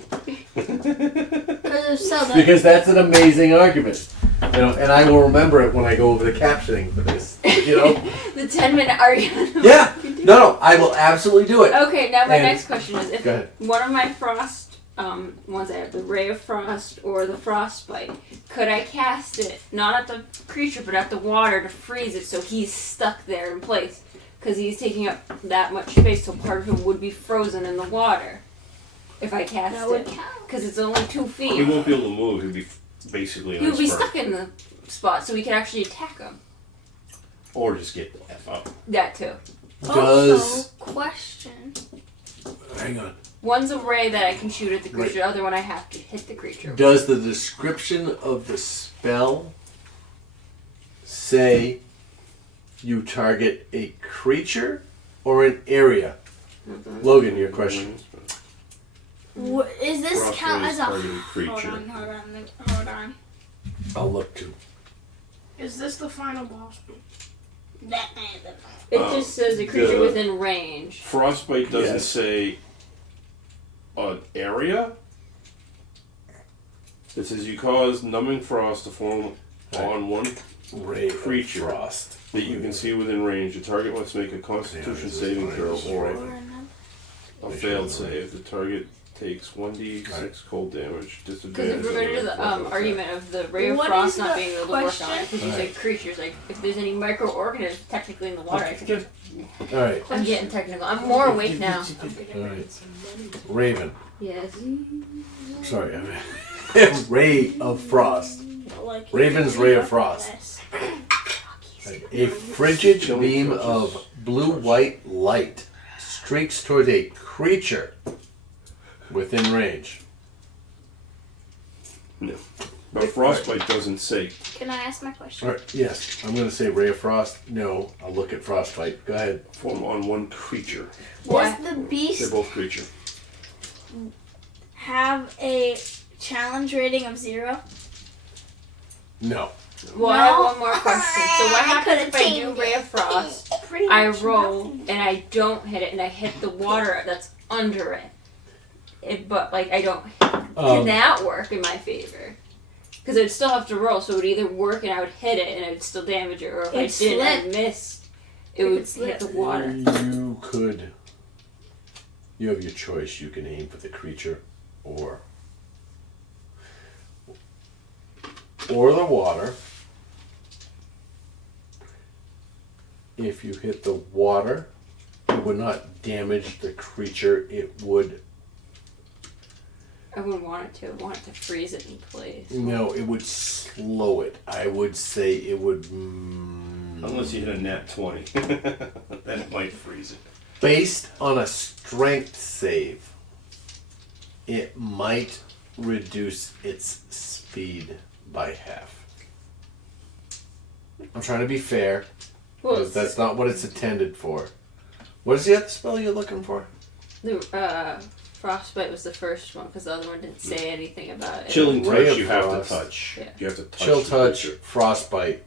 because that's an amazing argument, you know. And I will remember it when I go over the captioning for this, you know. the 10-minute argument. Yeah, no, I will absolutely do it. Okay, now my And- next question is: if Go ahead. one of my frost ones I have, the ray of frost or the frostbite, could I cast it not at the creature but at the water to freeze it so he's stuck there in place? Because he's taking up that much space, so part of him would be frozen in the water if I cast that would it. count. Because it's only 2 He feet. won't be able to move. He'll be basically He on would be his front. stuck in the spot, so we could actually attack him. Or just get the F up. That too. Does Also, question. hang on? One's a ray that I can shoot at the creature, the other one I have to hit the creature. Does the description of the spell say you target a creature or an area? Logan, your question. Is this Frost count ray as is a targeting creature. Hold on. I'll look too. Is this the final boss? It just says a creature the- within range. Frostbite doesn't Yes. say an area. It says you cause numbing frost to form on one Ray of Creature. frost. that you can see within range. The target must make a Constitution saving throw or a failed save. The target takes 1d6 cold damage. Because Disadvantage. if we're going to do the argument of the ray of What frost is not the being able to work on it, question? because you said creatures, like if there's any microorganisms technically in the water, I could, All right. I'm getting technical. I'm more awake now. All right. Raven. Yes. Sorry. Ray of frost. Raven's ray of frost. A frigid beam of blue-white light streaks toward a creature within range. No. But Frostbite doesn't say. Can I ask my question? All right. Yes, I'm going to say ray of frost. No, I'll look at frostbite. Go ahead. Form on one creature. Does the They're beast both creature. have a challenge rating of 0? No. Well, I have one more question. So what I happens could've if I do changed ray it. of frost? Pretty I much roll nothing. and I don't hit it, and I hit the water that's under it. But like I don't. Can that work in my favor? Because I'd still have to roll, so it would either work and I would hit it and it would still damage it, or if I It'd didn't and slip. I missed, it It would could slip. hit the water. You could. You have your choice. You can aim for the creature, or the water. If you hit the water, it it would not damage the creature. It would. I wouldn't want it to. I want it to freeze it in place. No, it would slow it. I would say it would. Unless you hit a nat 20. Then it might freeze it. Based on a strength save, it might reduce its speed by half. I'm trying to be fair. Well, Because that's not what it's intended for. What is the other spell you're looking for? the frostbite was the first one because the other one didn't say anything about it. Chilling Ray touch of you have to Frost. touch. Yeah. You have to touch. Chill the touch, creature. frostbite,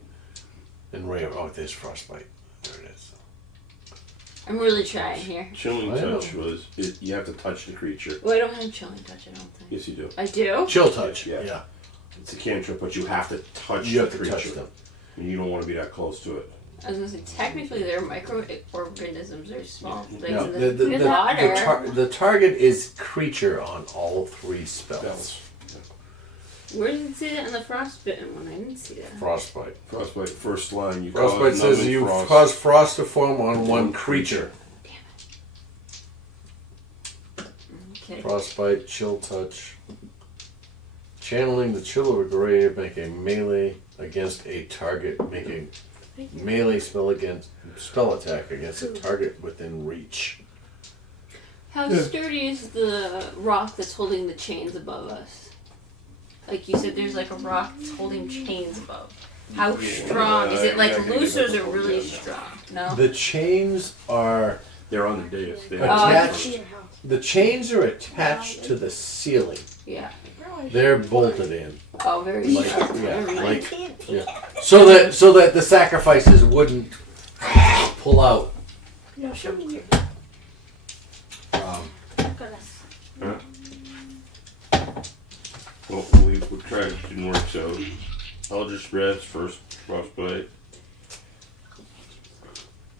and ray of. Oh, there's frostbite. There it is. I'm really trying here. Chilling I know. touch was you have to touch the creature. Well, I don't have chilling touch. I don't think. Yes, you do. I do. Chill touch. Yeah. Yeah. It's a cantrip, but you have to touch You the have to creature. touch them. And you don't want to be that close to it. I was gonna say technically they're microorganisms. They're small things No, in the the water. the target is creature on all three spells. Spells. Where did it say that in the frostbitten one? I didn't see that. Frostbite. Frostbite, first line. You Frostbite cause says numbing you frost. cause frost to form on one creature. Okay. Frostbite, chill touch. Channeling the chill of a grave, make a melee against a target, making melee spell attack against a target within reach. How sturdy is the rock that's holding the chains above us? Like you said, there's like a rock that's holding chains above. How strong is it? Like I can loose give or is it it a really full strong? No. The chains are They're on the dais. They attached. The chains are attached to the ceiling. Yeah. They're bolted in. Oh, very Like, strong. yeah, Never mind. like, yeah. So that the sacrifices wouldn't pull out. No, show me your. Well, we tried it, didn't work, so Eldritch Breath, first frostbite.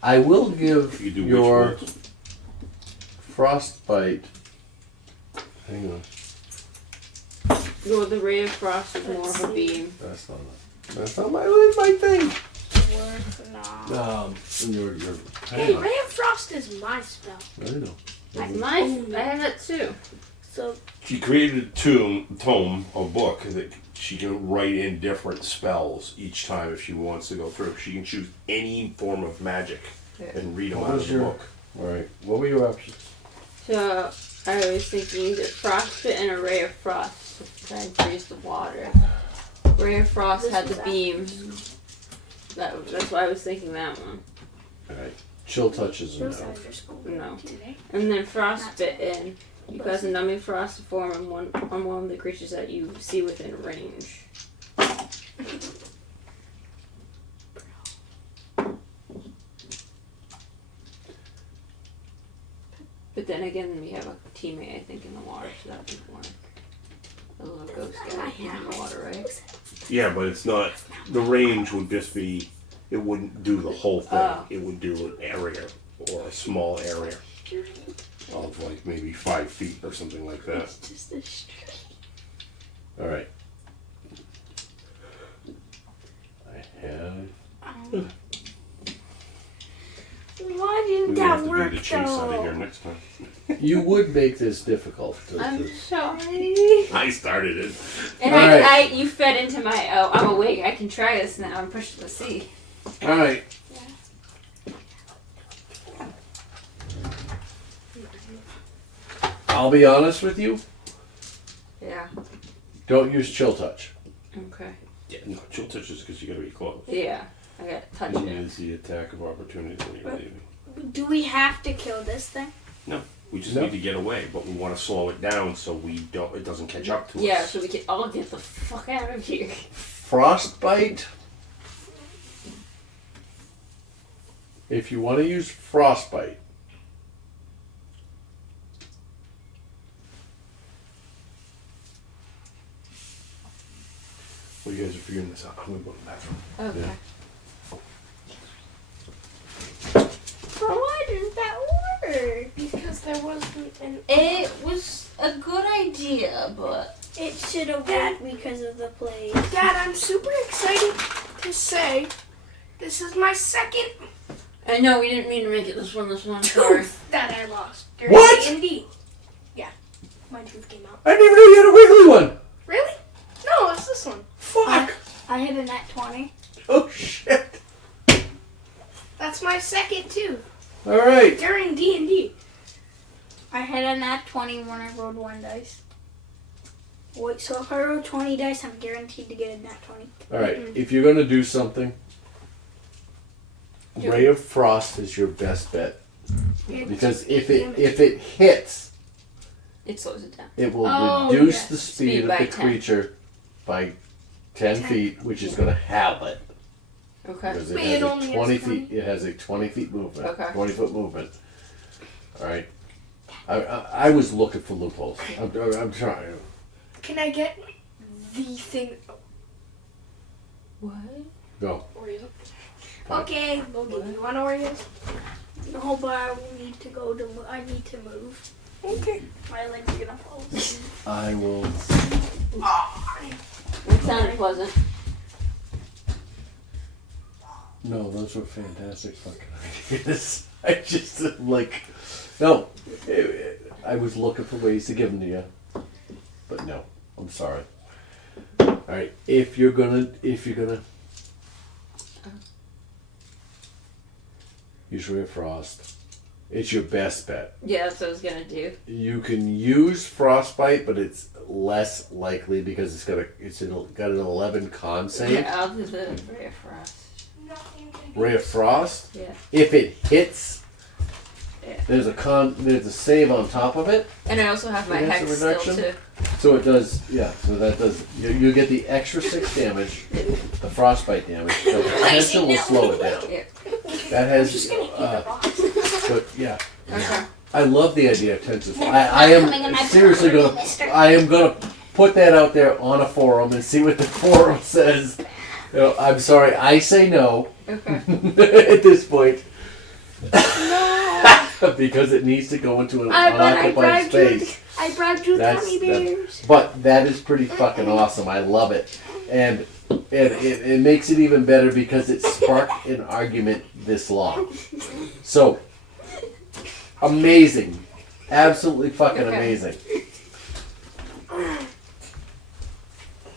I will give You do your which ones? frostbite. Hang on. Well, the ray of frost is more of a beam. That's not my thing. Nah. Your Hey, Ray of Frost is my spell. I know. I have that too. So She created a tome, a book, that she can write in different spells each time if she wants to go through. She can choose any form of magic and read them What out was of the your- book. All right. What were your options? So I was thinking either frostbite and a ray of frost to try and freeze the water. Ray of frost This had the was beams. That's why I was thinking that one. All right. Chill touch is a those no. after school No. today. And then frostbitten. You cause a numbing frost to form on one of the creatures that you see within range. But then again, we have a teammate, I think, in the water, so that wouldn't work. A little ghost guy in the water, right? Yeah, but it's not. The range would just be. It wouldn't do the whole thing. Oh. It would do an area or a small area of like maybe 5 feet or something like that. It's just a straight. All right. I have. Why We're didn't gonna have that to work do the chase out of here though? next time. You would make this difficult. I'm sorry. I started it. And All right. you fed into my, oh, I'm awake, I can try this now, I'm pushing the sea. All right. I'll be honest with you. Yeah, Don't use chill touch. okay. Yeah, no, chill touches because you gotta be close. Yeah, I gotta touch And it. is the attack of opportunity when you're leaving. Do we have to kill this thing? We just No. need to get away, but we want to slow it down so it doesn't catch up to Yeah, us. so we can all get the fuck out of here. Frostbite. If you want to use frostbite, Well, you guys are figuring this out. I'm gonna go to the bathroom. Okay. Yeah. But why didn't that work? Because there wasn't an. It was a good idea, but It should have worked because of the plague. Dad, I'm super excited to say this is my second I know we didn't mean to make it this one. Sorry. That I lost. What? Indeed. Yeah. My tooth came out. I didn't even know you had a wiggly one. Really? No, it's this one. Fuck. I hit a nat 20. Oh shit. That's my second tooth All right. during D&D. I hit a nat 20 when I rolled 1 dice. Wait, so if I roll 20 dice, I'm guaranteed to get a nat 20. All right. If you're gonna do something, Ray of Frost is your best bet because if it hits, It slows it down. it will Oh, reduce yes. the speed Speed of by the 10. creature by 10 feet, which is gonna have it. Okay. Because Wait, it has it a only has 20 20? feet. It has a 20 feet movement. Okay. 20-foot movement. All right. I was looking for loopholes. I'm trying. Can I get the thing? What? Go. Oreo. Okay, Logan, you want Oreos? No, but I will need to go to. I need to move. Okay. My legs are gonna fall asleep. I will. It sounded pleasant. No, those were fantastic fucking ideas. I just am like, no. I was looking for ways to give them to you, but no. I'm sorry. All right. If you're gonna use Ray of Frost, it's your best bet. Yeah, that's what I was gonna do. You can use Frostbite, but it's less likely because it's got an 11 con save. Yeah, I'll do the Ray of Frost. Nothing can be. Ray of Frost. Yeah. If it hits, Yeah. there's a save on top of it, And I also have my Against hex the still reduction? too. so it does. Yeah, so that does. You get the extra 6 damage, the Frostbite damage. The potential will slow it down. Yeah. That I'm has. just gonna eat the box. But yeah, Okay. I love the idea of tenses. I am seriously gonna. I am gonna put that out there on a forum and see what the forum says. You know, I'm sorry, I say no Okay. at this point No. because it needs to go into an I unoccupied bribed you. space. I bribed you with That's- gummy that- bears. But that is pretty fucking awesome. I love it, and it makes it even better because it sparked an argument this long. So amazing, absolutely fucking Okay. amazing.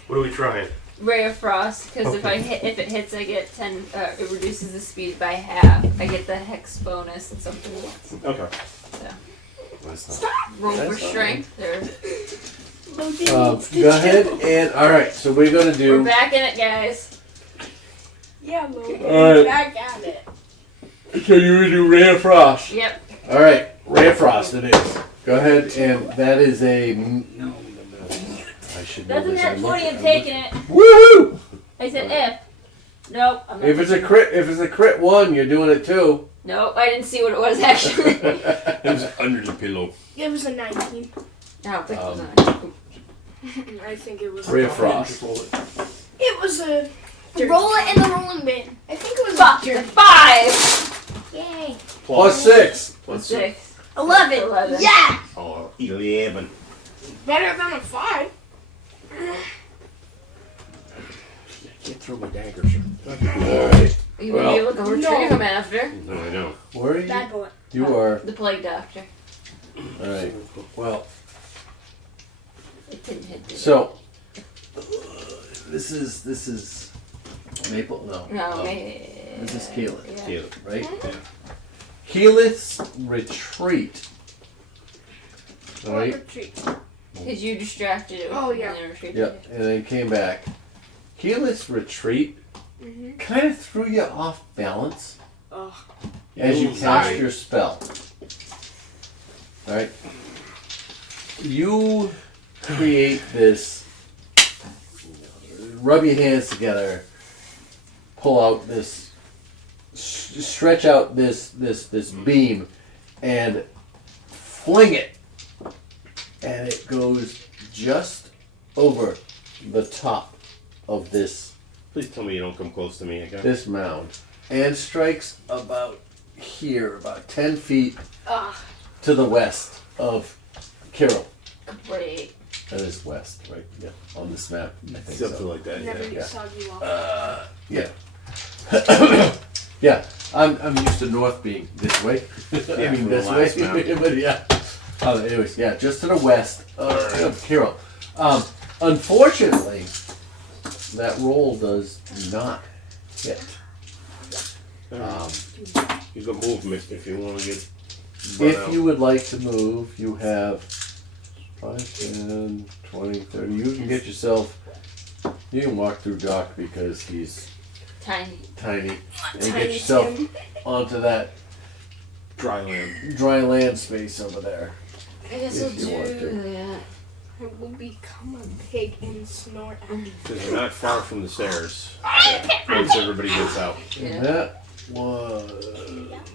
What are we trying? Ray of Frost, because if it hits, I get 10. It reduces the speed by half. I get the hex bonus and something else. Okay. Roll for That's not strength. Or, Go ahead and all right. So we're gonna we're do. back in it, guys. Yeah, Logan. Alright. Back at it. So you do Ray of Frost. Yep. All right, Ray of Frost. It is. Go ahead and that is a. I should know That's a this. nat 20. I'm taking it. Woohoo! I said if. Nope. I'm not If it's a taking crit, if it's a crit one, you're doing it too. it. Nope. I didn't see what it was actually. It was under the pillow. It was a 19. No, it was not. I think it was. Ray of Frost. It was a. Roll it in the rolling bin. I think it was Fuck. a 5. Yay. Plus 6. Plus 6. 11. 11. Yeah. Oh, 11. better than a 5. Can't throw my daggers. All right. You Well, will be able to go retrieve no. him after. No, I don't. Where are you? Bad boy. You are. The plague doctor. All right. Well, It didn't hit. Did it? so this is Maple. No. No. This is Keelan, Yeah. Caleb. right? Keyleth's retreat. All right. Retreat. Because you distracted it. Oh, yeah. And then retrieved Yep. it. And then came back. Keyleth's retreat Mm-hmm. kind of threw you off balance Oh. as you Ooh, cast sorry. your spell. All right. You create this. Rub your hands together. Pull out this. Stretch out this beam, and fling it, and it goes just over the top of this Please tell me you don't come close to me again. this mound, and strikes about here, about 10 feet Ah. to the west of Kirill. Great. That is west, right? Yeah, on this map, I think Something so. like that. Never Yeah. get soggy waffle. Yeah. Yeah. I'm used to north being this way. I Yeah, mean from the this last way, map. but yeah. Anyways, yeah, just to the west of Carol. Unfortunately, that roll does not hit. You can move, mister, if you want to get. run If out. you would like to move, you have 5, 10, 20, 30. You can get yourself. You can walk through Doc because he's Tiny. tiny, and Tiny get yourself Tim. onto that Dry land. dry land space over there. I guess If I'll you want do to. that. I will become a pig and snort at you. Because you're not far from the stairs. Once everybody gets out. And Yeah. that was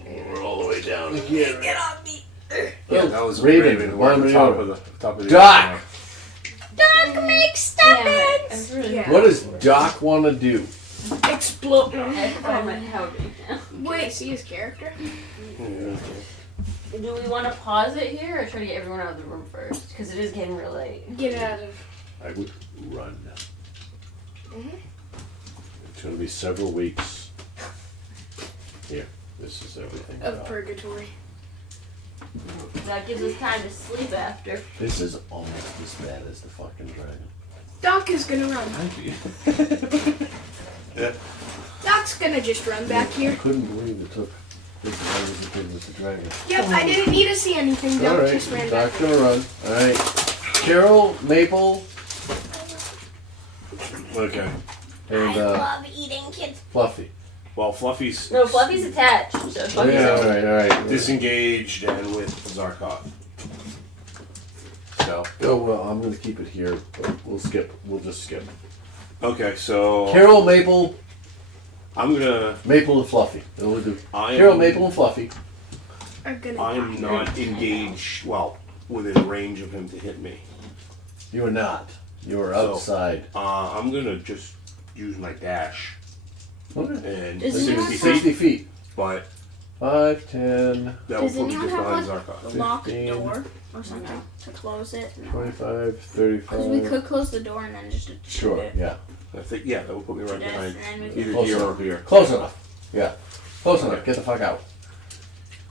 we're all the way down here. Get on me. Yeah, that was Raven. We're at the top Raven. of the top of the. Doc! Dog makes Yeah, stuffings. but I really Yeah. What does Doc want to do? Explode. I have to find my howdy now. Wait, see his character? Yeah. Do we want to pause it here or try to get everyone out of the room first? Because it is getting real late. Get out of. I would run. Mhm. It's going to be several weeks. Here, this is everything. Of Doc. purgatory. That gives us time to sleep after. This is almost as bad as the fucking dragon. Doc is gonna run. Yeah. Doc's gonna just run back I here. couldn't believe it took as long as it did with the dragon. Yep, I didn't need to see anything. Doc Alright, just ran back. Doc's gonna run. Alright. Carol, Maple, Okay. and I love eating kids. Fluffy. Well, Fluffy's No, Fluffy's attached. So Fluffy's Yeah, over. alright. disengaged and with Zarkov. So. Oh, well, I'm gonna keep it here, but we'll skip. We'll just skip. Okay, so Carol, Maple, I'm gonna. Maple and Fluffy. Then we'll do I Carol, am, Maple, and Fluffy. Are gonna I'm die. not engaged. Well, within range of him to hit me. You are not. You are So- outside. I'm gonna just use my dash Okay. and Does it 60 not feet, 60 feet. but 5, 10, that will Does put me anyone just have, behind like, Zarkov. a locked 15. door or something to close it? No. 25, Because we 35. could close the door and then just shoot Sure, it yeah. I think that will put me to right death, behind and then we either could. here or here. Close enough. Yeah. Close enough. Okay. Get the fuck out.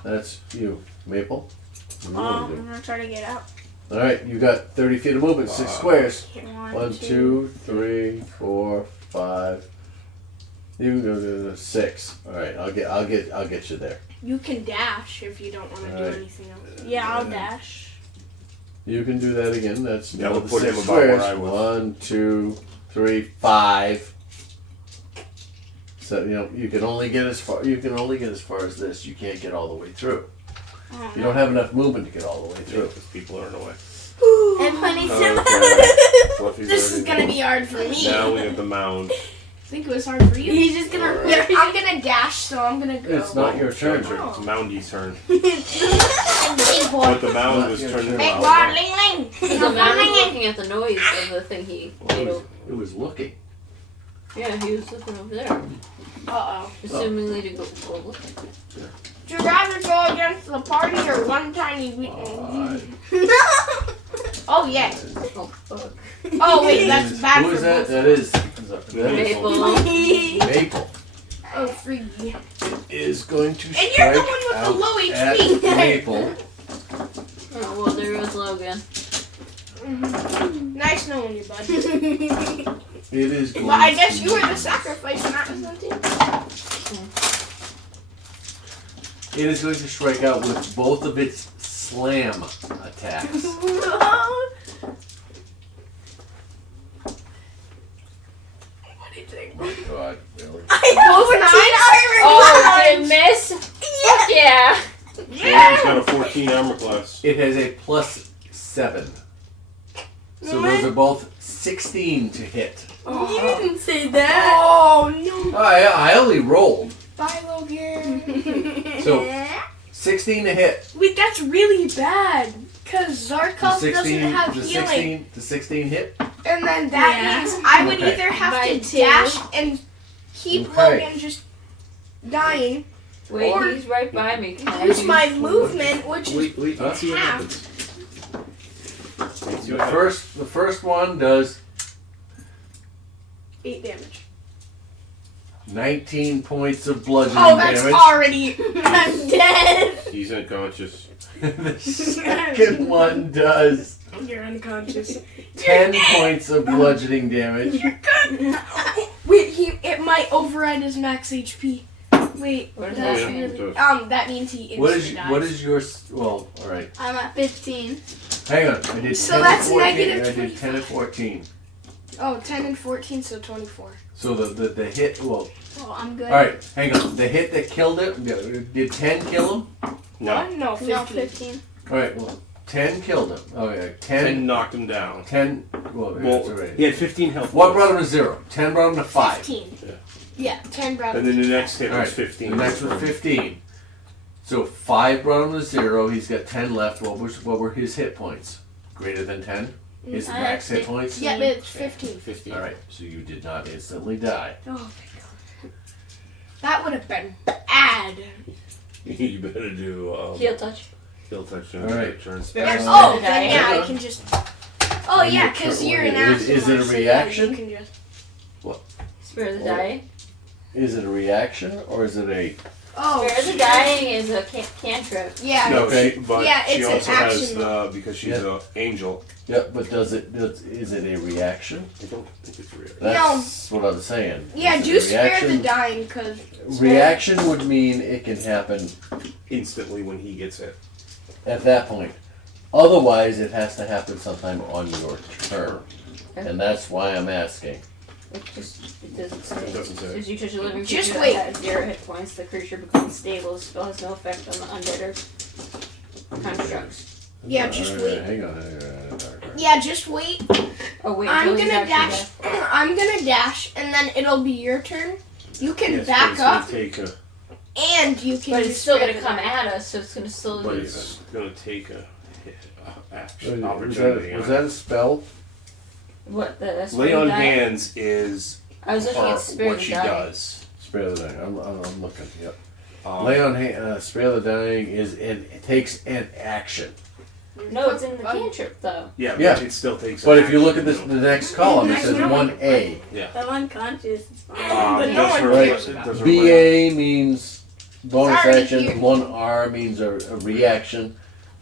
That's you, Maple. What do you wanna I'm do? gonna try to get out. Alright, you got 30 feet of movement, 6 squares. 1, 2, 2, 3, 4, 5. You can go to 6. Alright, I'll get you there. You can dash if you don't want to do Alright. anything else. Yeah, I'll dash. You can do that again. That's That would another put 6 him about where squares. I was. 1, 2, 3, 5. So you can only get as far. You can only get as far as this. You can't get all the way through. You don't have enough movement to get all the way through. Because people are in the way. And funny Okay. Fluffy's This is already gonna there. be hard for me. Now we have the mound. I think it was hard for you. He's just gonna. Yeah, I'm gonna dash, so I'm gonna go. It's not your turn. It's Moundy's turn. Big boy. But the mound Not was your turned turn. Big around. boy, ling ling. The man was looking at the noise of the thing he made. It was looking. Yeah, he was looking over there. Uh-oh. Assumingly to go look at it. Would you rather go against the party or one tiny weakling? Oh, yeah. Oh, fuck. Oh, wait, that's bad Who for is that? both. That is Maple. Maple. Oh, freaky. Is going to And strike you're the one with the out low at HP. Maple. Oh, well, there goes Logan. Nice knowing you, bud. It is going But I guess to- you were the sacrifice, not something. It is going to strike out with both of its slam attacks. What do you think? Oh God, really? Oh, did it miss? Fuck yeah. He's got a 14 armor class. It has a +7. So those are both 16 to hit. You didn't say that. Oh, no. I only rolled. Bye, Logan. So 16 to hit. Wait, that's really bad. Because Zarkov doesn't have the healing. 16 hit. And then that Yeah. means I would Okay. either have By to 2. dash and keep Okay. Logan just dying, Wait, Or- he's right by me. Can I use do- my movement, which is Wait, let's see what half. happens. Let's see The what happens. first one does 8 damage. 19 points of bludgeoning Oh, that's damage. already. I'm dead. He's unconscious. The second one does You're unconscious. 10 points of bludgeoning damage. Wait, it might override his max HP. Wait, What does that's that mean? really, that means he What instantly dies. what is your well? All right, I'm at 15. hang on. I did So 10 that's and 14. negative I did 25. 10 and 14. Oh, 10 and 14, so 24. So the hit. Well, Oh, I'm good. all right. Hang on. The hit that killed it. Did 10 kill him? No. No, 15. No, 15. All right. Well, 10 killed him. Oh yeah, 10 10. knocked him down. 10. Well, that's all Well, right. he had 15 health. What points. brought him to 0? 10 brought him to 5. 15. Yeah. Yeah, 10 brought And him then to the next hit All was right. 15. The next was 15. So 5 brought him to 0. He's got 10 left. What were his hit points? Greater than 10? His I max had hit points? Yeah, but it's 15. 15. All right. So you did not instantly die. Oh, my God. That would have been bad. You better do Heal touch. heal touch. All right. Turn. Spirit Oh, die. then yeah, Hang I on. can just. Oh, And yeah, your because turn- you're wait, an is it a afterlife, so yeah, reaction? you can just. Spirit of the dying. Is it a reaction or is it a? Oh, Spirit of the dying is a cantrip. yeah. No, Okay. but Yeah, she it's an also has action, the because she's Yeah. an angel. Yeah, but is it a reaction? I don't think it's real. That's what I'm saying. Yeah, Is it do a spare the reaction? dying, because. Reaction would mean it can happen Instantly when he gets hit. at that point. Otherwise, it has to happen sometime on your turn, and that's why I'm asking. It doesn't say. It doesn't say. As you touch a living Just creature wait. that has 0 hit points, the creature becomes stable. The spell has no effect on the undead or constructs. Yeah, just All right, wait. Hang on. Yeah, just wait. Oh wait, I'm until he's gonna actually dash. I'm gonna dash, and then it'll be your turn. You can Yes, but back it's gonna up, take a, and you can. But it's just still spare gonna the come dying. at us, so it's gonna still. but be it's gonna take a hit, action Was opportunity. that a spell? What the Lay Spirit of on the dying? hands is I was looking her, at Spirit what of the she dying. does. Spare the dying. I'm looking. Yep. Lay on. Spare the dying it takes an action. No, it's in the cantrip though. Yeah, Yeah. but it still takes. But an if you look at action, the next column, it says 1A. I'm unconscious. It's fine. But no does one her- cares does about her BA means bonus It's already action. here. 1R means a reaction.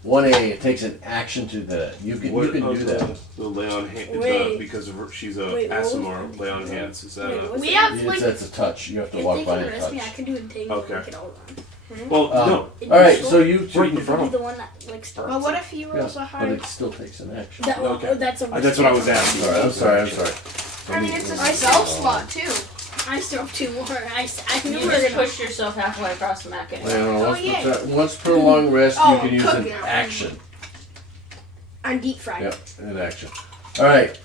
1A it takes an action to that. You can What do of that. The lay on hand Wait. because of her, she's a Wait, what was Asimar. Lay on hands is that Wait, a? what's We it? have It's, like. that's a touch. You have to If walk they by can and arrest touch. me, I can do a tangle. Okay. Like it all on. Well, no. All right, so you. Right in I'll be front. the one that like starts. But what if he Yeah, rolls a but higher? it still takes an action. That one, Okay. that's a. That's what I was asking. I'm sorry. I mean, it's a spell slot too. I still have 2 more. I knew You we were just gonna. push yourself halfway across the map anyway. Well, yeah. once per long rest, Oh, you can use an cooking. action. I'm deep fried. Yep, an action. All right,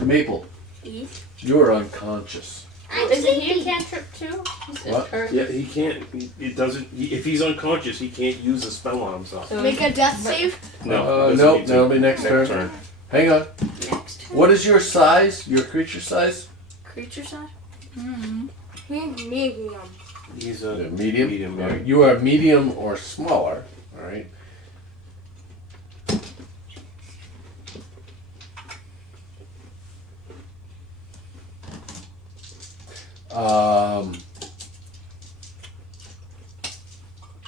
Maple, Yes. you are unconscious. Isn't he a cantrip too? What? Or- Yeah, he can't. It doesn't. If he's unconscious, he can't use a spell on himself. So Make a death save. No. Nope, that'll be next turn. Hang on. Next. What is your size? Your creature size? Creature size? Medium. He's a Medium. Medium, All yeah. right, you are medium or smaller. All right.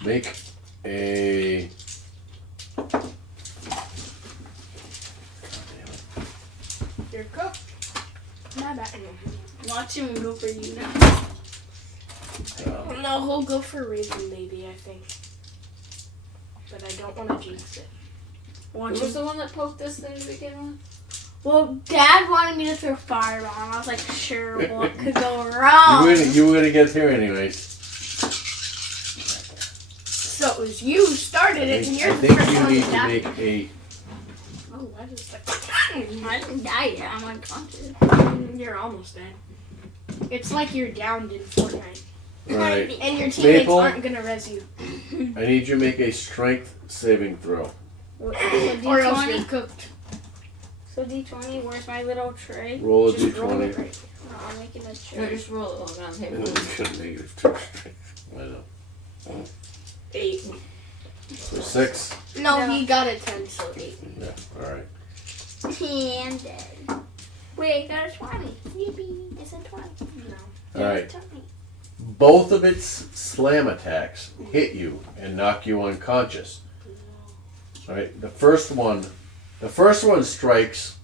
Make a. You're cooked. My bad. Watch him go for you now. No, he'll go for Raven maybe, I think. But I don't want to jinx it. Watch Who was him. the one that poked this thing to begin with? Well, Dad wanted me to throw fireball. I was like, sure, what could go wrong? You were gonna get here anyways. So it was you who started it, and I you're the think first you one need to to die. make a. Oh, why does that? I didn't die yet. I'm unconscious. You're almost dead. It's like you're downed in Fortnite. All right. And your teammates Maple? aren't gonna res you. I need you to make a strength saving throw. So Or else you're D20. cooked. So D20. Where's my little tray? Roll a Just roll it d20. right. No, I'm making a No, tray. just roll it while on the And table. then he's gonna negative 2. I know. 8. So 6. No, No. he got a 10, so 8. Yeah. All right. And dead. Wait, I got a 20. Yippee. It's a 20. All right. Both of its slam attacks hit you and knock you unconscious. All right. The first one strikes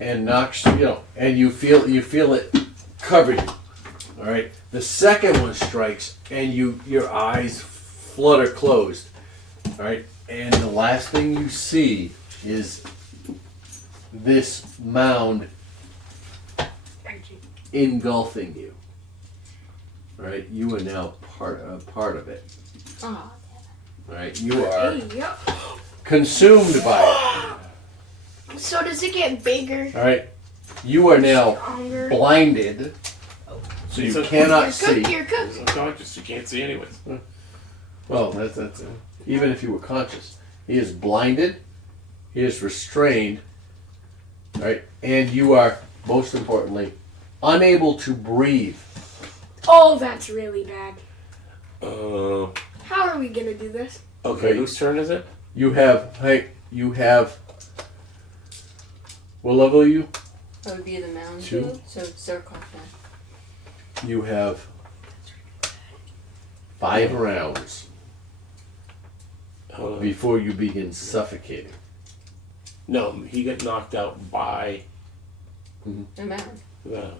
and knocks and you feel it cover you. All right. The second one strikes and your eyes flutter closed. All right. And the last thing you see is this mound engulfing you. All right. You are now part of it. Oh, All right. You are Hey, yo. consumed by So does it get bigger? it. All right. You are now Stronger? blinded, so you cannot see. You're cooked. He's unconscious. You can't see anyways. Well, that's even if you were conscious, he is blinded. He is restrained. All right, and you are most importantly unable to breathe. Oh, that's really bad. Uh, How are we gonna do this? okay, whose turn is it? You have. What level are you? that would be the mound 2. too. So it's Zerkoff now. You have 5 rounds Hold on. before you begin suffocating. No, he got knocked out by The mound. the.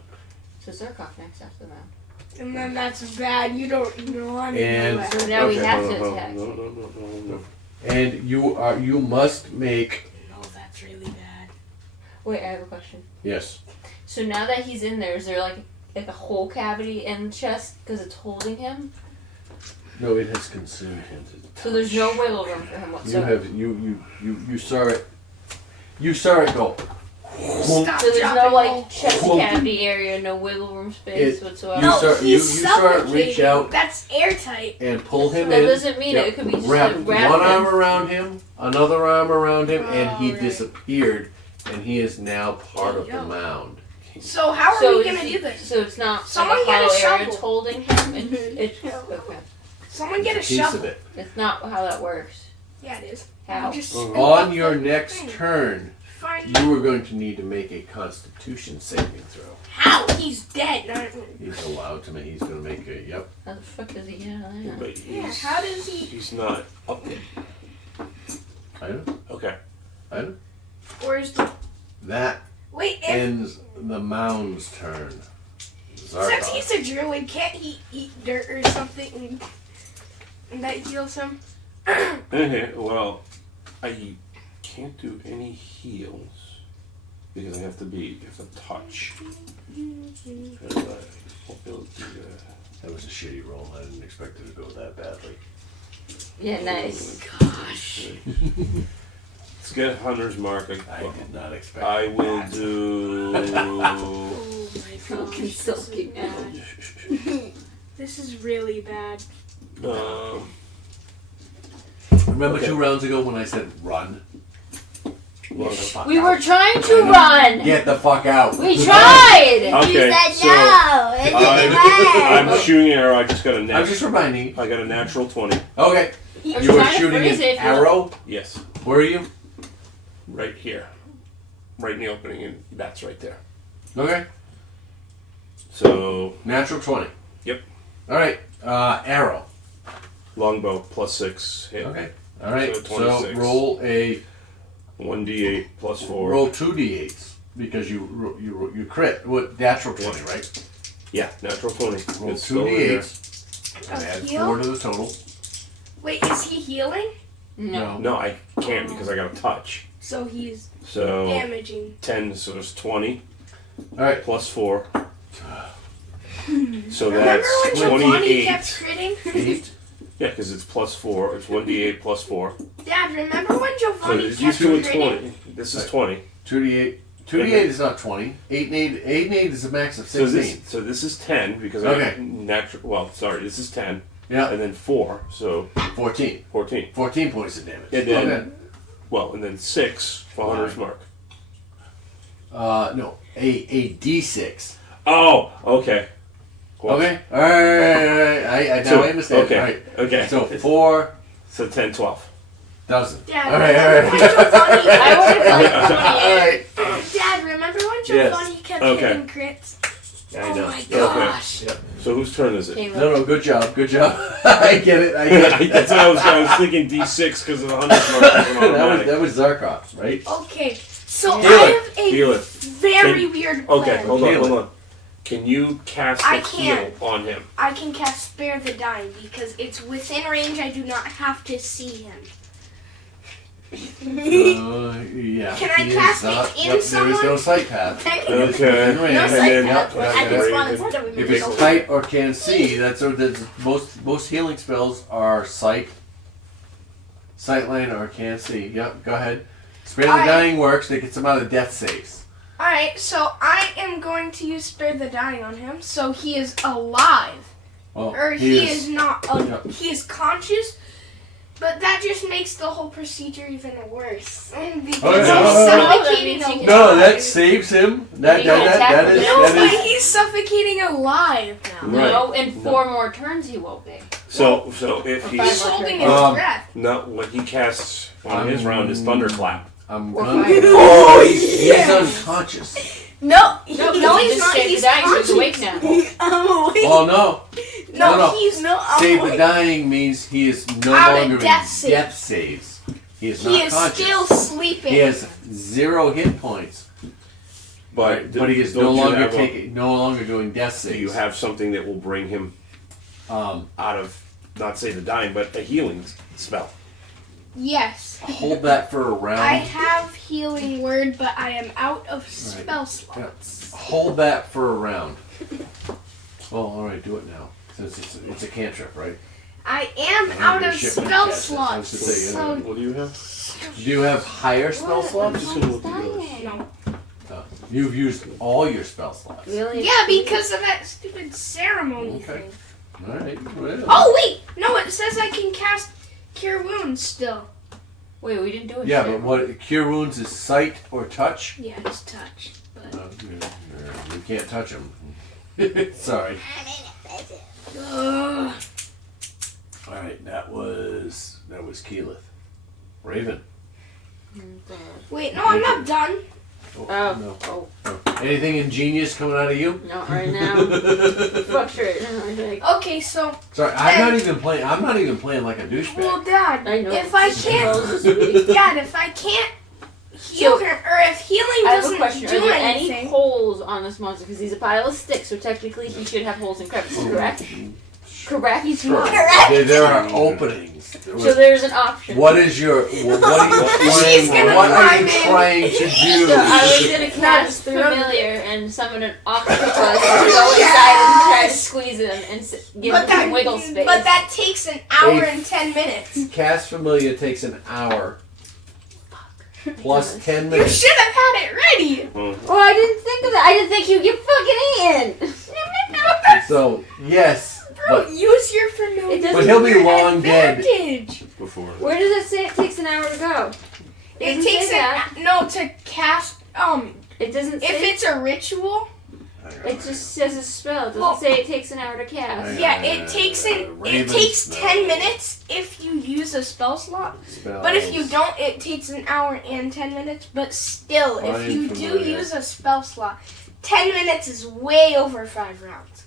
So Zerkoff next after the mound. And then that's bad. You don't want to And- know that. So now we Okay, have hold on, to hold on. attack. No. And you must make No, that's really bad. Wait, I have a question. yes. So now that he's in there, is there like a whole cavity in the chest because it's holding him? No, it has consumed him. So there's no wiggle room for him You whatsoever. have you saw it. You saw it go. Stop So there's no dropping like roll. chest cavity area, no wiggle room space whatsoever. You No, saw you he's saw it reach suffocating. out That's airtight. and pull him that in. doesn't mean Yep. it. It could be just Wrap like one wrap arm him. around him, another arm around him, and he Right. disappeared. And he is now part of the Yo. mound. So how are So we is gonna he- do this? So it's not Someone like a get a hollow area. shovel. It's holding him. It's okay. Someone get a Piece shovel. of it. It's not how that works. Yeah, it is. How? You just On your next turn, Find you are going to need to make a Constitution saving throw. how he's dead. He's allowed to make. He's going to make a. Yep. How the fuck does he get out of there? But Yeah, he's, how does he? he's not up there. I know. Okay. I know. Where's the? That Wait, if ends the mound's turn. since Zarkov. he's a druid, can't he eat dirt or something and that heals him? Well, I can't do any heals because I have to touch. And I won't be able to do that. That was a shitty roll. I didn't expect it to go that badly. Yeah, nice. Gosh. Let's get a hunter's mark. I did not expect. I will that. do. Oh my Fucking gosh. sulking now. This is really bad. Remember Okay. 2 rounds ago when I said run? Well, Get the fuck We out. were trying to run. Get the fuck out. We tried. Okay, You said so no. It I'm didn't shooting an arrow. I just got a I'm natural. just reminding you. I got a natural 20. Okay. I was You were trying to shooting freeze an it if you- arrow? Yes, Where are you? right here, right in the opening, and that's right there. Okay. So Natural 20. Yep. Alright. Arrow. longbow +6 hit. Okay. Alright. So So 26. roll a 1d8 +4. roll 2d8s because you crit. What natural 20, right? Yeah, natural 20. Roll It's still in there. 2d8s and add heal? 4 to the total. Wait, is he healing? No. No, I can't because I got a touch. So he's So damaging. 10, so it's 20 Alright. +4. So Remember that's when Giovanni 28. kept critting? 8. Yeah, because it's +4. It's 1d8 +4. Dad, remember when So Giovanni you kept do a critting? 20. This is 20. 2d8. 2d8 is not 20. 8 and 8 is a max of 16. So this is 10 because I Okay. got natural. Well, sorry, this is 10, Yeah. and then 4, so 14. 14. 14 points of damage. And then, Okay. well, and then 6 for hunter's mark. No. A d6. Oh, okay. Cool. Okay. Alright. I now I understand. Okay. Alright. Okay. So 4 So 10, 12. doesn't. Dad, Alright, remember when alright. Giovanni? I would have like 28. Alright. Dad, remember when Yes. Giovanni kept Okay. hitting crits? I Oh know. my Okay. gosh. So whose turn is it? Caleb. No, good job. I get it. I get it. That's what I was thinking D6 because of the 100 mark. that was Zarkov, right? Okay, so Heal I it. have a Heal it. very weird plan. Okay, hold on, Heal hold on. Can you cast I a can. heal on him? I can cast Spare the Dying because it's within range. I do not have to see him. Yeah. Can I he is cast it not- in There is someone? no sight path. Okay. It is within range. No and sight then path, but I can Raven- spawn inside of him. If it's sight or can see, that's most healing spells are sight, line, or can see. Yep, go ahead. Spare the Alright. Dying works. They get some out of death saves. Alright, so I am going to use Spare the Dying on him, so he is alive. Well, Or he is not, Yep. he is conscious, but that just makes the whole procedure even worse. Because Oh, yeah. he's No, no, no, no. suffocating That means you No, alive. that saves him. That You can attack that with is it. No, that but is. he's suffocating alive now. Right. No, in 4 more turns he won't be. So if He's he's holding his Um, breath. not what he casts on his round is thunderclap. I'm Or gonna. fire. Oh, he's unconscious. No, No, he's just not. save He's the dying, so conscious. he's awake now. I'm awake. Oh no. No, No. he's not. Save the Dying means he is no Out of longer in death saves. death saves. He is He not is conscious. still sleeping. He has 0 hit points, But he is don't no you longer have no longer doing death saves. Do you have something that will bring him out of, not say the dying, but a healing spell? Yes. Hold that for a round. I have healing word, but I am out of spell slots. Hold that for a round. Well, all right, do it now since it's a cantrip, right? I am I out don't of give a shit when spell you cast it. I was slots. just saying, So What do you have? Do you have higher spell slots? just gonna look at yours. no. You've used all your spell slots. Really? Yeah, because of that stupid ceremony Okay. thing. All right. Well. Oh wait, no, it says I can cast Cure Wounds still. Wait, we didn't do it. Yeah, yet. but what cure wounds is sight or touch? Yeah, it's touch. But You can't touch them. Sorry. Ugh. All right, that was Keyleth. Raven. Wait, no, I'm not done. Oh, Oh, no. oh, Anything ingenious coming out of you? not right now. Fuck right now. Like, Okay, so Sorry, I'm not even playing like a douchebag. well, Dad, I know. if I can't, Dad, if I can't heal So, her, or if healing I have a doesn't question. Are do there any anything, holes on this monster? Because he's a pile of sticks, so technically he should have holes and crevices, correct? Correct? He's Sure. not. There are openings. So there's an option. What is your She's what gonna are you climb in. trying to do? So I was gonna cast Familiar and summon an octopus to go inside and try to squeeze him and give him some wiggle space. but that takes an hour and 10 minutes. Cast Familiar takes an hour plus 10 You minutes. should have had it ready. Oh, I didn't think of that. I didn't think you'd get fucking in. So yes, Bro, but use your familiar. It doesn't- but he'll be long dead. advantage. Before. Where does it say it takes an hour to go? It doesn't takes say that. to cast It doesn't if say. it's a ritual. It just says a spell. It doesn't Well- say it takes an hour to cast. Yeah, it takes it Raven's takes spell. 10 minutes if you use a spell slot. But if you don't, it takes an hour and 10 minutes. But still, if Fine, you familiar. do use a spell slot, 10 minutes is way over 5 rounds.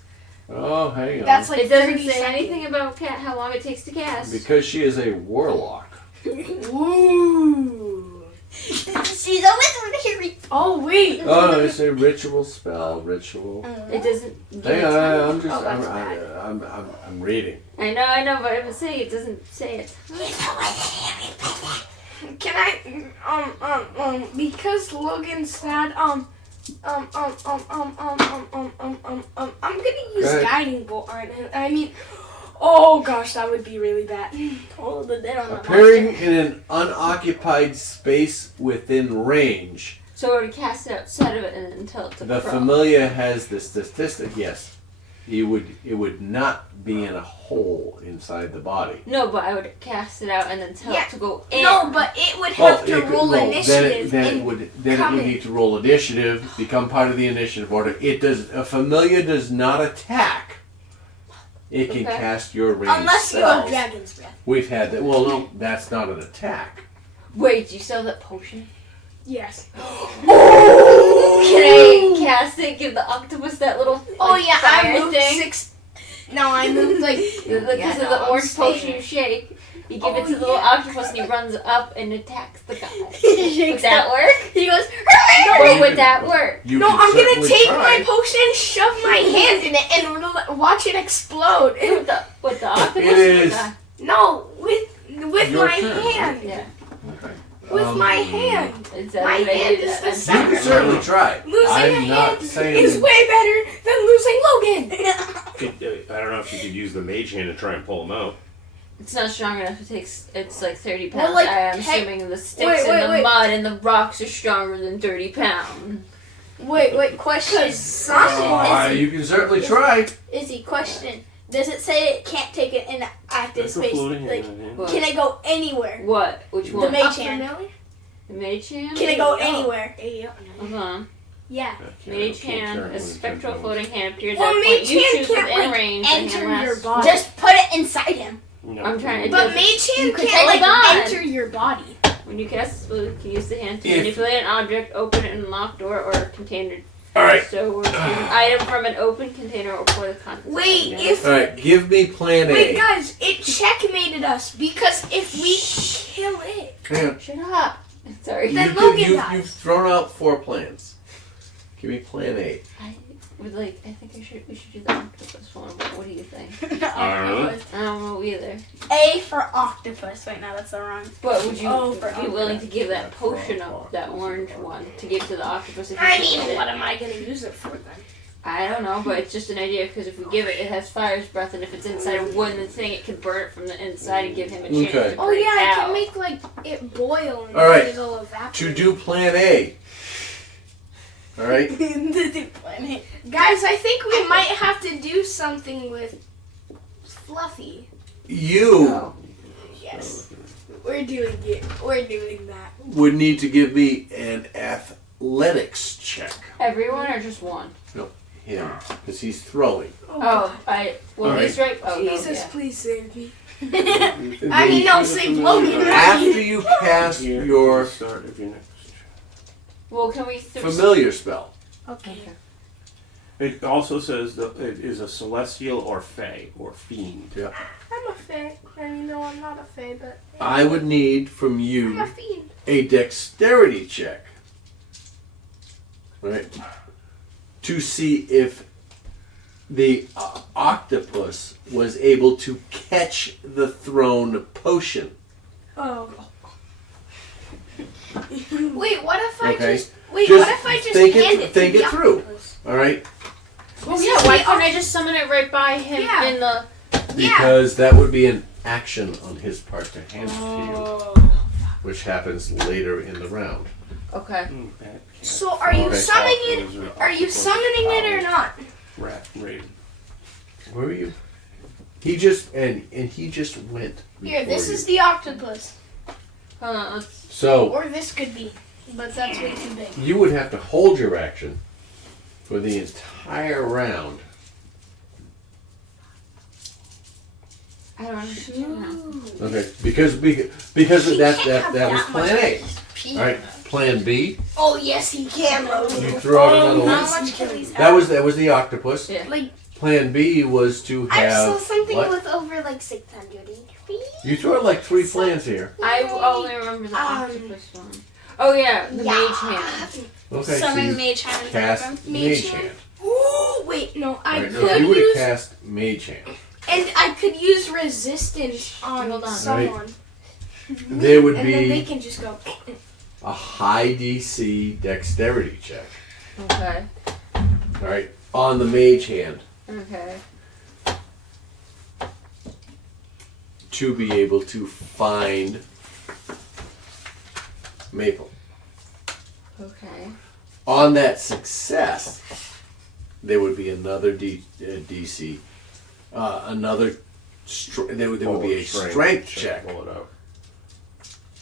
Oh, hang on. That's like It doesn't 30 say seconds. anything about how long it takes to cast. Because she is a warlock. Ooh. She's a wizard here. Oh wait. Oh no, it's a ritual spell. Ritual. It doesn't give Hang it on, time. I'm just Oh, that's bad. I'm reading. I know, but I would say it doesn't say it. Can I because Logan said I'm gonna use Go ahead. guiding bolt on him. I mean, oh gosh, that would be really bad. Hold the dead on the Appearing monster. in an unoccupied space within range, So I would cast it outside of it until it took the pro. familiar has the statistic. Yes, it would not be in a hole inside the body. No, but I would cast it out and then tell Yeah. it to go in. No, but it would have to roll initiative. Then it and would come in. need to roll initiative, become part of the initiative order. A familiar does not attack. It can Okay. cast your range Unless you spells. have dragon's breath. We've had that. Well, no, that's not an attack. Wait, do you sell that potion? Yes. Can I cast it? Give the octopus that little Oh like, yeah, I fire moved thing? 6. No, I moved like. Because of the orange potion you shake. You give it to the little octopus and he runs up and attacks the guy. Would that work? He goes. Or would that work? You No, could I'm gonna certainly take try. my potion, shove my hand in it, and watch it explode. With the octopus It or the is- guy? No, with Your my turn. hand. Yeah. Okay. With my hand. Is that My what I hand do is that? the You second. can certainly try. Losing I'm a not hand saying is way better than losing Logan. I don't know if you could use the mage hand to try and pull him out. It's not strong enough. It's like 30 Well, pounds. like, I am assuming the sticks wait, and the wait. mud and the rocks are stronger than 30 pounds. Wait, question. You can certainly try. Izzy, question. Does it say it can't take it in active That's a space? floating Like, hand. What? can it go anywhere? What? Which The one? mage Up the hand. Nelly? The mage hand? Can it go anywhere? Hold on. Yeah. Mage hand, a spectral floating hand appears Well, at a point mage you hand choose can't, within like, range. and enter hand your lasts- body. Just put it inside him. No. I'm trying to- But mage hand could can't take like it on. enter your body. When you cast a spell, you can use the hand to If- manipulate an object, open an unlocked door, or container. Alright. So, or choose an item from an open container or pour the contents. Wait, out. if Alright, give me plan A. wait guys, it checkmated us because if we kill it, Hang on. Shut up. Sorry. Then You Logan you've dies. thrown out 4 plans. Give me plan A. I would like. I think we should do the octopus one. What do you think? Octopus. I don't know either. A for octopus. Wait, no, that's the wrong. But would you Oh, for be willing to give that potion of that orange one to give to the octopus if you I killed mean, it? what am I gonna use it for then? I don't know, but it's just an idea because if we give it, it has fire's breath, and if it's inside a wooden thing, it can burn it from the inside and give him a chance Okay. to Oh break yeah, I out. can make like it boil and All right. it'll evaporate. To do plan A. Alright? Guys, I think we might have to do something with Fluffy. You Oh. Yes, we're doing it. We're doing that. would need to give me an athletics check. Everyone or just one? Him. Because he's throwing. Oh, well, Alright. he's right. Oh, Jesus, no, yeah. please save me. I I mean, no, save Logan. After you cast Here, your start of your next. Well, can we? familiar spell, Okay. It also says that it is a celestial or fae or fiend. I'm a fae. I mean, no, I'm not a fae, but I would need from I'm a you fiend. a dexterity check. Right? To see if the octopus was able to catch the thrown potion. Oh. Wait, what if I Okay. just wait? Just what if I just think it- hand it think to it the through. octopus? Alright? Well, yeah. Why couldn't I just summon it right by him Yeah. in the? Because that would be an action on his part to hand it to Oh. you, which happens later in the round. Okay. So are you Okay. summoning it? Are you summoning it or not? Rat raid. Where are you? He just and he just went. Here, before this you. is the octopus, Hold on. Let's. So or this could be, but that's way too big. you would have to hold your action for the entire round. I don't understand. Okay, because of He that can't have that was that plan much A. pee. All right, plan B. Oh yes, he can. You threw out another How one. much can he That was the octopus. Yeah. Like Plan B was to I have saw something what? with over like 600 HP. You threw out like 3 plans here. I only remember the Um, octopus one. Oh yeah, the mage hand. Okay, so Summon you mage hand. cast Mage mage hand. Ooh, wait, no, I Right, no, could you would have use, cast mage hand. and I could use resistance on Hold on. someone, There would and then they be can just go. a high DC dexterity check. Okay. All right, on the mage hand Okay. to be able to find Maple. Okay. On that success, there would be another DC, another. There would be a strength check. Pull it out.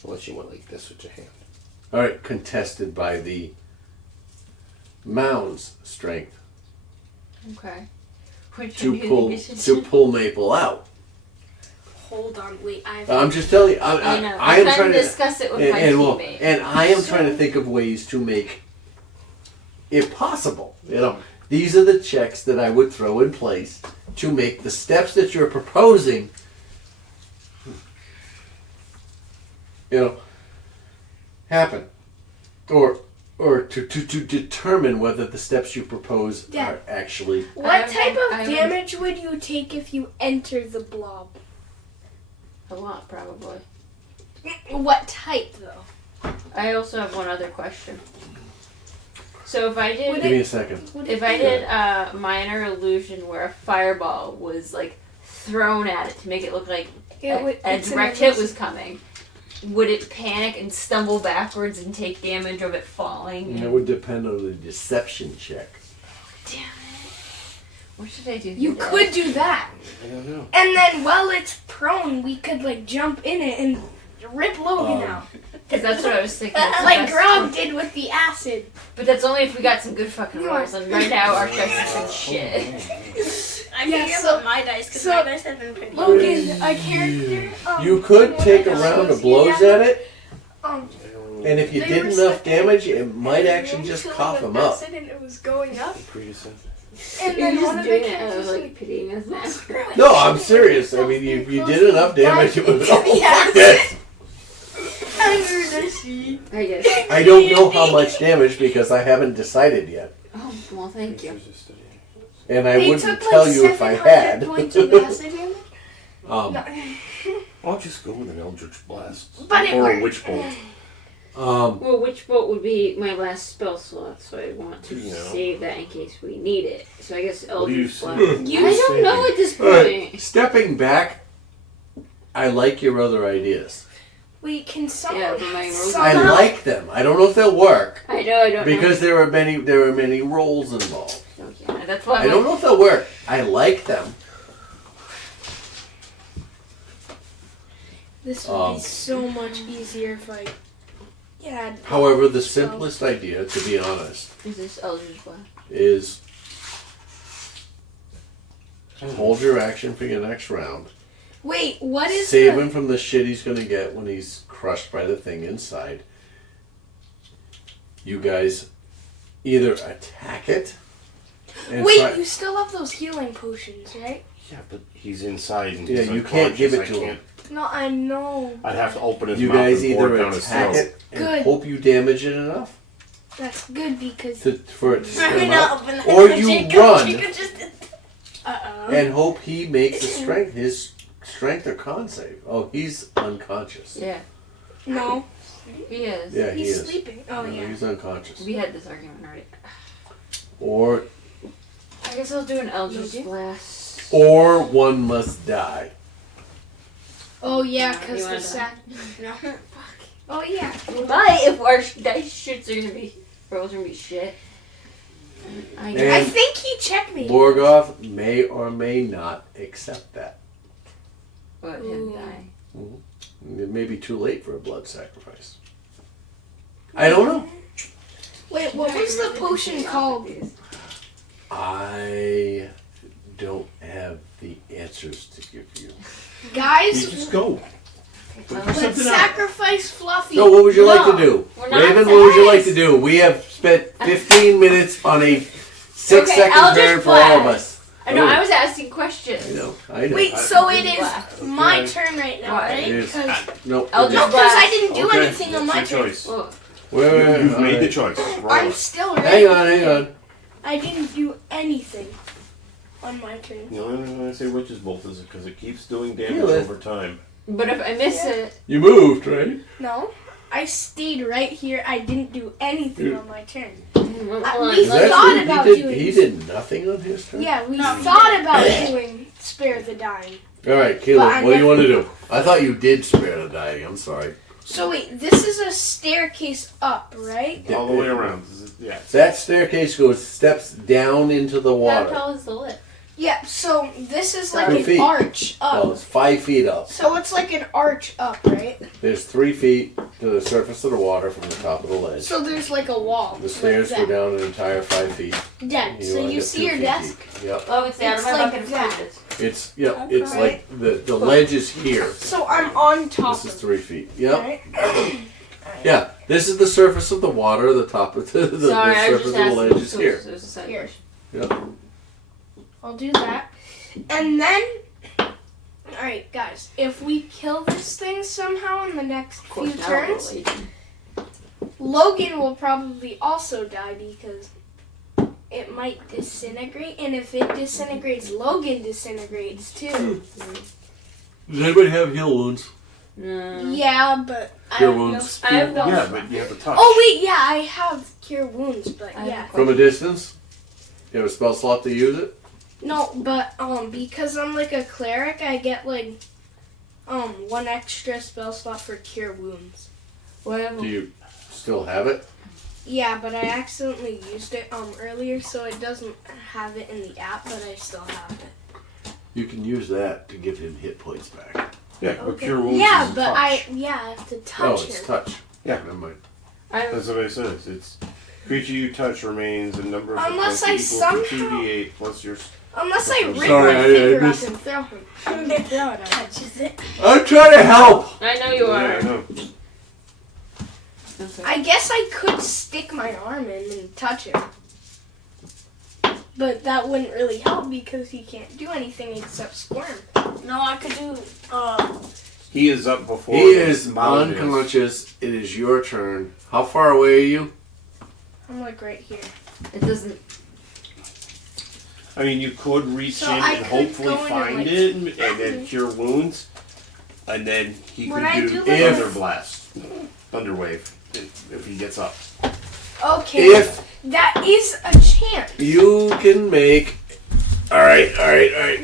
Unless you went like this with your hand. All right, contested by the Mound's strength Okay. Which to one do you pull think we should do? Maple out. hold on, wait. I'm just telling you. I know. I am I'm trying to discuss it with my teammate. and I am trying to think of ways to make it possible. You know, these are the checks that I would throw in place to make the steps that you're proposing, you know, happen, or to determine whether the steps you propose Yeah. are actually. What type of damage would you take if you enter the blob? A lot, probably. What type, though? I also have one other question. So if I did, Would Give me a second. if I did a minor illusion where a fireball was like thrown at it to make it look like a it's direct hit was coming, would it panic and stumble backwards and take damage of it falling? It would depend on the deception check. Damn it! What should I do? You here? could do that. I don't know. And then while it's prone, we could like jump in it and rip Logan out. Because that's what I was thinking. That's the Like best Grog one. did with the acid. But that's only if we got some good fucking rolls. And right now our dice is shit. I Yeah, can give so- up my dice because so- my dice have been pretty good. Logan, a character. You could take a one round of associate blows that- at it, Um, and if you They did were enough stuck damage, it and might the actually room just filled cough with him up. acid and it was going up. Predecessor. And You're then one just of the doing it out of characters like pitying us now. screw it. No, I'm serious. I mean, you did enough damage. It was oh, Yes. fuck this. I guess. I don't know how much damage because I haven't decided yet, Oh, well, thank you. and I They wouldn't took tell like you if I 700 had. points of acid damage. um, I'll just go with an Eldritch Blast. But it or a worked. Witch Bolt. Well, which bolt would be my last spell slot? So I want to You know. save that in case we need it. So I guess What do you Eldritch say? Blast. You I don't know at this all right, point. stepping back, I like your other ideas. Wait, can someone? Yeah, but my rolls- I somehow- like them. I don't know if they'll work I know. I don't because there are many roles involved. know. Okay, that's why. I don't know if they'll work. I like them. This would be so much easier if I had. However, the simplest idea, to be honest, Is this Eldritch Blast? is hold your action for your next round. Wait, what is Save the? him from the shit he's gonna get when he's crushed by the thing inside. You guys either attack it and Wait, try- you still have those healing potions, right? Yeah, but he's inside and Yeah, he's you can't give it unconscious. to I him. can't- No, I know. I'd have to open his you mouth guys and pour either it down his attack throat. it and Good. hope you damage it enough That's good because. for it to I'm swim gonna up, open that or one. you Jacob run just did and hope he makes his strength or con save. Oh, he's unconscious. Yeah, No, he is. Yeah, he he's is. sleeping. Oh No, yeah. he's unconscious. We had this argument already. Or I guess I'll do an Eldritch Did you? Blast. one must die. Oh yeah, No, because you the wanna sack. No. Oh yeah. We might if our dice shits are gonna be rolls are gonna be shit. I And- guess. I think he checkmated. Lorgoth may or may not accept that. But him Ooh. die. It may be too late for a blood sacrifice. I don't know. Wait, what was the potion called? I don't have the answers to give you. Guys, You just go. let's sacrifice Fluffy. So what would you like to No, do? we're not Raven, saying- what would you like to do? We have spent 15 minutes on a 6-second Eldritch turn for all of Blast. us. I know. Oh. I was asking questions. I know. Wait, so it Black. is my turn right now, Why? right? It is. Because Nope. Eldritch no, it because I Blast. didn't do Okay, anything on that's my your turn. choice. Well, You've made the Wait, choice. Roll. I'm still right. hang on. I didn't do anything on my turn. The only reason I say Witch's Bolt is because it keeps doing damage Feel it. over time. but if I miss it, You moved, right? No, I stayed right here. I didn't do anything on my turn. hold on, we Is that thought true? about he doing- did nothing on his turn? Yeah, we No, he thought about doing Spare the Dying. Alright, But Caleb, I what do you never- want to do? I thought you did spare the dying. I'm sorry. So wait, this is a staircase up, right? All the way around. This is- Yeah. That staircase steps down into the how water. tall is the lip? Yeah, so this is like 2 an feet. arch up. Well, it's 5 feet up. So it's like an arch up, right? There's 3 feet to the surface of the water from the top of the ledge. So there's like a wall. The stairs like go down an entire 5 feet. Dead. So wanna you get see 2 your feet desk? deep. Yep. Oh, it's out of It's my like bucket of that. potatoes. It's it's Okay. like the ledge is here. So I'm on top This is of 3 feet. Yep. it. Right? Yeah. This is the surface of the water. The top of the Sorry, I was surface just of the ledge asking. is here. It was a side Here. question. Yep. I'll do that. And then, alright, guys, if we kill this thing somehow in the next Of course, few now we're turns, late. Logan will probably also die because it might disintegrate. And if it disintegrates, Logan disintegrates too. Does anybody have heal wounds? No. Yeah, but I Cure have no wounds. speed. I have no- Yeah, but you have to touch. Oh, wait, yeah, I have cure wounds, but I have yeah. a From a distance? You have a spell slot to use it? No, but because I'm like a cleric, I get like 1 extra spell slot for cure wounds. Whatever. Do you still have it? Yeah, but I accidentally used it earlier, so it doesn't have it in the app, but I still have it. You can use that to give him hit points back. Yeah, but cure wounds Yeah, is but touch. I have to Oh, touch it's him. touch. Yeah. Never mind. That's what it says. It's creature you touch remains a number of Unless hit points I equal to somehow- 2d8 plus your. Unless I rip Sorry, my I finger missed- up and throw him. I'm gonna throw it at him. I'm trying to help! I know you Yeah, are. I know. Okay. I guess I could stick my arm in and touch him. But that wouldn't really help because he can't do anything except squirm. No, I could do. He is up before. He is the mound is. unconscious. It is your turn. How far away are you? I'm like right here. It doesn't. I mean, you could reach So in I and could hopefully go in and, find like- it and then cure wounds, and then he When could I do do, like, Thunder Blast, Thunder Wave, if he gets up. Okay, If that is a chance. you can make... Alright.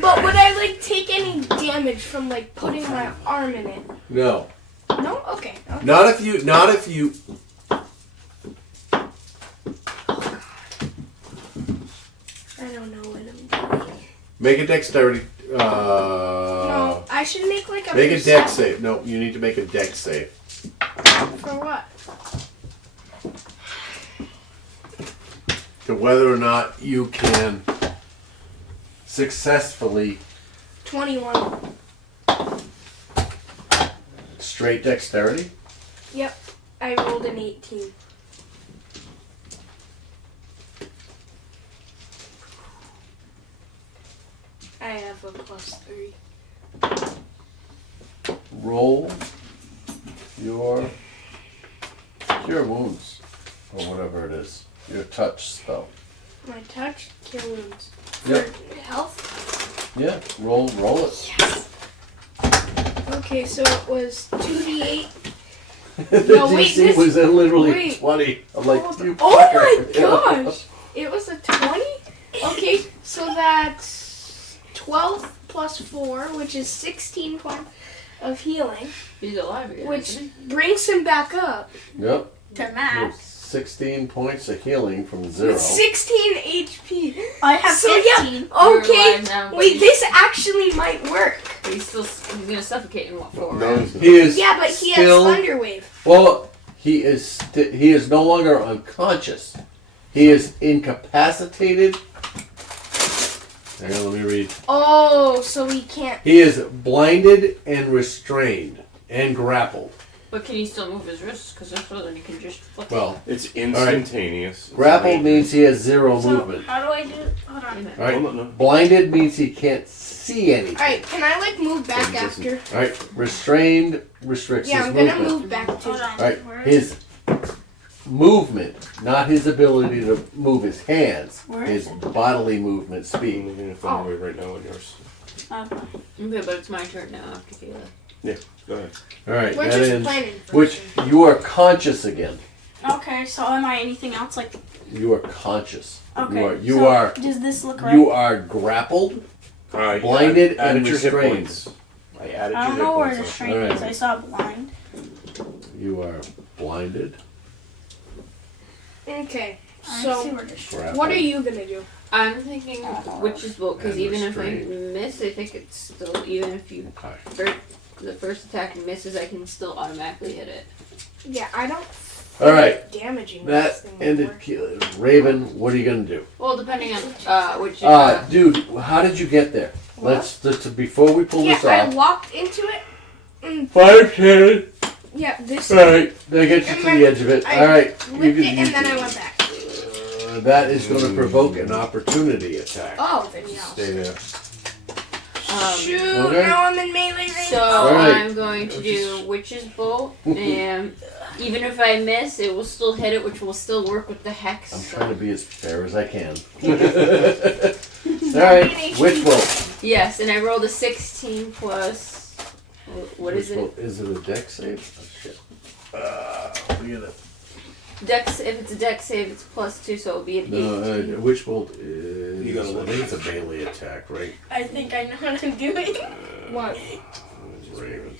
But would I like take any damage from like putting my arm in it? No. No? Okay. Not if you... I don't know what I'm doing. Make a dexterity... No, I should make like a Make a percent- dex save. No, you need to make a dex save. For what? To whether or not you can successfully 21. straight dexterity. Yep. I rolled an 18. I have a +3. Roll your cure wounds, or whatever it is. Your touch spell. My touch, kill wounds. Yep. For health? Yeah, roll it. Yes. Okay, so it was 2d8. The No, wait, DC this- was literally wait. 20. I'm like, you Oh my fucker. gosh! It was a 20? Okay, so that's 12 plus 4, which is 16 points of healing, He's alive again. which isn't he? brings him back up Yep. To math. 16 points of healing from 0. with 16 HP. I have So, 15. yeah, You're okay, alive now, but wait, he's- this actually might work. He's still he's gonna suffocate in what, 4 No, rounds? he's He is Yeah, but he still, has Thunder Wave. Well, he is no longer unconscious. He is incapacitated. Hang on, let me read. Oh, so he can't. He is blinded and restrained and grappled. But can he still move his wrists? Because if so, then he can just flip. Well, It's instantaneous. It's grappled amazing. means he has 0 So, movement. how do I do? Hold on. it. All right. Hold on, no. Blinded means he can't see anything. Alright, can I like move back He doesn't. after? All right. Restrained restricts Yeah, his I'm gonna movement. move back Hold too. on. All right. Where- His movement, not his ability to move his hands. Where His is bodily movement I'm speed. looking at Thunder Wave right now on yours. Okay. Okay, but it's my turn now after Kayla. Go ahead. All right. We're that just ends. planning for Which you are conscious again. Okay, so am I anything else? Like, You are conscious. okay. You so are. Does this look right? You are grappled. Blinded I added and your hit restrained. points. I added I your don't hit know where points. the on. strength Alright. is. I saw blind. You are blinded. Okay, I see so where the strength. Grappled. what are you gonna do? I'm thinking Witch's Bolt, because And even if I restraint. miss, I think it's still, even if you Okay. the first attack misses, I can still automatically hit it. Yeah, I don't. All right. Damaging That this thing ended. before. Raven, what are you gonna do? Well, depending on which. Dude, how did you get there? Let's before we pull Yeah, this I off. walked into it. And 5 cannon. yeah, this. All right, that gets you to the edge of it. I All right, Licked it and then I went back. that is going to provoke an opportunity attack. Oh, then yeah. Stay there. Shoot! Okay. Now I'm in melee range. So Alright. I'm going to do Witch's Bolt, and even if I miss, it will still hit it, which will still work with the hex. I'm so- trying to be as fair as I can. All right, Witch Bolt. Yes, and I rolled a 16 plus. What is Witch it? Bolt. Is it a dex save? Oh shit. Look at it. Dex. If it's a dex save, it's +2, so it'll be an 18. No, Witch Bolt is. You gotta I look. think it's a melee attack, right? I think I know how to do it. What? Ravens.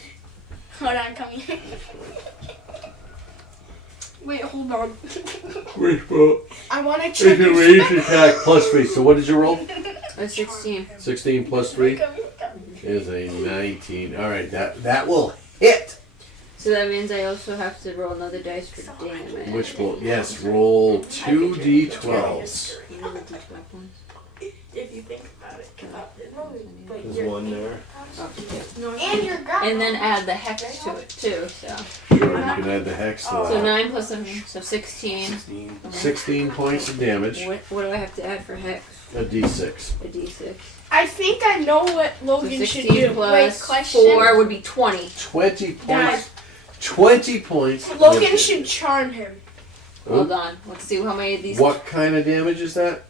Hold on, come here. Wait, hold on. Witch Bolt. I want to It's check. a ranged attack +3. So what did you roll? A 16. 16 plus 3 Come here, come here. is a 19. All right, that will hit. So that means I also have to roll another dice for damage. Witch Bolt. Yes, roll 2d12s. If you think about it, but There's one there. and your grandma. And then add the hex to it too. So Sure, you can add the hex to so that. 9 plus 7, so 16. 16. 16 points of damage. What do I have to add for hex? A d6. A d6. I think I know what So Logan should 16 do. plus Wait, question. 4 would be 20. 20 points. Guys, 20 points. of Logan damage. should charm him. Hold on. Let's see how many of these What kind of damage is that?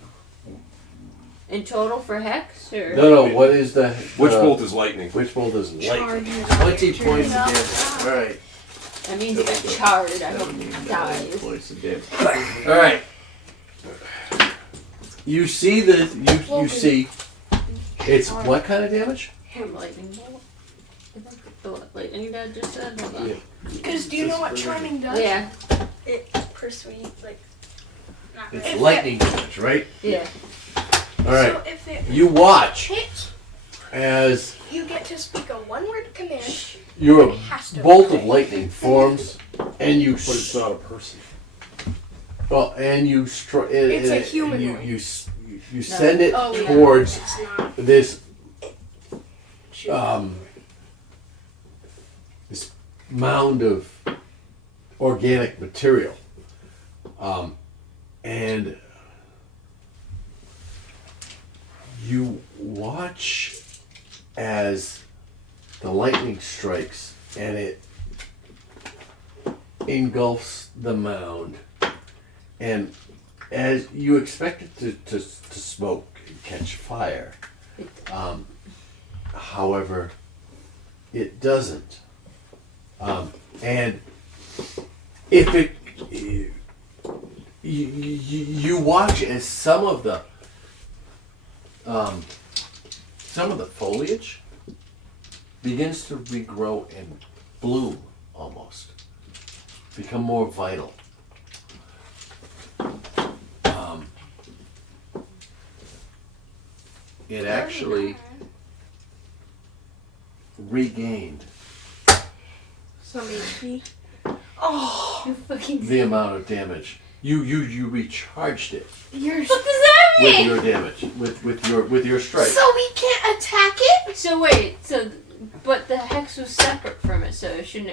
in total for hex or No, what is the Witch Bolt is lightning. Witch Bolt is light. Charge him. 20 points of damage. All right. that means it got charred. I hope it 20 dies. points of damage. All right. You see you see. It's what kind of damage? Lightning bolt. I think the lightning dad just said. Hold on. Yeah. Because do you know what charming does? Yeah. It persuade, like, not It's really. lightning damage, right? Yeah. All right. So if it You watch hits, as you get to speak a one-word command. your It has to bolt of work. lightning forms, and you But it's not a person. It's a humanoid. you send it Oh, yeah. towards It's not. this Shoot. this mound of organic material, and you watch as the lightning strikes and it engulfs the mound, and as you expect it to smoke and catch fire, however, it doesn't. And if it, you watch as some of the foliage begins to regrow and bloom, almost become more vital. It actually regained Some HP. Oh, you fucking. the amount of damage. You recharged it You're What does that with mean? your damage, with your strike. so we can't attack it. So wait. But the hex was separate from it, so it shouldn't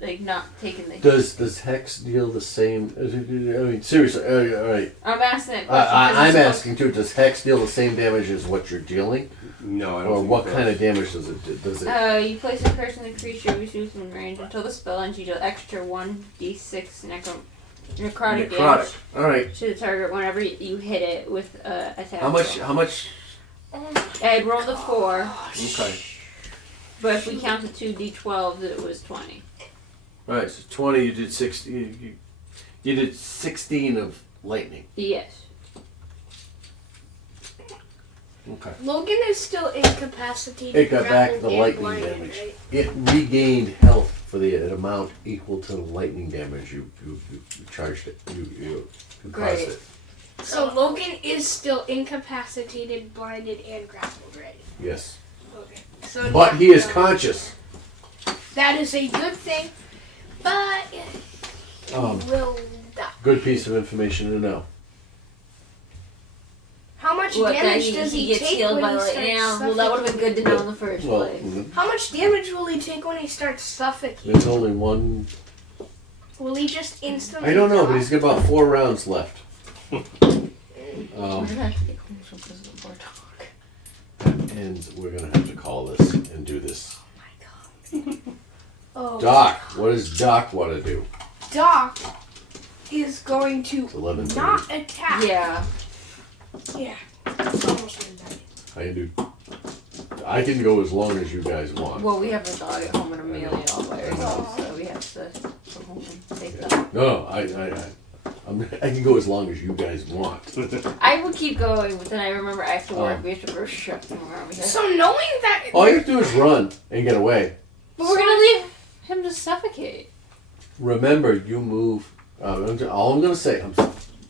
have not taken the. Does hex deal the same? I mean, seriously. All right. I'm asking that question. 'cause I'm it's asking too. Does hex deal the same damage as what you're dealing, No, I don't or think what it kind does. of damage does it do? Does it? You place a curse on the creature you choose in range until the spell ends. You deal extra 1d6 necrotic damage All right. to the target whenever you hit it with attack. How much? roll. How much? I had rolled a 4, Okay. but if we counted 2d12s, it was 20. All right. So 20. You did 16. You did 16 of lightning. Yes. Okay. Logan is still incapacitated. It got back grappled, the and lightning blinded, damage. right? It regained health for the amount equal to the lightning damage you charged it. You caused Great. it. So Logan is still incapacitated, blinded, and grappled, right? Yes. Okay. So But he is conscious. That is a good thing, but Um, will die. Good piece of information to know. How much What, that damage does he he gets take healed when by he lightning? starts Yeah, well, that would have been good to know in the first Well, place. How much damage will he take when he starts suffocating? there's only one. Will he just instantly I don't know, but die? he's got about 4 rounds left. We're Um, gonna have to get home from prison for a talk. and we're gonna have to call this and do this. Oh, Doc, what does Doc want to do? Doc is going to It's 11:30. not attack. Yeah. Yeah. It's almost midnight. I can do. I can go as long as you guys want. Well, we have a dog at home and Amelia all by herself, so we have to go home and take them. No, I can go as long as you guys want. I would keep going, but then I remember I have to work. We have to grocery shop tomorrow. So knowing that All you have to do is run and get away. But we're gonna leave him to suffocate. Remember, you move. All I'm gonna say, I'm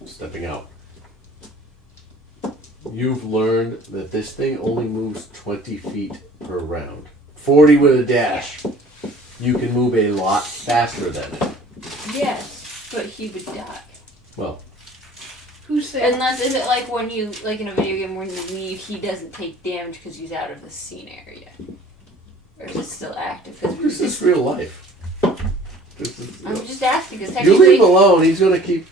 stepping out. You've learned that this thing only moves 20 feet per round. 40 with a dash. You can move a lot faster than it. Yes, but he would die. Well, who's there? Unless, is it like when you, like in a video game, when you leave, he doesn't take damage because he's out of the scene area? Or is it still active? this is real life. This is, I'm just asking because you leave technically. him alone, he's gonna keep.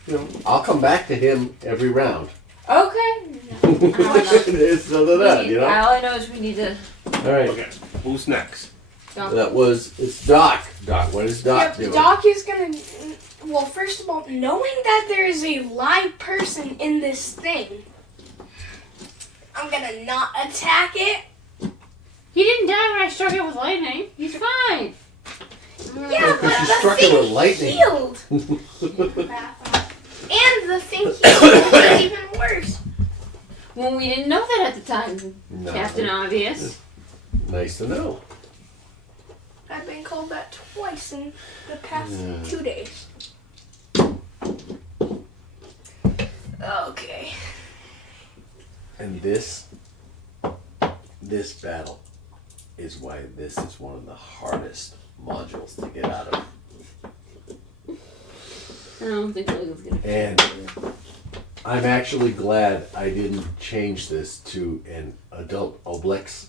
I'll come back to him every round. Okay. It's none of that, you know. All I know is we need to. All right. Okay, who's next? It's Doc. Doc, what is Doc doing? Doc is gonna. Well, first of all, knowing that there is a live person in this thing, I'm gonna not attack it. He didn't die when I struck it with lightning. He's fine. Yeah, but Because you the struck it thing with lightning. healed. And the thing healed is even worse. Well, we didn't know that at the time, No. Captain Obvious. Nice to know. I've been called that twice in the past Yeah. 2 days. Okay. And this battle is why this is one of the hardest modules to get out of. I don't think Logan's gonna. And I'm actually glad I didn't change this to an adult Obelix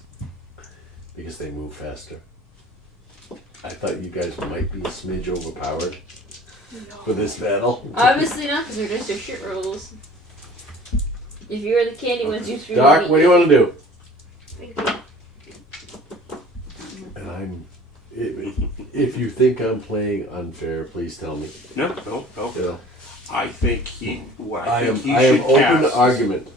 because they move faster. I thought you guys might be a smidge overpowered for this battle. Obviously not, because they're just their shit rolls. If you were the candy ones, you threw. Doc, me. what do you want to do? Thank you. And if you think I'm playing unfair, please tell me. No. You know, I think he. What I I think am he I should am open cast, to argument.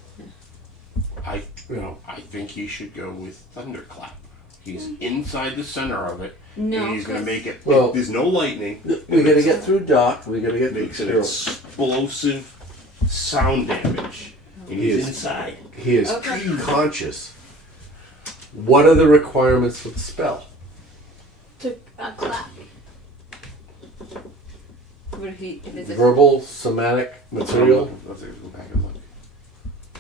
I You know, I think he should go with Thunderclap. He's inside the center of it, No. and he's gonna make it. Well- There's no lightning. we gotta get through Doc. We gotta get through Makes an Cyril. explosive sound damage. And He he's is- inside. He is Okay. conscious. What are the requirements for the spell? To clap. What if it's a Verbal, somatic, material. Let's go back and look.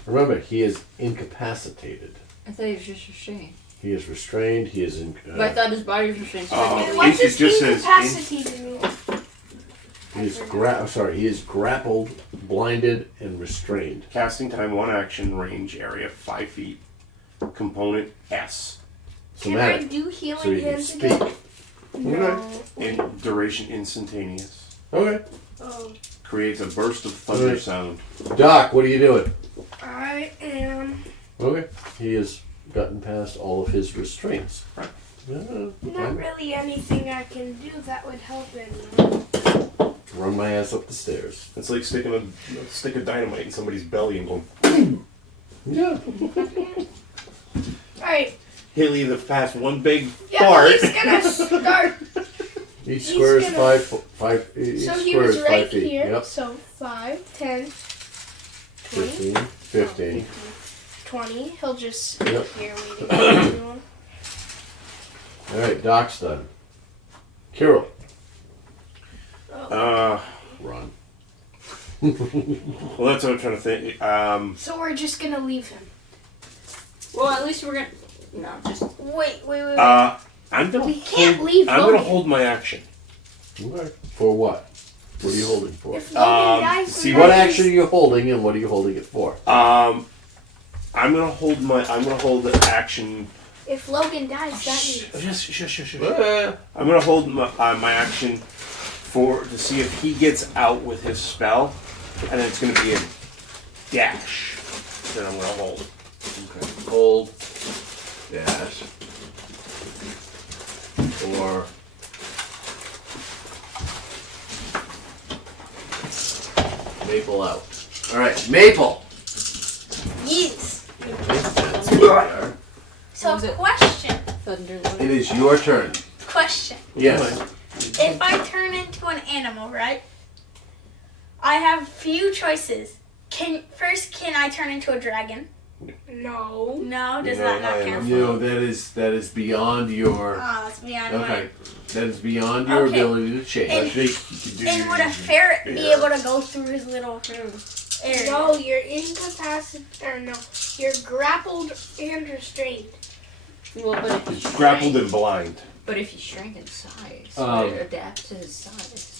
Remember, he is incapacitated. I thought he was just restrained. He is restrained. He is in. But I thought his body was restrained. So Oh. And what it does just says incapacitated mean? He is He is grappled, blinded, and restrained. Casting time, 1 action, range area 5 feet. Component S. Can I Somatic. do healing So you can hands speak. again? No. And duration instantaneous. Okay. Oh, Creates a burst of thunder Alright. sound. Doc, what are you doing? I am Okay. He has gotten past all of his restraints. Right. not really anything I can do that would help anyone. Run my ass up the stairs. It's like sticking a stick of dynamite in somebody's belly and going. Yeah. Alright, He'll either pass one big yeah, fart. he's gonna start. Each square is gonna- five. Each So he square was is right 5 feet. here. Yep. So 5, 10, 20, 15. 20. He'll just sit Yep. here waiting for everyone. All right. Doc's done. Kirill, Uh, run. Well, that's what I'm trying to think. So we're just gonna leave him. Well, at least we're gonna. No, just. Wait. I'm gonna We can't hold, leave I'm gonna Logan. hold my action. Okay. For what? What are you holding for? If Logan dies, see we're What not- action are you holding, and what are you holding it for? I'm gonna hold the action. If Logan dies, that means. Shush. I'm gonna hold my action to see if he gets out with his spell, and it's gonna be a dash that I'm gonna hold. Okay. Hold. Dash. Or. Maple out. Alright, Maple! Yes. That's where we are. So Was it- question. Thunder. It is your turn. Question. Yes. If I turn into an animal, right? I have few choices. Can I turn into a dragon? No. No, does No, that I not am count? No, that is beyond your. Oh, that's beyond Okay. That is beyond your Okay. ability to change. And- I think you could do. And would a ferret be Yeah. able to go through his little area? No, you're incapacitated. Or no, you're grappled and restrained. Well, but if It's grappled and blind. But if he shrank in size, Um, would it adapt to his size?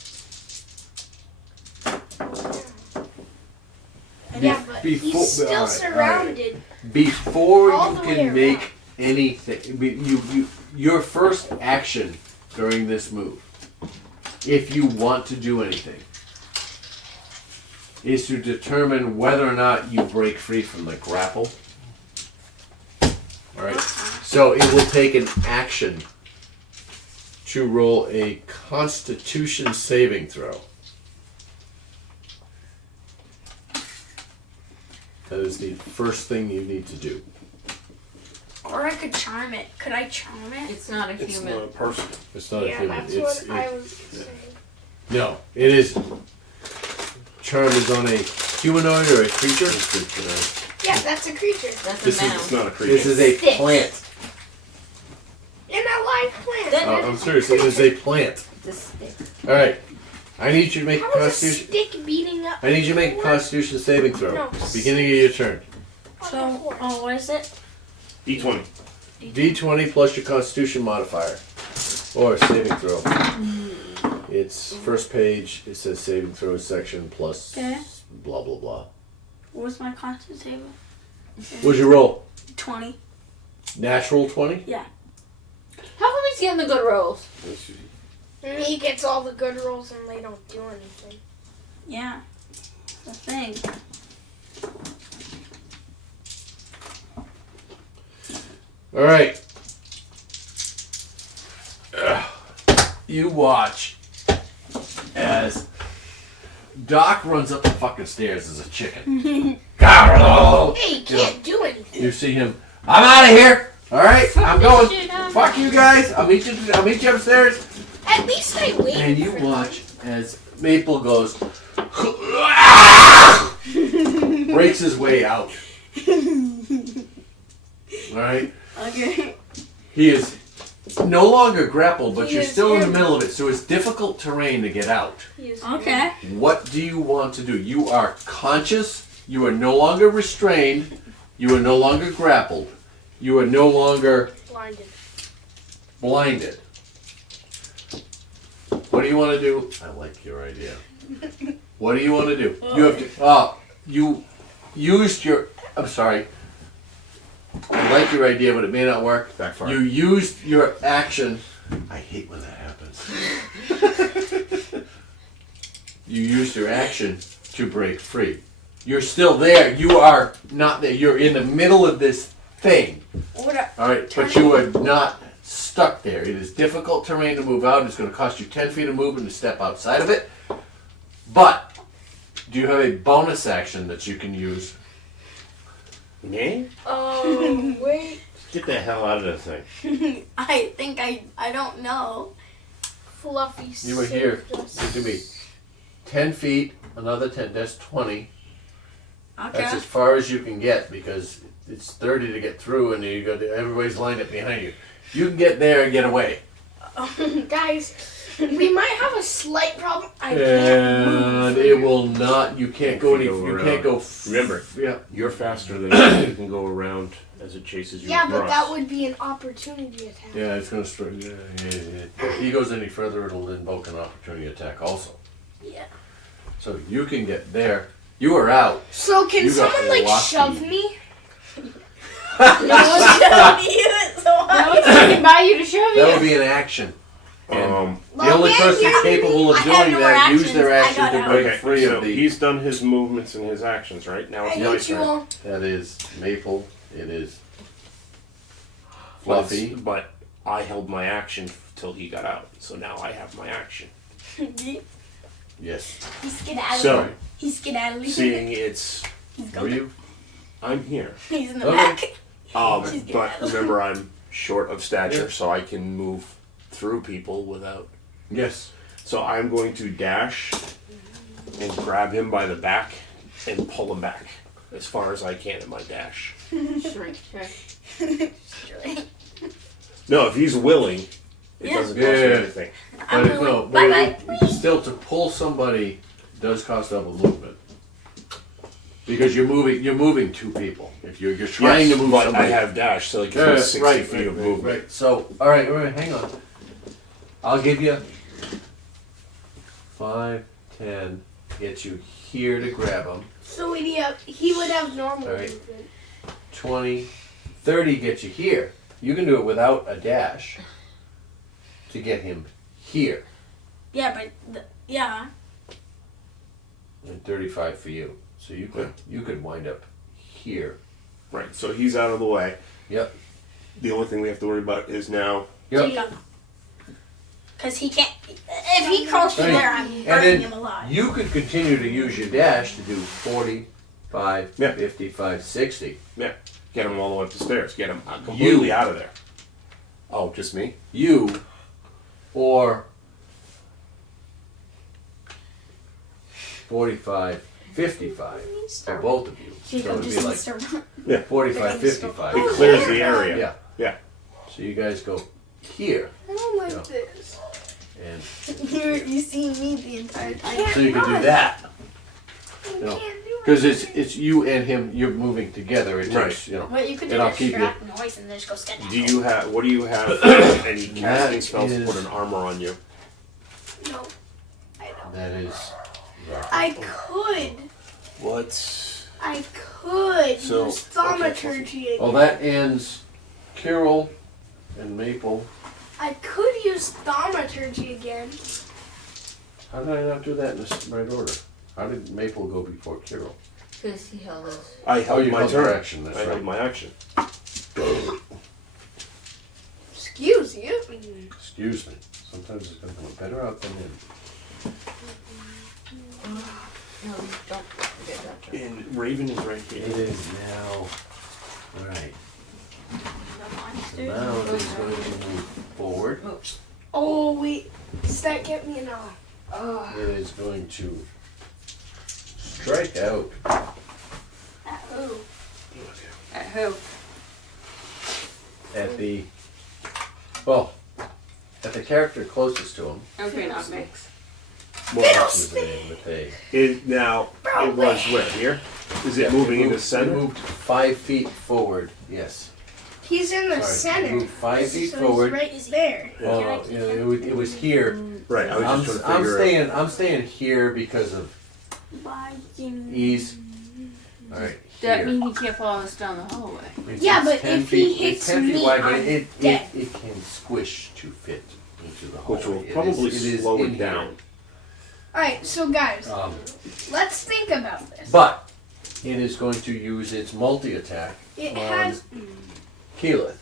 Yeah, but Before- he's still alright, surrounded. Before All you the way can around. make anything, your first action during this move, if you want to do anything, is to determine whether or not you break free from the grapple. Alright, so it will take an action to roll a Constitution saving throw. That is the first thing you need to do. Or I could charm it. Could I charm it? It's not a It's human. not a person. It's not a Yeah, human. that's It's, what I was saying. no, it is. Charm is on a humanoid or a creature. Yeah, that's a creature. That's This a is mound. it's not a creature. This is a Six. plant. And a live plant. Then- I'm serious. It is a plant. It's a stick. All right. I need you to make a How is a constitution. stick beating up? I need you to make a Constitution saving throw. No. Beginning of your turn. So, what is it? D20. D20 plus your Constitution modifier, or saving throw. It's first page. It says saving throw section plus Okay. blah blah blah. What was my constant table? What'd you roll? 20. Natural 20. Yeah. How come he's getting the good rolls? And he gets all the good rolls and they don't do anything. Yeah. The thing. All right. You watch as Doc runs up the fucking stairs as a chicken. Carlo! Hey, he can't do anything. You see him. I'm out of here. All right, I'm going. Shit, Fuck you guys. I'll meet you upstairs. At least I waited And you for watch as Maple goes, breaks his way out. All right. Okay. He is no longer grappled, but He you're is still in the in. middle of it, so it's difficult terrain to get out. He is Okay. What do you want to do? You are conscious. You are no longer restrained. You are no longer grappled. You are no longer blinded. blinded. What do you want to do? I like your idea. What do you want to do? You have to. You used your. I'm sorry. I like your idea, but it may not work. Backfire. You used your action. I hate when that happens. You used your action to break free. You're still there. You are not there. You're in the middle of this thing. What a- All right, but you are not stuck there. It is difficult terrain to move out. It's going to cost you 10 feet of movement to step outside of it. But do you have a bonus action that you can use? Yeah? Oh, wait. Get the hell out of this thing. I think I don't know. Fluffy. You were here. saved us. It could be 10 feet, another 10. That's 20. Okay. That's as far as you can get because it's 30 to get through, and everybody's lined up behind you. You can get there and get away. Guys, We might have a slight problem. I can't move. And it will not. You can't go any. You can't go. Remember, Yeah. you're faster than it. You can go around as it chases you. Yeah, but across. that would be an opportunity attack. Yeah, it's gonna strike. Yeah. If he goes any further, it'll invoke an opportunity attack also. Yeah. So you can get there. You are out. So can You got someone like lucky. shove me? No one's gonna be it, so No one's sticking by you to shove you. That would be an action. And the only Logan, person you're- capable of I have doing no that use their reactions. I action to got break Okay, free so of the. he's done his movements and his actions, right? Now I it's my hate you turn. all. That is Maple. It is But it's- Fluffy. But I held my action till he got out, so now I have my action. Yes. He's skedaddling. So, He's skedaddling. seeing it's He's Were going. you? I'm here. He's in the Okay. back. She's But skedaddling. remember, I'm short of stature, Yeah. so I can move through people without. Yes. So I'm going to dash and grab him by the back and pull him back as far as I can in my dash. Shrink, shrink. No, if he's willing, it Yeah. doesn't cost me Yeah. anything. I'm But willing. no, Bye but bye. still to pull somebody does cost double movement. Because you're moving two people. If you're trying to move but somebody. I have dash, so it gives Yeah, me 60 right, feet of right, movement. right. So, all right, hang on. I'll give you 5, 10, get you here to grab him. So he would have normal Alright. movement. 20, 30 get you here. You can do it without a dash to get him here. Yeah, but yeah. And 35 for you. So you could wind up here. Right, so he's out of the way. Yep. The only thing we have to worry about is now. Yep. Because he can't. If he crawls through Right. there, I'm And burning then him alive. you could continue to use your dash to do 45, Yeah. 55, 60. Yeah, get him all the way up the stairs. Get him completely out of there. Oh, just me? You or 45, 55 for both of you. So Jacob it'd be just like needs to run. 45, 55. It clears the area. Yeah. Yeah. So you guys go here I don't like Yeah. this. and You see me the entire time. so you can do that. I No. can't do it. Because it's you and him, you're moving together. It Right. takes, you know. What you could do And I'll is keep extract noise and then just go skedaddle. Do you have? What do you have? Any casting That spells to is- put an armor on you? No, I don't. That is. I could. What? I could So, use thaumaturgy again. Well, that ends Carol and Maple. I could use thaumaturgy again. How did I not do that in the right order? How did Maple go before Carol? Because he held us. I Oh, held you my held your turn. action, that's I held right. my action. Excuse you. Excuse me. Sometimes it's going to come better out than in. No, don't forget that. John. And Raven is right It here. is now. Alright. The monster. Now it is going to move forward. Moves. Oh wait, does that get me now? Oh. It is going to strike out Oh. At who? at the. Well, at the character closest to him. Okay, not me. With a It now it was where here? Is it moving into It center? moved 5 feet forward, yes. He's in the Sorry, center. moved 5 feet So forward. he's right there. Well, you know, it was here. Right. I was just trying to figure out. I'm staying here because of Bye, Jimmy. ease. Alright, That here. means he can't follow us down the hallway. Yeah, It's but 10 if he feet- hits it's 10 feet me, wide, but I'm it dead. can squish to fit into the hallway. Which will It is- probably it is slow in it here. down. Alright, so guys, let's think about this. But it is going to use its multi-attack It on has. Keyleth.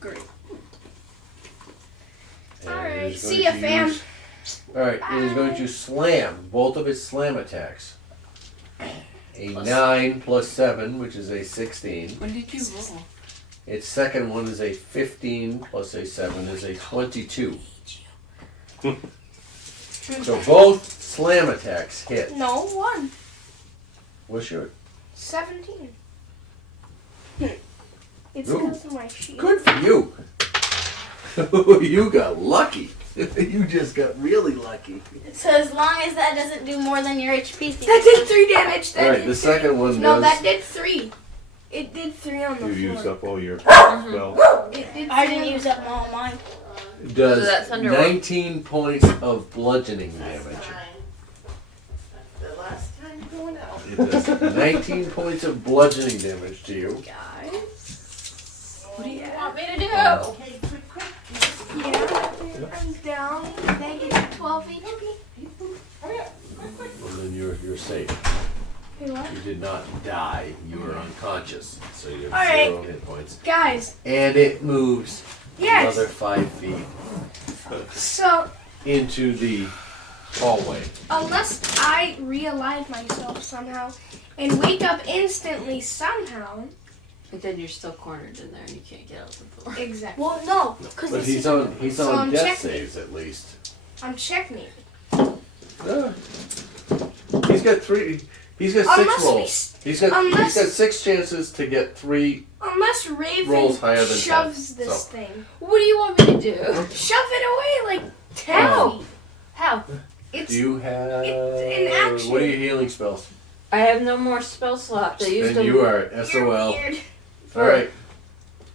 Great. And Alright, it is see going ya, to fam. use- Alright, it is going to slam both of its slam attacks. A 9 plus 7, which is a 16. When did you roll? Its second one is a 15 plus a 7 is a 22. So both slam attacks hit. No, 1. What's your 17. It's Ooh. because of my sheet. good for you? You got lucky. You just got really lucky. So as long as that doesn't do more than your HP. That did 3 damage. That Alright, did the 3. second one No, does. that did 3. It did 3 on the You floor. used up all your spells. It did I 3 didn't on use the up all mine. does So that's under 19 points of bludgeoning damage. The last time going out. It does 19 points of bludgeoning damage to you. Guys, what do you want me to do? Okay, quick. Yeah, I'm down. Negative 12 HP. Hurry up. Well, then you're safe. Wait, what? You did not die. You were unconscious. So you have Alright. 0 hit points. Guys, And it moves yes. another 5 feet So, into the hallway. unless I realize myself somehow and wake up instantly somehow. But then you're still cornered in there and you can't get out the door. Exactly. Well, no, because But he's on So I'm death checking. saves at least. I'm checkmate. Yeah. He's got 3. He's got 6 Unless rolls. we, He's got unless- 6 chances to get 3. unless Raven Rolls higher than 10, shoves this so. thing. What do you want me to do? Shove it away like 10 How? feet. How? It's Do you have in action. what are your healing spells? I have no more spell slots. I used Then them. you are you're SOL. weird. All right.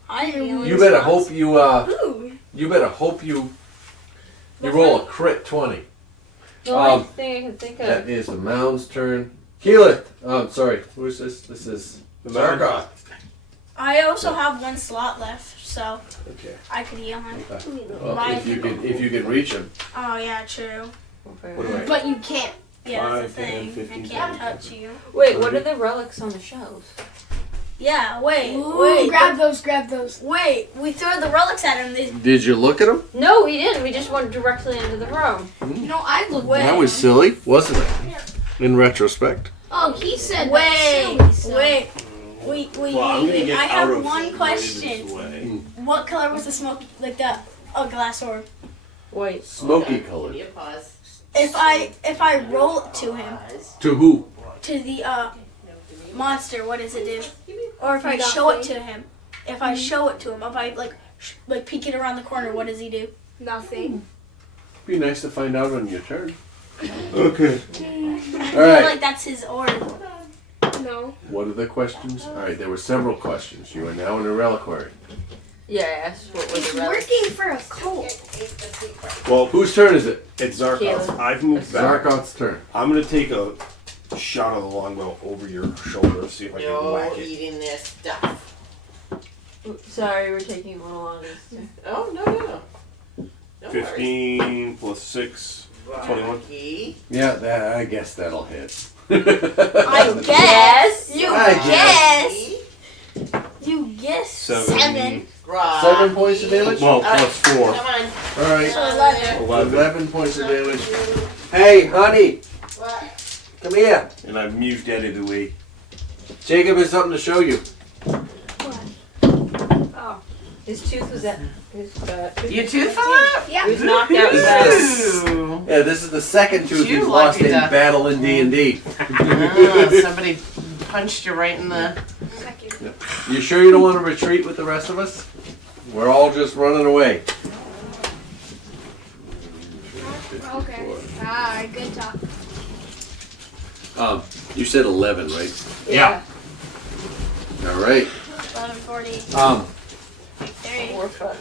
I didn't You better hope you Ooh. you better hope you roll a crit 20. The only Um, thing I can think of. That is the Mound's turn. Keyleth. Sorry. Who's this? This is The Mound. Zargoth. I also have 1 slot left, so Okay. I could heal him. Well, Mine. if you can reach him. Oh yeah, true. What do I? But you can't. Yeah, that's 5, the 10, thing. 15, I can't 20. touch you. Wait, what are the relics on the shelves? Yeah, wait, Ooh, wait, grab those, grab those. wait. We threw the relics at him. They, Did you look at him? No, we didn't. We just went directly into the room. No, I looked. Wait. That was silly, wasn't it? In retrospect. Oh, he said wait, that's silly, so. wait. Wait, Well, I'm gonna get I out have of one Raven's question. way. What color was the smoke? Like the glass orb? Wait. Smoky Give colored. me a pause. If I roll it to him, To who? to the monster, what does it do? Or if I show it to him, if I show it to him, if I like peek it around the corner, what does he do? Nothing. Be nice to find out on your turn. Okay. I All feel right. like that's his orb. No. What are the questions? All right. There were several questions. You are now in a reliquary. Yeah, I asked what were It's the relics. working for a cult. Well, Whose turn is it? it's Zarkoth. Caleb. I've moved back. Zarkoth's turn. I'm gonna take a shot of the longbow over your shoulder, see if I can No whack it. eating this stuff. Oops, sorry, we're taking a little longer. Oh, no. No 15 plus 6. 21. Rocky. Yeah, I guess that'll hit. I guess. You I guess. You guess. 7. 7 points of damage. Well, plus 4. Come on. All right. So 11. 11. Points of damage. Hey, honey, What? come here. And I've moved out of the way. Jacob has something to show you. Oh. His tooth was at. Your tooth fell out? Yeah. He was knocked out This bad. is Ooh. Yeah, this is the second tooth You he's lost lucky in duck. battle in D&D. Somebody punched you right in the... Second. You sure you don't want to retreat with the rest of us? We're all just running away. Okay. Ah, good talk. You said 11, right? Yeah. All right. 11:40. There you 4 foot.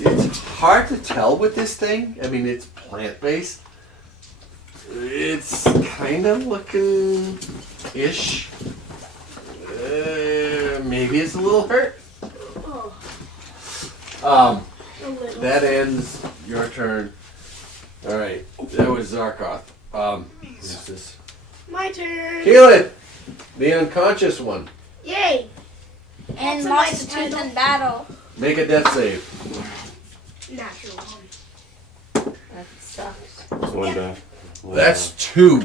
It's hard to tell with this thing. I mean, it's plant-based. It's kind of looking ish. Maybe it's a little hurt. A little. That ends your turn. All right, that was Zarkoth. Who's this? My turn. Keelan, the unconscious one. Yay. And That's a lost nice a tooth title. in battle. Make a death save. Natural. That sucks. One die. That's 2.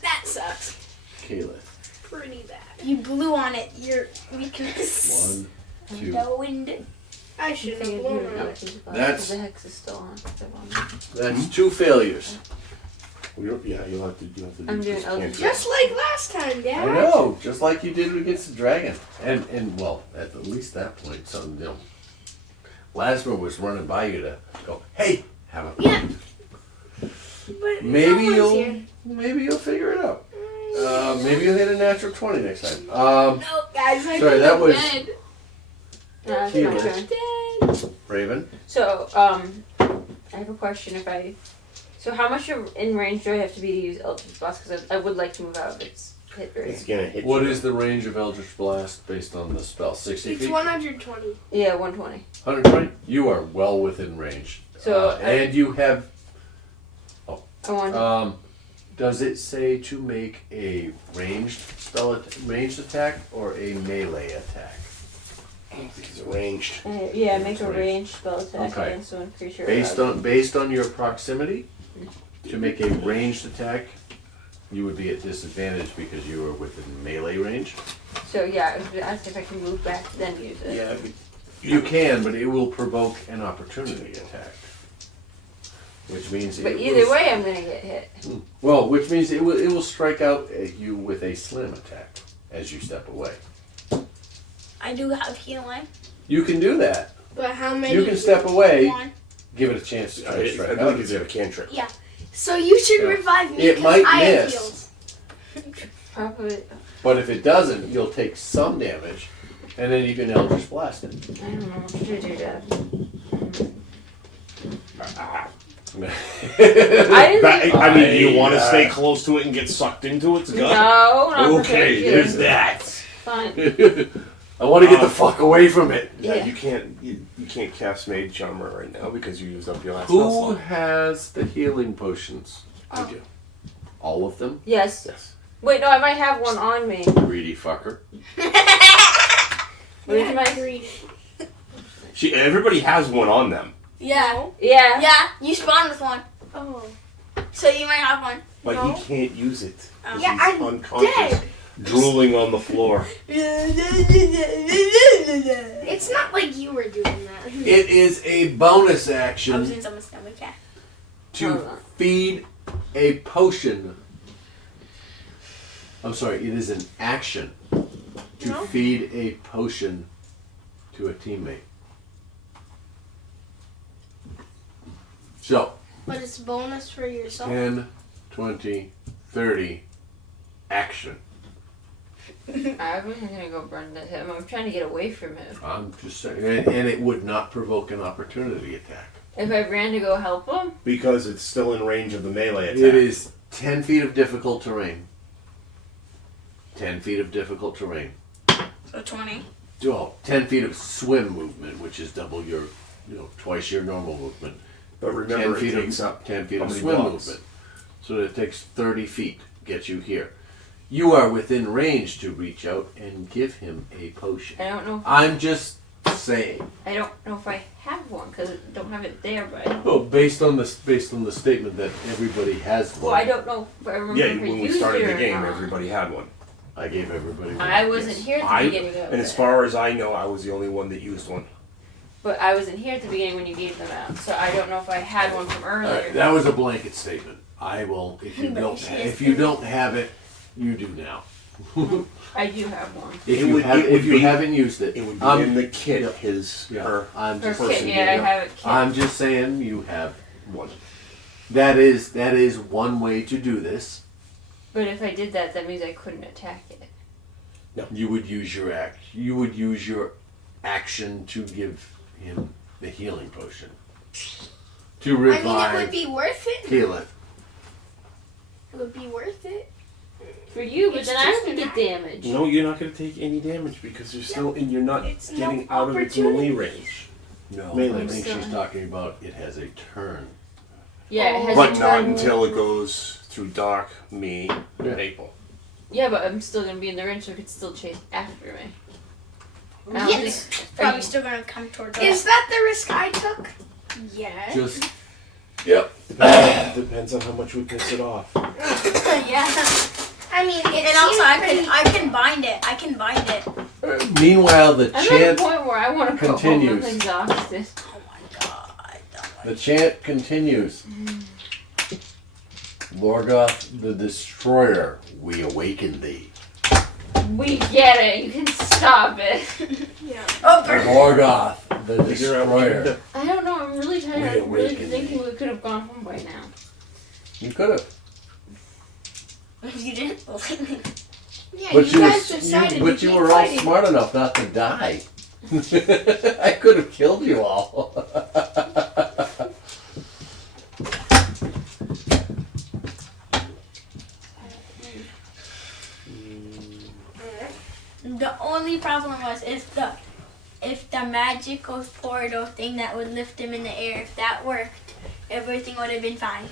That sucks. Keelan. Pretty bad. You blew on it. Your weakness. 1, 2. The wind. I shouldn't have blown on it. That's- The hex is still on. That's 2 failures. Yeah, you'll have to do I'm doing this. Eldritch. Just like last time, Dad. I know, just like you did against the dragon. And well, at least that point, something, Lasmer was running by you to go, hey, have a Yeah. But maybe no one's here. you'll figure it out. Maybe you'll hit a natural 20 next time. No, guys, I sorry, think that I'm was- dead. It's Here. my turn. Dead. Raven. So, I have a question. So how much in range do I have to be to use Eldritch Blast? Because I would like to move out of its hit It's range. gonna hit What you. is the range of Eldritch Blast based on the spell? 60 It's feet? 120. Yeah, 120. 120? You are well within range. So, and you have. I want. Does it say to make a ranged ranged attack or a melee attack? It's ranged. Yeah, make a Range. ranged spell attack Okay. against one creature. Based on your proximity, to make a ranged attack, you would be at disadvantage because you are within melee range. So yeah, I was gonna ask if I can move back then use it. Yeah, but You can, but it will provoke an opportunity attack. Which means But it either will, way, I'm gonna get hit. well, which means it will strike out at you with a slam attack as you step away. I do have healing. You can do that. But how many? You can step away, One. give it a chance to try to I strike believe out. it's a cantrip. So you should Yeah. revive me It 'cause might I have miss. heals. Probably. But if it doesn't, you'll take some damage, and then you can Eldritch Blast it. I don't know what to do, Dad. I didn't. I mean, do you want to I, stay close to it and get sucked into its gut? No, not Okay, protect you. there's that. Fine. I want to get the fuck away from it. Yeah, Yeah. you can't cast Mage Armor right now because you used up your last Who spell slot. has the healing potions? I do. All of them? Yes. Yes. Wait, no, I might have one on me. Greedy fucker. Wait, am I- Greedy. Everybody has one on them, Yeah. Yeah. Yeah, you spawned with one. Oh. So you might have one. but No. he can't use it. 'Cause Yeah, he's I'm unconscious, dead. drooling on the floor. It's not like you were doing that. It is a bonus I was action in someone's stomach, yeah. to feed a potion. I'm sorry, it is an action to No. feed a potion to a teammate. So, But it's bonus for yourself. 10, 20, 30, action. I wasn't gonna go burn him. I'm trying to get away from him. I'm just saying. And it would not provoke an opportunity attack. If I ran to go help him, Because it's still in range of the melee attack. It is 10 feet of difficult terrain. 10 feet of difficult terrain. So 20. Oh, 10 feet of swim movement, which is double your, twice your normal movement. But 10 remember, it feet takes of, up 10 feet how of many swim blocks? movement. So that it takes 30 feet to get you here. You are within range to reach out and give him a potion. I don't know. I'm just saying. I don't know if I have one because I don't have it there. But I don't. Well, based on the statement that everybody has one. Well, I don't know if I remember Yeah, if I when we used started it the or game, not. everybody had one. I gave everybody one. I wasn't Yes. here at the I- beginning of And it. as far as I know, I was the only one that used one. But I wasn't here at the beginning when you gave them out, so I don't know if I had one from All earlier. right, that was a blanket statement. I will. If you don't have it, you do now. I do have one. If It you would- have, it would if you be- haven't used it, It would be I'm, in the kit. yeah. Her I'm Or just person kit, did yeah, I it. have it. Kit. I'm just saying you have. one. That is one way to do this. But if I did that, that means I couldn't attack it. You would use your act. You would use your action to give him the healing potion. To I revive, mean, it would be worth it. heal it. It would be worth it. For you, but It's then I just have to get damage. No, you're not going to take any damage because you're still in. You're not It's no getting out of its opportunity. melee range. No, Melee. I think I'm she's still- talking about it has a turn. Yeah, it has But a not turn. until it goes through Doc, me, Yeah. and April. Yeah, but I'm still gonna be in the range, so it could still chase after me. I don't Yes. think- Probably you- still gonna come towards us. Is that the risk I took? Yes. Just. Yep. Depends on how much we piss it off. yeah. I mean, it And also, seems I pretty- can bind it. I can bind it. Meanwhile, the I'm at a chant point where I want to go home. continues. I'm exhausted. Oh my god. The chant continues. Lorgoth the Destroyer, we awaken thee. We get it. You can stop it. Yeah. Oh, burn. Lorgoth The Figure out destroyer. I don't know. I'm really tired. Wait, I'm really wait, thinking we could have gone home by now. You could have. You didn't. Yeah, But you you, guys decided to but you keep were all fighting. smart enough not to die. I could have killed you all. The only problem was if the magical portal thing that would lift him in the air, if that worked, everything would have been fine.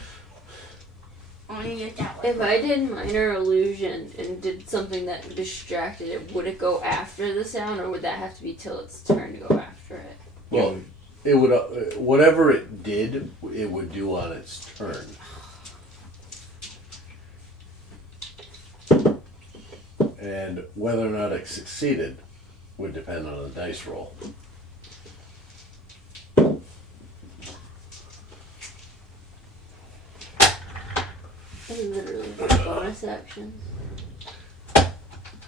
Only if that worked. If I did minor illusion and did something that distracted it, would it go after the sound, or would that have to be till its turn to go after it? Well, it would whatever it did, it would do on its turn. And whether or not it succeeded would depend on the dice roll. It's literally just bonus actions.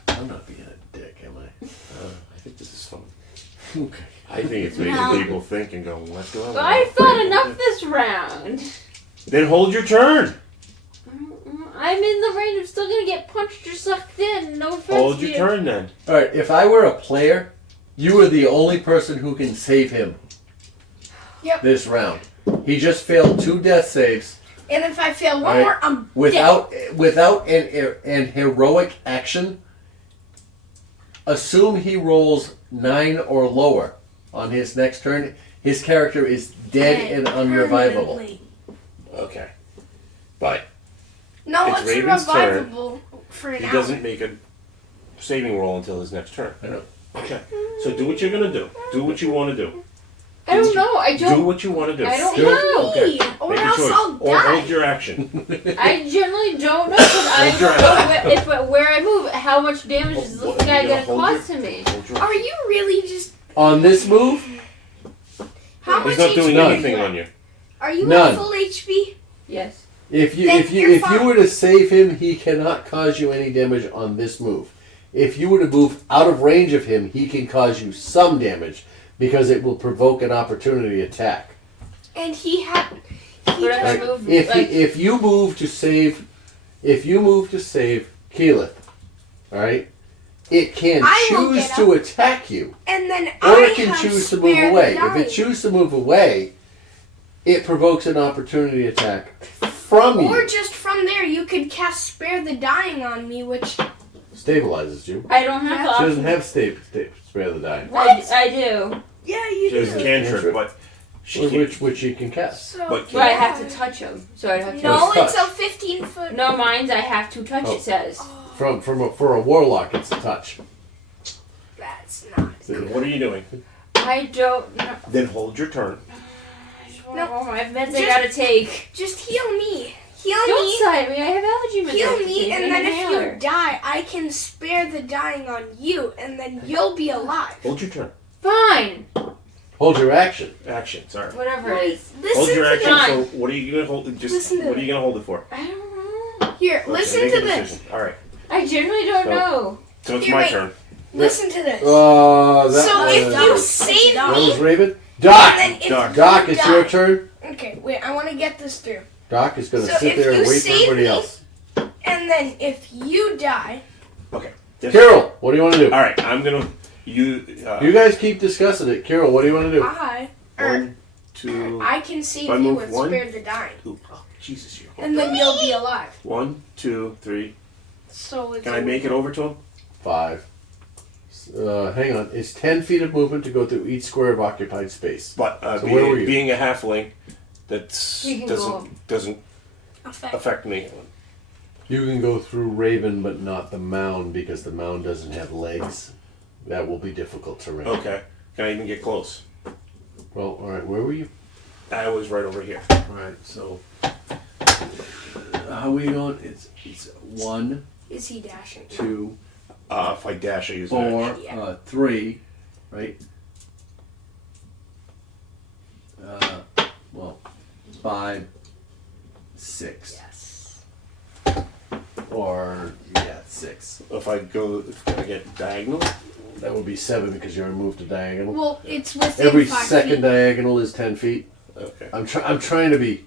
I'm not being a dick, am I? I think this is fun. Okay. I think it's making No. people think and go, let's go. I thought enough this round. Then hold your turn. I'm in the range. I'm still gonna get punched or sucked in. No offense Hold to your you. turn then. Alright, if I were a player, you were the only person who can save him. Yep. This round. He just failed 2 death saves And if I fail one Alright. more, I'm without an heroic action. Assume he rolls 9 or lower on his next turn. His character is dead and unrevivable. permanently. Okay. But No, It's it's Raven's turn. revivable for an he hour. doesn't make a saving roll until his next turn. I know. Okay. So do what you're gonna do. Do what you want to do. I don't know. I Do don't. what you want to do. I don't Do it. know. Okay. Or Make a else choice. I'll Or die. hold your action. I generally don't know because I Hold your don't know where I move. How much damage is this What, guy you gonna hold cause your- to me? Hold your Are you really just? On this move, How much He's not doing HP are anything you at? on you. Are you None. at full HP? Yes. if you Then if you you're if you fine. were to save him, he cannot cause you any damage on this move. If you were to move out of range of him, he can cause you some damage because it will provoke an opportunity attack. And he had. But if I Right. move, If like, if you move to save Keyleth, all right, it can I will choose get to attack you, And then or I it can have choose to move spare the away. If dying. it chooses to move away, it provokes an opportunity attack from Or you. just from there, you could cast Spare the Dying on me, which Stabilizes you. I don't have Yeah. the She option. doesn't have spare the dying, I do. yeah, you She has a do. cantrip, but she can't. which she can cast. So But But I have to touch him. So I'd have to. No, What's it's a touch? 15-foot. No, mine's I have to touch. Oh. It says. For a warlock, it's a touch. That's not. What are you doing? I don't know. Then hold your turn. No. I have meds I Just- gotta take. Just heal me. Heal Don't me. side me. I have allergy meds. I Heal have to me, take and an then if you inhaler. die, I can spare the dying on you, and then you'll be alive. Hold your turn. Fine. Hold your action. Action. Sorry. Whatever it Wait, is. listen Hold your to action. Fine. For what are you gonna hold? Just Listen to what are you gonna hold it for? I don't know. Here, Okay, listen make to a this. decision. All right. I generally don't So- know. So it's Here, my wait. turn. Listen to this. That So if was, you save that was me, Raven. Doc! and then if Doc. you Doc, it's die, your turn. Okay, wait, I want to get this through. Doc is going to So sit if there and you wait for save everybody me- else. And then if you die, Yes. Carol, what do you want to do? All right. I'm gonna you. You guys keep discussing it. Carol, what do you want to do? One, two. I can save I you move and one? spare the dying, Ooh, oh, Jesus, you. and then you'll be alive. 1, 2, 3. So it's Can I make it over to him? 5. Hang on. It's 10 feet of movement to go through each square of occupied space. But So where were you? being a halfling, that's You can go. doesn't Effect. affect me. You can go through Raven, but not the mound because the mound doesn't have legs. That will be difficult terrain. Okay. Can I even get close? Well, all right. Where were you? I was right over here. All right. So how are we going? It's 1, Is he dashing? 2, If I dash, I use an 4, action. Yeah. 3, right? Well, 5, 6, Yes. or yeah, 6. If I get diagonal. That would be 7 because you removed a diagonal. Well, it's within Every 5 second feet. diagonal is 10 feet. Okay. I'm trying to be.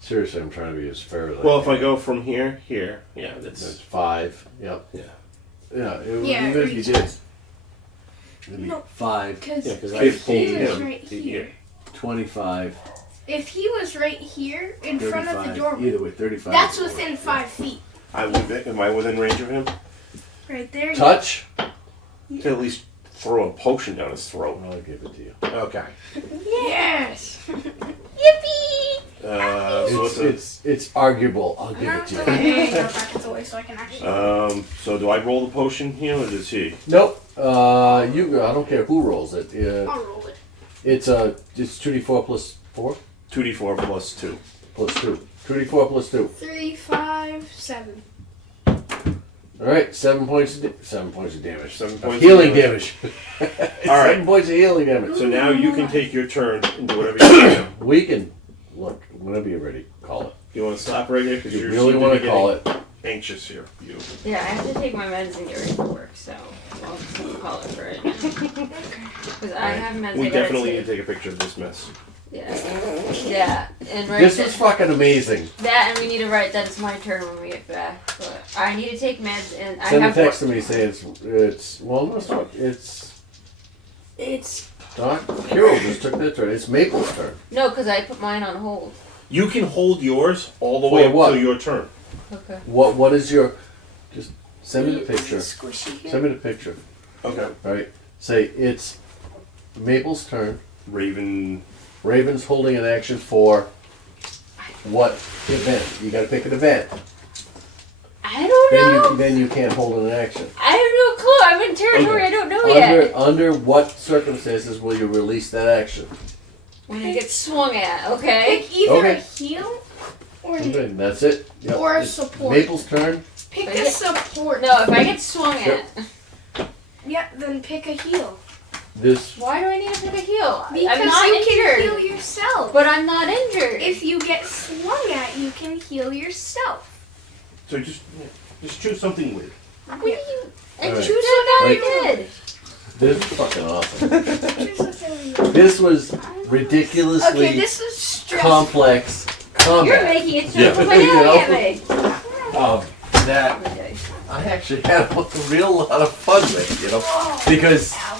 Seriously, I'm trying to be as fair as Well, I if can. I go from here, yeah, That's that's 5. Yep. yeah. Yeah. Yeah, Even if you reach. did. It'd be No. 5, Because Yeah, because I if pulled he was him right to here, 25, if he was right here in front of the 35. doorway, Either way, 35. that's is the within way. 5 feet. Am I within range of him? Right there. Touch? To at least throw a potion down his throat. I'll give it to you. Okay. Yes. Yippee! So It's arguable. I'll give it to you. Okay, go back away so I can actually. so do I roll the potion here or does he? Nope. You go. I don't care who rolls it. I'll roll it. It's 2d4 plus 4 2d4 plus 2. plus 2. 2d4 plus 2. 3, 5, 7. All right, 7 points. 7 points of damage. 7 points of Healing damage. damage. All right. 7 points of healing damage. So now you can take your turn and do whatever you want. We can look whenever you're ready. Call it. You want to stop right here? Because You you're really want to call it? anxious here. You. Yeah, I have to take my meds and get ready for work, so I'll call it for right now. Because I have meds We I gotta definitely need take. to take a picture of this mess. Yeah, and right This is fucking amazing. that, and we need to write that it's my turn when we get back. But I need to take meds, and I Send a have text to work. me saying it's well, no, it's not. It's Doc Hero just took their turn. It's Maple's turn. No, because I put mine on hold. You can hold yours all the For way up what? till your turn. Okay. What is your? Just send me the picture. squishy here. Send me the picture. Okay. All right. Say it's Maple's turn. Raven. Raven's holding an action for what event? You got to pick an event. I don't know. Then you can't hold an action. I have no clue. I'm in territory Okay. I don't know yet. Under what circumstances will you release that action? When I get swung at, okay? Pick either Okay. a heal or Okay, that's it. Yep. Or a It's support. Maple's turn. pick Okay. a support. No, if I get swung Sure. at, Yeah, then pick a heal. This why do I need to pick a heal? Because I'm not you injured. can heal yourself. But I'm not injured. If you get swung at, you can heal yourself. So just choose something weird. What do you? And Alright. choose what I Right. did. this is fucking awesome. Here's what I This was ridiculously Okay, this is stressful. complex You're combat. making it Yeah. stressful by yelling at me. That Okay. I actually had a real lot of fun with, you know, because I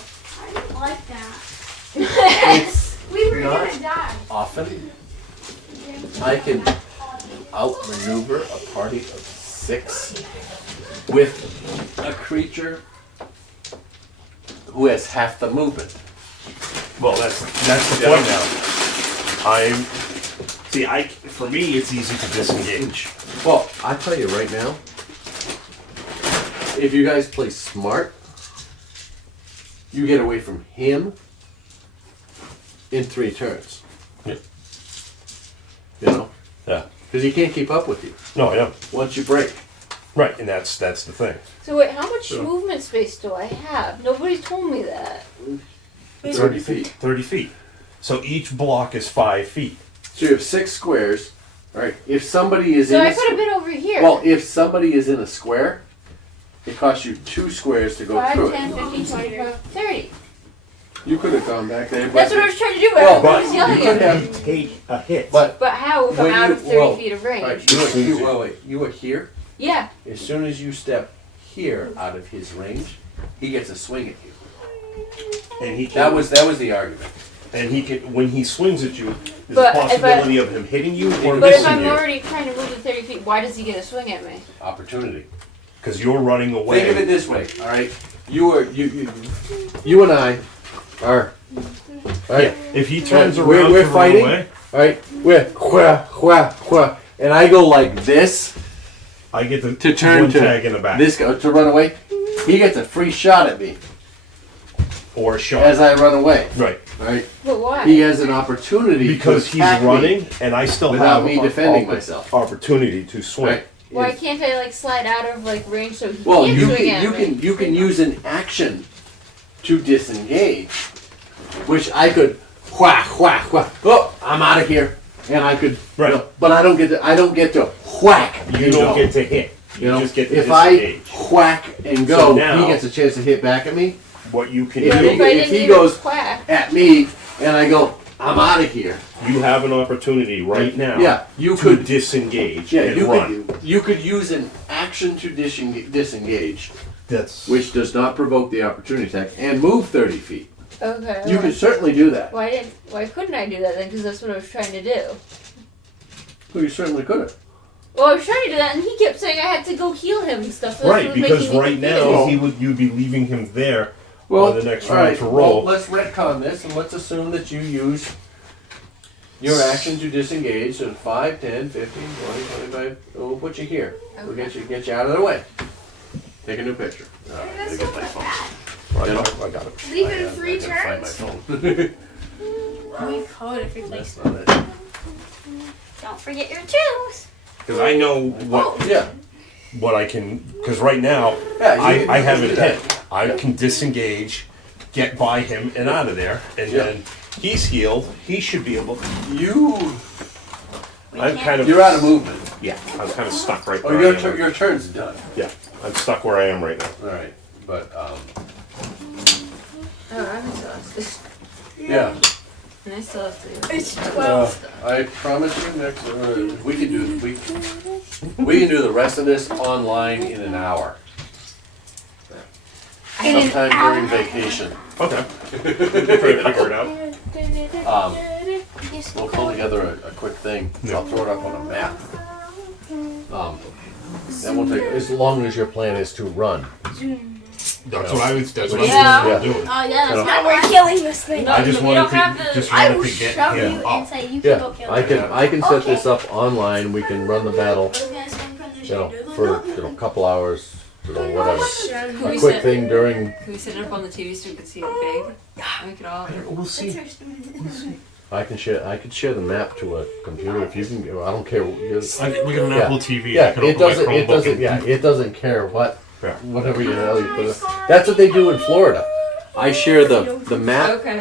didn't like that. it's We were Not- gonna die. often I can outmaneuver a party of 6 with a creature who has half the movement. Well, that's the point now. For me, it's easy to disengage. Well, I tell you right now, if you guys play smart, you get away from him in 3 turns. Yeah. You know? Yeah. Because he can't keep up with you No, I know. once you break. Right, and that's the thing. So wait, how much Sure. movement space do I have? Nobody's told me that. 30 feet. 30 feet. So each block is 5 feet. So you have 6 squares. Right? If somebody is So in I a could have been over here. well, if somebody is in a square, it costs you 2 squares to go 5, through 10, it. 15, 25, 30. You could have gone back there, That's but what I was trying to do, but Well, everybody but was yelling you at could me. have- Take a hit. but But how if I'm when out you- of 30 well, feet of range? right, you were here. Yeah. As soon as you step here out of his range, he gets a swing at you. And he That can, was the argument. and he can, when he swings at you, there's But a if I- possibility of him hitting you or But if missing I'm you. already trying to move to 30 feet, why does he get a swing at me? Opportunity. Because you're running away. Think of it this way, all right? You and I are, all right? Yeah, if he turns We're- around we're to run fighting. away, All right, we're and I go like this I get the to turn one to tag in the back. this guy to run away. He gets a free shot at me Or a shot. as I run away. Right. All right, But why? he has an opportunity Because to he's attack me, running and I still without have me defending myself. opportunity to swing. Right? Why If- can't I like slide out of like range so he Well, can't you swing can at me? you can use an action to disengage, which I could Oh, I'm out of here, and I could. Right. But I don't get to whack. You don't get to hit. You know, just get to if I disengage. whack and go, So now- he gets a chance to hit back at me. What you can If But do, if I if didn't he even goes- quack. At me, and I go, I'm out of here. you have an opportunity right now Yeah, you to could. disengage Yeah, and you run. could. You could use an action to disengage, That's which does not provoke the opportunity attack, and move 30 feet. Okay. You could certainly do that. Why couldn't I do that then? Because that's what I was trying to do. Well, you certainly could have. Well, I was trying to do that, and he kept saying I had to go heal him and stuff. So that's right what was because making me right confused. now you'd be leaving him there Well, on the next all round right, to roll. Well, let's retcon this, and let's assume that you use your action to disengage. So 5, 10, 15, 20, 25. We'll put you here. We'll get you out of their way. Take a new picture. That's get not my that phone. bad. You know? I got it. Leave I it in 3 gotta find my turns. phone. We code if replace. That's not it. Don't forget your juice. Because I know Yeah. what I can. Because right now Yeah, you I can have do it that. hit. I can disengage, get by him, and out of there, and Yeah. then he's healed. He should be able. You. I'm kind of. You're out of movement. Yeah, I'm kind of stuck right Oh, where your I am. your turn's done. Yeah, I'm stuck where I am right now. All right, but Oh, I'm exhausted. yeah. And I still have to. It's 12. I promise you next we can do we can do the rest of this online in an hour. In an Sometime hour? during vacation. Okay. Try to figure it out. We'll pull together a quick thing. I'll throw it up on a map. That won't take as long as your plan is to run. That's what I was. That's what Yeah. I was doing. Oh yeah, So- that's Now not we're right. killing this thing. No, I just we wanted don't have to the- just I wanted will to get shove him you up. and say you can Yeah, go kill I him. can set Okay. this up online. We can run the battle, What am I saying from the you know, shoulder? for a couple hours, whatever. Can A we quick set- thing during. Can we set it up on the TV so we can see it big? Make it all. We'll see. That's her student. I could share the map to a computer if you can. I don't care. We got an Yeah. Apple TV. I Yeah, can it open my doesn't. It Chromebook doesn't. and- Yeah, it doesn't care what. Yeah. Whatever you know, you put it. That's what they do in Florida. I share the map. Okay.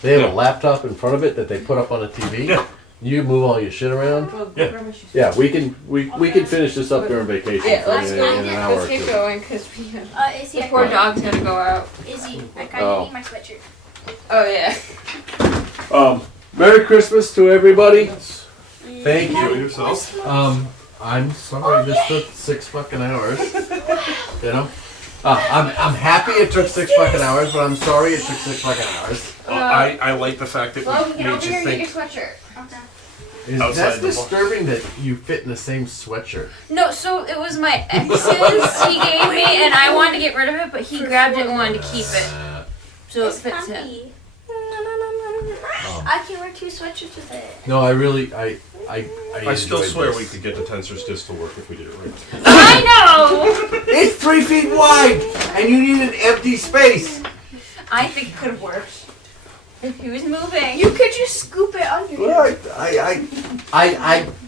They have Yeah. a laptop in front of it that they put up on a TV. Yeah. You move all your shit around. Well, Yeah. grab my shoes. Yeah, we can finish this up during vacation Yeah, for let's in go. an hour or Let's get two. going because we have. Is he? The poor dog's gonna go out. Is he? I Oh. kind of need my sweatshirt. Oh yeah. Merry Christmas to everybody. Thank Enjoy you. yourself. I'm sorry this took 6 fucking hours. You know? I'm happy it took 6 fucking hours, but I'm sorry it took 6 fucking hours. I like the fact that Well, we we can made over here you and get think. your sweatshirt. That's Outside the box. disturbing that you fit in the same sweatshirt. No, so it was my ex's he gave me, and I wanted to get rid of it, but he grabbed it and wanted to keep it. So it It's fits him. comfy. I can wear 2 sweatshirts with it. No, I really, I I still enjoyed swear this. we could get the tensor disc to work if we did it right. I know! It's 3 feet wide, and you need an empty space. I think it could have worked. If he was moving. You could just scoop it under. Well,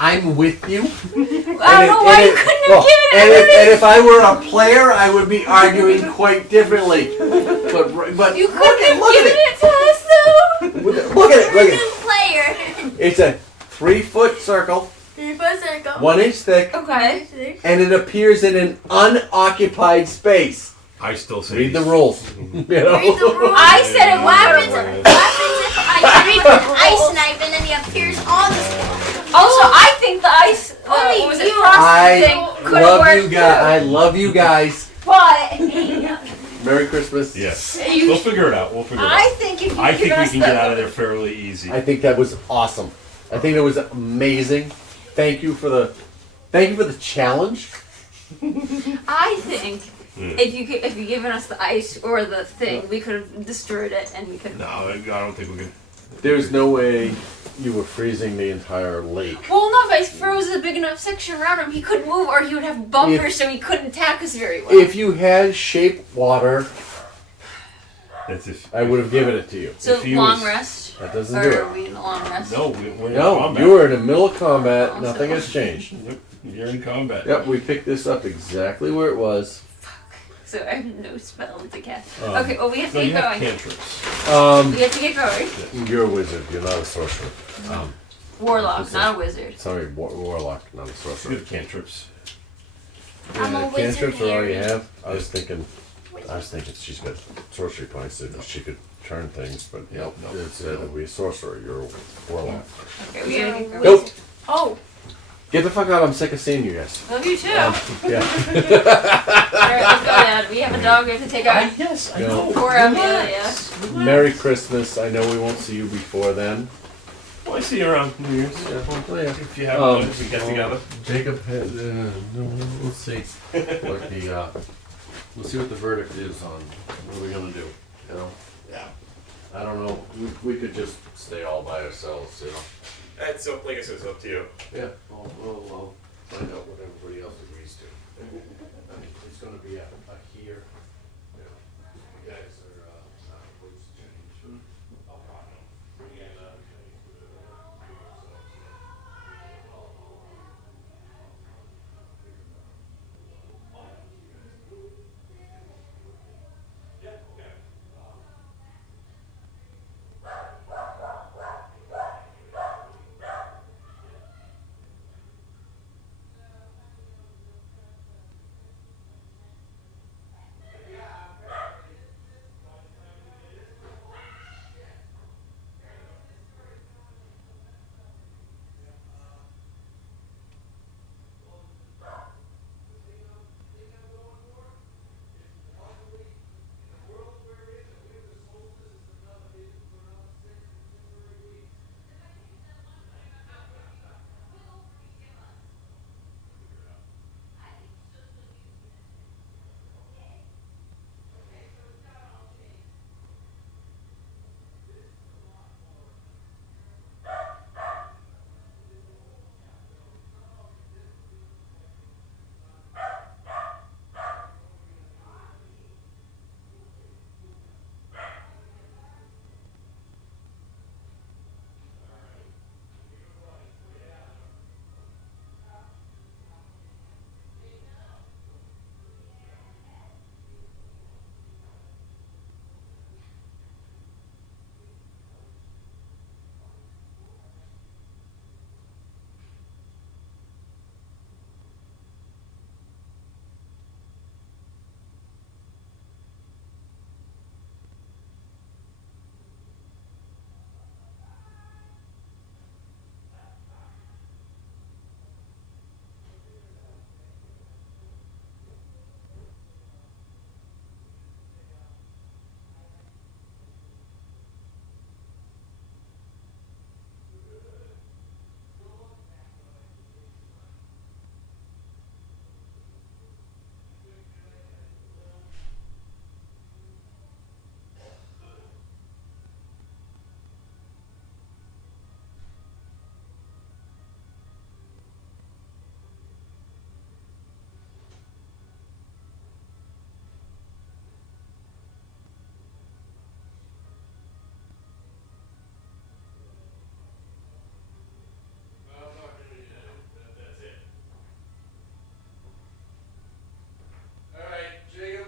I'm with you. I don't know why you couldn't have given it. And if I were a player, I would be arguing quite differently. But You couldn't have look at given it. it to us though! Look at it. Look at it. Player. It's a 3-foot circle, 3-foot circle. 1 inch thick, Okay. and it appears in an unoccupied space. I still say Read the these- rules. You know? Read the rules. I said it What happens, was. what happens if I read an ice knife and then he appears on the scale? Also, I think the ice. Only what was it? you- Frosty thing I could have love worked you guys. I too. love you guys. But Merry Christmas. Yes. We'll figure it out. We'll figure it I out. think if you I think give we us can the, get out of there fairly easy. I think that was awesome. I think it was amazing. Thank you for the challenge. I think Hmm. if you given us the ice or the thing, we could have destroyed it and we could. No, I don't think we can. There's no way you were freezing the entire lake. Well, no, if I froze a big enough section around him, he couldn't move, or he would have bumpers, so he couldn't attack us very well. If you had shape water, That's if. I would have given it to you. So if he long was- rest, That doesn't or do are it. we in a long rest? No, we're in No, combat. you were in the middle of combat. Nothing has changed. Yep, you're in combat. Yep, we picked this up exactly where it was. So I have no spell to cast. Um, Okay, well we have So to you get have going. cantrips. We have to get going. You're a wizard. You're not a sorcerer. Warlock, not a wizard. Sorry, warlock, not a You sorcerer. have cantrips. I'm a wizard, cantrips are all you Harry. have? I was thinking she's got sorcery points that she could turn things, but nope, it said it'd be a sorcerer. You're a warlock. Okay, we gotta get going. Nope. Oh, Get the fuck out! I'm sick of seeing you guys. Love you too. Yeah. Alright, let's go, Dad. We have a dog we have to take out. Yes, I Yeah. know. Poor Amelia. Merry Christmas. I know we won't see you before then. Well, I see you around New Year's. Oh, yeah. If you haven't, if we get together. Jacob had. We'll see what the. We'll see what the verdict is on what are we gonna do. You know. Yeah. I don't know. We could just stay all by ourselves. You know. That's so, like I said, it's up to you. Yeah. We'll find out what everybody else agrees to. I mean, it's gonna be a here. You know. You guys are not opposed to change. Oh God, no. Yeah. Jacob,